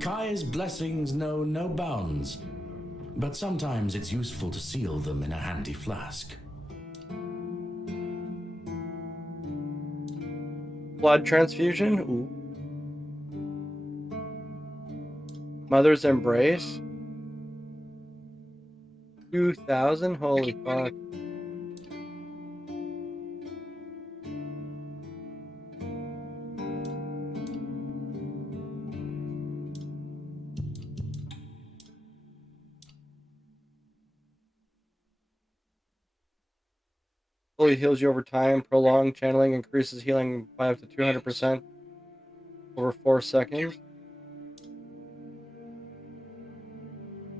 Kai's blessings know no bounds, but sometimes it's useful to seal them in a handy flask. Blood transfusion? Ooh. Mother's embrace? 2,000? Holy fuck. Fully heals you over time. Prolonged channeling increases healing by up to 200% over 4 seconds.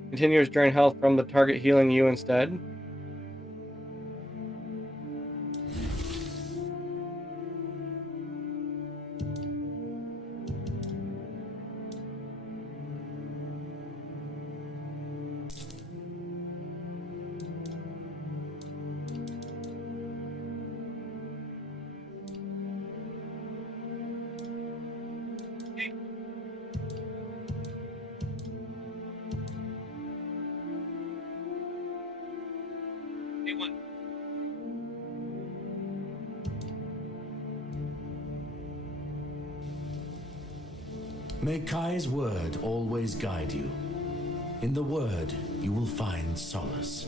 Continuous drain health from the target healing you instead. May Kai's word always guide you. In the word, you will find solace.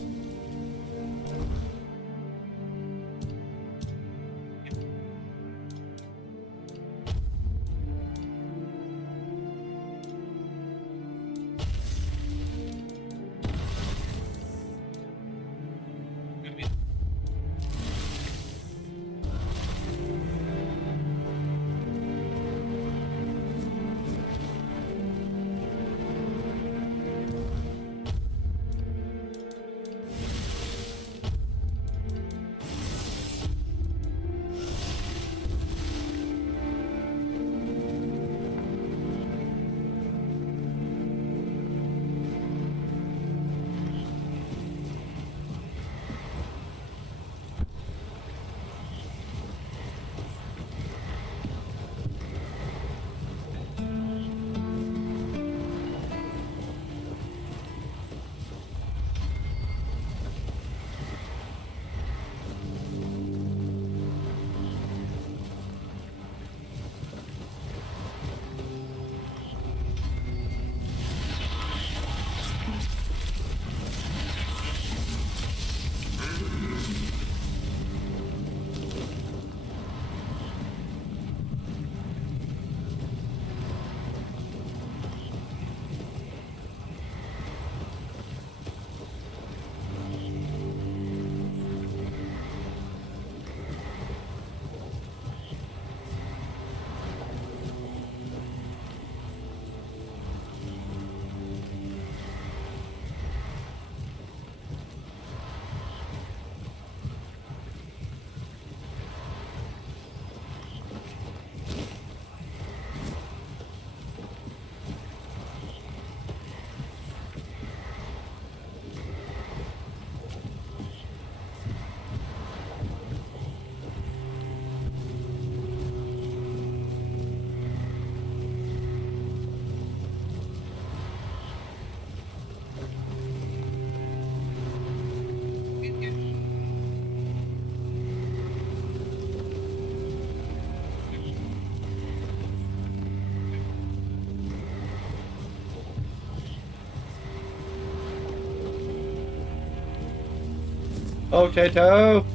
Potato!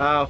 Ow.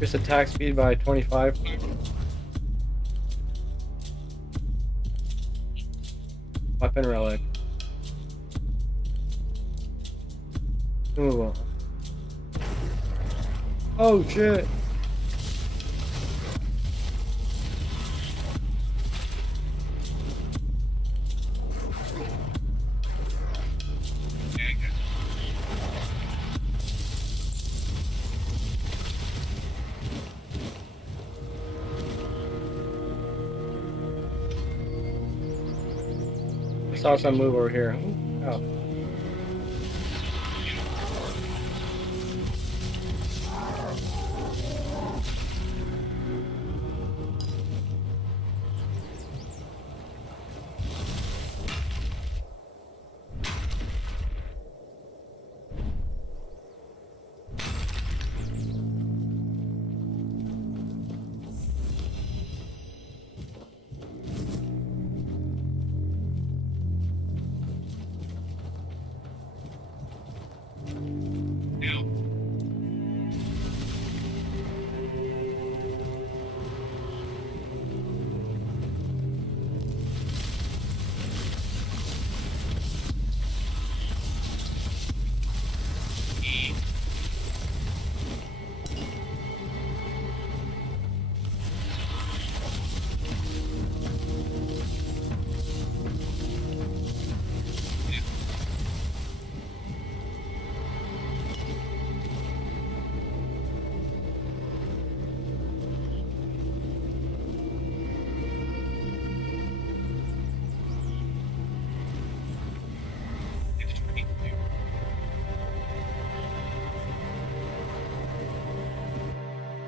Increase attack speed by 25. Weapon relic. Ooh. Oh shit. I saw some move over here. Oh.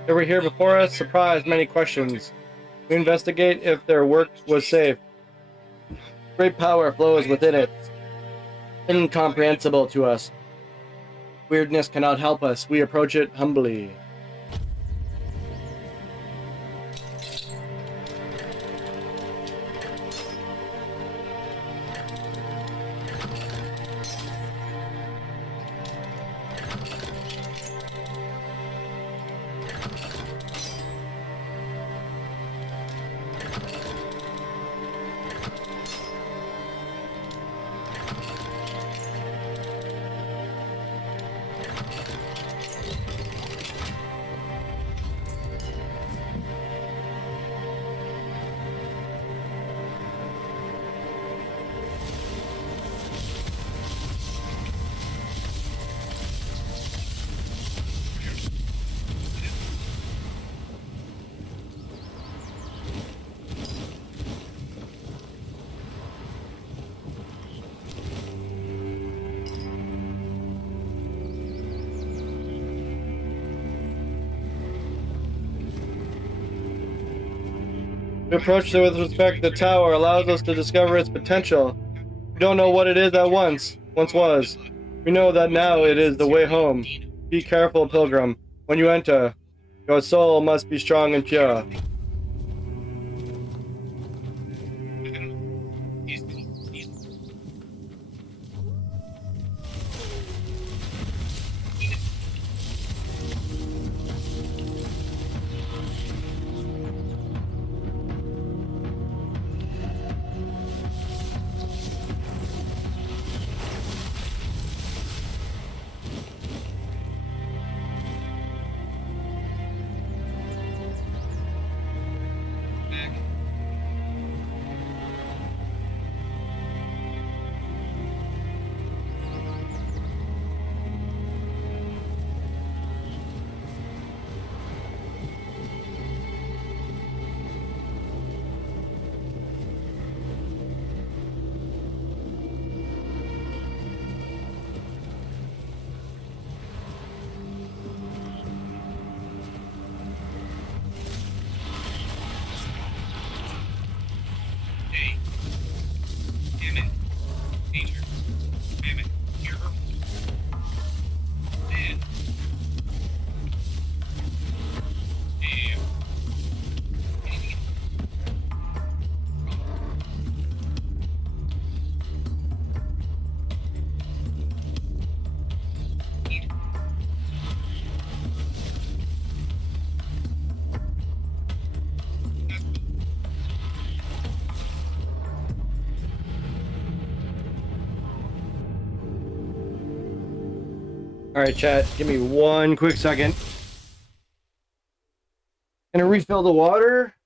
They were here before us, surprised, many questions. We investigate if their work was safe. Great power flows within it. Incomprehensible to us. Weirdness cannot help us. We approach it humbly. We approach it with respect. The tower allows us to discover its potential. We don't know what it is at once was. We know that now it is the way home. Be careful, pilgrim. When you enter, your soul must be strong and pure. Alright, chat, give me one quick second. Gonna refill the water.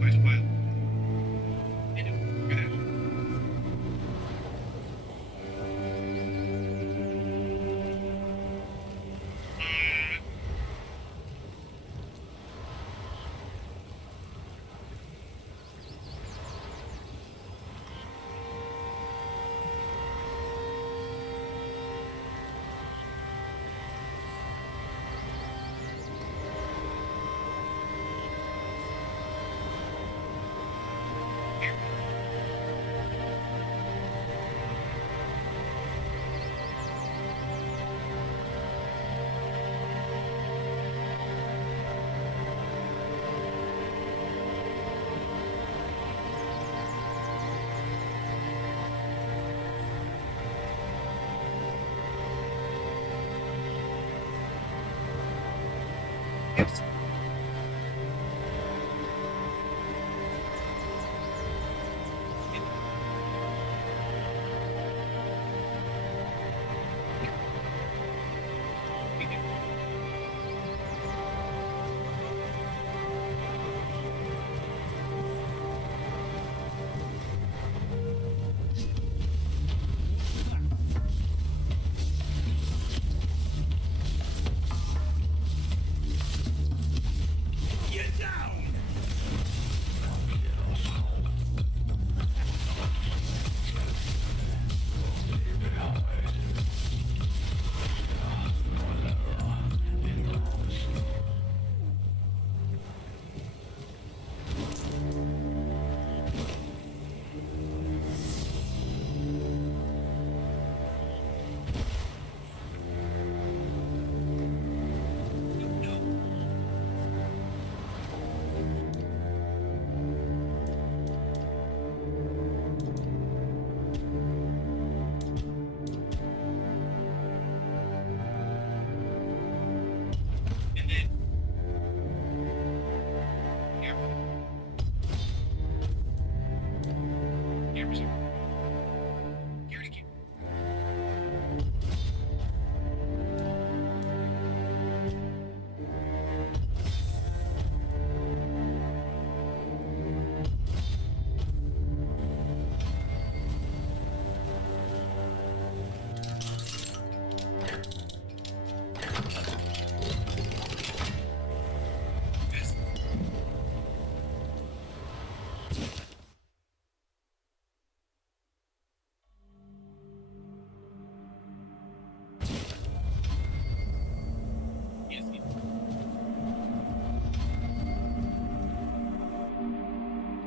Quite a while. I know. Good.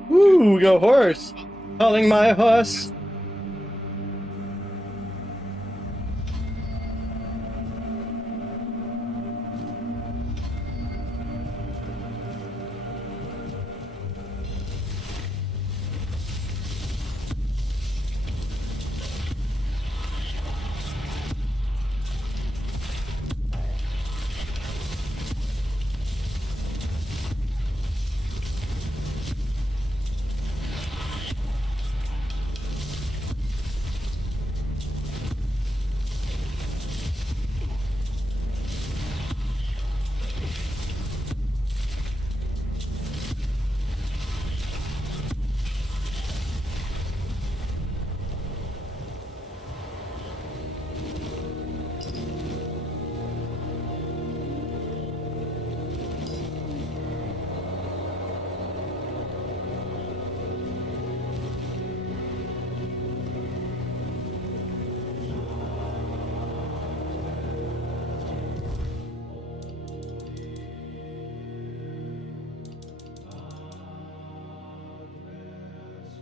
Woo, go horse! Calling my horse!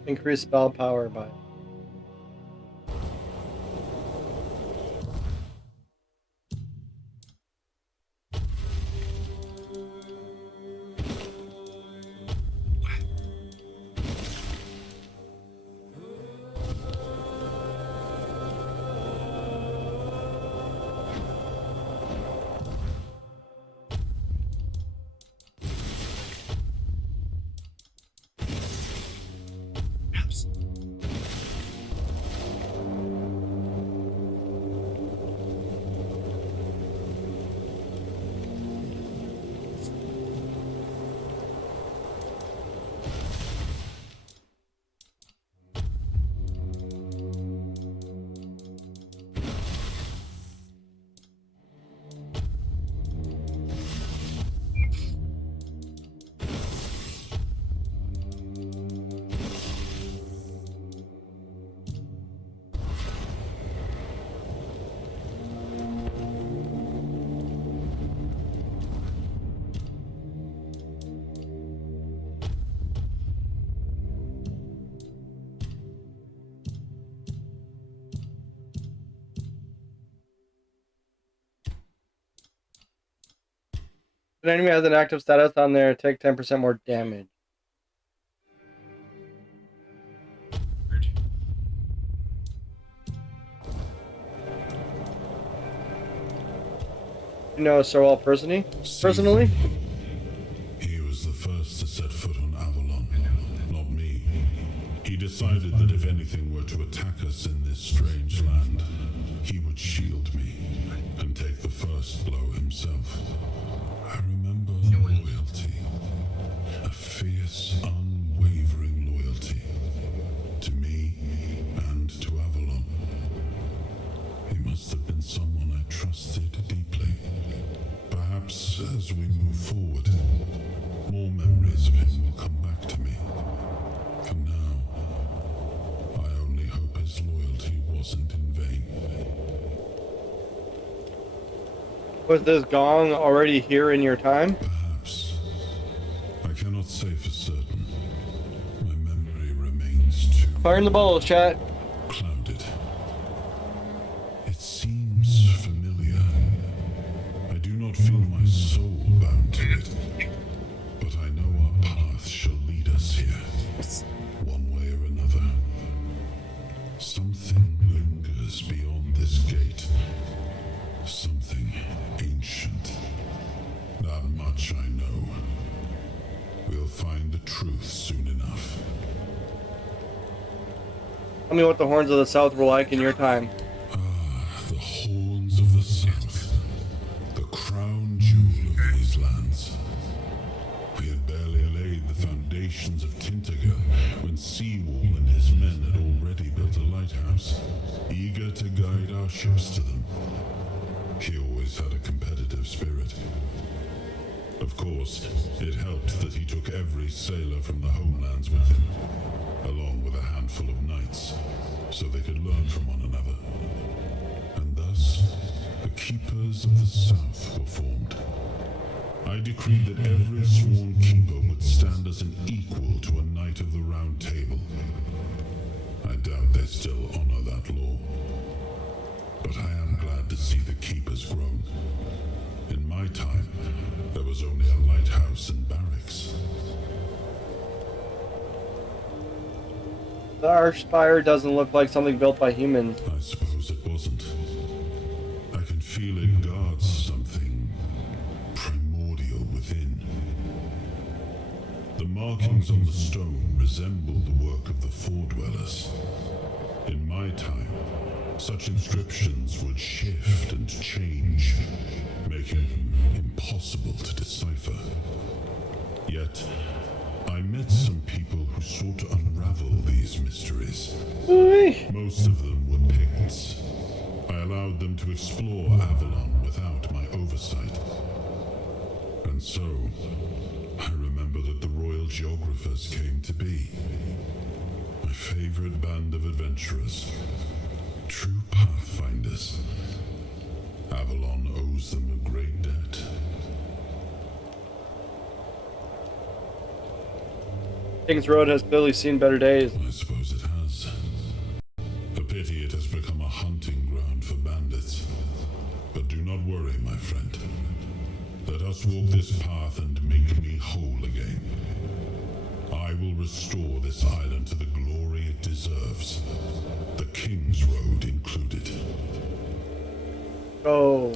Increase spell power by. An enemy has an active status on there, take 10% more damage. You know Sorwell personally? He was the first to set foot on Avalon, not me. He decided that if anything were to attack us in this strange land, he would shield me and take the first blow himself. I remember loyalty. A fierce, unwavering loyalty. To me and to Avalon. He must have been someone I trusted deeply. Perhaps as we move forward, more memories of him will come back to me. For now, I only hope his loyalty wasn't in vain. Was this gong already here in your time? Perhaps. I cannot say for certain. My memory remains too Firing the balls, chat. clouded. It seems familiar. I do not feel my soul bound to it, but I know our path shall lead us here, one way or another. Something lingers beyond this gate. Something ancient. That much I know. We'll find the truth soon enough. Tell me what the Horns of the South were like in your time. The horns of the South. The crown jewel of these lands. We had barely laid the foundations of TAINTED GRAIL when Seawall and his men had already built a lighthouse, eager to guide our ships to them. He always had a competitive spirit. Of course, it helped that he took every sailor from the homelands with him, along with a handful of knights, so they could learn from one another. And thus, the Keepers of the South were formed. I decreed that every sworn keeper would stand as an equal to a Knight of the Round Table. I doubt they still honor that law. But I am glad to see the keepers grown. In my time, there was only a lighthouse and barracks. The Archspire doesn't look like something built by humans. I suppose it wasn't. I can feel it guards something primordial within. The markings on the stone resemble the work of the Foredwellers. In my time, such inscriptions would shift and change, making them impossible to decipher. Yet, I met some people who sought to unravel these mysteries. Most of them were Picts. I allowed them to explore Avalon without my oversight. And so, I remember that the Royal Geographers came to be. My favorite band of adventurers. True pathfinders. Avalon owes them a great debt. King's Road has clearly seen better days. I suppose it has. A pity it has become a hunting ground for bandits. But do not worry, my friend. Let us walk this path and make me whole again. I will restore this island to the glory it deserves. The King's Road included. Oh.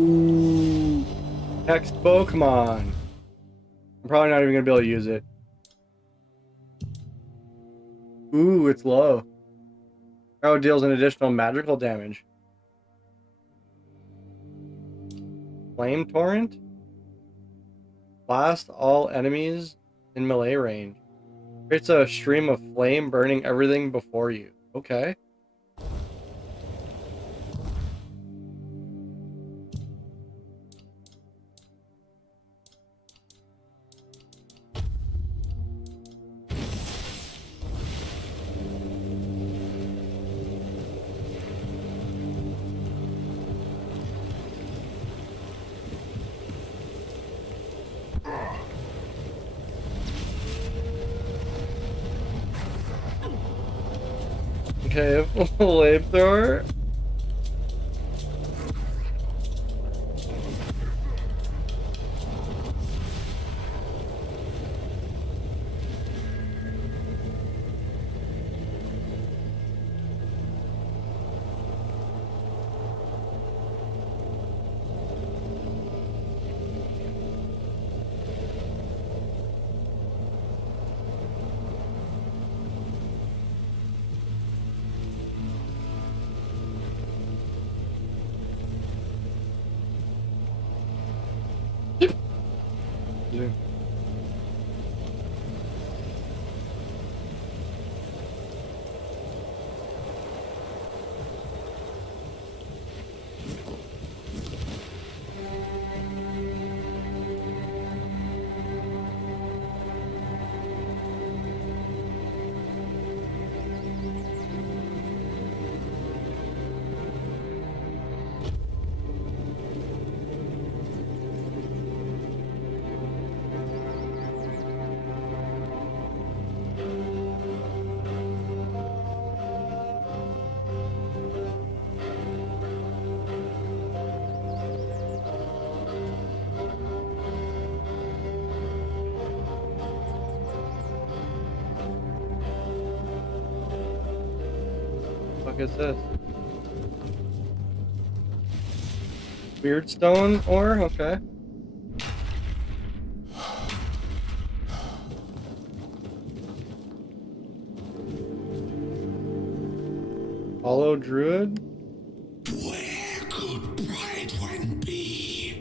Ooh. Text Pokemon. I'm probably not even gonna be able to use it. Ooh, it's low. Arrow deals an additional magical damage. Flame Torrent? Blast all enemies in melee range. Creates a stream of flame burning everything before you. Okay. Okay, flamethrower. Yeah. What is this? Weird stone ore? Okay. Hollow Druid? Where could Bridewine be?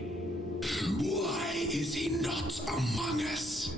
Why is he not among us?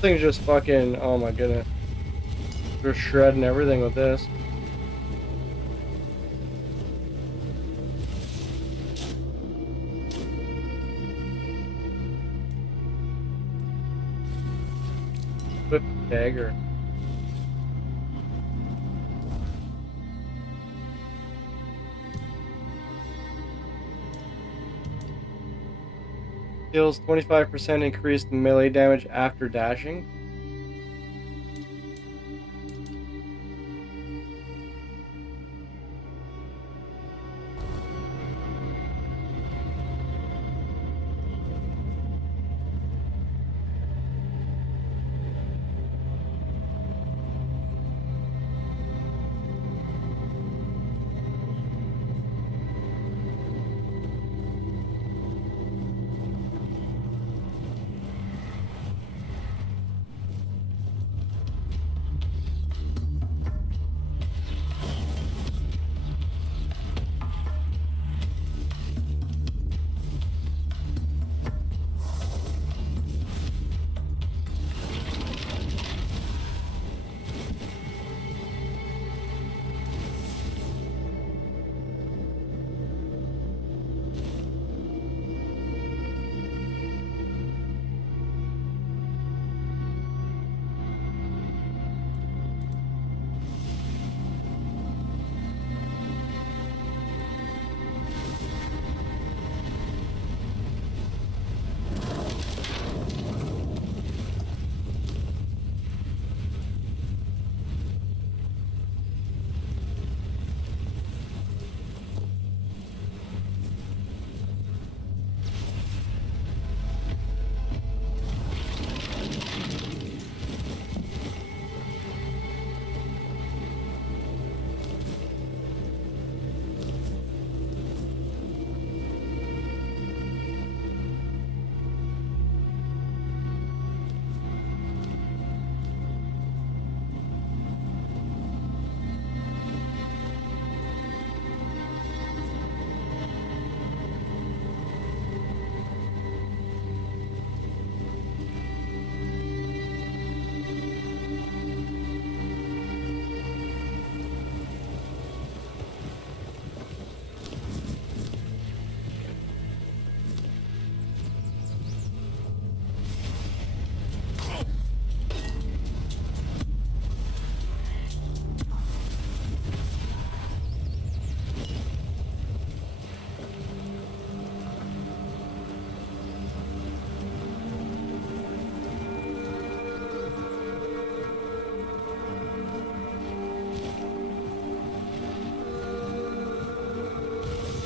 Thing's just fucking, oh my goodness. Just shredding everything with this. Swift dagger. Deals 25% increased melee damage after dashing.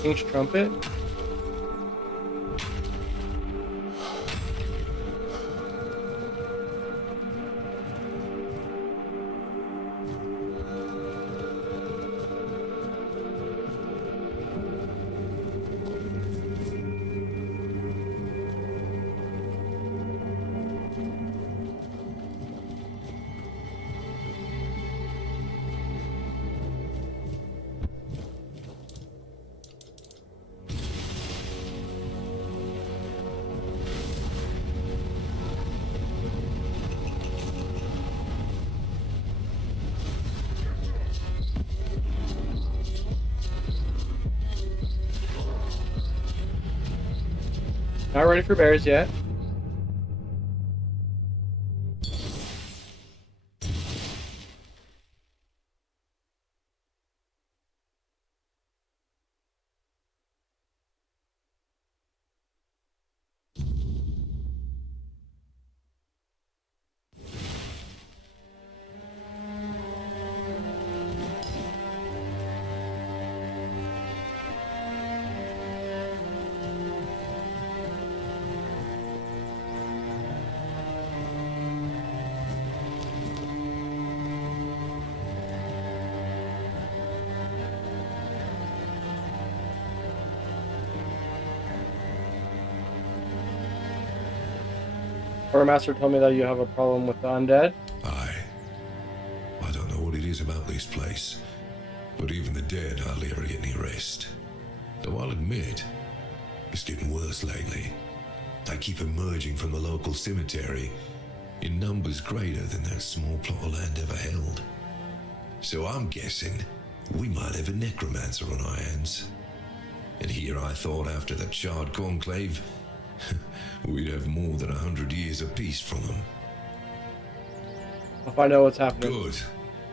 King's Trumpet. Not ready for bears yet. Quartermaster told me that you have a problem with the undead. Aye. I don't know what it is about this place, but even the dead hardly ever get any rest. Though I'll admit, it's getting worse lately. They keep emerging from the local cemetery, in numbers greater than that small plot of land ever held. So I'm guessing we might have a necromancer on our hands. And here I thought after the charred conclave, we'd have more than 100 years of peace from them. I'll find out what's happening. Good.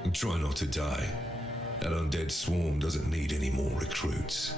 And try not to die. That undead swarm doesn't need any more recruits.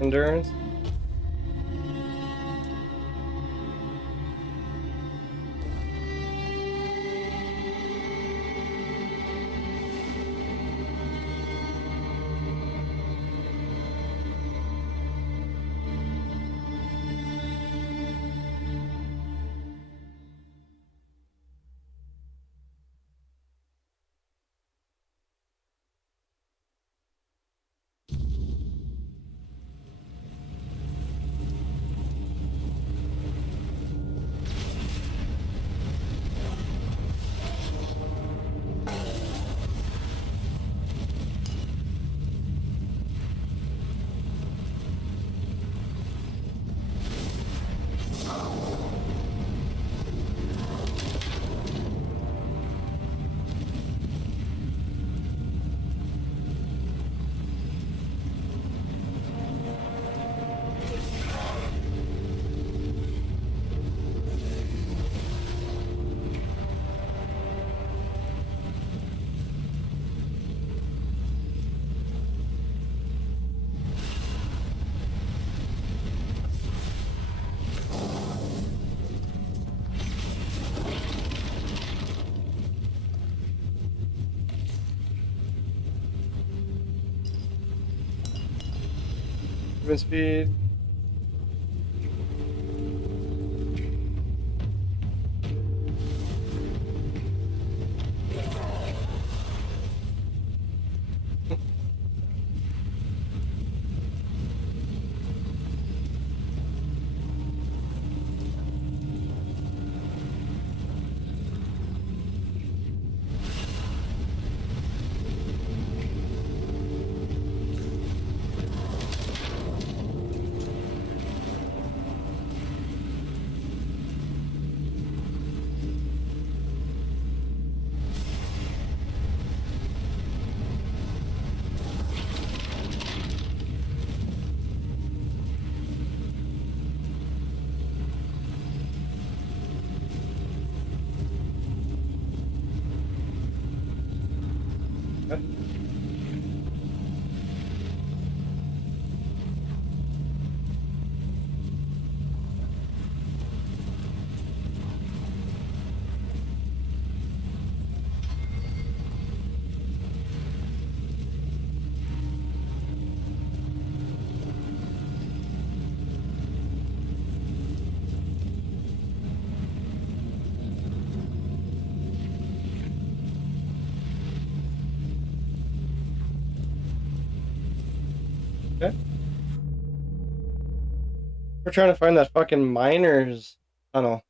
Endurance. Movement speed. Okay. We're trying to find that fucking miner's tunnel.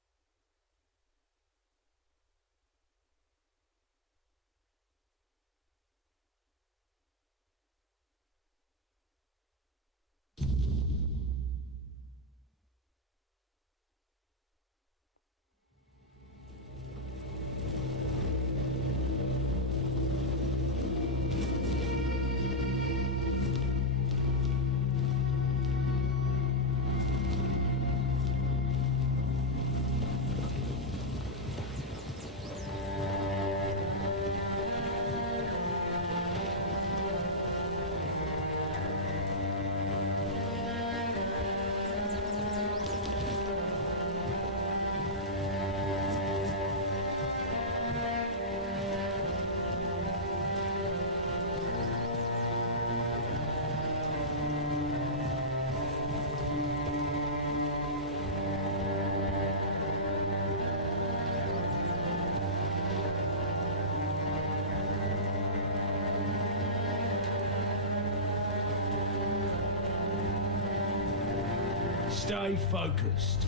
Stay focused.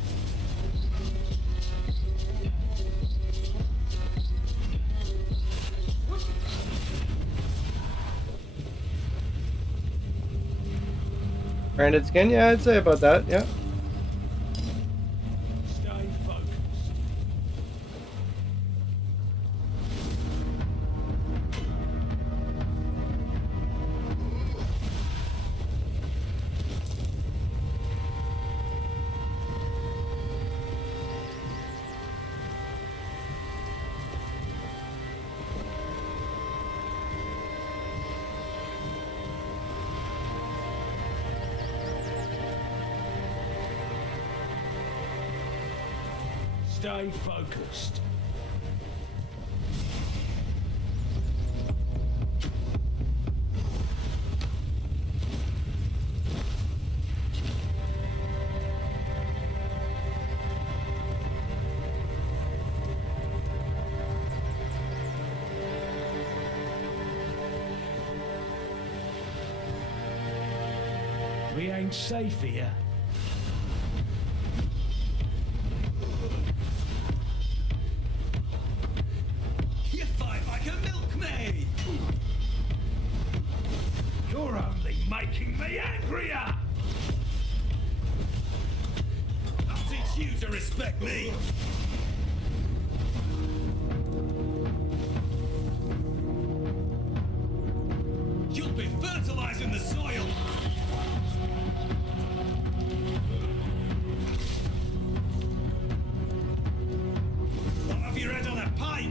Branded skin? Yeah, I'd say about that, yeah. Stay focused. Stay focused. We ain't safe here. You fight like a milkmaid! You're only making me angrier! I'll teach you to respect me! You'll be fertilizing the soil! I'll have your head on a pike!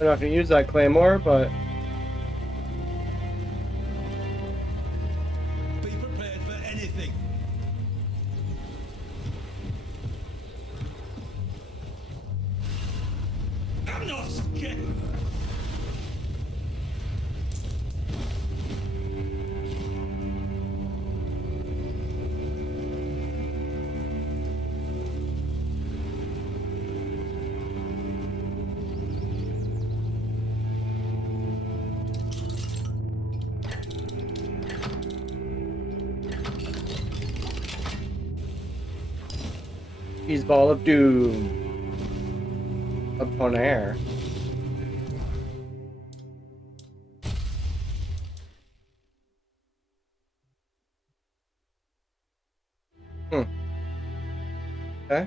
I'm not gonna use that claymore, but Be prepared for anything! I'm not scared! he's ball of doom upon air. Okay.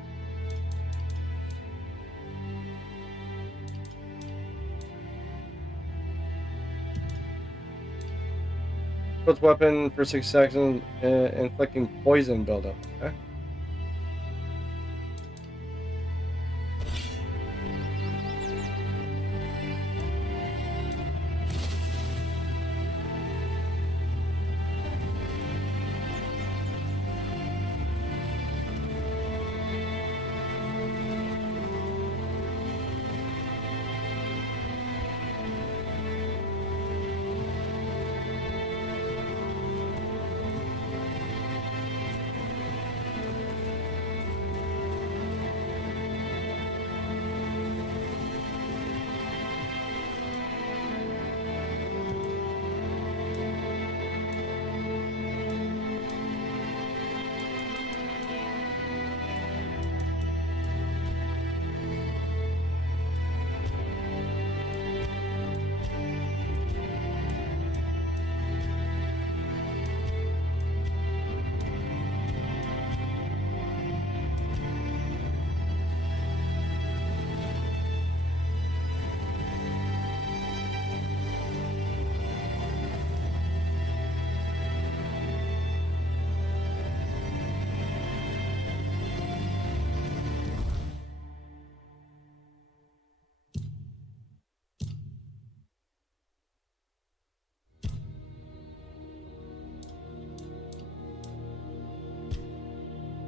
Equipped weapon for 6 seconds, inflicting poison buildup. Okay.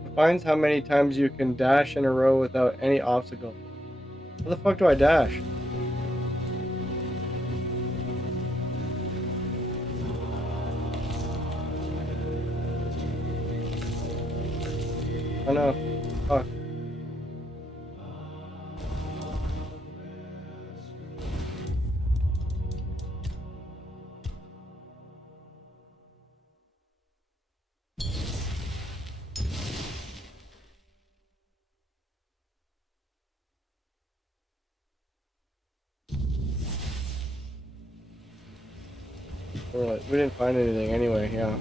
Defines how many times you can dash in a row without any obstacle. How the fuck do I dash? Oh no. Fuck. We didn't find anything anyway, yeah.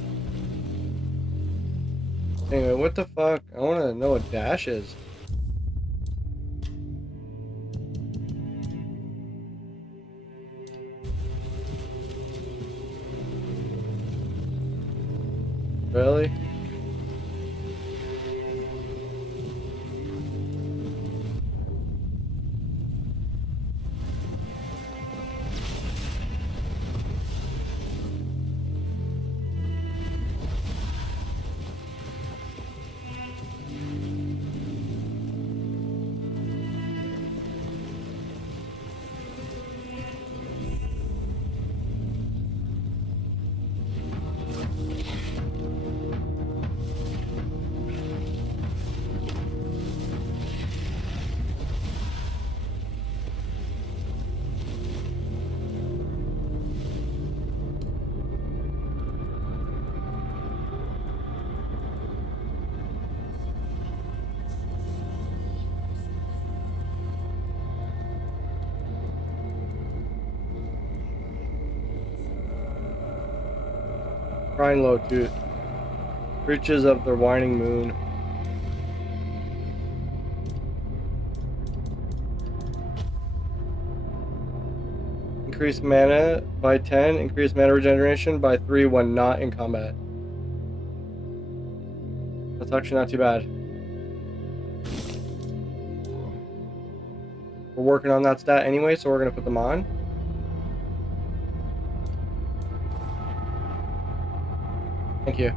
Anyway, what the fuck? I want to know what dash is. Really? Crying low too. Reaches of the waning moon. Increase mana by 10. Increase mana regeneration by 3 when not in combat. That's actually not too bad. We're working on that stat anyway, so we're going to put them on. Thank you.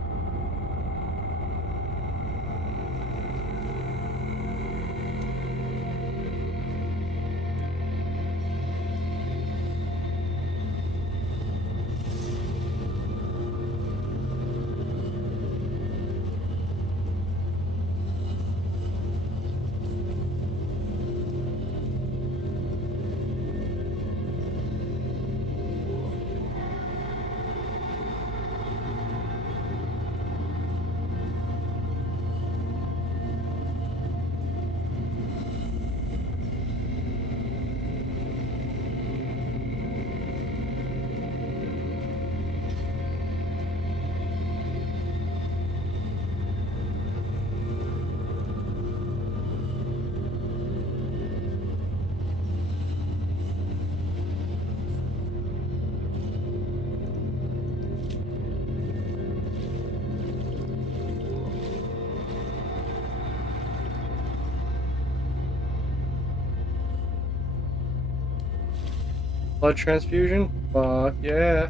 Blood transfusion? Fuck yeah.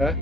Okay.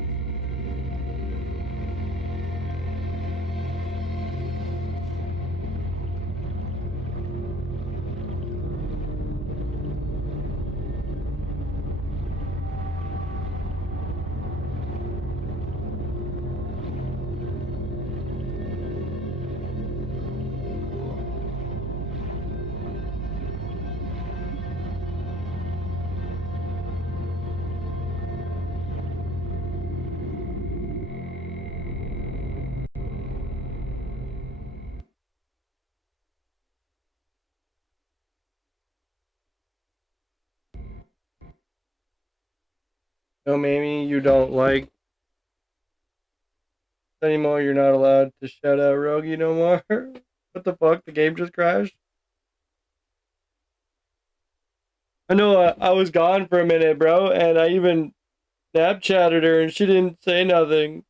No, Mamie, you don't like anymore. You're not allowed to shout out Rogie no more. What the fuck? The game just crashed? I know I was gone for a minute, bro, and I even Snapchatted her and she didn't say nothing.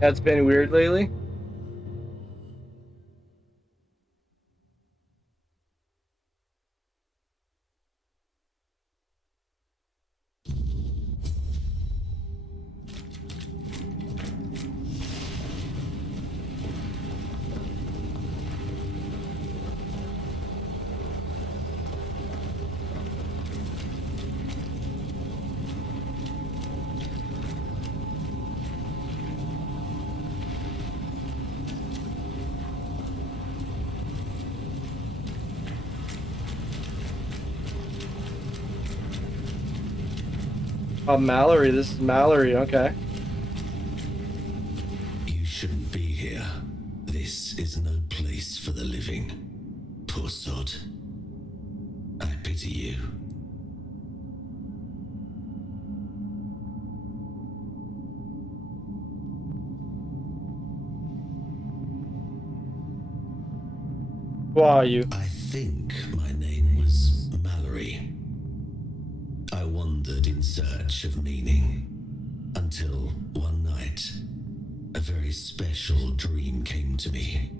That's been weird lately. Oh, Mallory. This is Mallory. Okay. You shouldn't be here. This is no place for the living. Poor sod. I pity you. Who are you? I think my name was Mallory. I wandered in search of meaning until one night a very special dream came to me.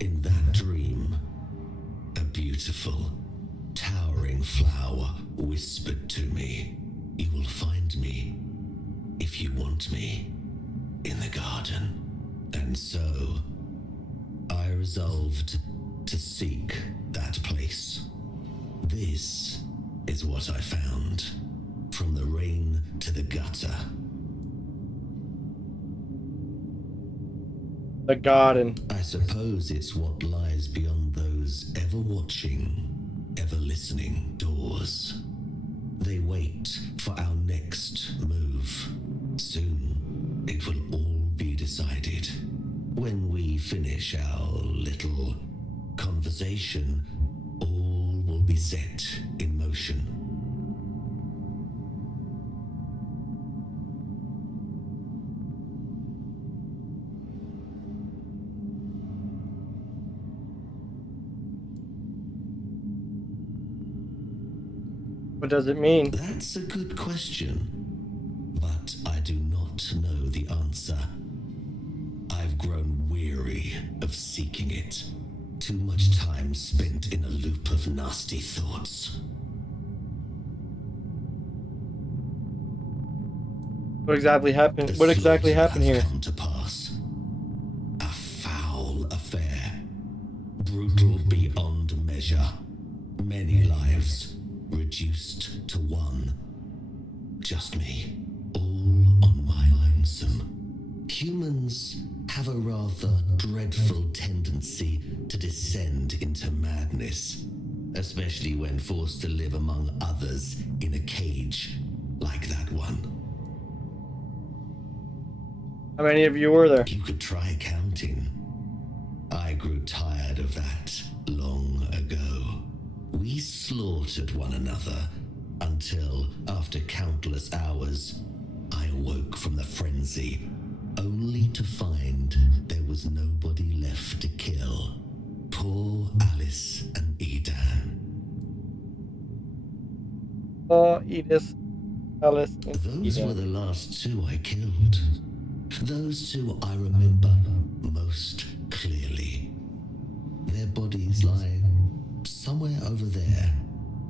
In that dream, a beautiful, towering flower whispered to me, "You will find me if you want me in the garden." And so I resolved to seek that place. This is what I found. From the rain to the gutter. The garden. I suppose it's what lies beyond those ever watching, ever listening doors. They wait for our next move. Soon it will all be decided. When we finish our little conversation, all will be set in motion. What does it mean? That's a good question, but I do not know the answer. I've grown weary of seeking it. Too much time spent in a loop of nasty thoughts. What exactly happened? The What exactly slaughter happened has here? come to pass. A foul affair. Brutal beyond measure. Many lives reduced to one. Just me. All on my lonesome. Humans have a rather dreadful tendency to descend into madness, especially when forced to live among others in a cage like that one. How many of you were there? You could try counting. I grew tired of that long ago. We slaughtered one another until, after countless hours, I awoke from the frenzy, only to find there was nobody left to kill. Poor Alice and Edan. Oh, Edith, Alice, and Those Eden. were the last two I killed. Those two I remember most clearly. Their bodies lie somewhere over there.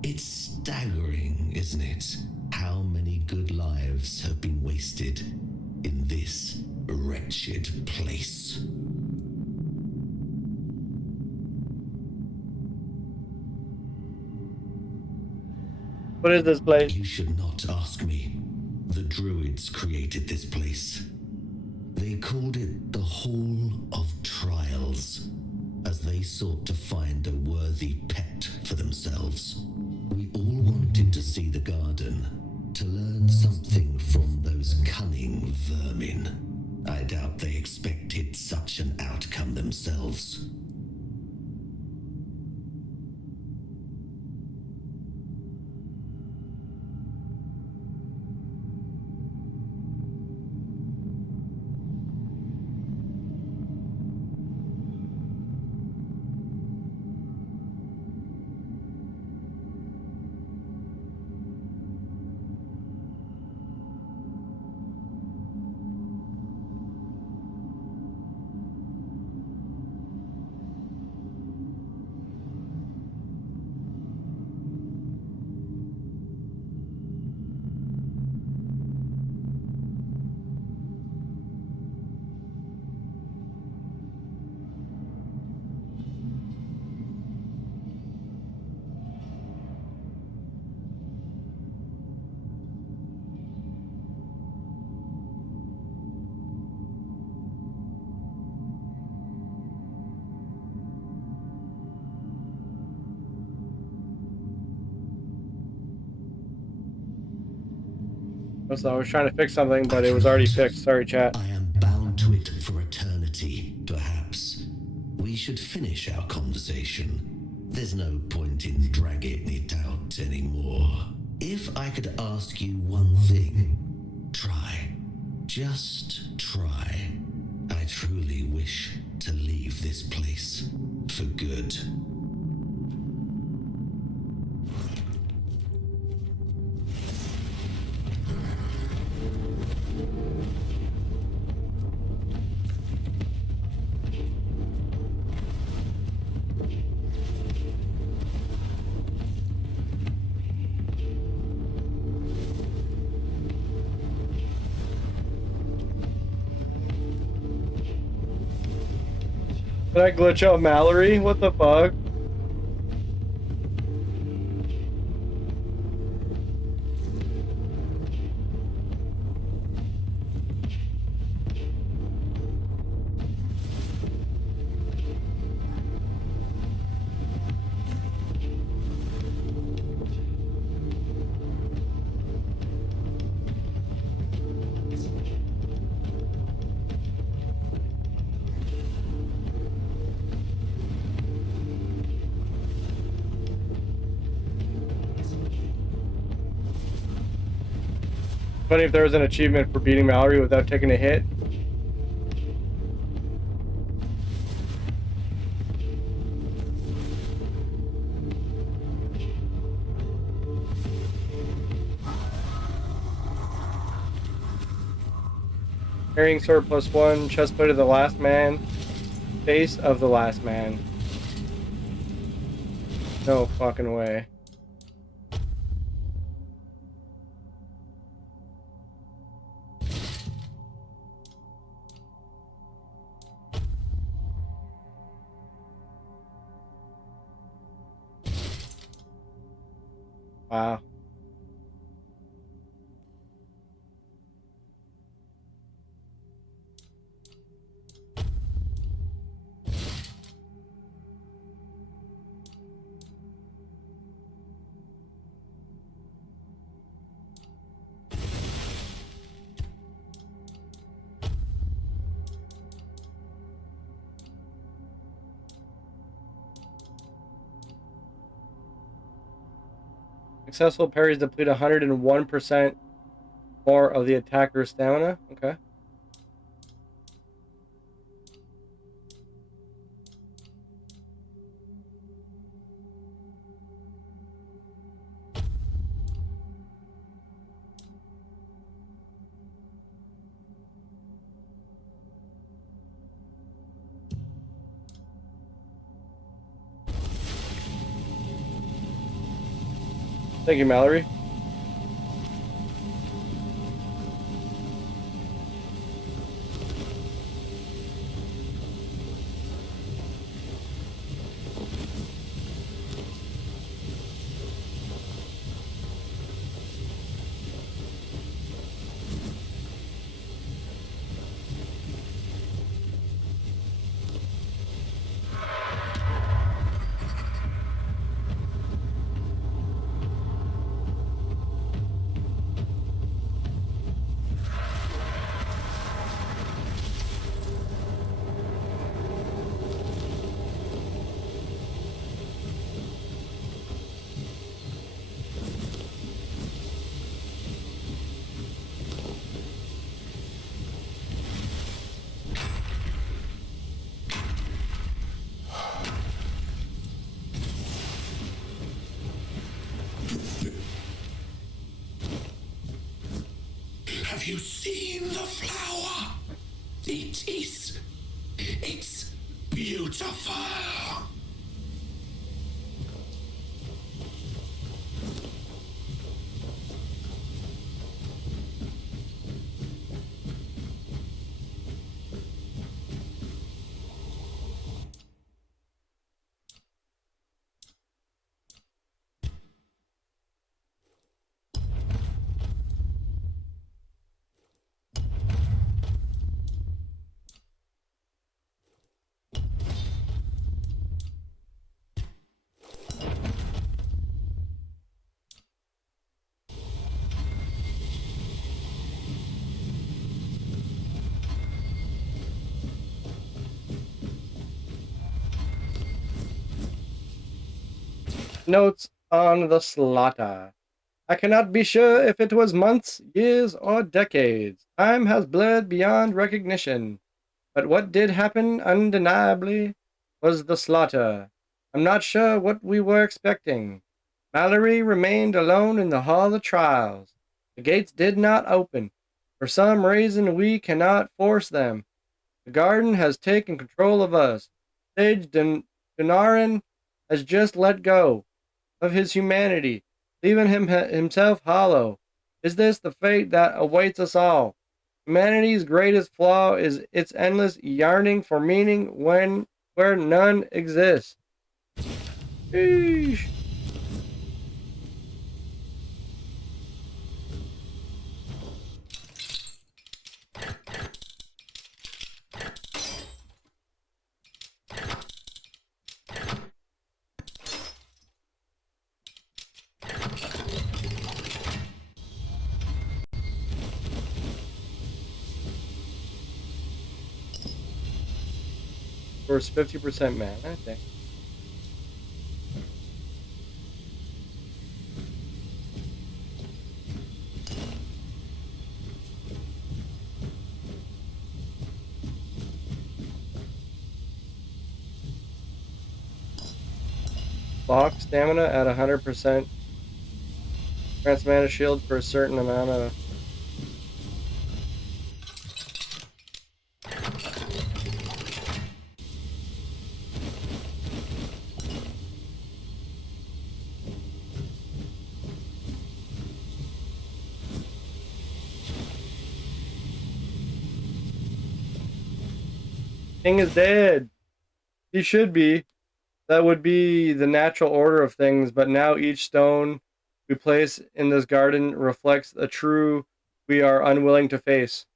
It's staggering, isn't it? How many good lives have been wasted in this wretched place. What is this place? You should not ask me. The Druids created this place. They called it the Hall of Trials, as they sought to find a worthy pet for themselves. We all wanted to see the garden, to learn something from those cunning vermin. I doubt they expected such an outcome themselves. So I was trying to fix something, but it was already fixed. Sorry, chat. I am bound to it for eternity, perhaps. We should finish our conversation. There's no point in dragging it out anymore. If I could ask you one thing, try. Just try. I truly wish to leave this place for good. Did I glitch out Mallory? What the fuck? funny if there was an achievement for beating Mallory without taking a hit. Carrying sword +1, chestplate of the last man, face of the last man. No fucking way. Wow. Successful parries deplete 101% more of the attacker's stamina. Okay. Thank you, Mallory. Have you seen the flower? It's beautiful. Notes on the slaughter. I cannot be sure if it was months, years, or decades. Time has blurred beyond recognition. But what did happen undeniably was the slaughter. I'm not sure what we were expecting. Mallory remained alone in the hall of trials. The gates did not open. For some reason we cannot force them. The garden has taken control of us. Sage Denarin has just let go of his humanity, leaving himself hollow. Is this the fate that awaits us all? Humanity's greatest flaw is its endless yearning for meaning where none exists. Sheesh. First 50% mana. Okay. Lock stamina at 100%. Grants mana shield for a certain amount of. King is dead. He should be. That would be the natural order of things, but now each stone we place in this garden reflects a true we are unwilling to face.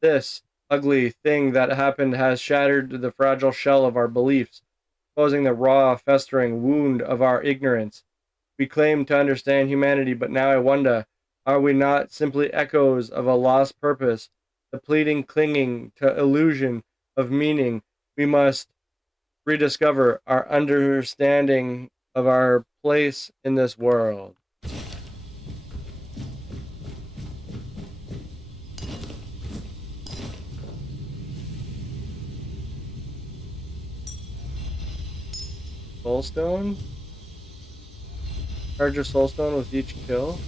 This ugly thing that happened has shattered the fragile shell of our beliefs, exposing the raw, festering wound of our ignorance. We claim to understand humanity, but now I wonder, are we not simply echoes of a lost purpose, the pleading clinging to illusion of meaning? We must rediscover our understanding of our place in this world. Soulstone? Charge your soulstone with each kill.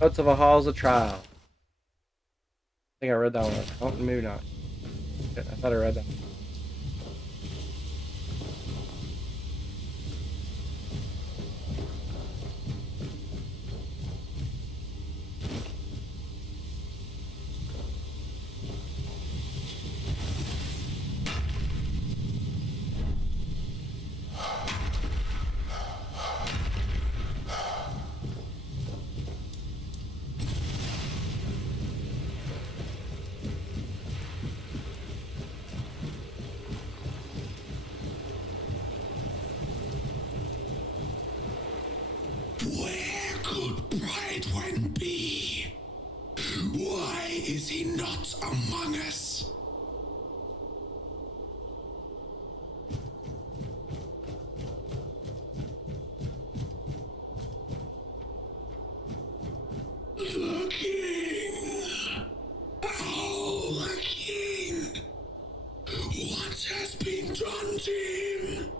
Notes of a Halls of Trial. I think I read that one. Oh, maybe not. I thought I read that. Where could Brightwing be? Why is he not among us? The king! Oh, the king! What has been done to him?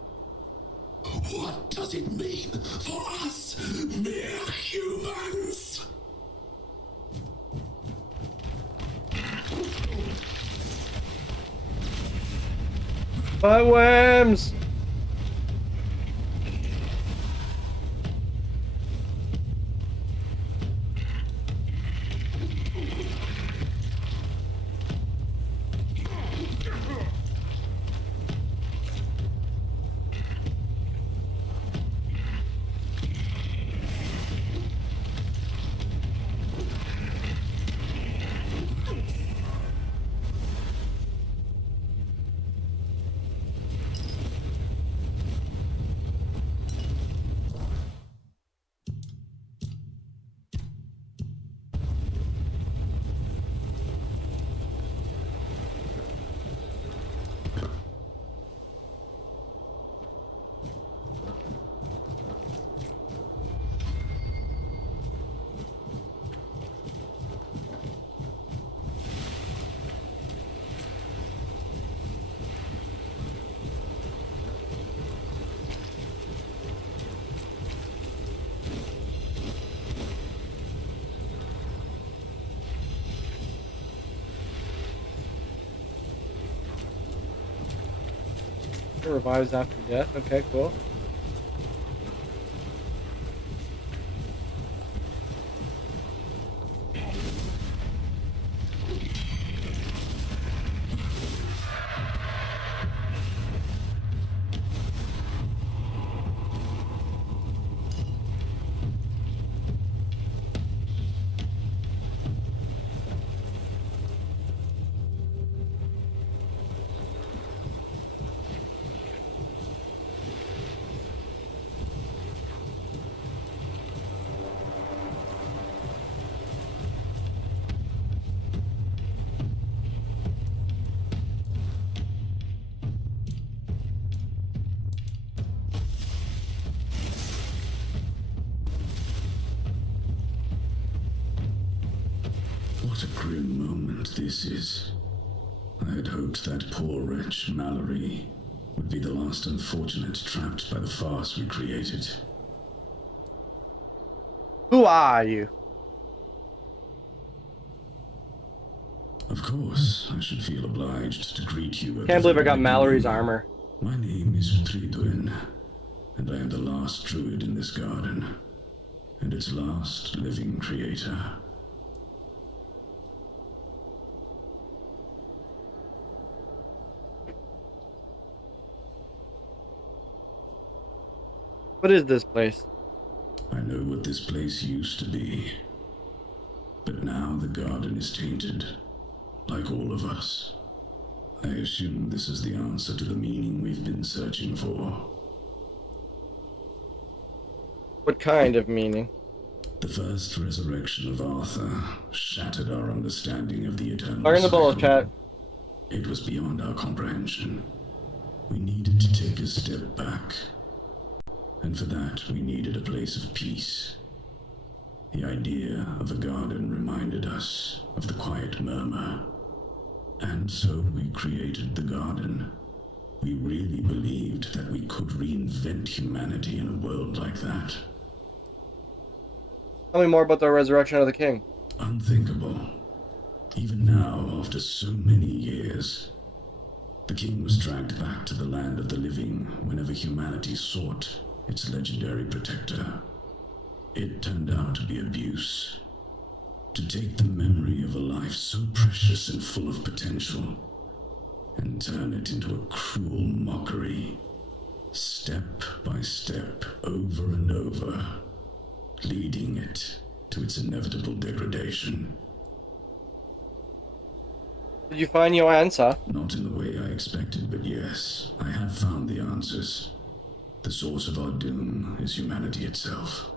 What does it mean for us, mere humans? Butt worms! It revives after death. Okay, cool. What a grim moment this is. I had hoped that poor wretch Mallory would be the last unfortunate trapped by the farce we created. Who are you? Of course, I should feel obliged to greet you. Can't believe I got Mallory's armor. My name is Tridwin, and I am the last druid in this garden, and its last living creator. What is this place? I know what this place used to be, but now the garden is tainted, like all of us. I assume this is the answer to the meaning we've been searching for. What kind of meaning? The first resurrection of Arthur shattered our understanding of the eternal Fire in the ball, cycle. chat. It was beyond our comprehension. We needed to take a step back. And for that, we needed a place of peace. The idea of a garden reminded us of the quiet murmur. And so we created the garden. We really believed that we could reinvent humanity in a world like that. Tell me more about the resurrection of the king. Unthinkable. Even now, after so many years, the king was dragged back to the land of the living whenever humanity sought its legendary protector. It turned out to be abuse. To take the memory of a life so precious and full of potential and turn it into a cruel mockery, step by step, over and over, leading it to its inevitable degradation. Did you find your answer? Not in the way I expected, but yes, I have found the answers. The source of our doom is humanity itself.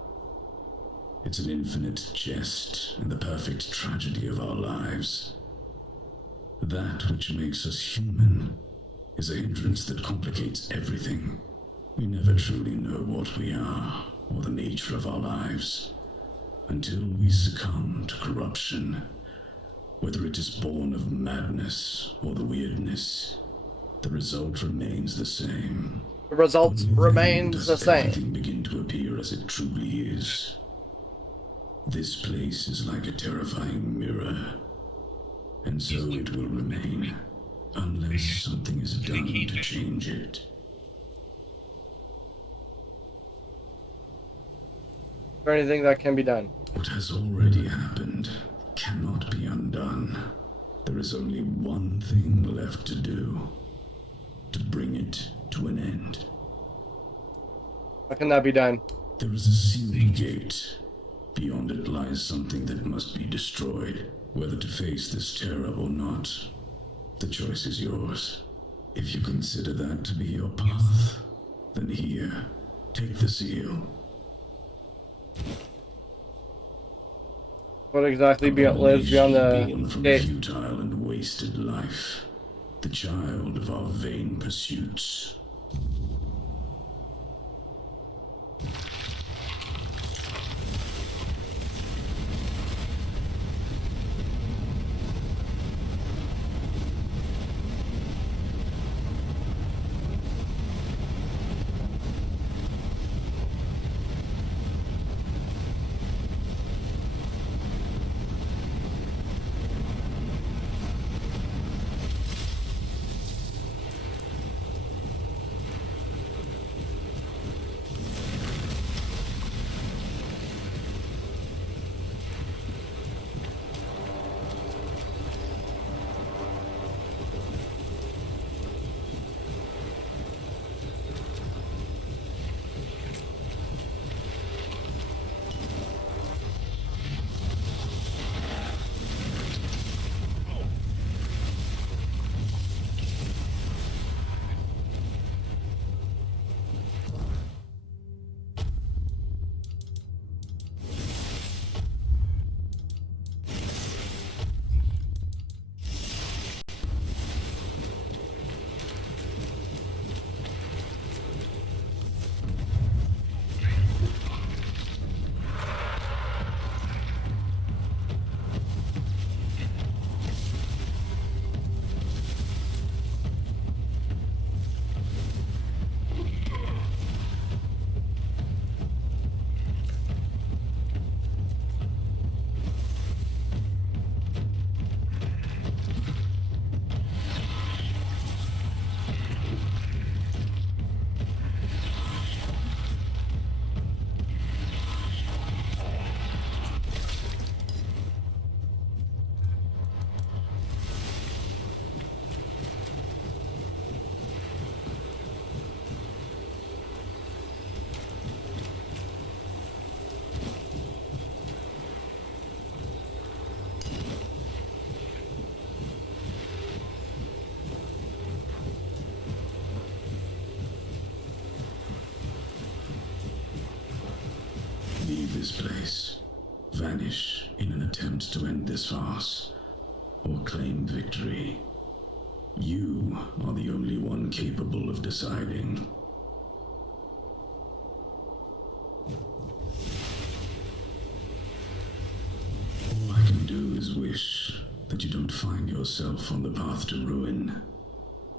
It's an infinite jest and the perfect tragedy of our lives. That which makes us human is a hindrance that complicates everything. We never truly know what we are or the nature of our lives until we succumb to corruption. Whether it is born of madness or the weirdness, the result remains the same. The result remains the same. Everything begin to appear as it truly is. This place is like a terrifying mirror, and so it will remain, unless something is done to change it. Is there anything that can be done? What has already happened cannot be undone. There is only one thing left to do, to bring it to an end. How can that be done? There is a sealed gate. Beyond it lies something that must be destroyed. Whether to face this terror or not, the choice is yours. If you consider that to be your path, then here, take the seal. What exactly lives beyond Born the from gate? futile and wasted life, the child of our vain pursuits. place, vanish in an attempt to end this farce, or claim victory. You are the only one capable of deciding. All I can do is wish that you don't find yourself on the path to ruin,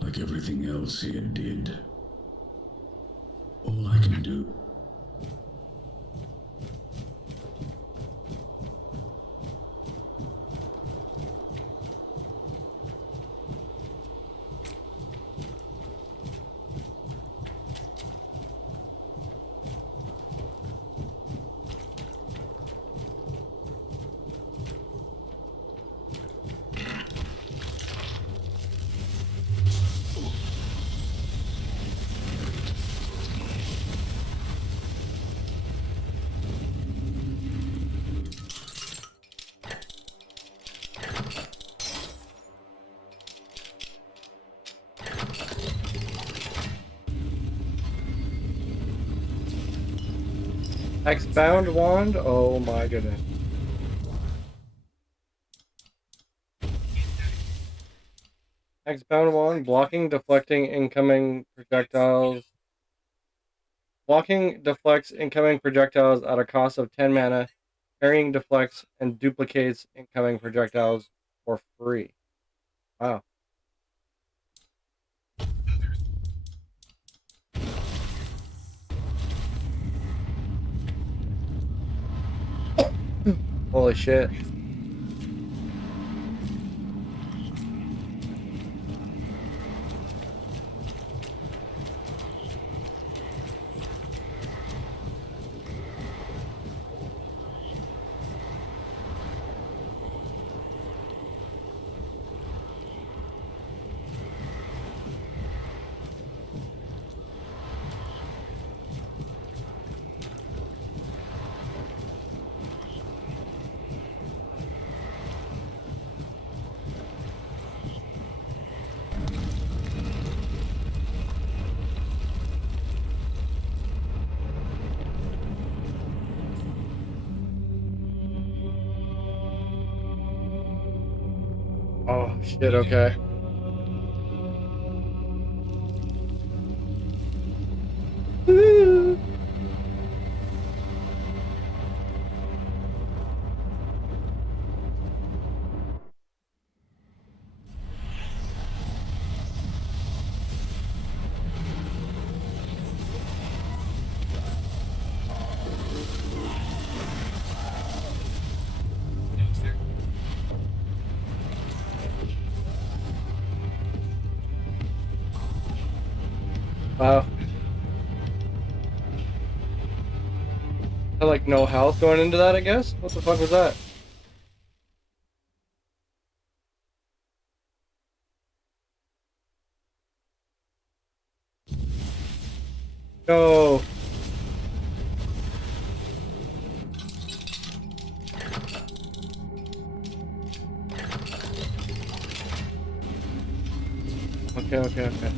like everything else here did. All I can do. X-bound wand? Oh my goodness. X-bound wand, blocking, deflecting incoming projectiles. Blocking deflects incoming projectiles at a cost of 10 mana. Parrying deflects and duplicates incoming projectiles for free. Wow. Holy shit. Oh shit, okay. Woo! Wow. I like no health going into that, I guess? What the fuck was that? No. Okay.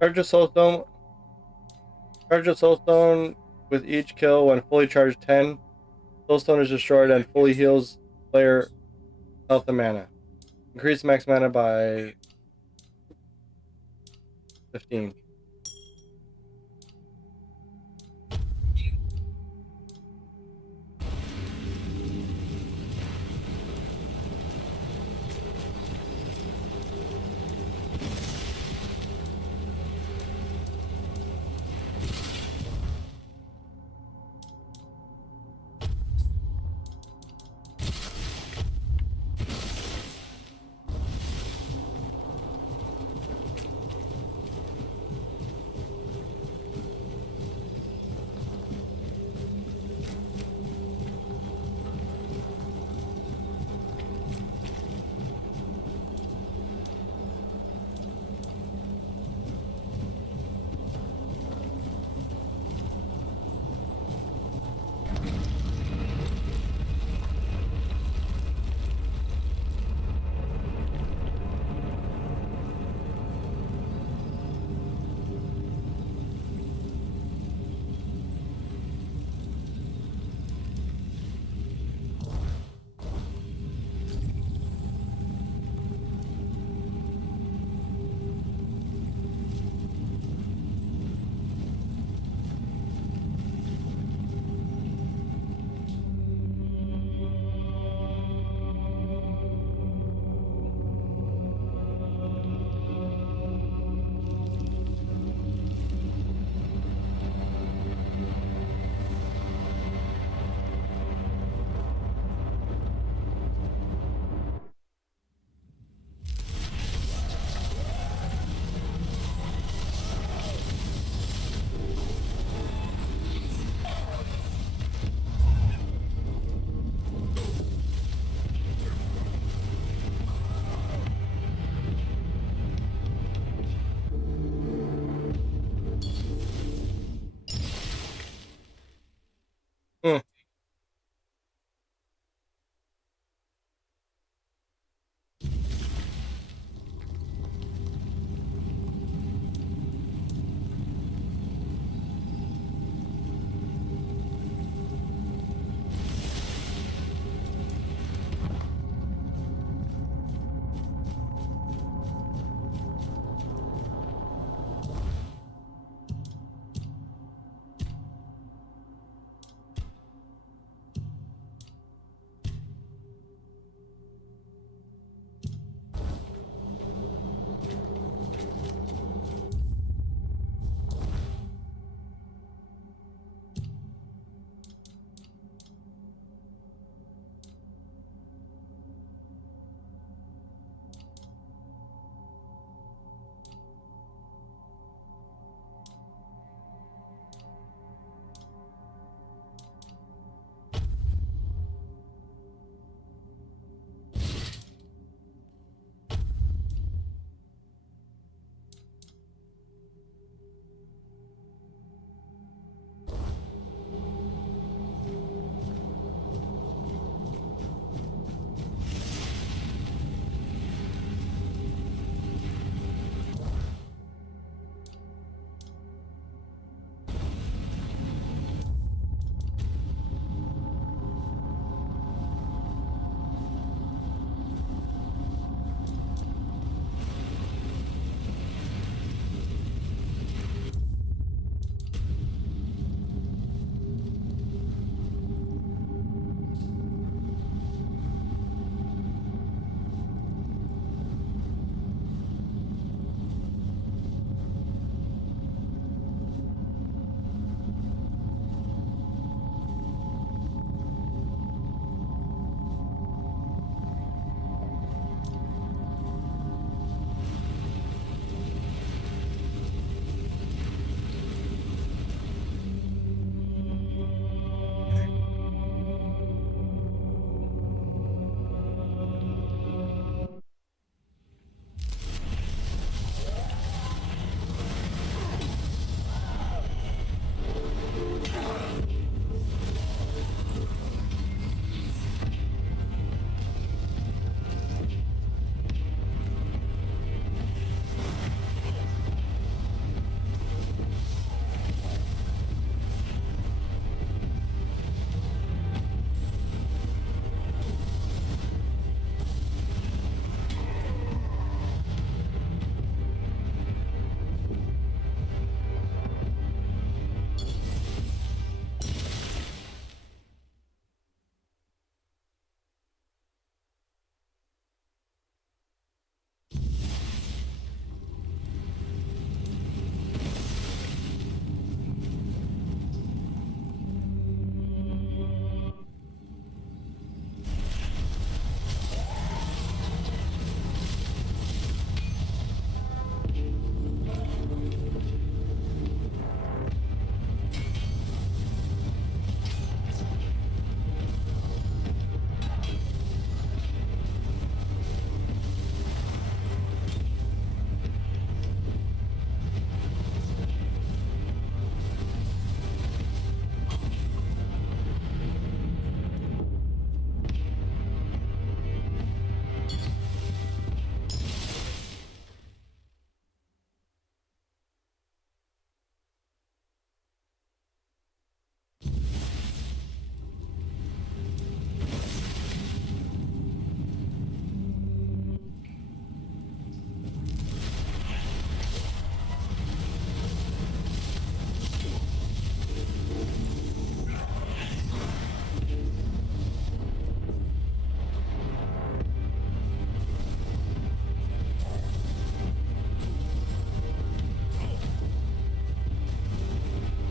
Charge a soulstone. Charge a soulstone with each kill. When fully charged, 10 soulstone is destroyed and fully heals player health and mana. Increase max mana by 15.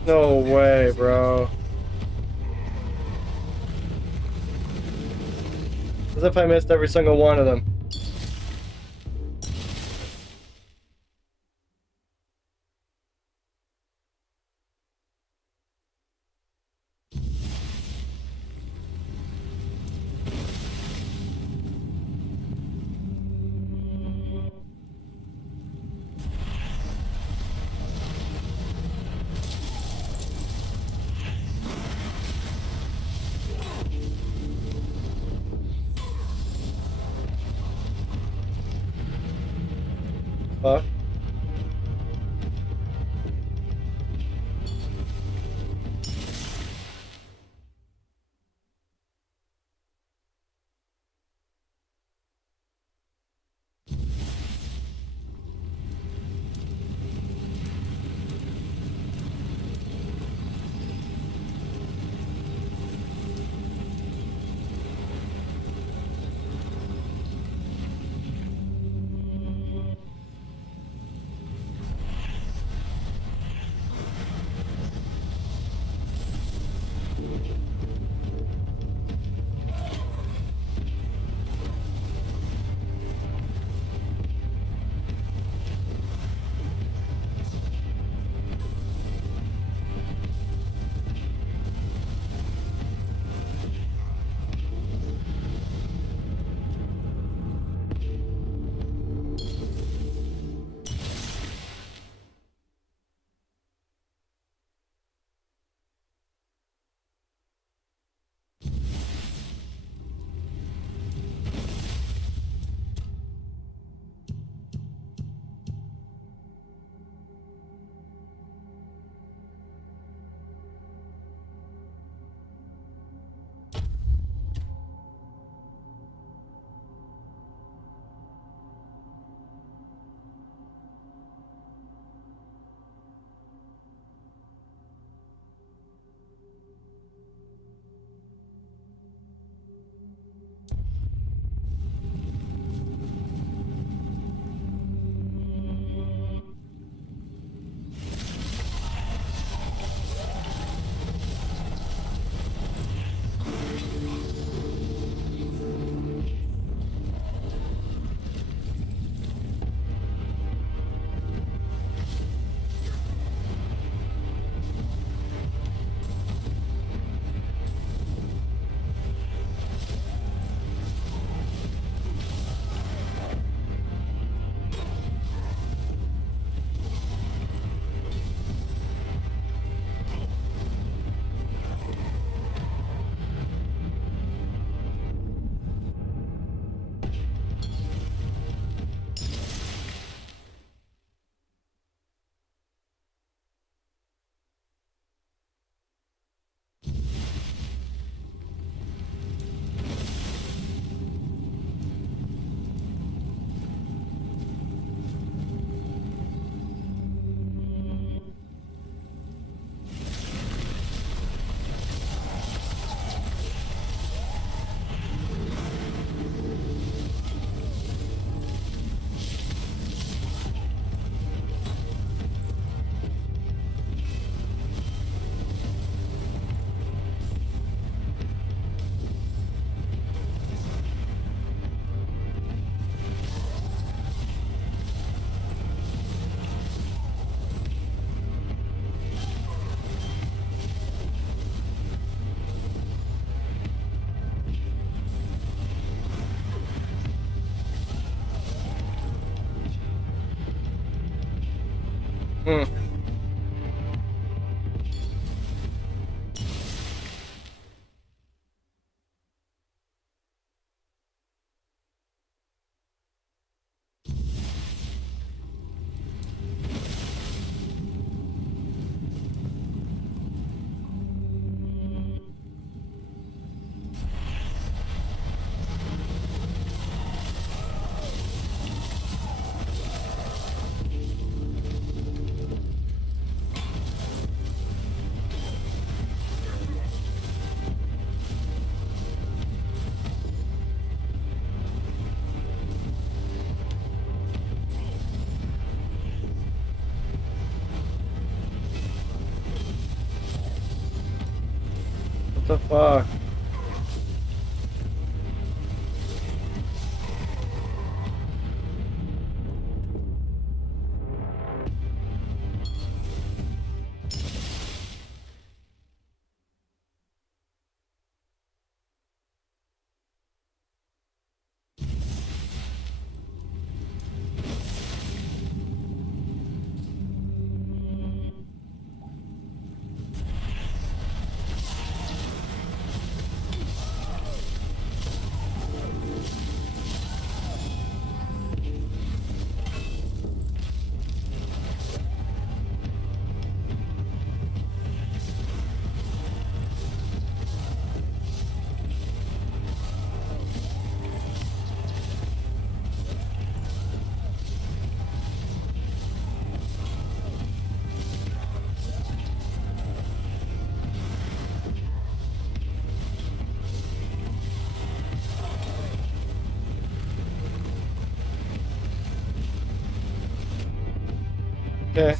No way, bro. As if I missed every single one of them. Fuck. Hmm. the fuck? Okay.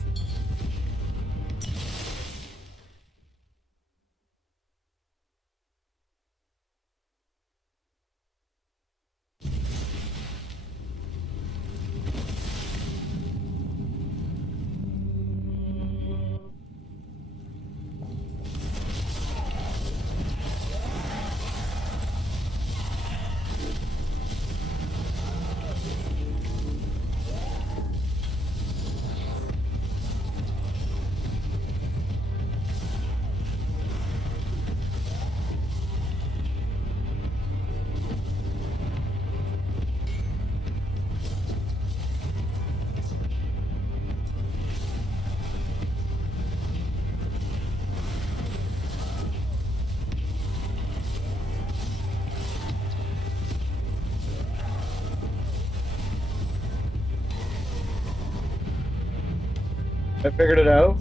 I figured it out.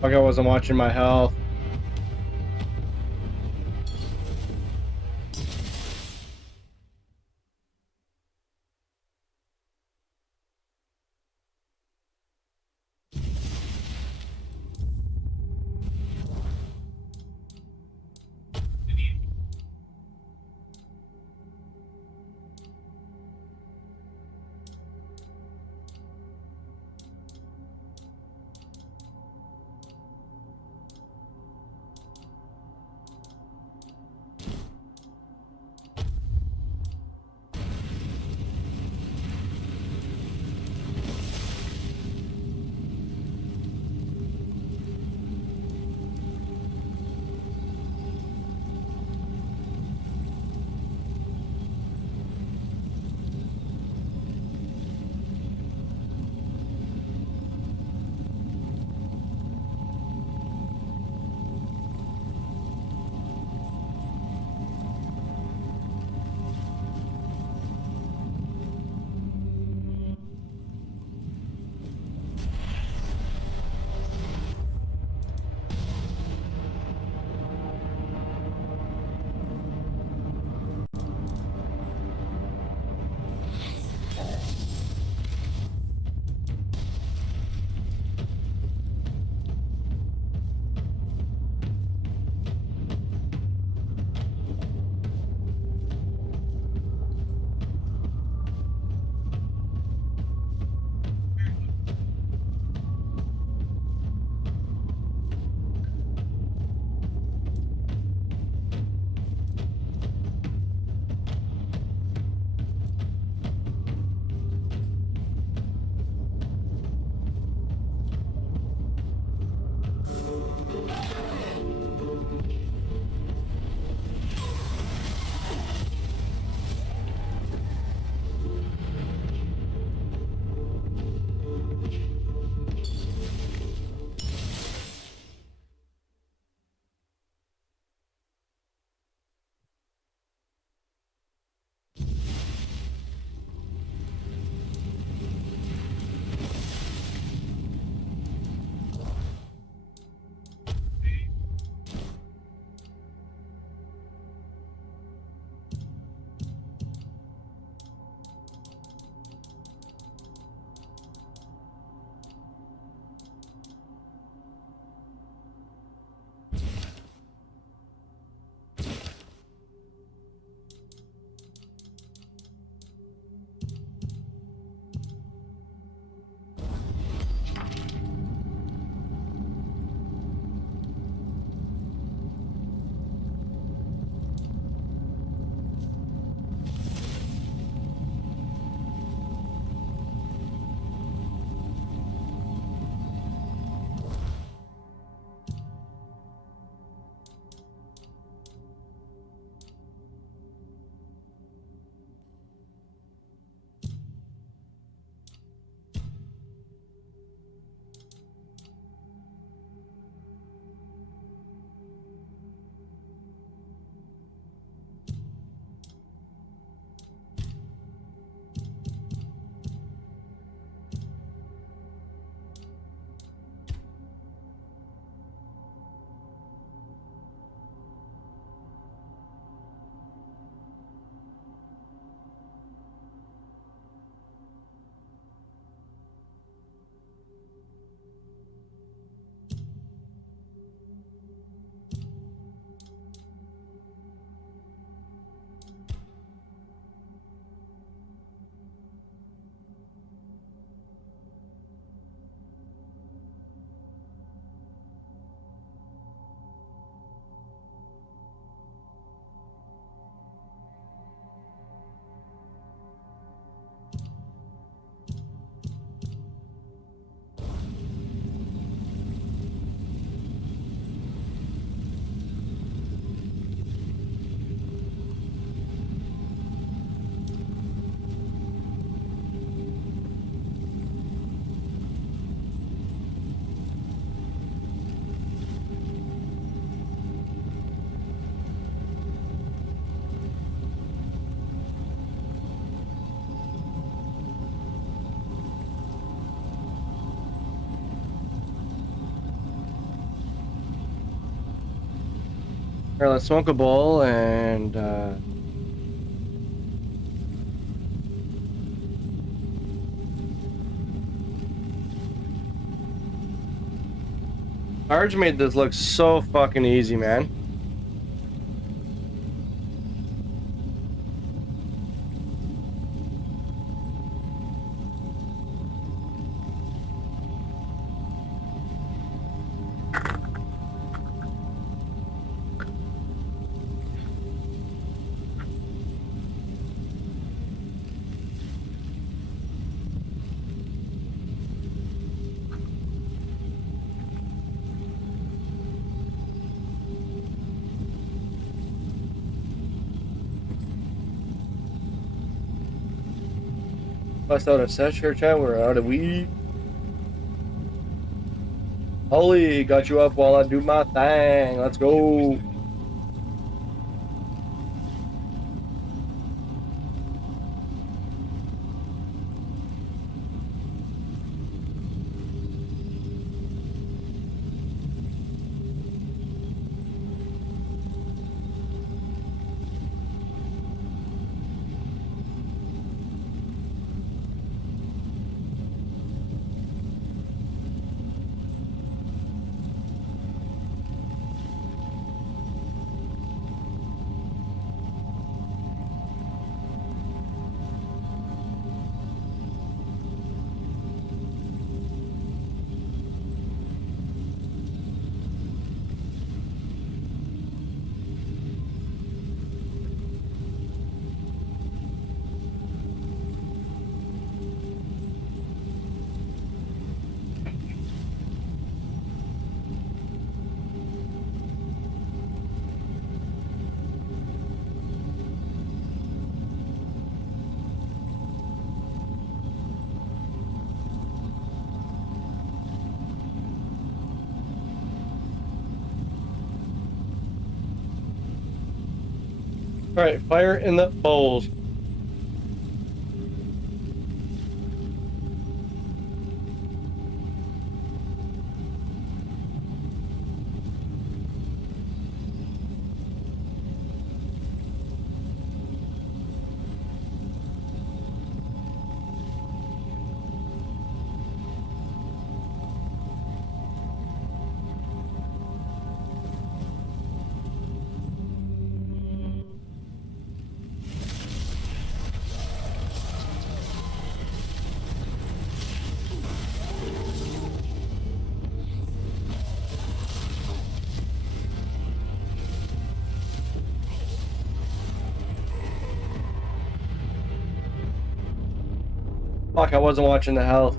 Fuck, I wasn't watching my health. Here, let's smoke a bowl and Arj made this look so fucking easy, man. Bust out a set here, chat. We're out of weed. Holy, got you up while I do my thing. Let's go. All right, fire in the bowls. Fuck, I wasn't watching the health.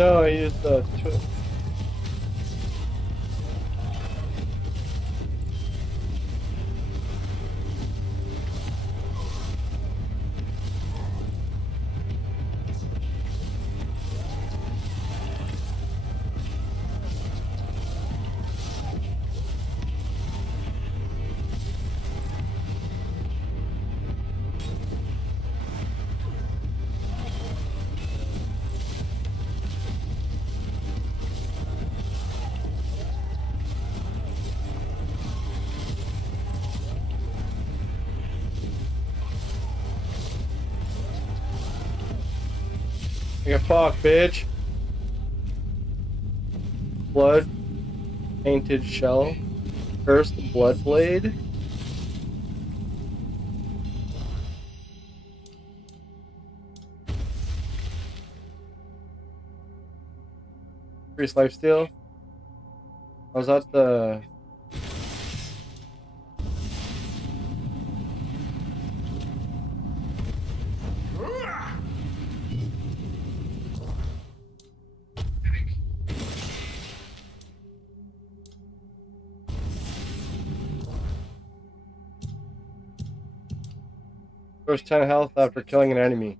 No, I used the. Like a fuck, bitch. Blood, tainted shell, cursed blood blade. Increased lifesteal. Was that the? Restores 10 health after killing an enemy.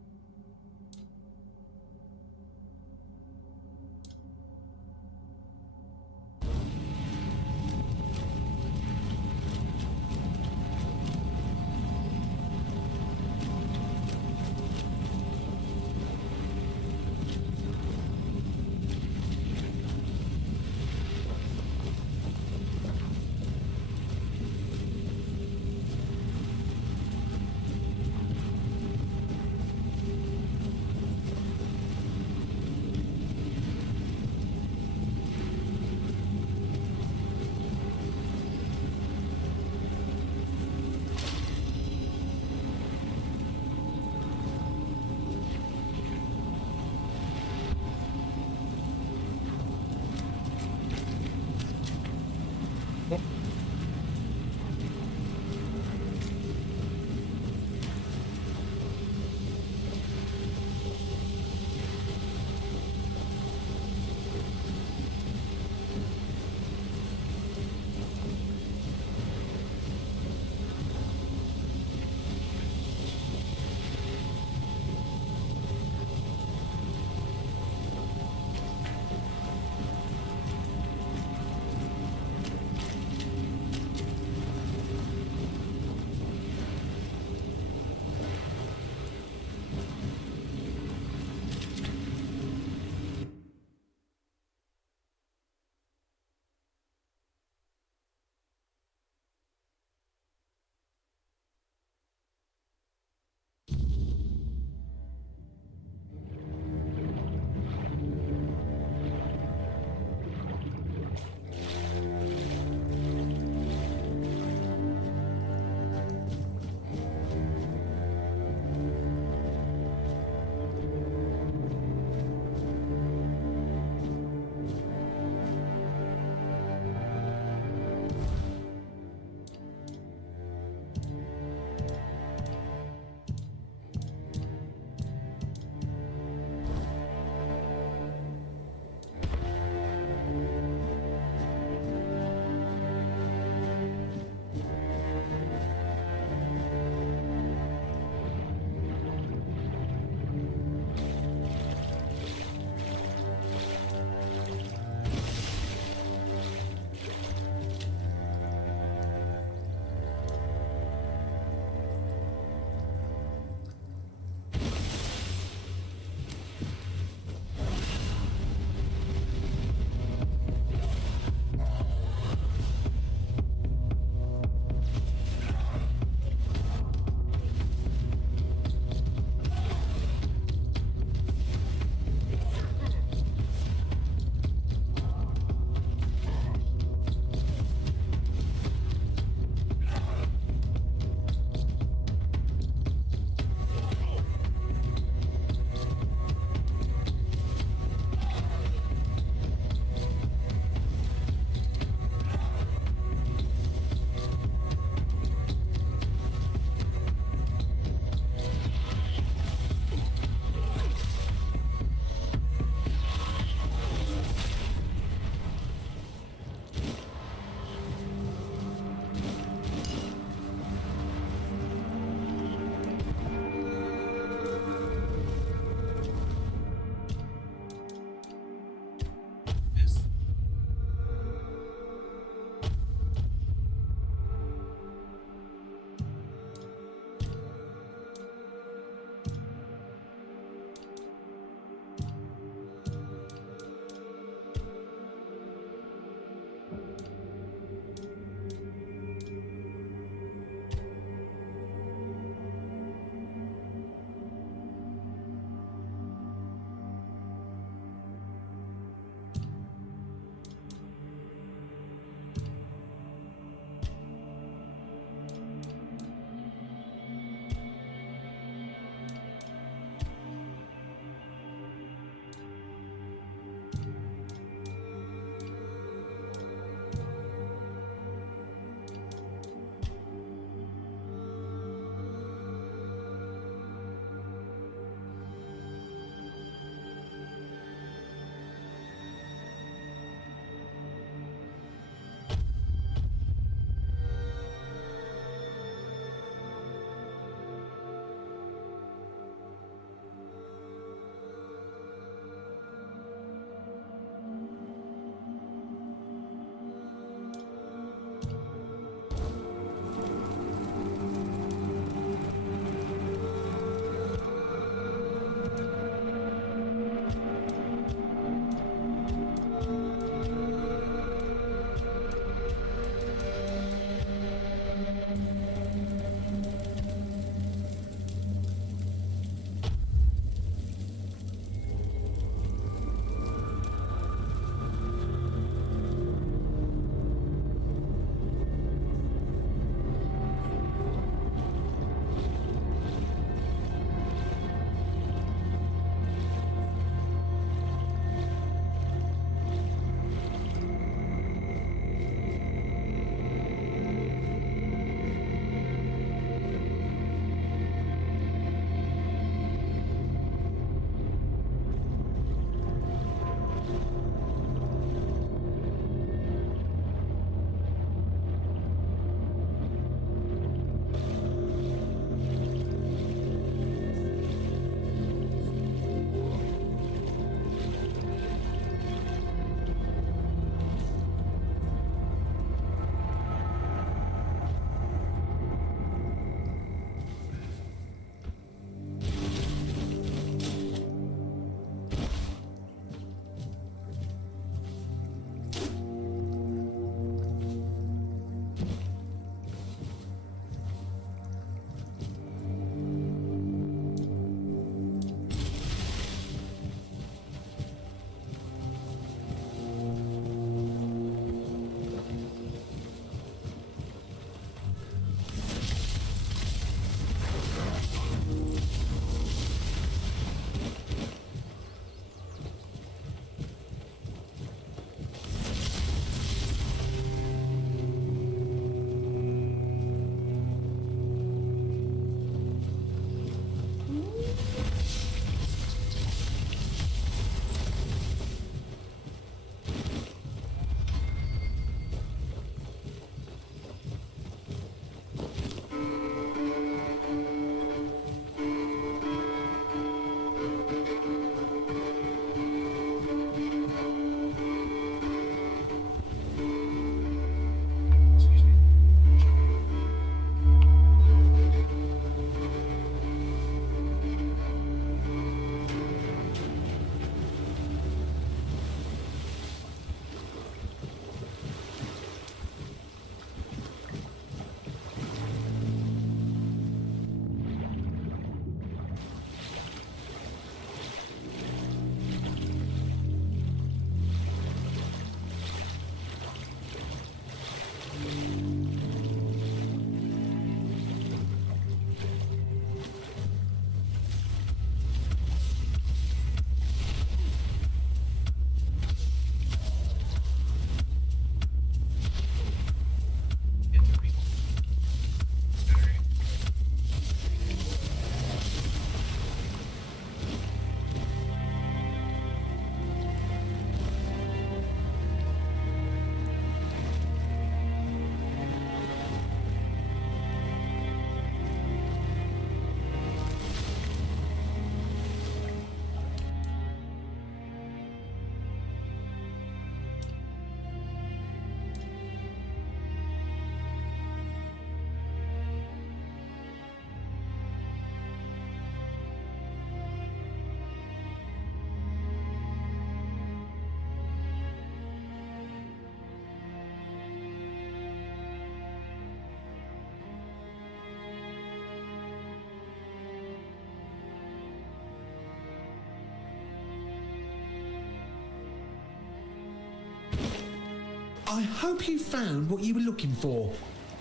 I hope you found what you were looking for.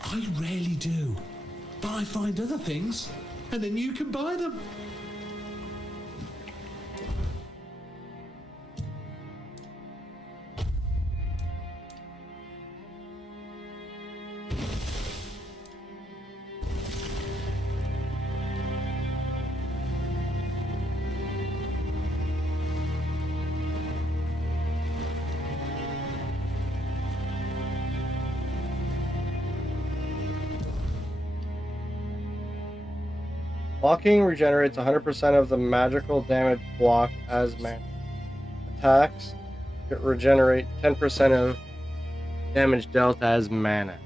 I rarely do. But I find other things, and then you can buy them. Blocking regenerates 100% of the magical damage blocked as mana. Attacks regenerate 10% of damage dealt as mana.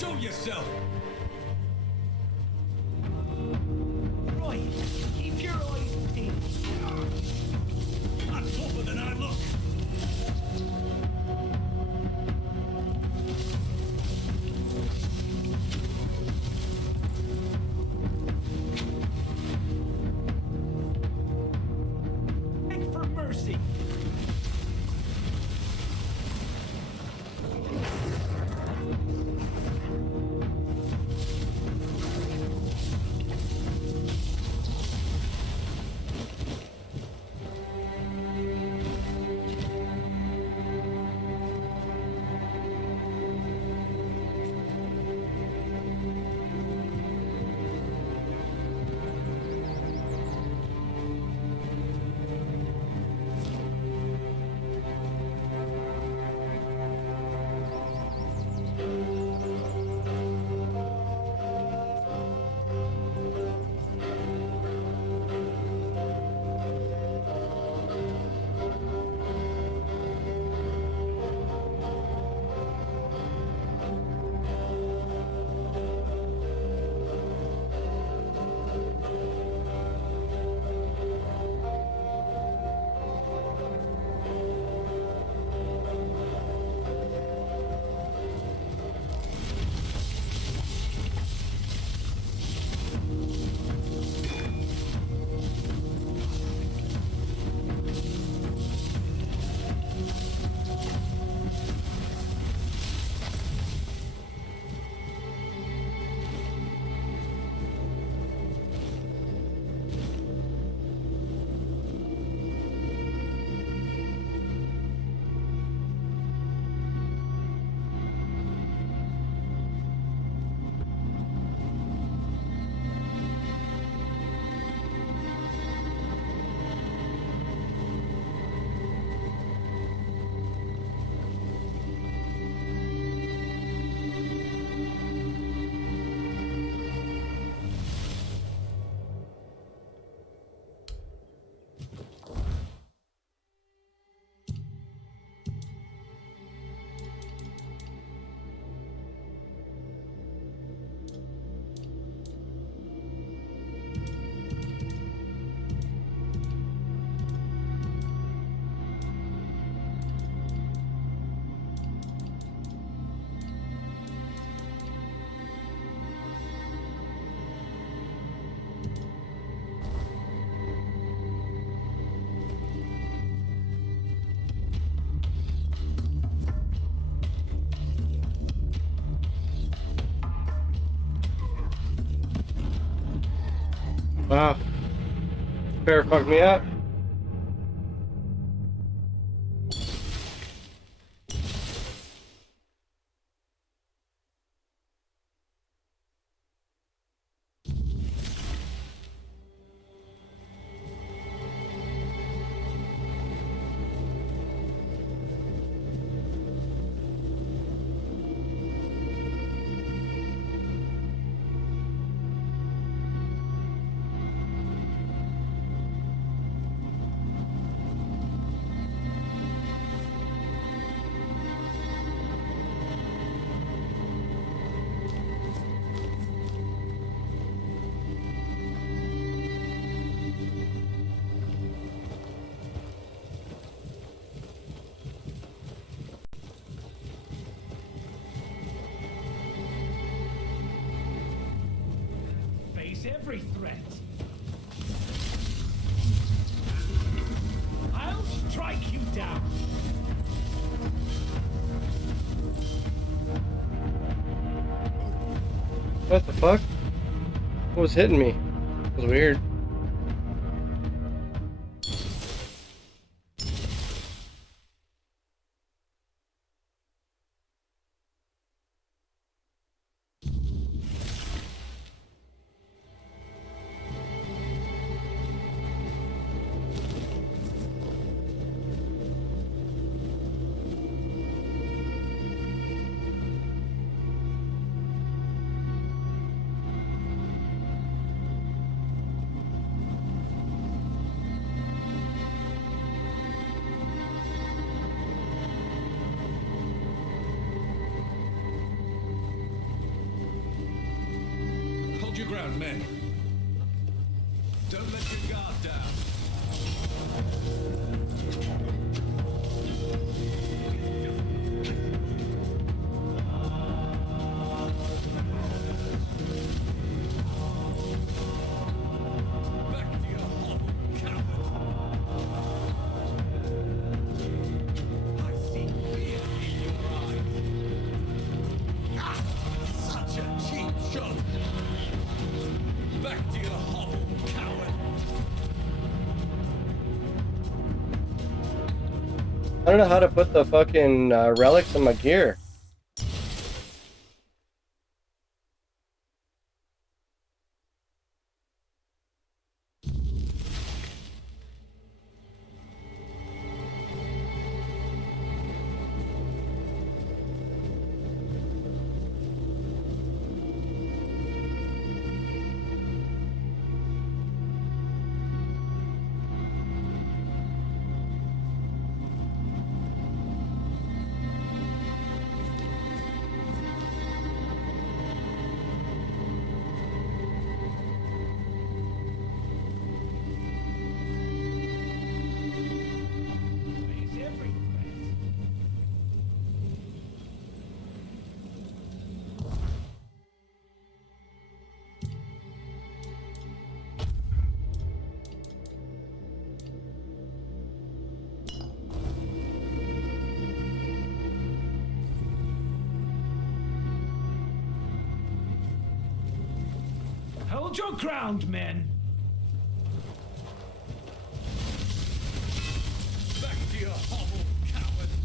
Show yourself! Right, keep your eyes peeled. I'm tougher than I look. Beg for mercy. Wow. Bear fucked me up. Face every threat. I'll strike you down. What the fuck? What was hitting me? It was weird. ground, men. Don't let your guard down. I don't know how to put the fucking relics in my gear. Hold your ground, men. Back to your hovel, cowards.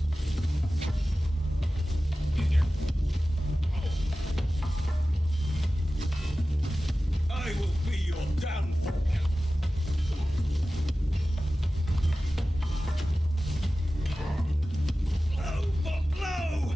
I will be your downfall. Blow for blow!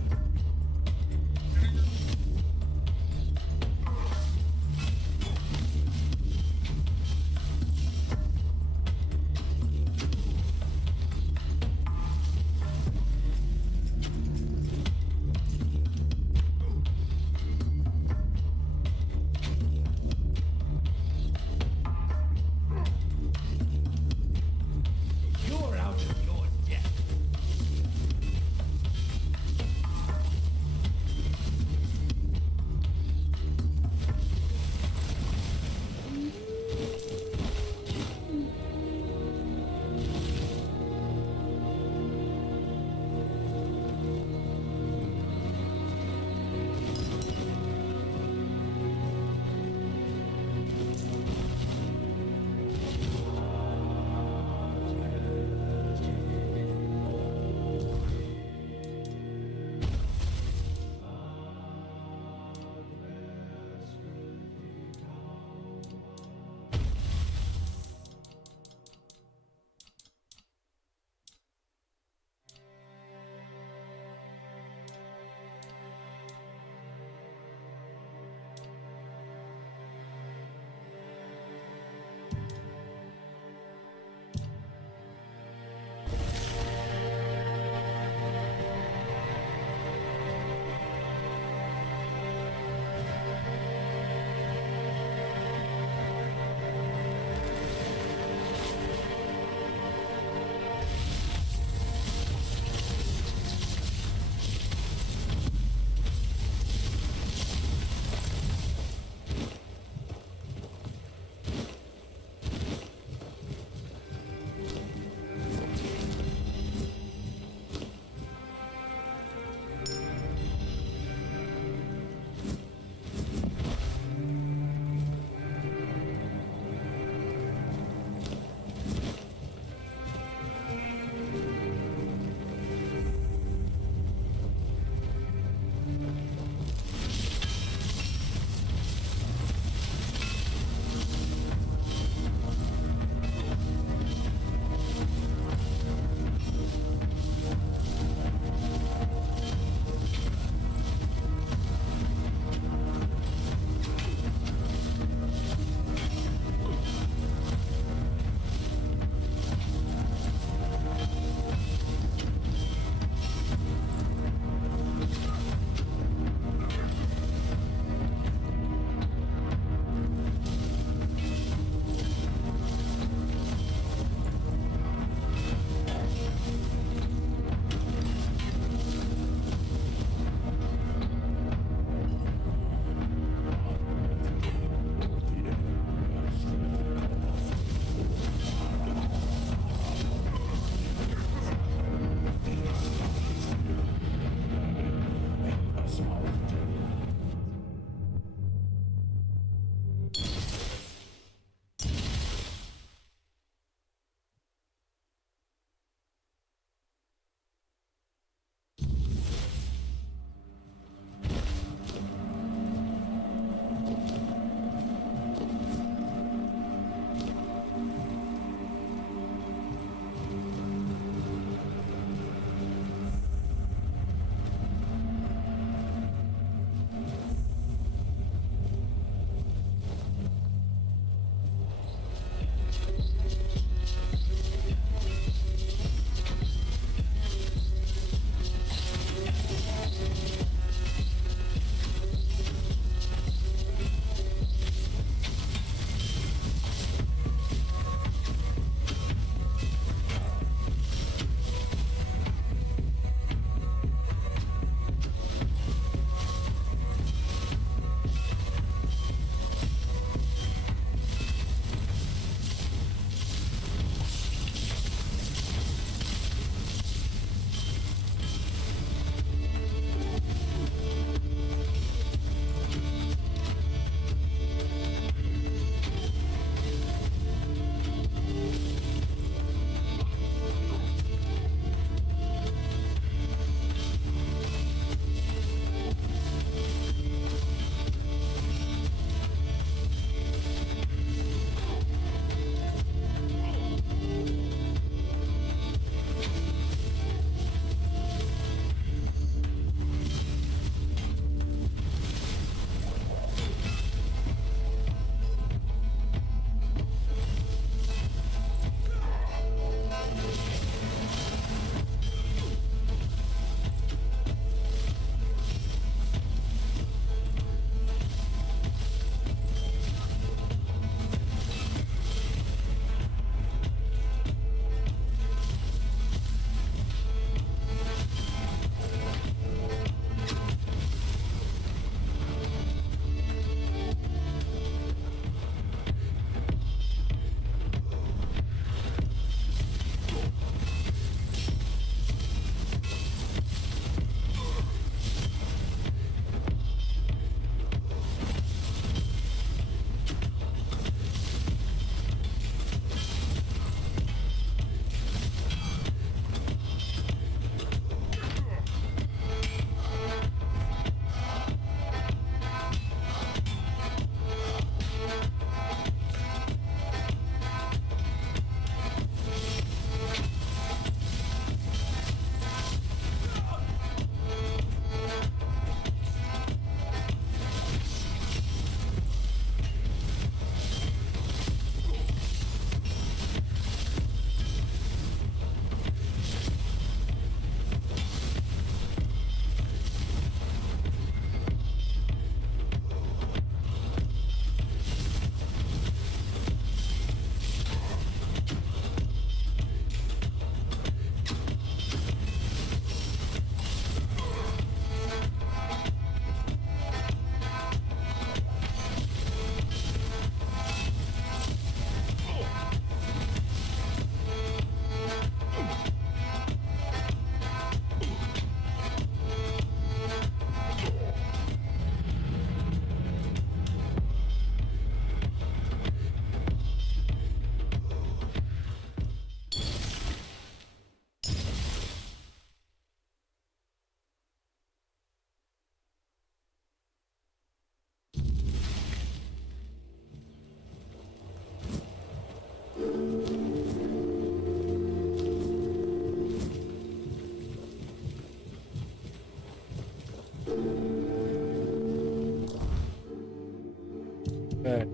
Okay.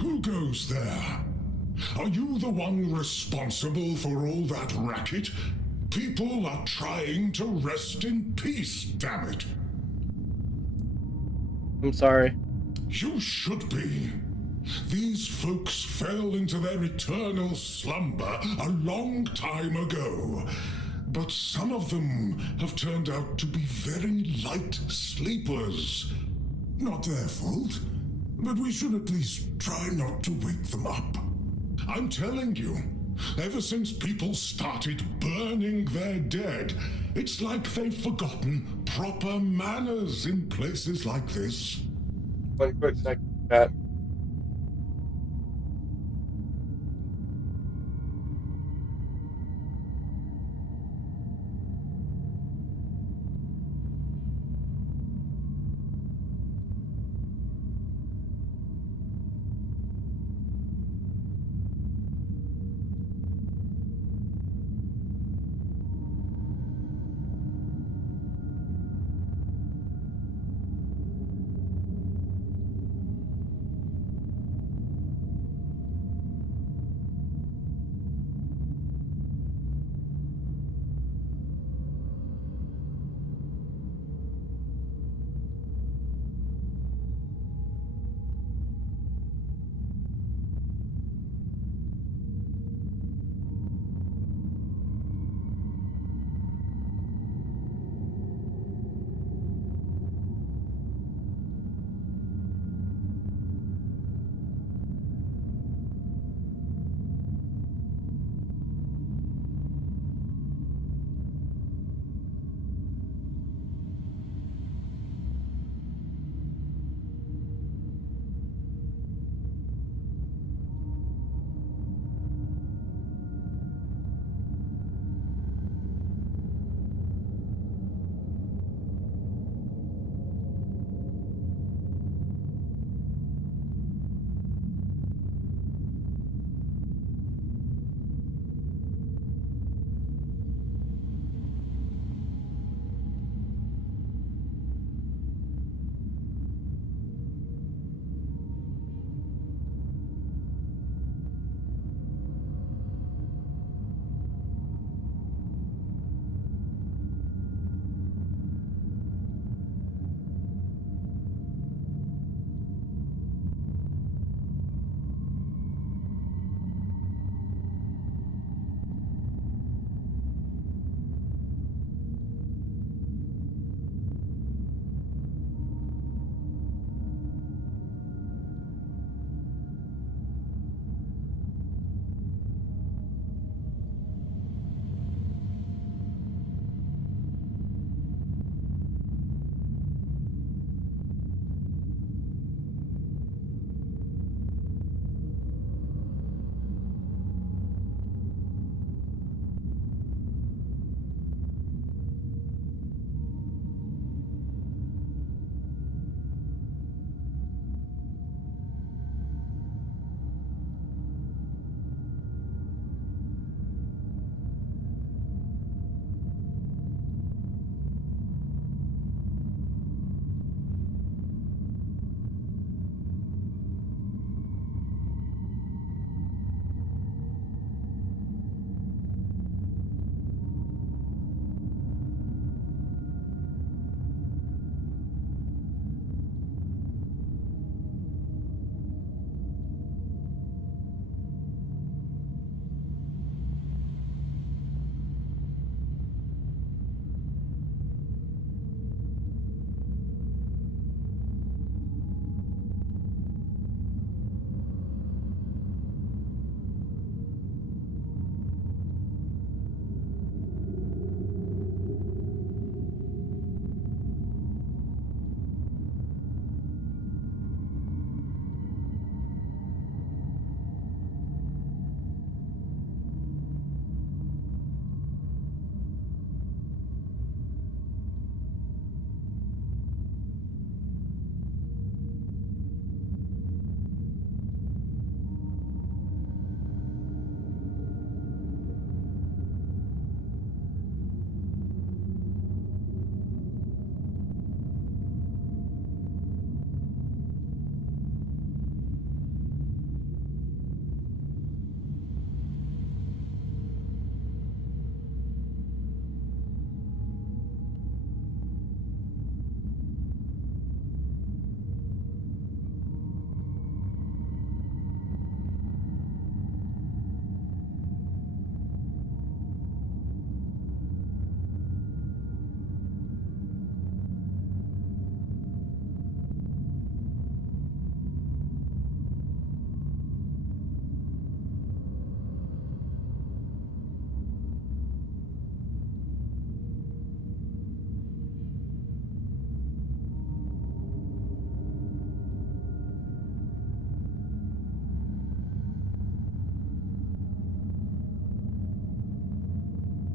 Who goes there? Are you the one responsible for all that racket? People are trying to rest in peace, damn it. I'm sorry. You should be. These folks fell into their eternal slumber a long time ago. But some of them have turned out to be very light sleepers. Not their fault, but we should at least try not to wake them up. I'm telling you, ever since people started burning their dead, it's like they've forgotten proper manners in places like this. One quick second, Pat.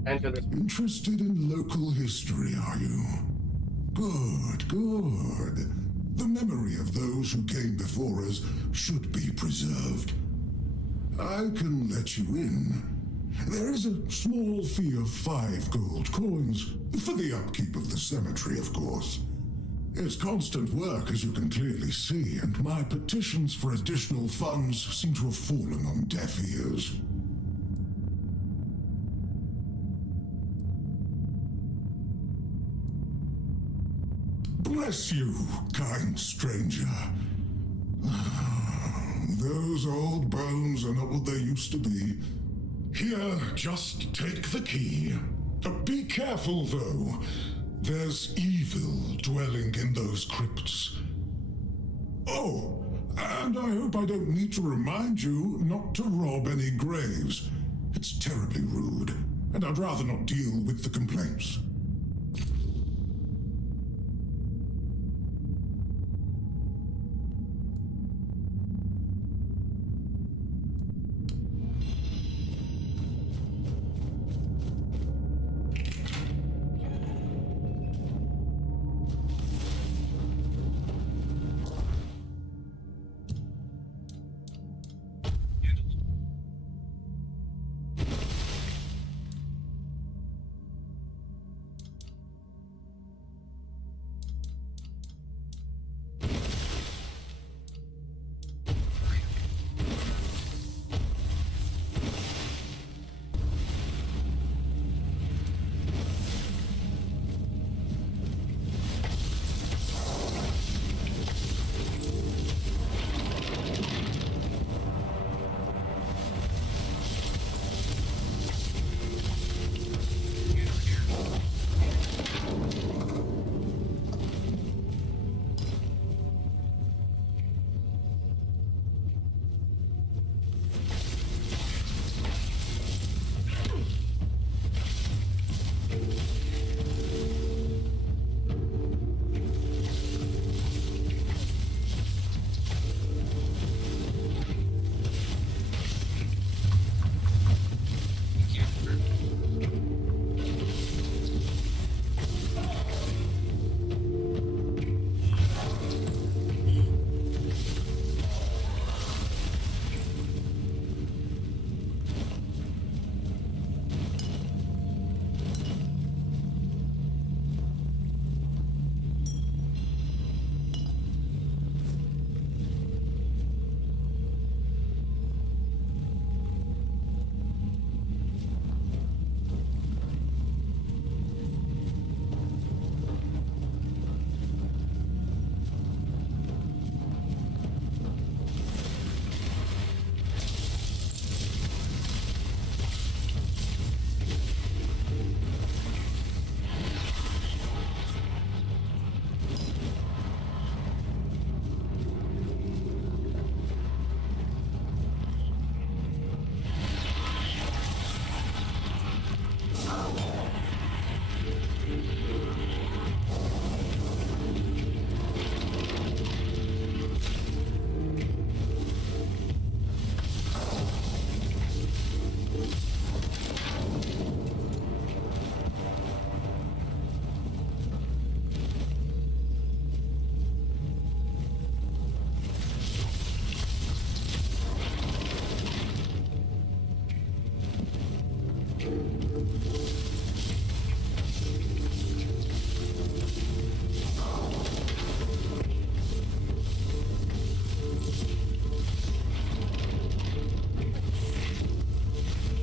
Enter this. Interested in local history, are you? Good, good. The memory of those who came before us should be preserved. I can let you in. There is a small fee of 5 gold coins, for the upkeep of the cemetery, of course. It's constant work, as you can clearly see, and my petitions for additional funds seem to have fallen on deaf ears. Bless you, kind stranger. Those old bones are not what they used to be. Here, just take the key. Be careful, though. There's evil dwelling in those crypts. Oh, and I hope I don't need to remind you not to rob any graves. It's terribly rude, and I'd rather not deal with the complaints.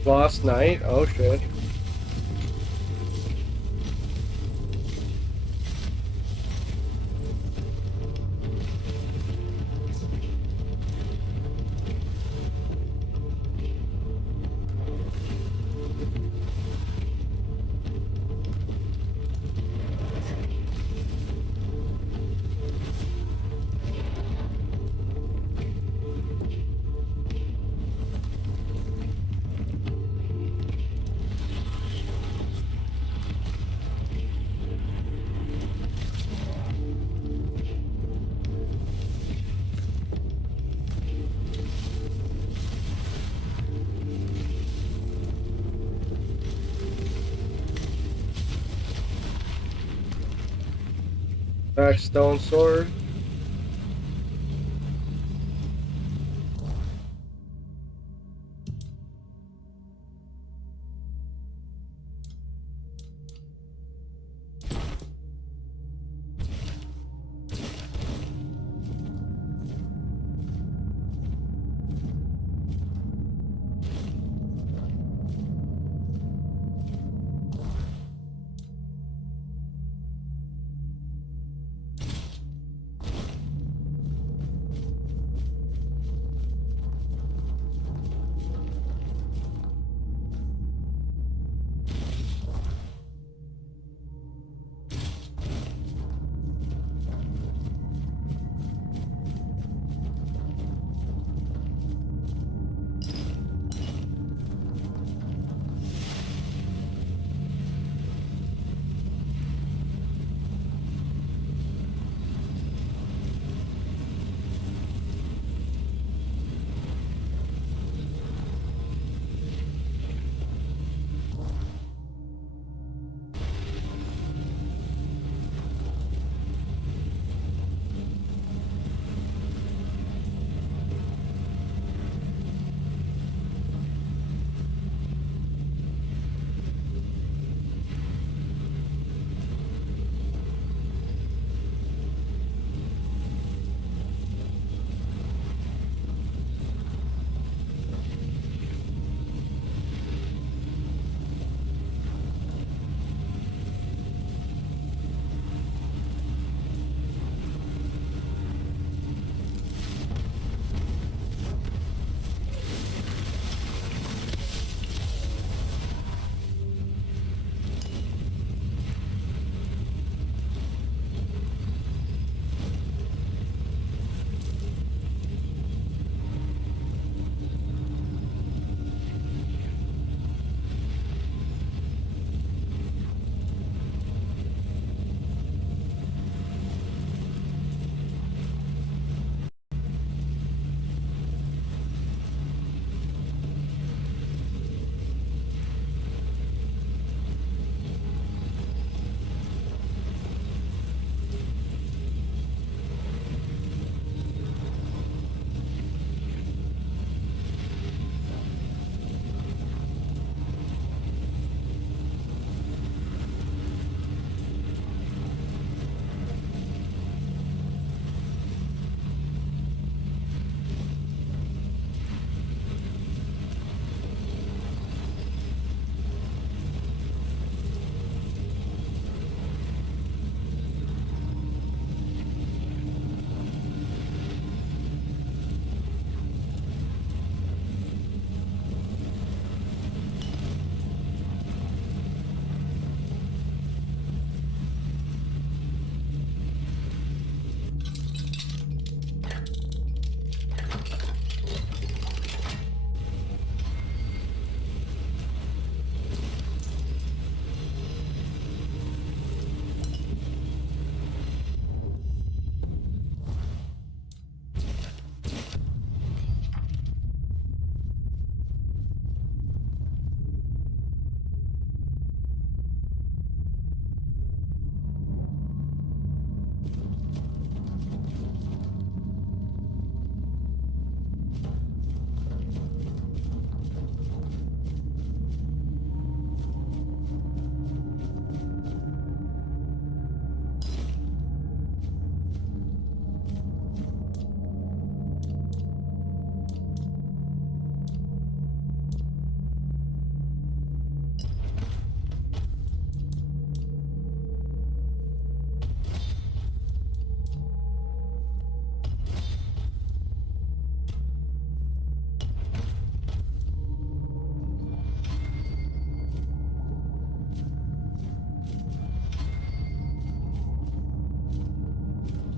Last night? Oh shit. Max stone sword.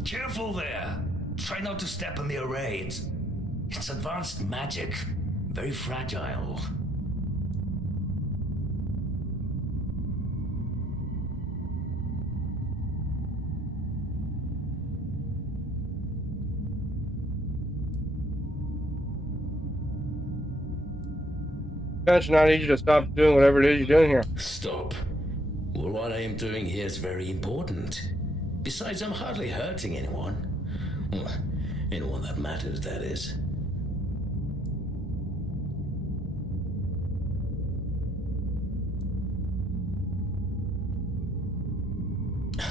Careful there. Try not to step on the array. It's advanced magic. Very fragile. Attention, I need you to stop doing whatever it is you're doing here. Stop. Well, what I am doing here is very important. Besides, I'm hardly hurting anyone. Well, anyone that matters, that is.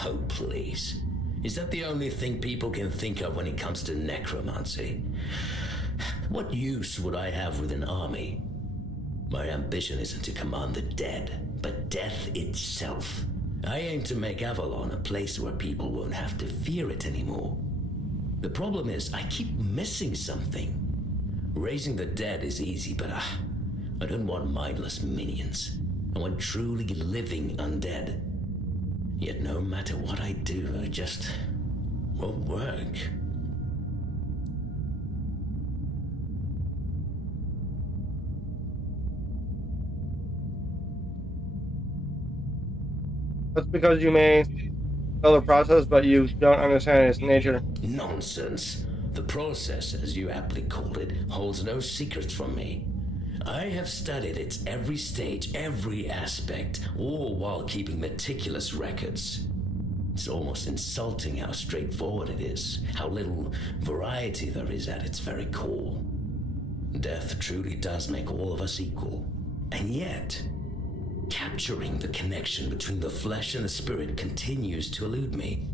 Oh, please. Is that the only thing people can think of when it comes to necromancy? What use would I have with an army? My ambition isn't to command the dead, but death itself. I aim to make Avalon a place where people won't have to fear it anymore. The problem is, I keep missing something. Raising the dead is easy, but I don't want mindless minions. I want truly living undead. Yet no matter what I do, I just won't work. That's because you may know the process, but you don't understand its nature. Nonsense. The process, as you aptly called it, holds no secrets from me. I have studied its every stage, every aspect, all while keeping meticulous records. It's almost insulting how straightforward it is, how little variety there is at its very core. Death truly does make all of us equal. And yet, capturing the connection between the flesh and the spirit continues to elude me.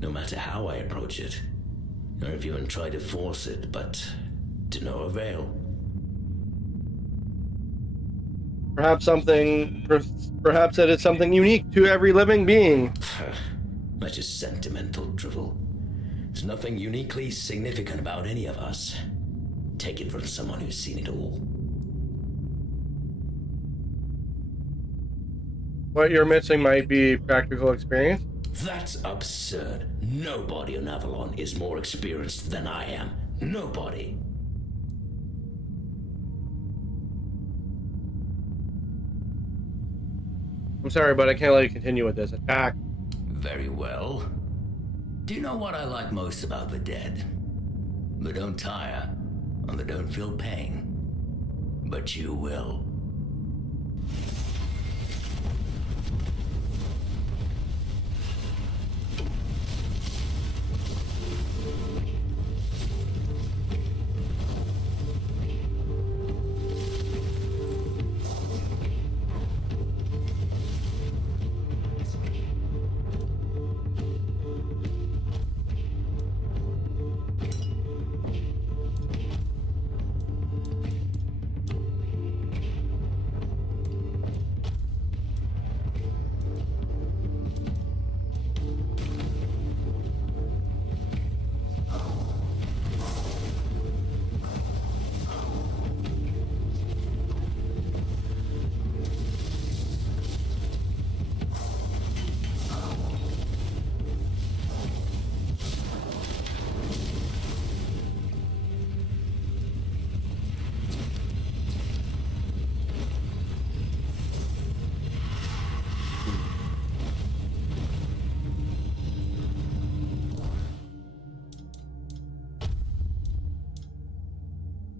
No matter how I approach it, or if you even try to force it, but to no avail. Perhaps it is something unique to every living being. That's just sentimental drivel. There's nothing uniquely significant about any of us. Take it from someone who's seen it all. What you're missing might be practical experience. That's absurd. Nobody on Avalon is more experienced than I am. Nobody. I'm sorry, but I can't let you continue with this attack. Very well. Do you know what I like most about the dead? They don't tire, and they don't feel pain. But you will.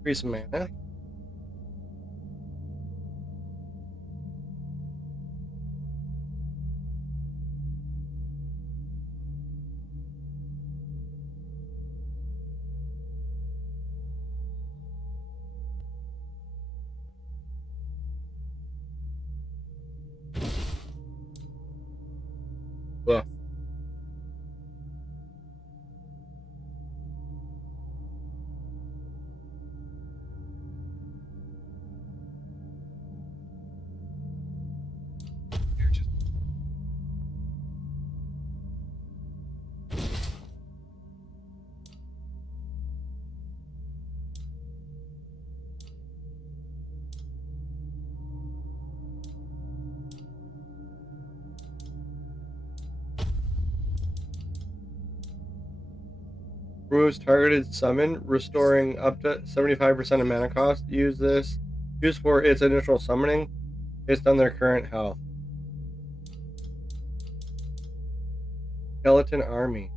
Increase mana. Well. Removes targeted summon, restoring up to 75% of mana cost. Use for its initial summoning based on their current health. Skeleton Army.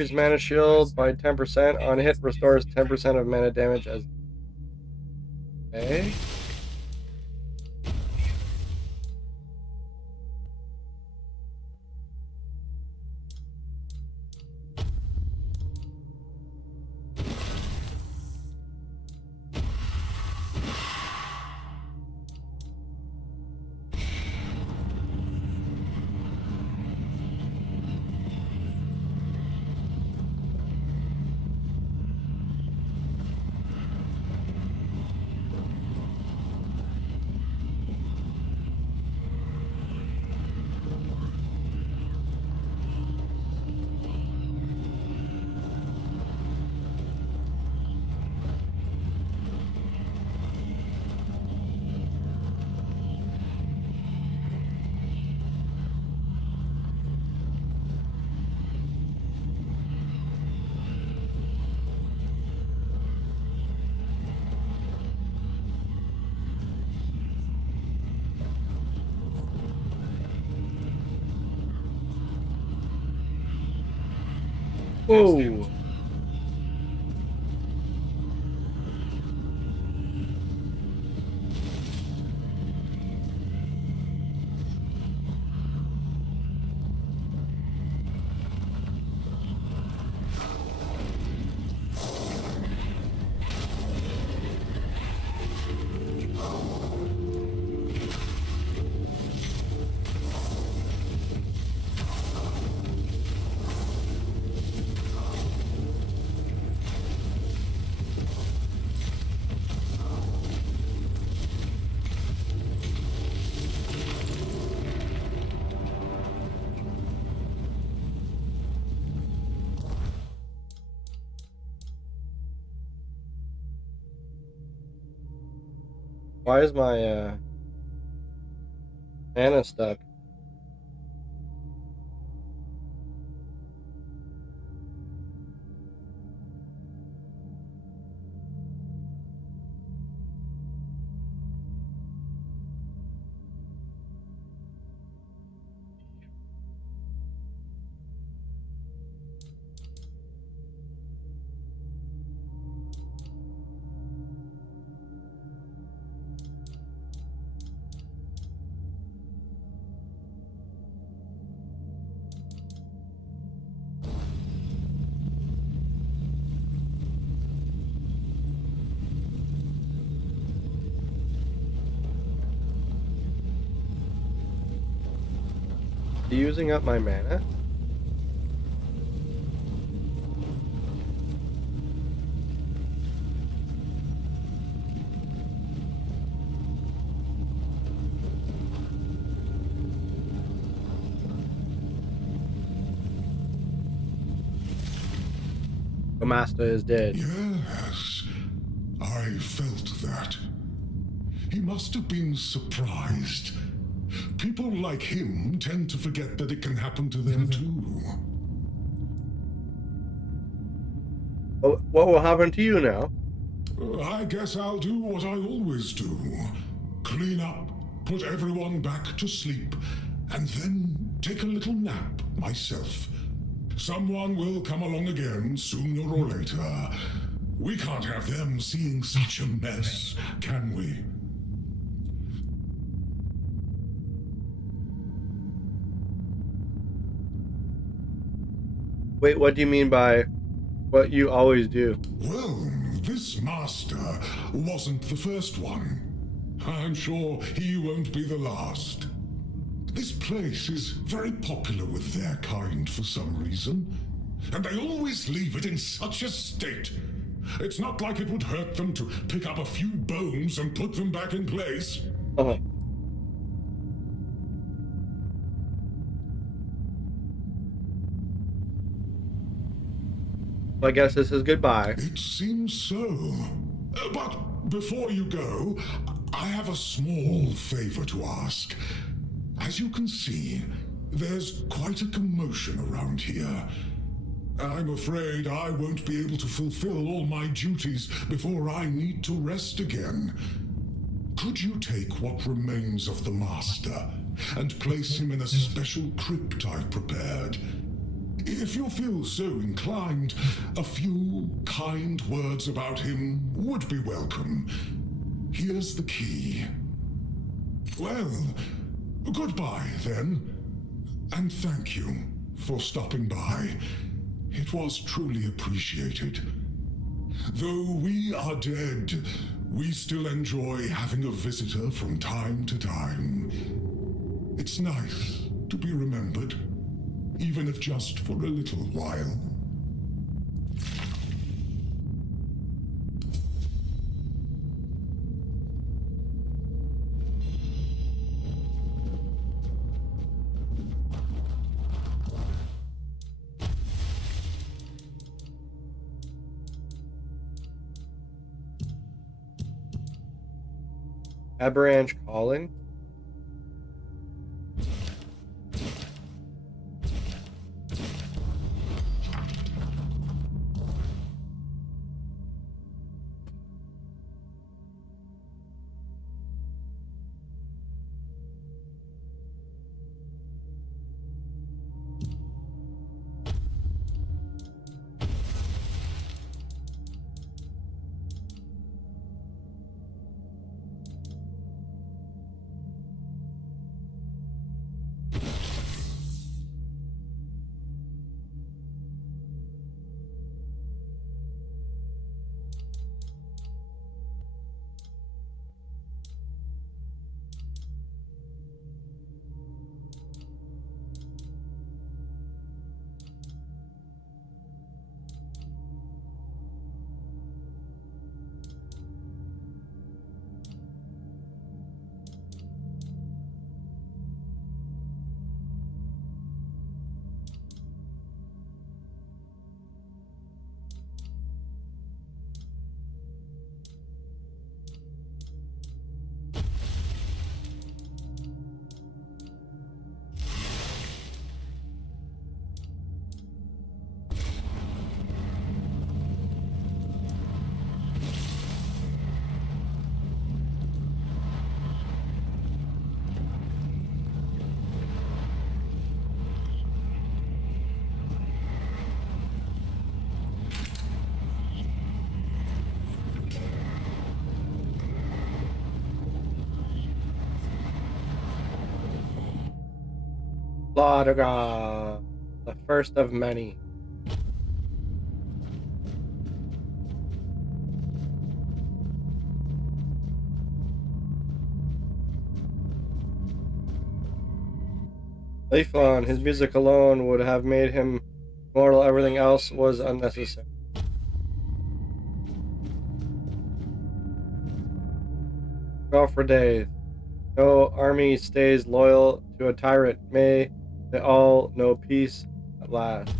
Increase mana shield by 10%. On hit, restores 10% of mana damage as. Okay. Whoa. Why is my mana stuck? Using up my mana? The master is dead. Yes, I felt that. He must have been surprised. People like him tend to forget that it can happen to them too. What will happen to you now? I guess I'll do what I always do. Clean up, put everyone back to sleep, and then take a little nap myself. Someone will come along again sooner or later. We can't have them seeing such a mess, can we? Wait, what do you mean by what you always do? Well, this master wasn't the first one. I'm sure he won't be the last. This place is very popular with their kind for some reason, and they always leave it in such a state. It's not like it would hurt them to pick up a few bones and put them back in place. Uh-huh. I guess this is goodbye. It seems so. But before you go, I have a small favor to ask. As you can see, there's quite a commotion around here. I'm afraid I won't be able to fulfill all my duties before I need to rest again. Could you take what remains of the Master and place him in a special crypt I've prepared? If you feel so inclined, a few kind words about him would be welcome. Here's the key. Well, goodbye then. And thank you for stopping by. It was truly appreciated. Though we are dead, we still enjoy having a visitor from time to time. It's nice to be remembered, even if just for a little while. Avalanche calling? Laudaga, the first of many. Leaflon, his music alone would have made him immortal. Everything else was unnecessary. Go for days. No army stays loyal to a tyrant. May they all know peace at last.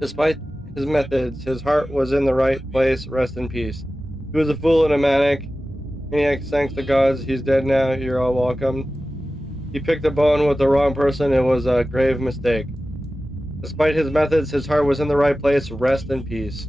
Despite his methods, his heart was in the right place. Rest in peace. He was a fool and a maniac. Thanks the gods, he's dead now. You're all welcome. He picked a bone with the wrong person. It was a grave mistake. Despite his methods, his heart was in the right place. Rest in peace.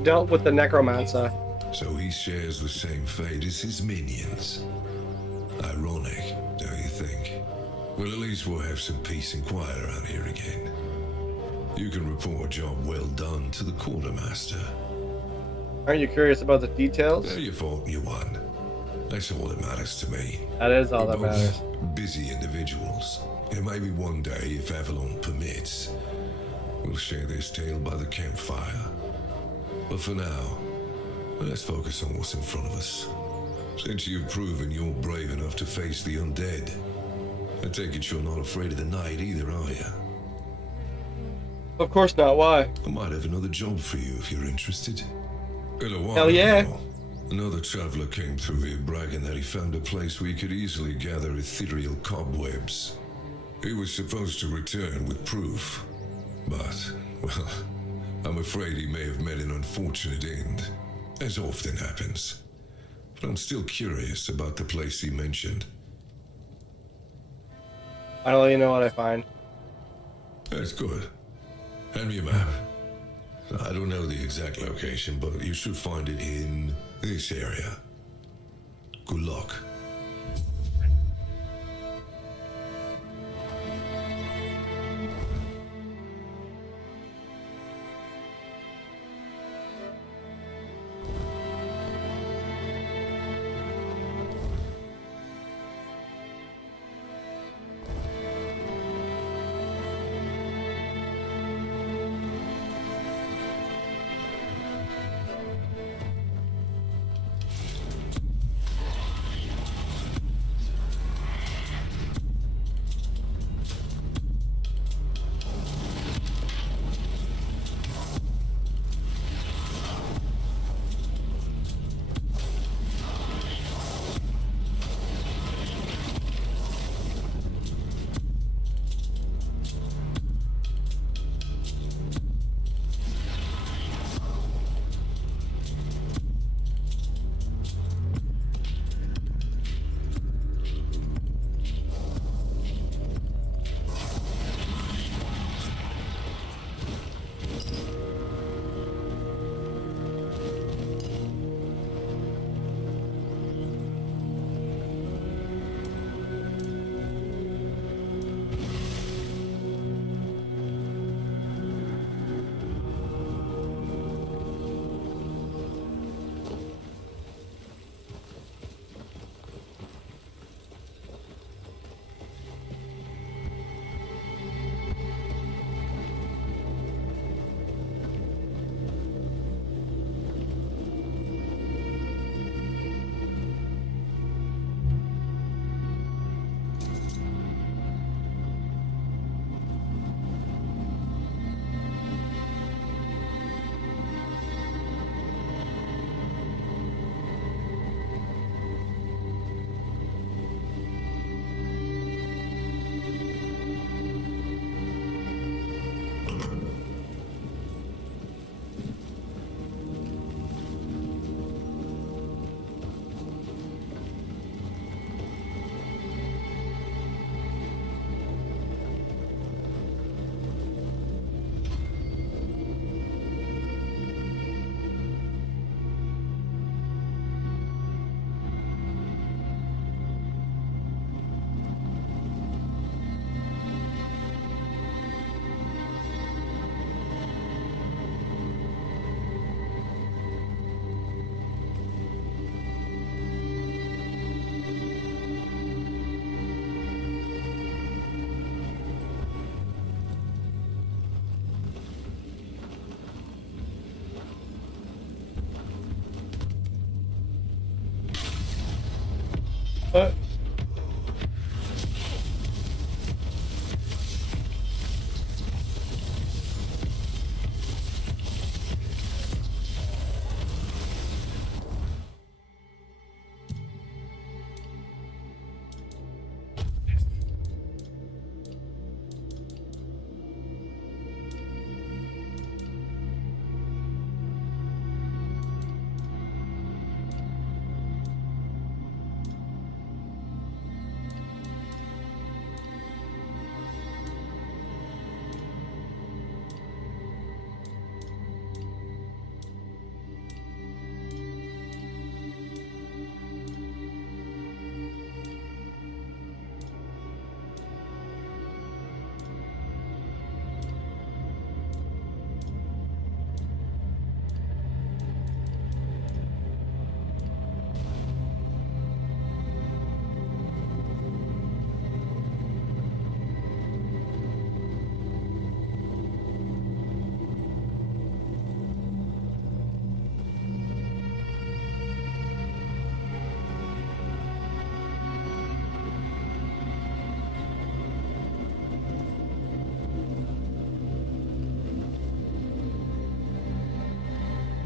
I've dealt with the necromancer. So he shares the same fate as his minions. Ironic, don't you think? Well, at least we'll have some peace and quiet around here again. You can report a job well done to the quartermaster. Aren't you curious about the details? Well, you fought and you won. That's all that matters to me. That is all We're that both matters. busy individuals. And maybe one day, if Avalon permits, we'll share this tale by the campfire. But for now, let's focus on what's in front of us. Since you've proven you're brave enough to face the undead, I take it you're not afraid of the night either, are you? Of course not. Why? I might have another job for you if you're interested. A while Hell yeah. ago, another traveler came through here bragging that he found a place where he could easily gather ethereal cobwebs. He was supposed to return with proof, but, well, I'm afraid he may have met an unfortunate end, as often happens. But I'm still curious about the place he mentioned. I'll let you know what I find. That's good. Hand me a map. I don't know the exact location, but you should find it in this area. Good luck. What?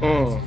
Oh.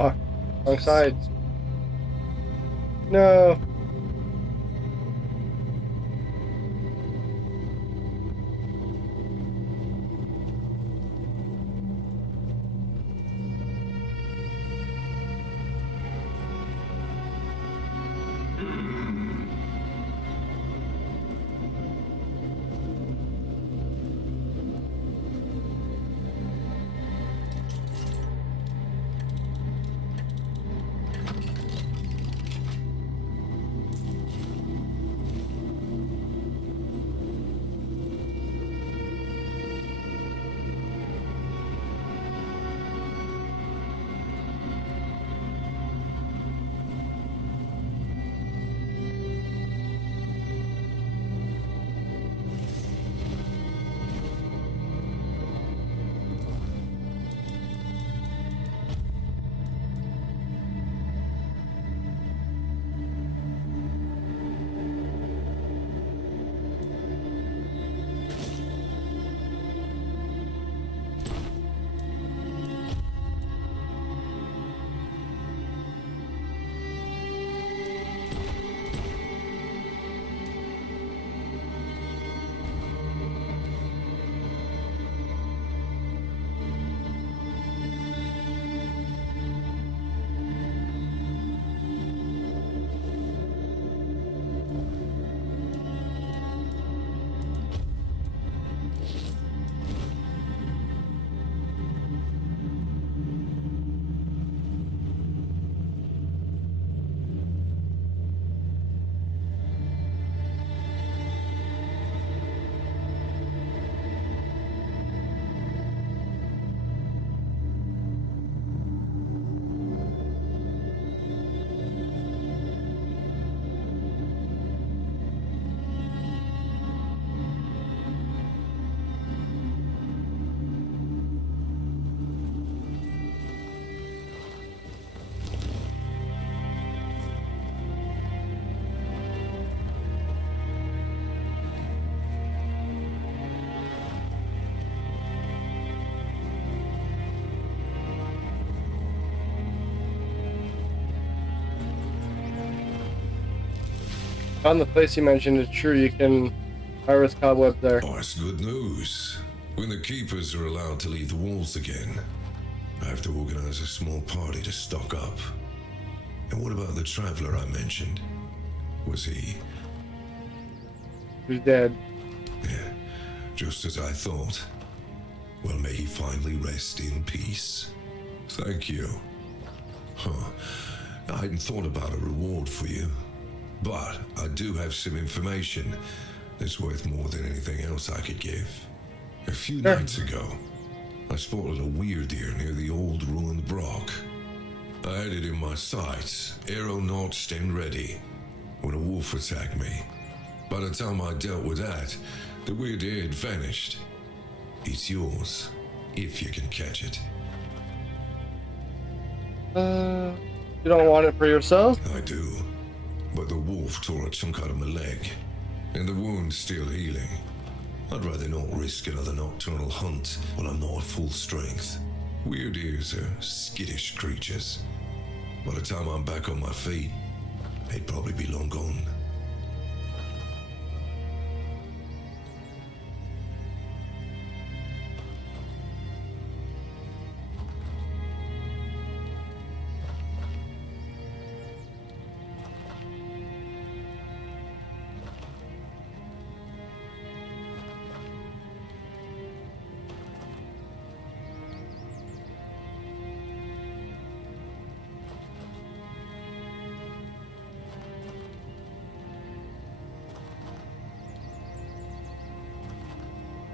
Fuck. Wrong side. No. Found the place you mentioned. It's true. You can harvest cobwebs there. Oh, that's good news. When the keepers are allowed to leave the walls again, I have to organize a small party to stock up. And what about the traveler I mentioned? Was he? He's dead. Yeah, just as I thought. Well, may he finally rest in peace. Thank you. Huh. I hadn't thought about a reward for you, but I do have some information that's worth more than anything else I could give. A few nights ago, I spotted a weirdeer near the old ruined broch. I had it in my sights, arrow notched and ready, when a wolf attacked me. By the time I dealt with that, the weirdeer had vanished. It's yours, if you can catch it. You don't want it for yourself? I do, but the wolf tore a chunk out of my leg, and the wound's still healing. I'd rather not risk another nocturnal hunt when I'm not at full strength. Weird ears are skittish creatures. By the time I'm back on my feet, they'd probably be long gone.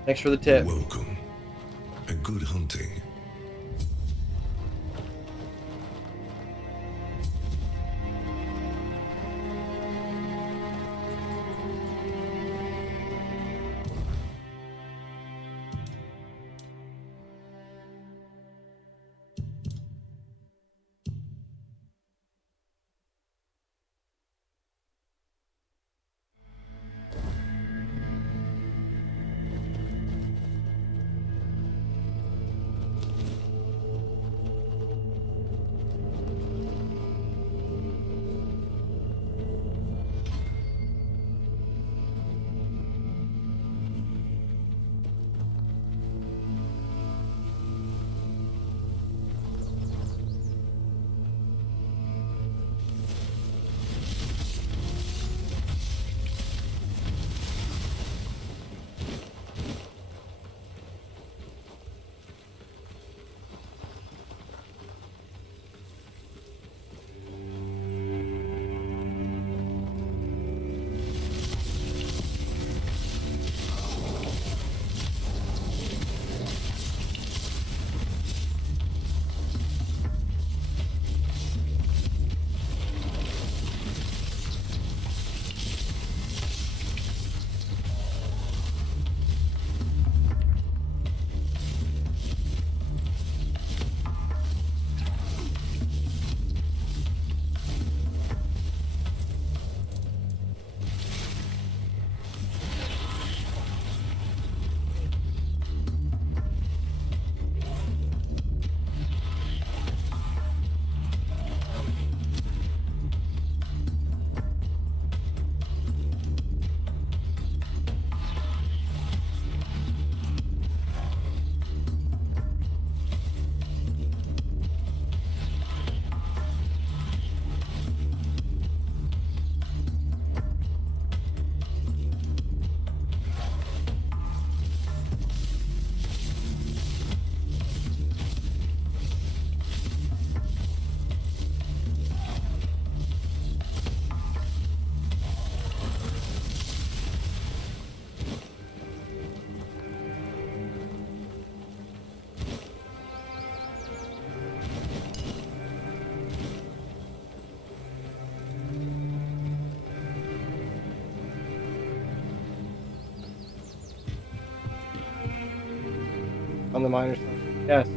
Thanks for the tip. You're welcome, and good hunting. On the miners. Yes.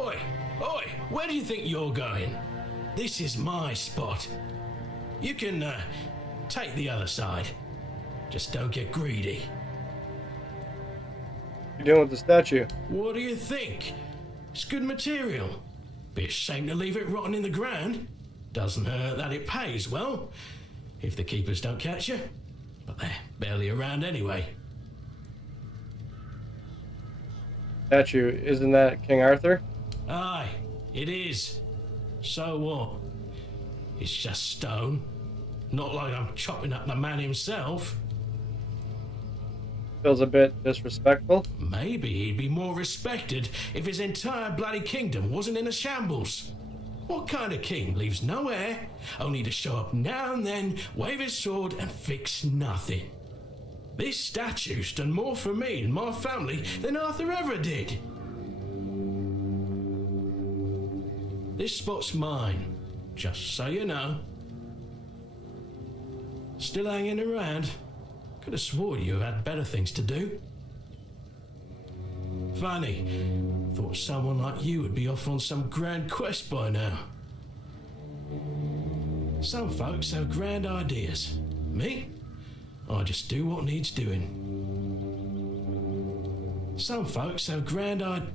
Oi, oi, where do you think you're going? This is my spot. You can, take the other side. Just don't get greedy. You're doing with the statue? What do you think? It's good material. Be a shame to leave it rotting in the ground. Doesn't hurt that it pays well, if the keepers don't catch you. But they're barely around anyway. Statue, isn't that King Arthur? Aye, it is. So what? It's just stone. Not like I'm chopping up the man himself. Feels a bit disrespectful. Maybe he'd be more respected if his entire bloody kingdom wasn't in a shambles. What kind of king leaves no heir, only to show up now and then, wave his sword and fix nothing? This statue's done more for me and my family than Arthur ever did. This spot's mine, just so you know. Still hanging around? Could have swore you had better things to do. Funny, thought someone like you would be off on some grand quest by now. Some folks have grand ideas. Me? I just do what needs doing. Some folks have grand ideas.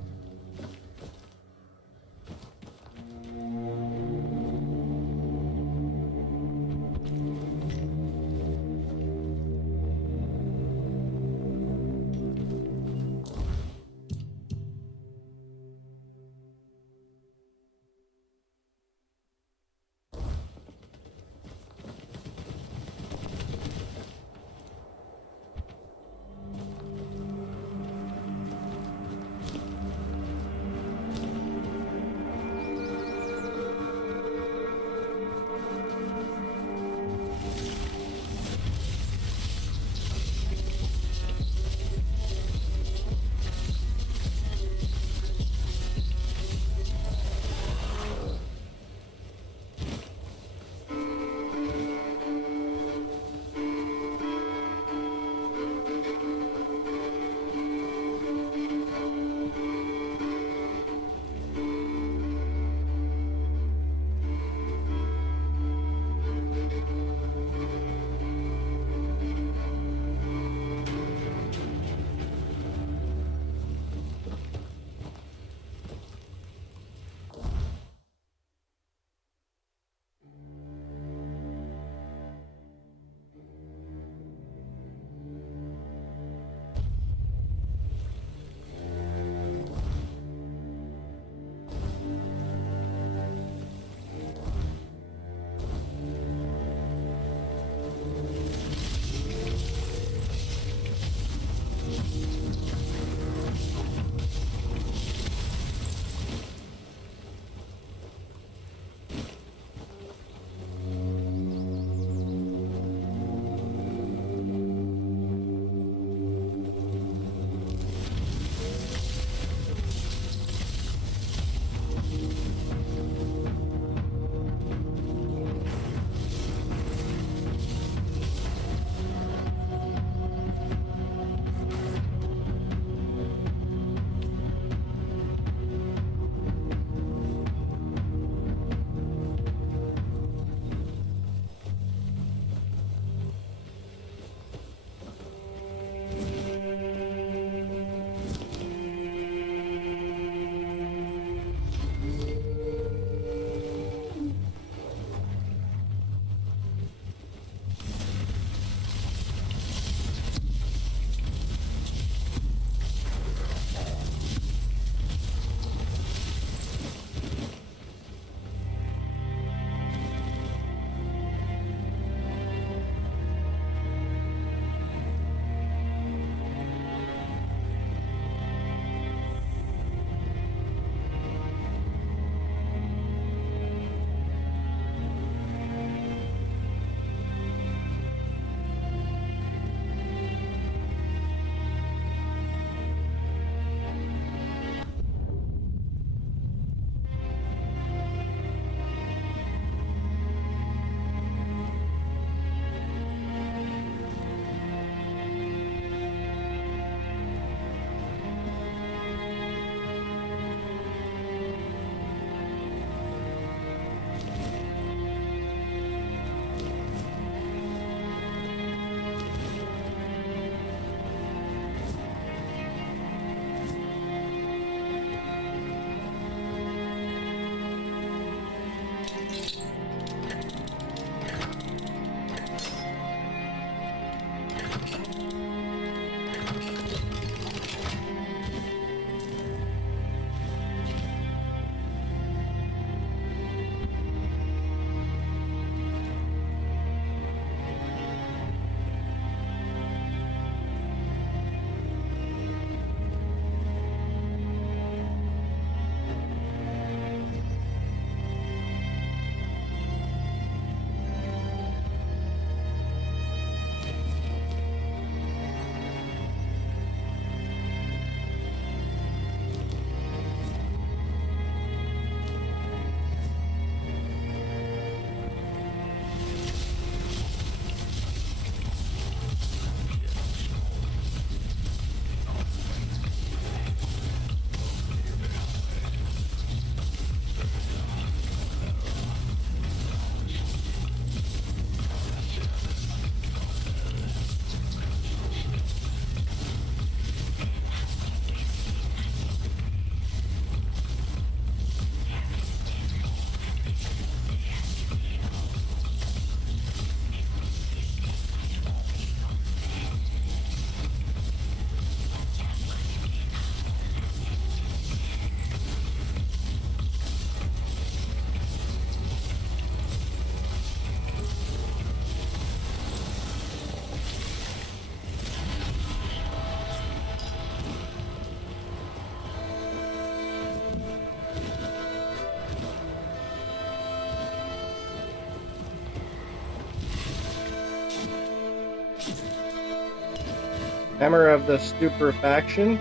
Hammer of the Stupefaction.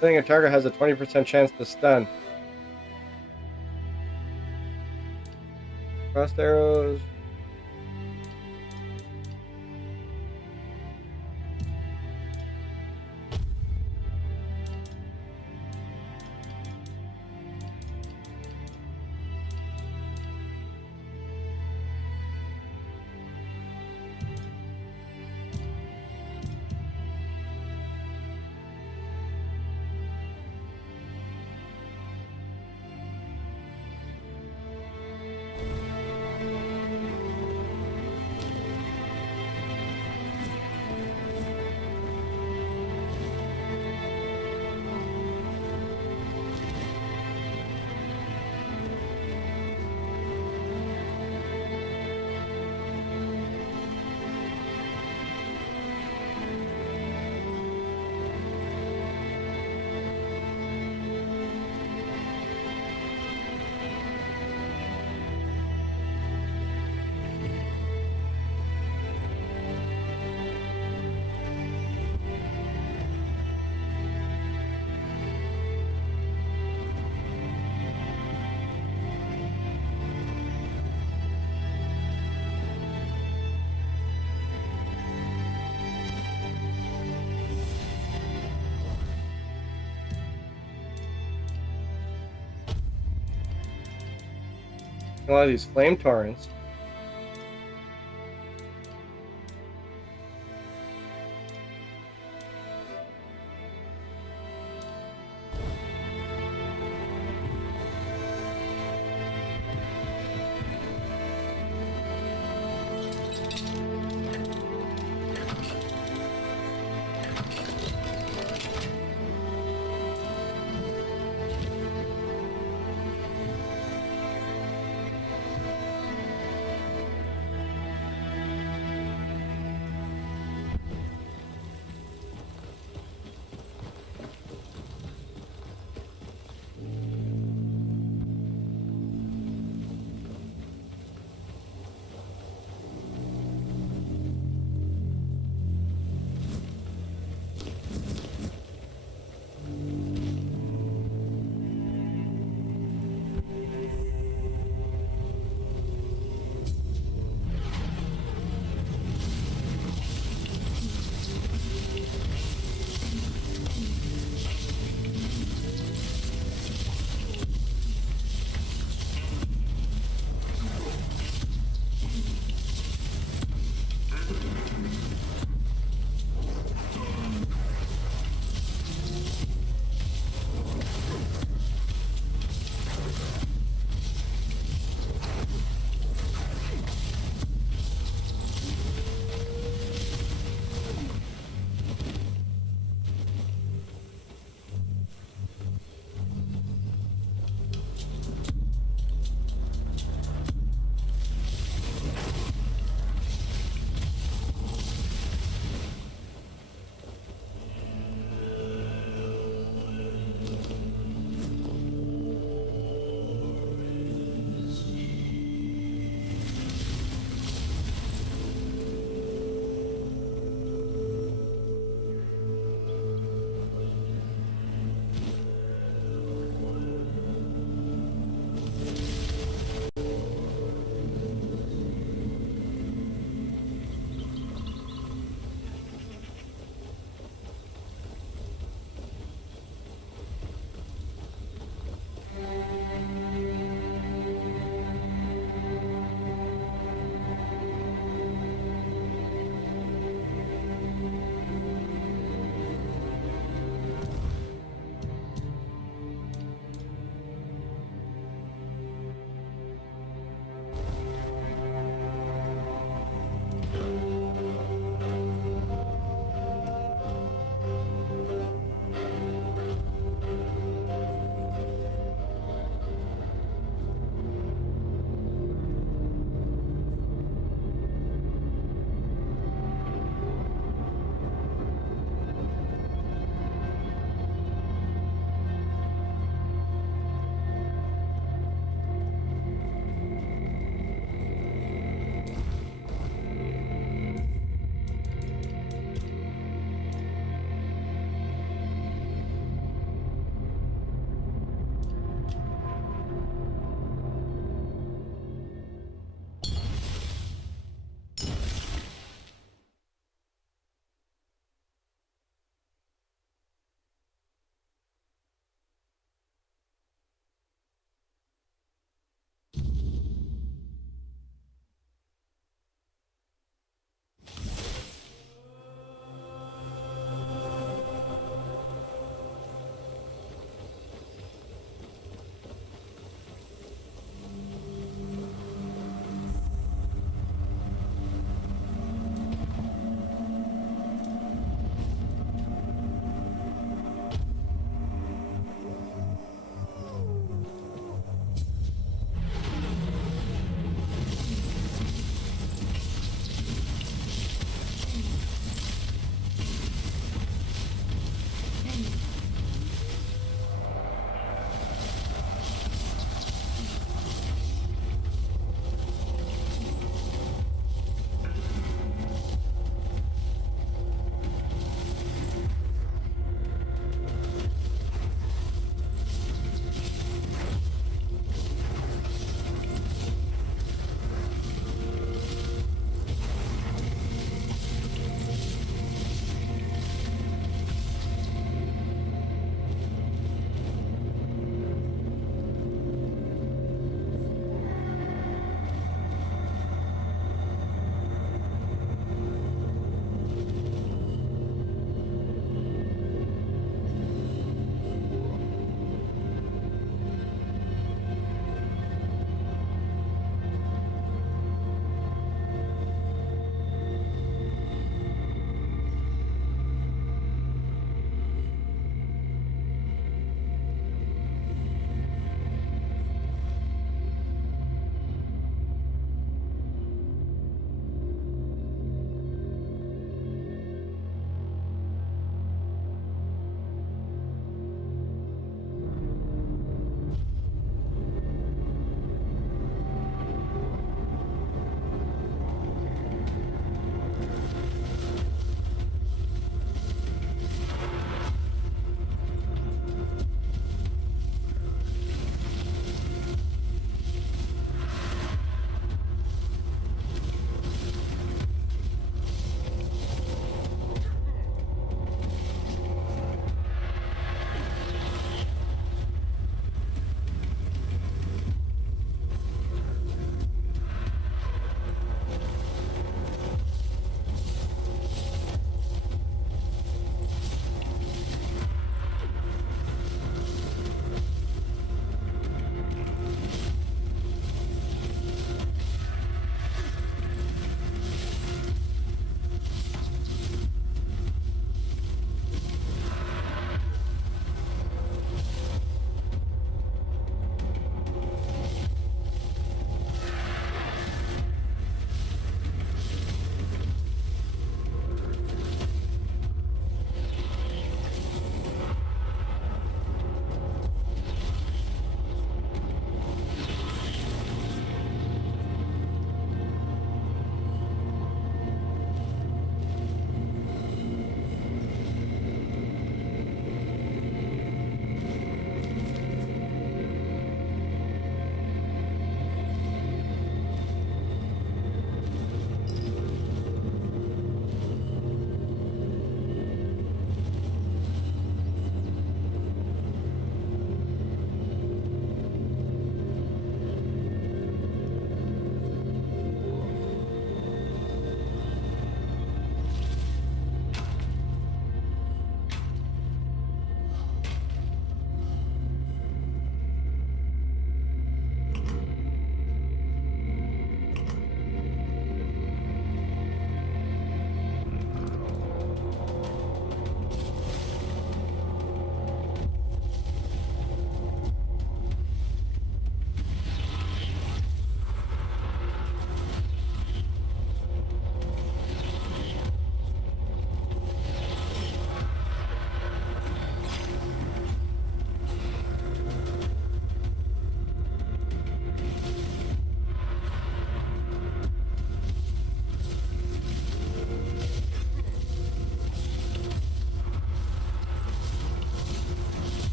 Hitting a target has a 20% chance to stun. Crossed arrows. A lot of these flame torrents.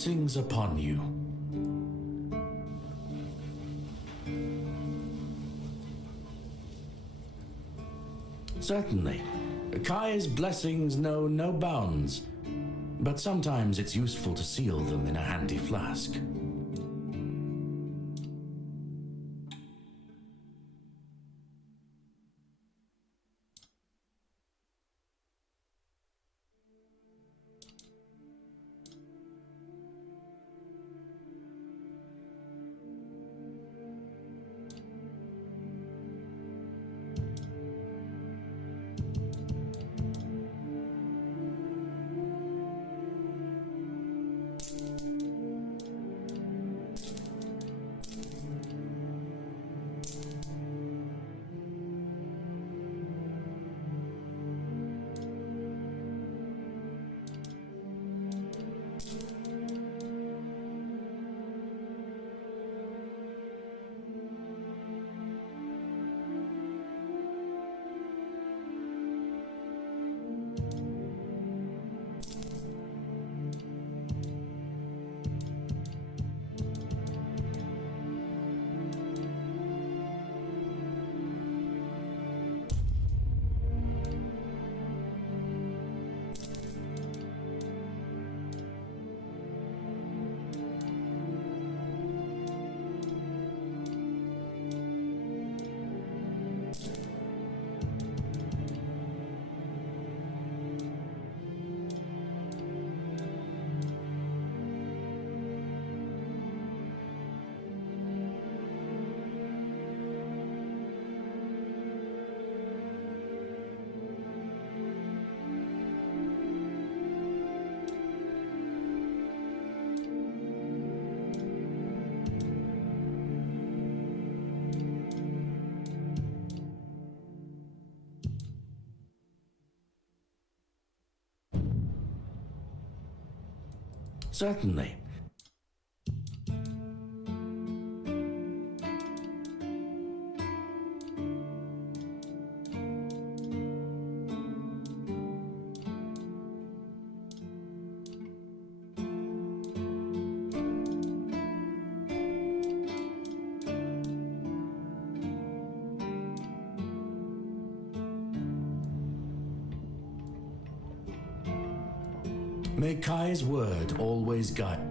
Blessings upon you. Certainly. Kai's blessings know no bounds, but sometimes it's useful to seal them in a handy flask. Certainly. May Kai's word always guide.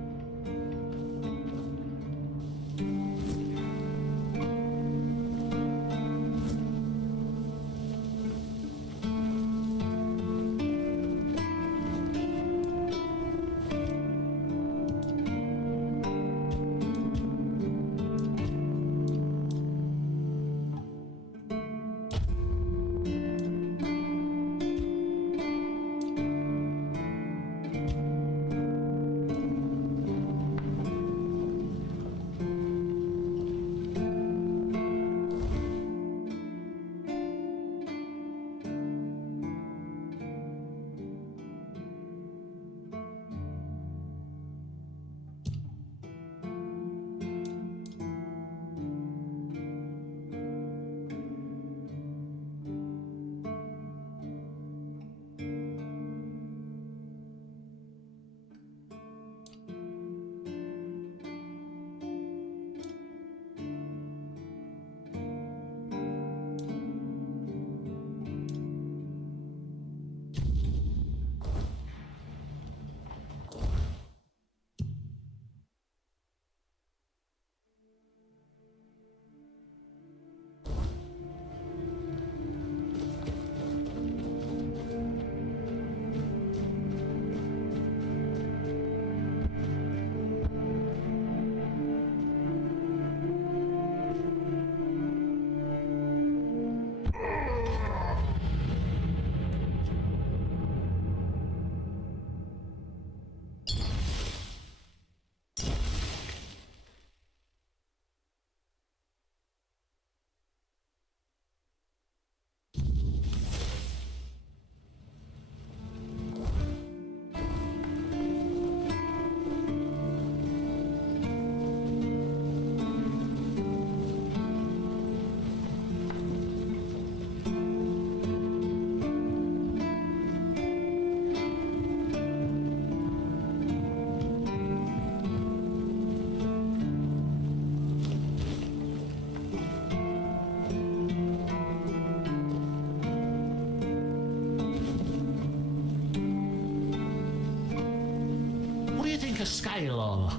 scale armor.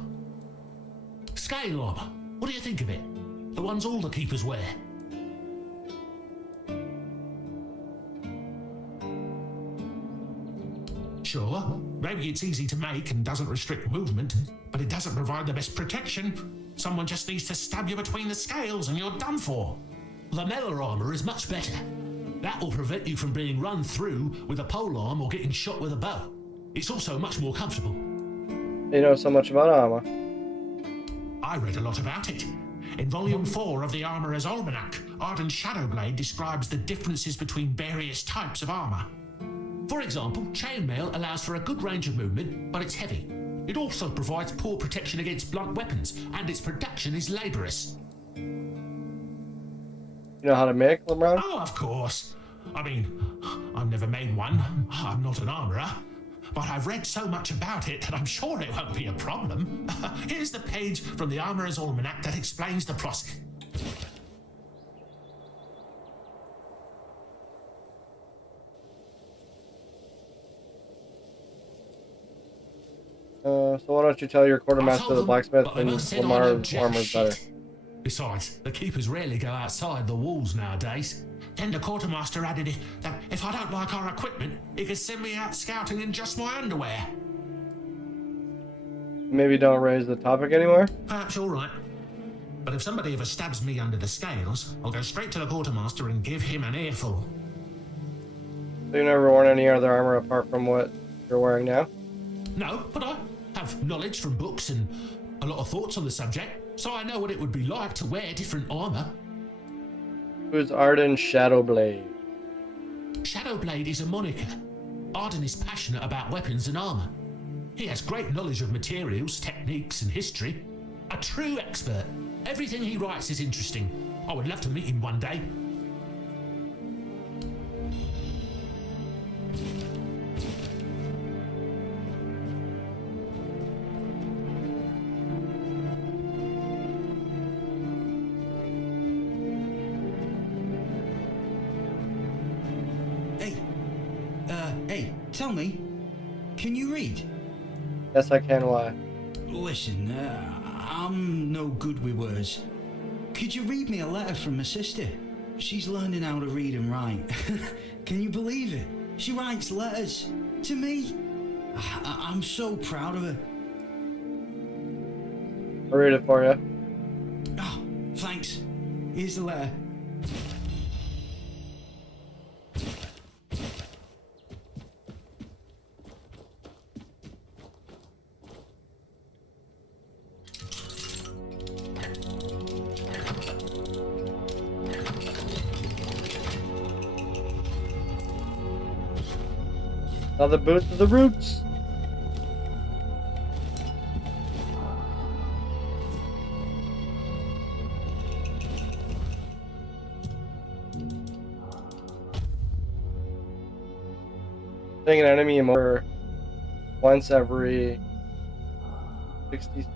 Scale armor. What do you think of it? The ones all the keepers wear. Sure, maybe it's easy to make and doesn't restrict movement, but it doesn't provide the best protection. Someone just needs to stab you between the scales and you're done for. The metal armor is much better. That will prevent you from being run through with a polearm or getting shot with a bow. It's also much more comfortable. You know so much about armor. I read a lot about it. In Volume 4 of the Armourer's Almanac, Arden Shadowblade describes the differences between various types of armor. For example, chainmail allows for a good range of movement, but it's heavy. It also provides poor protection against blunt weapons, and its production is laborious. You know how to make, LeBron? Oh, of course. I mean, I've never made one. I'm not an armourer. But I've read so much about it that I'm sure it won't be a problem. Here's the page from the Armourer's Almanac that explains the process. So why don't you tell your quartermaster the blacksmith but I and must say I Lamar's don't jack armor's shit. better? Besides, the keepers rarely go outside the walls nowadays. Then the quartermaster added that if I don't like our equipment, he could send me out scouting in just my underwear. Maybe don't raise the topic anymore? Perhaps you're right. But if somebody ever stabs me under the scales, I'll go straight to the quartermaster and give him an earful. So you never worn any other armor apart from what you're wearing now? No, but I have knowledge from books and a lot of thoughts on the subject, so I know what it would be like to wear different armor. Who's Arden Shadowblade? Shadowblade is a moniker. Arden is passionate about weapons and armor. He has great knowledge of materials, techniques, and history. A true expert. Everything he writes is interesting. I would love to meet him one day. Hey, tell me, can you read? Yes, I can. Why? Listen, I'm no good with words. Could you read me a letter from my sister? She's learning how to read and write. Can you believe it? She writes letters to me. I'm so proud of her. I'll read it for you. Oh, thanks. Here's the letter. Now the boots of the roots. Hitting an enemy more once every 60.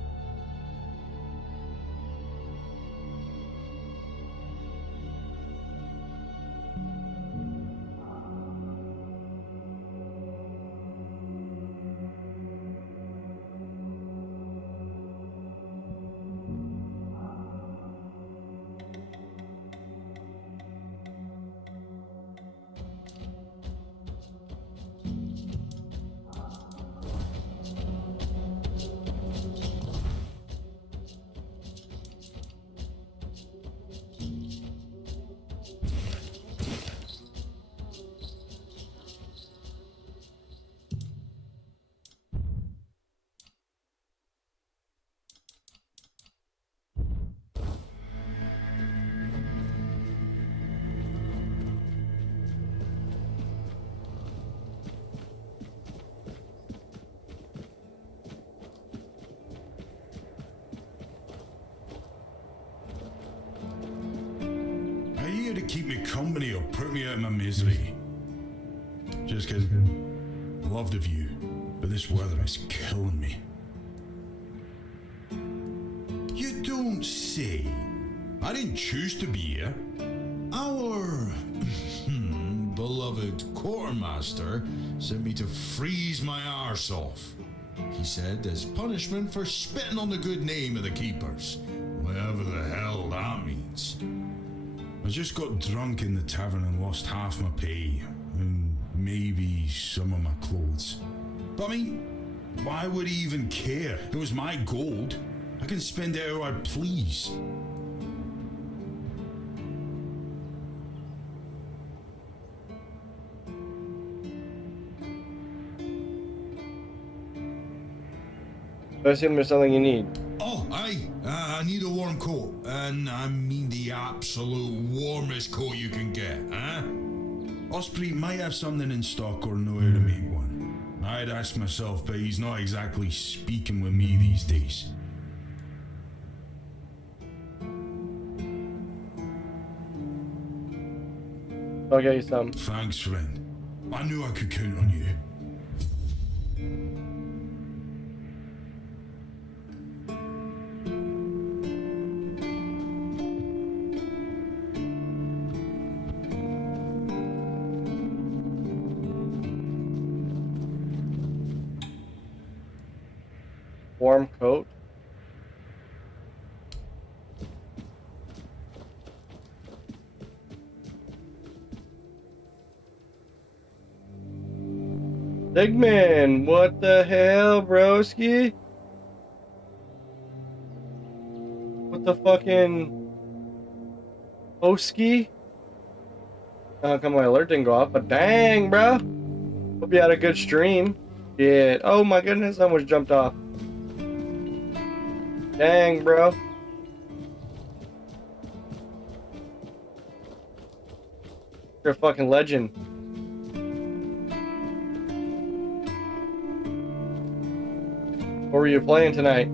Are you here to keep me company or put me out of my misery? Just 'cause I love the view, but this weather is killing me. You don't say. I didn't choose to be here. Our beloved quartermaster sent me to freeze my arse off. he said, as punishment for spitting on the good name of the keepers. Whatever the hell that means. I just got drunk in the tavern and lost half my pay, and maybe some of my clothes. But I mean, why would he even care? It was my gold. I can spend it how I please. I assume there's something you need. Oh, aye. I need a warm coat. And I mean the absolute warmest coat you can get, huh? Osprey might have something in stock or know how to make one. I'd ask myself, but he's not exactly speaking with me these days. I'll get you some. Thanks, friend. I knew I could count on you. Warm coat. Digman, what the hell, broski? What the fucking Oski? How come my alert didn't go off? But dang, bro. Hope you had a good stream. Yeah. Oh my goodness, I almost jumped off. Dang, bro. You're a fucking legend. What were you playing tonight?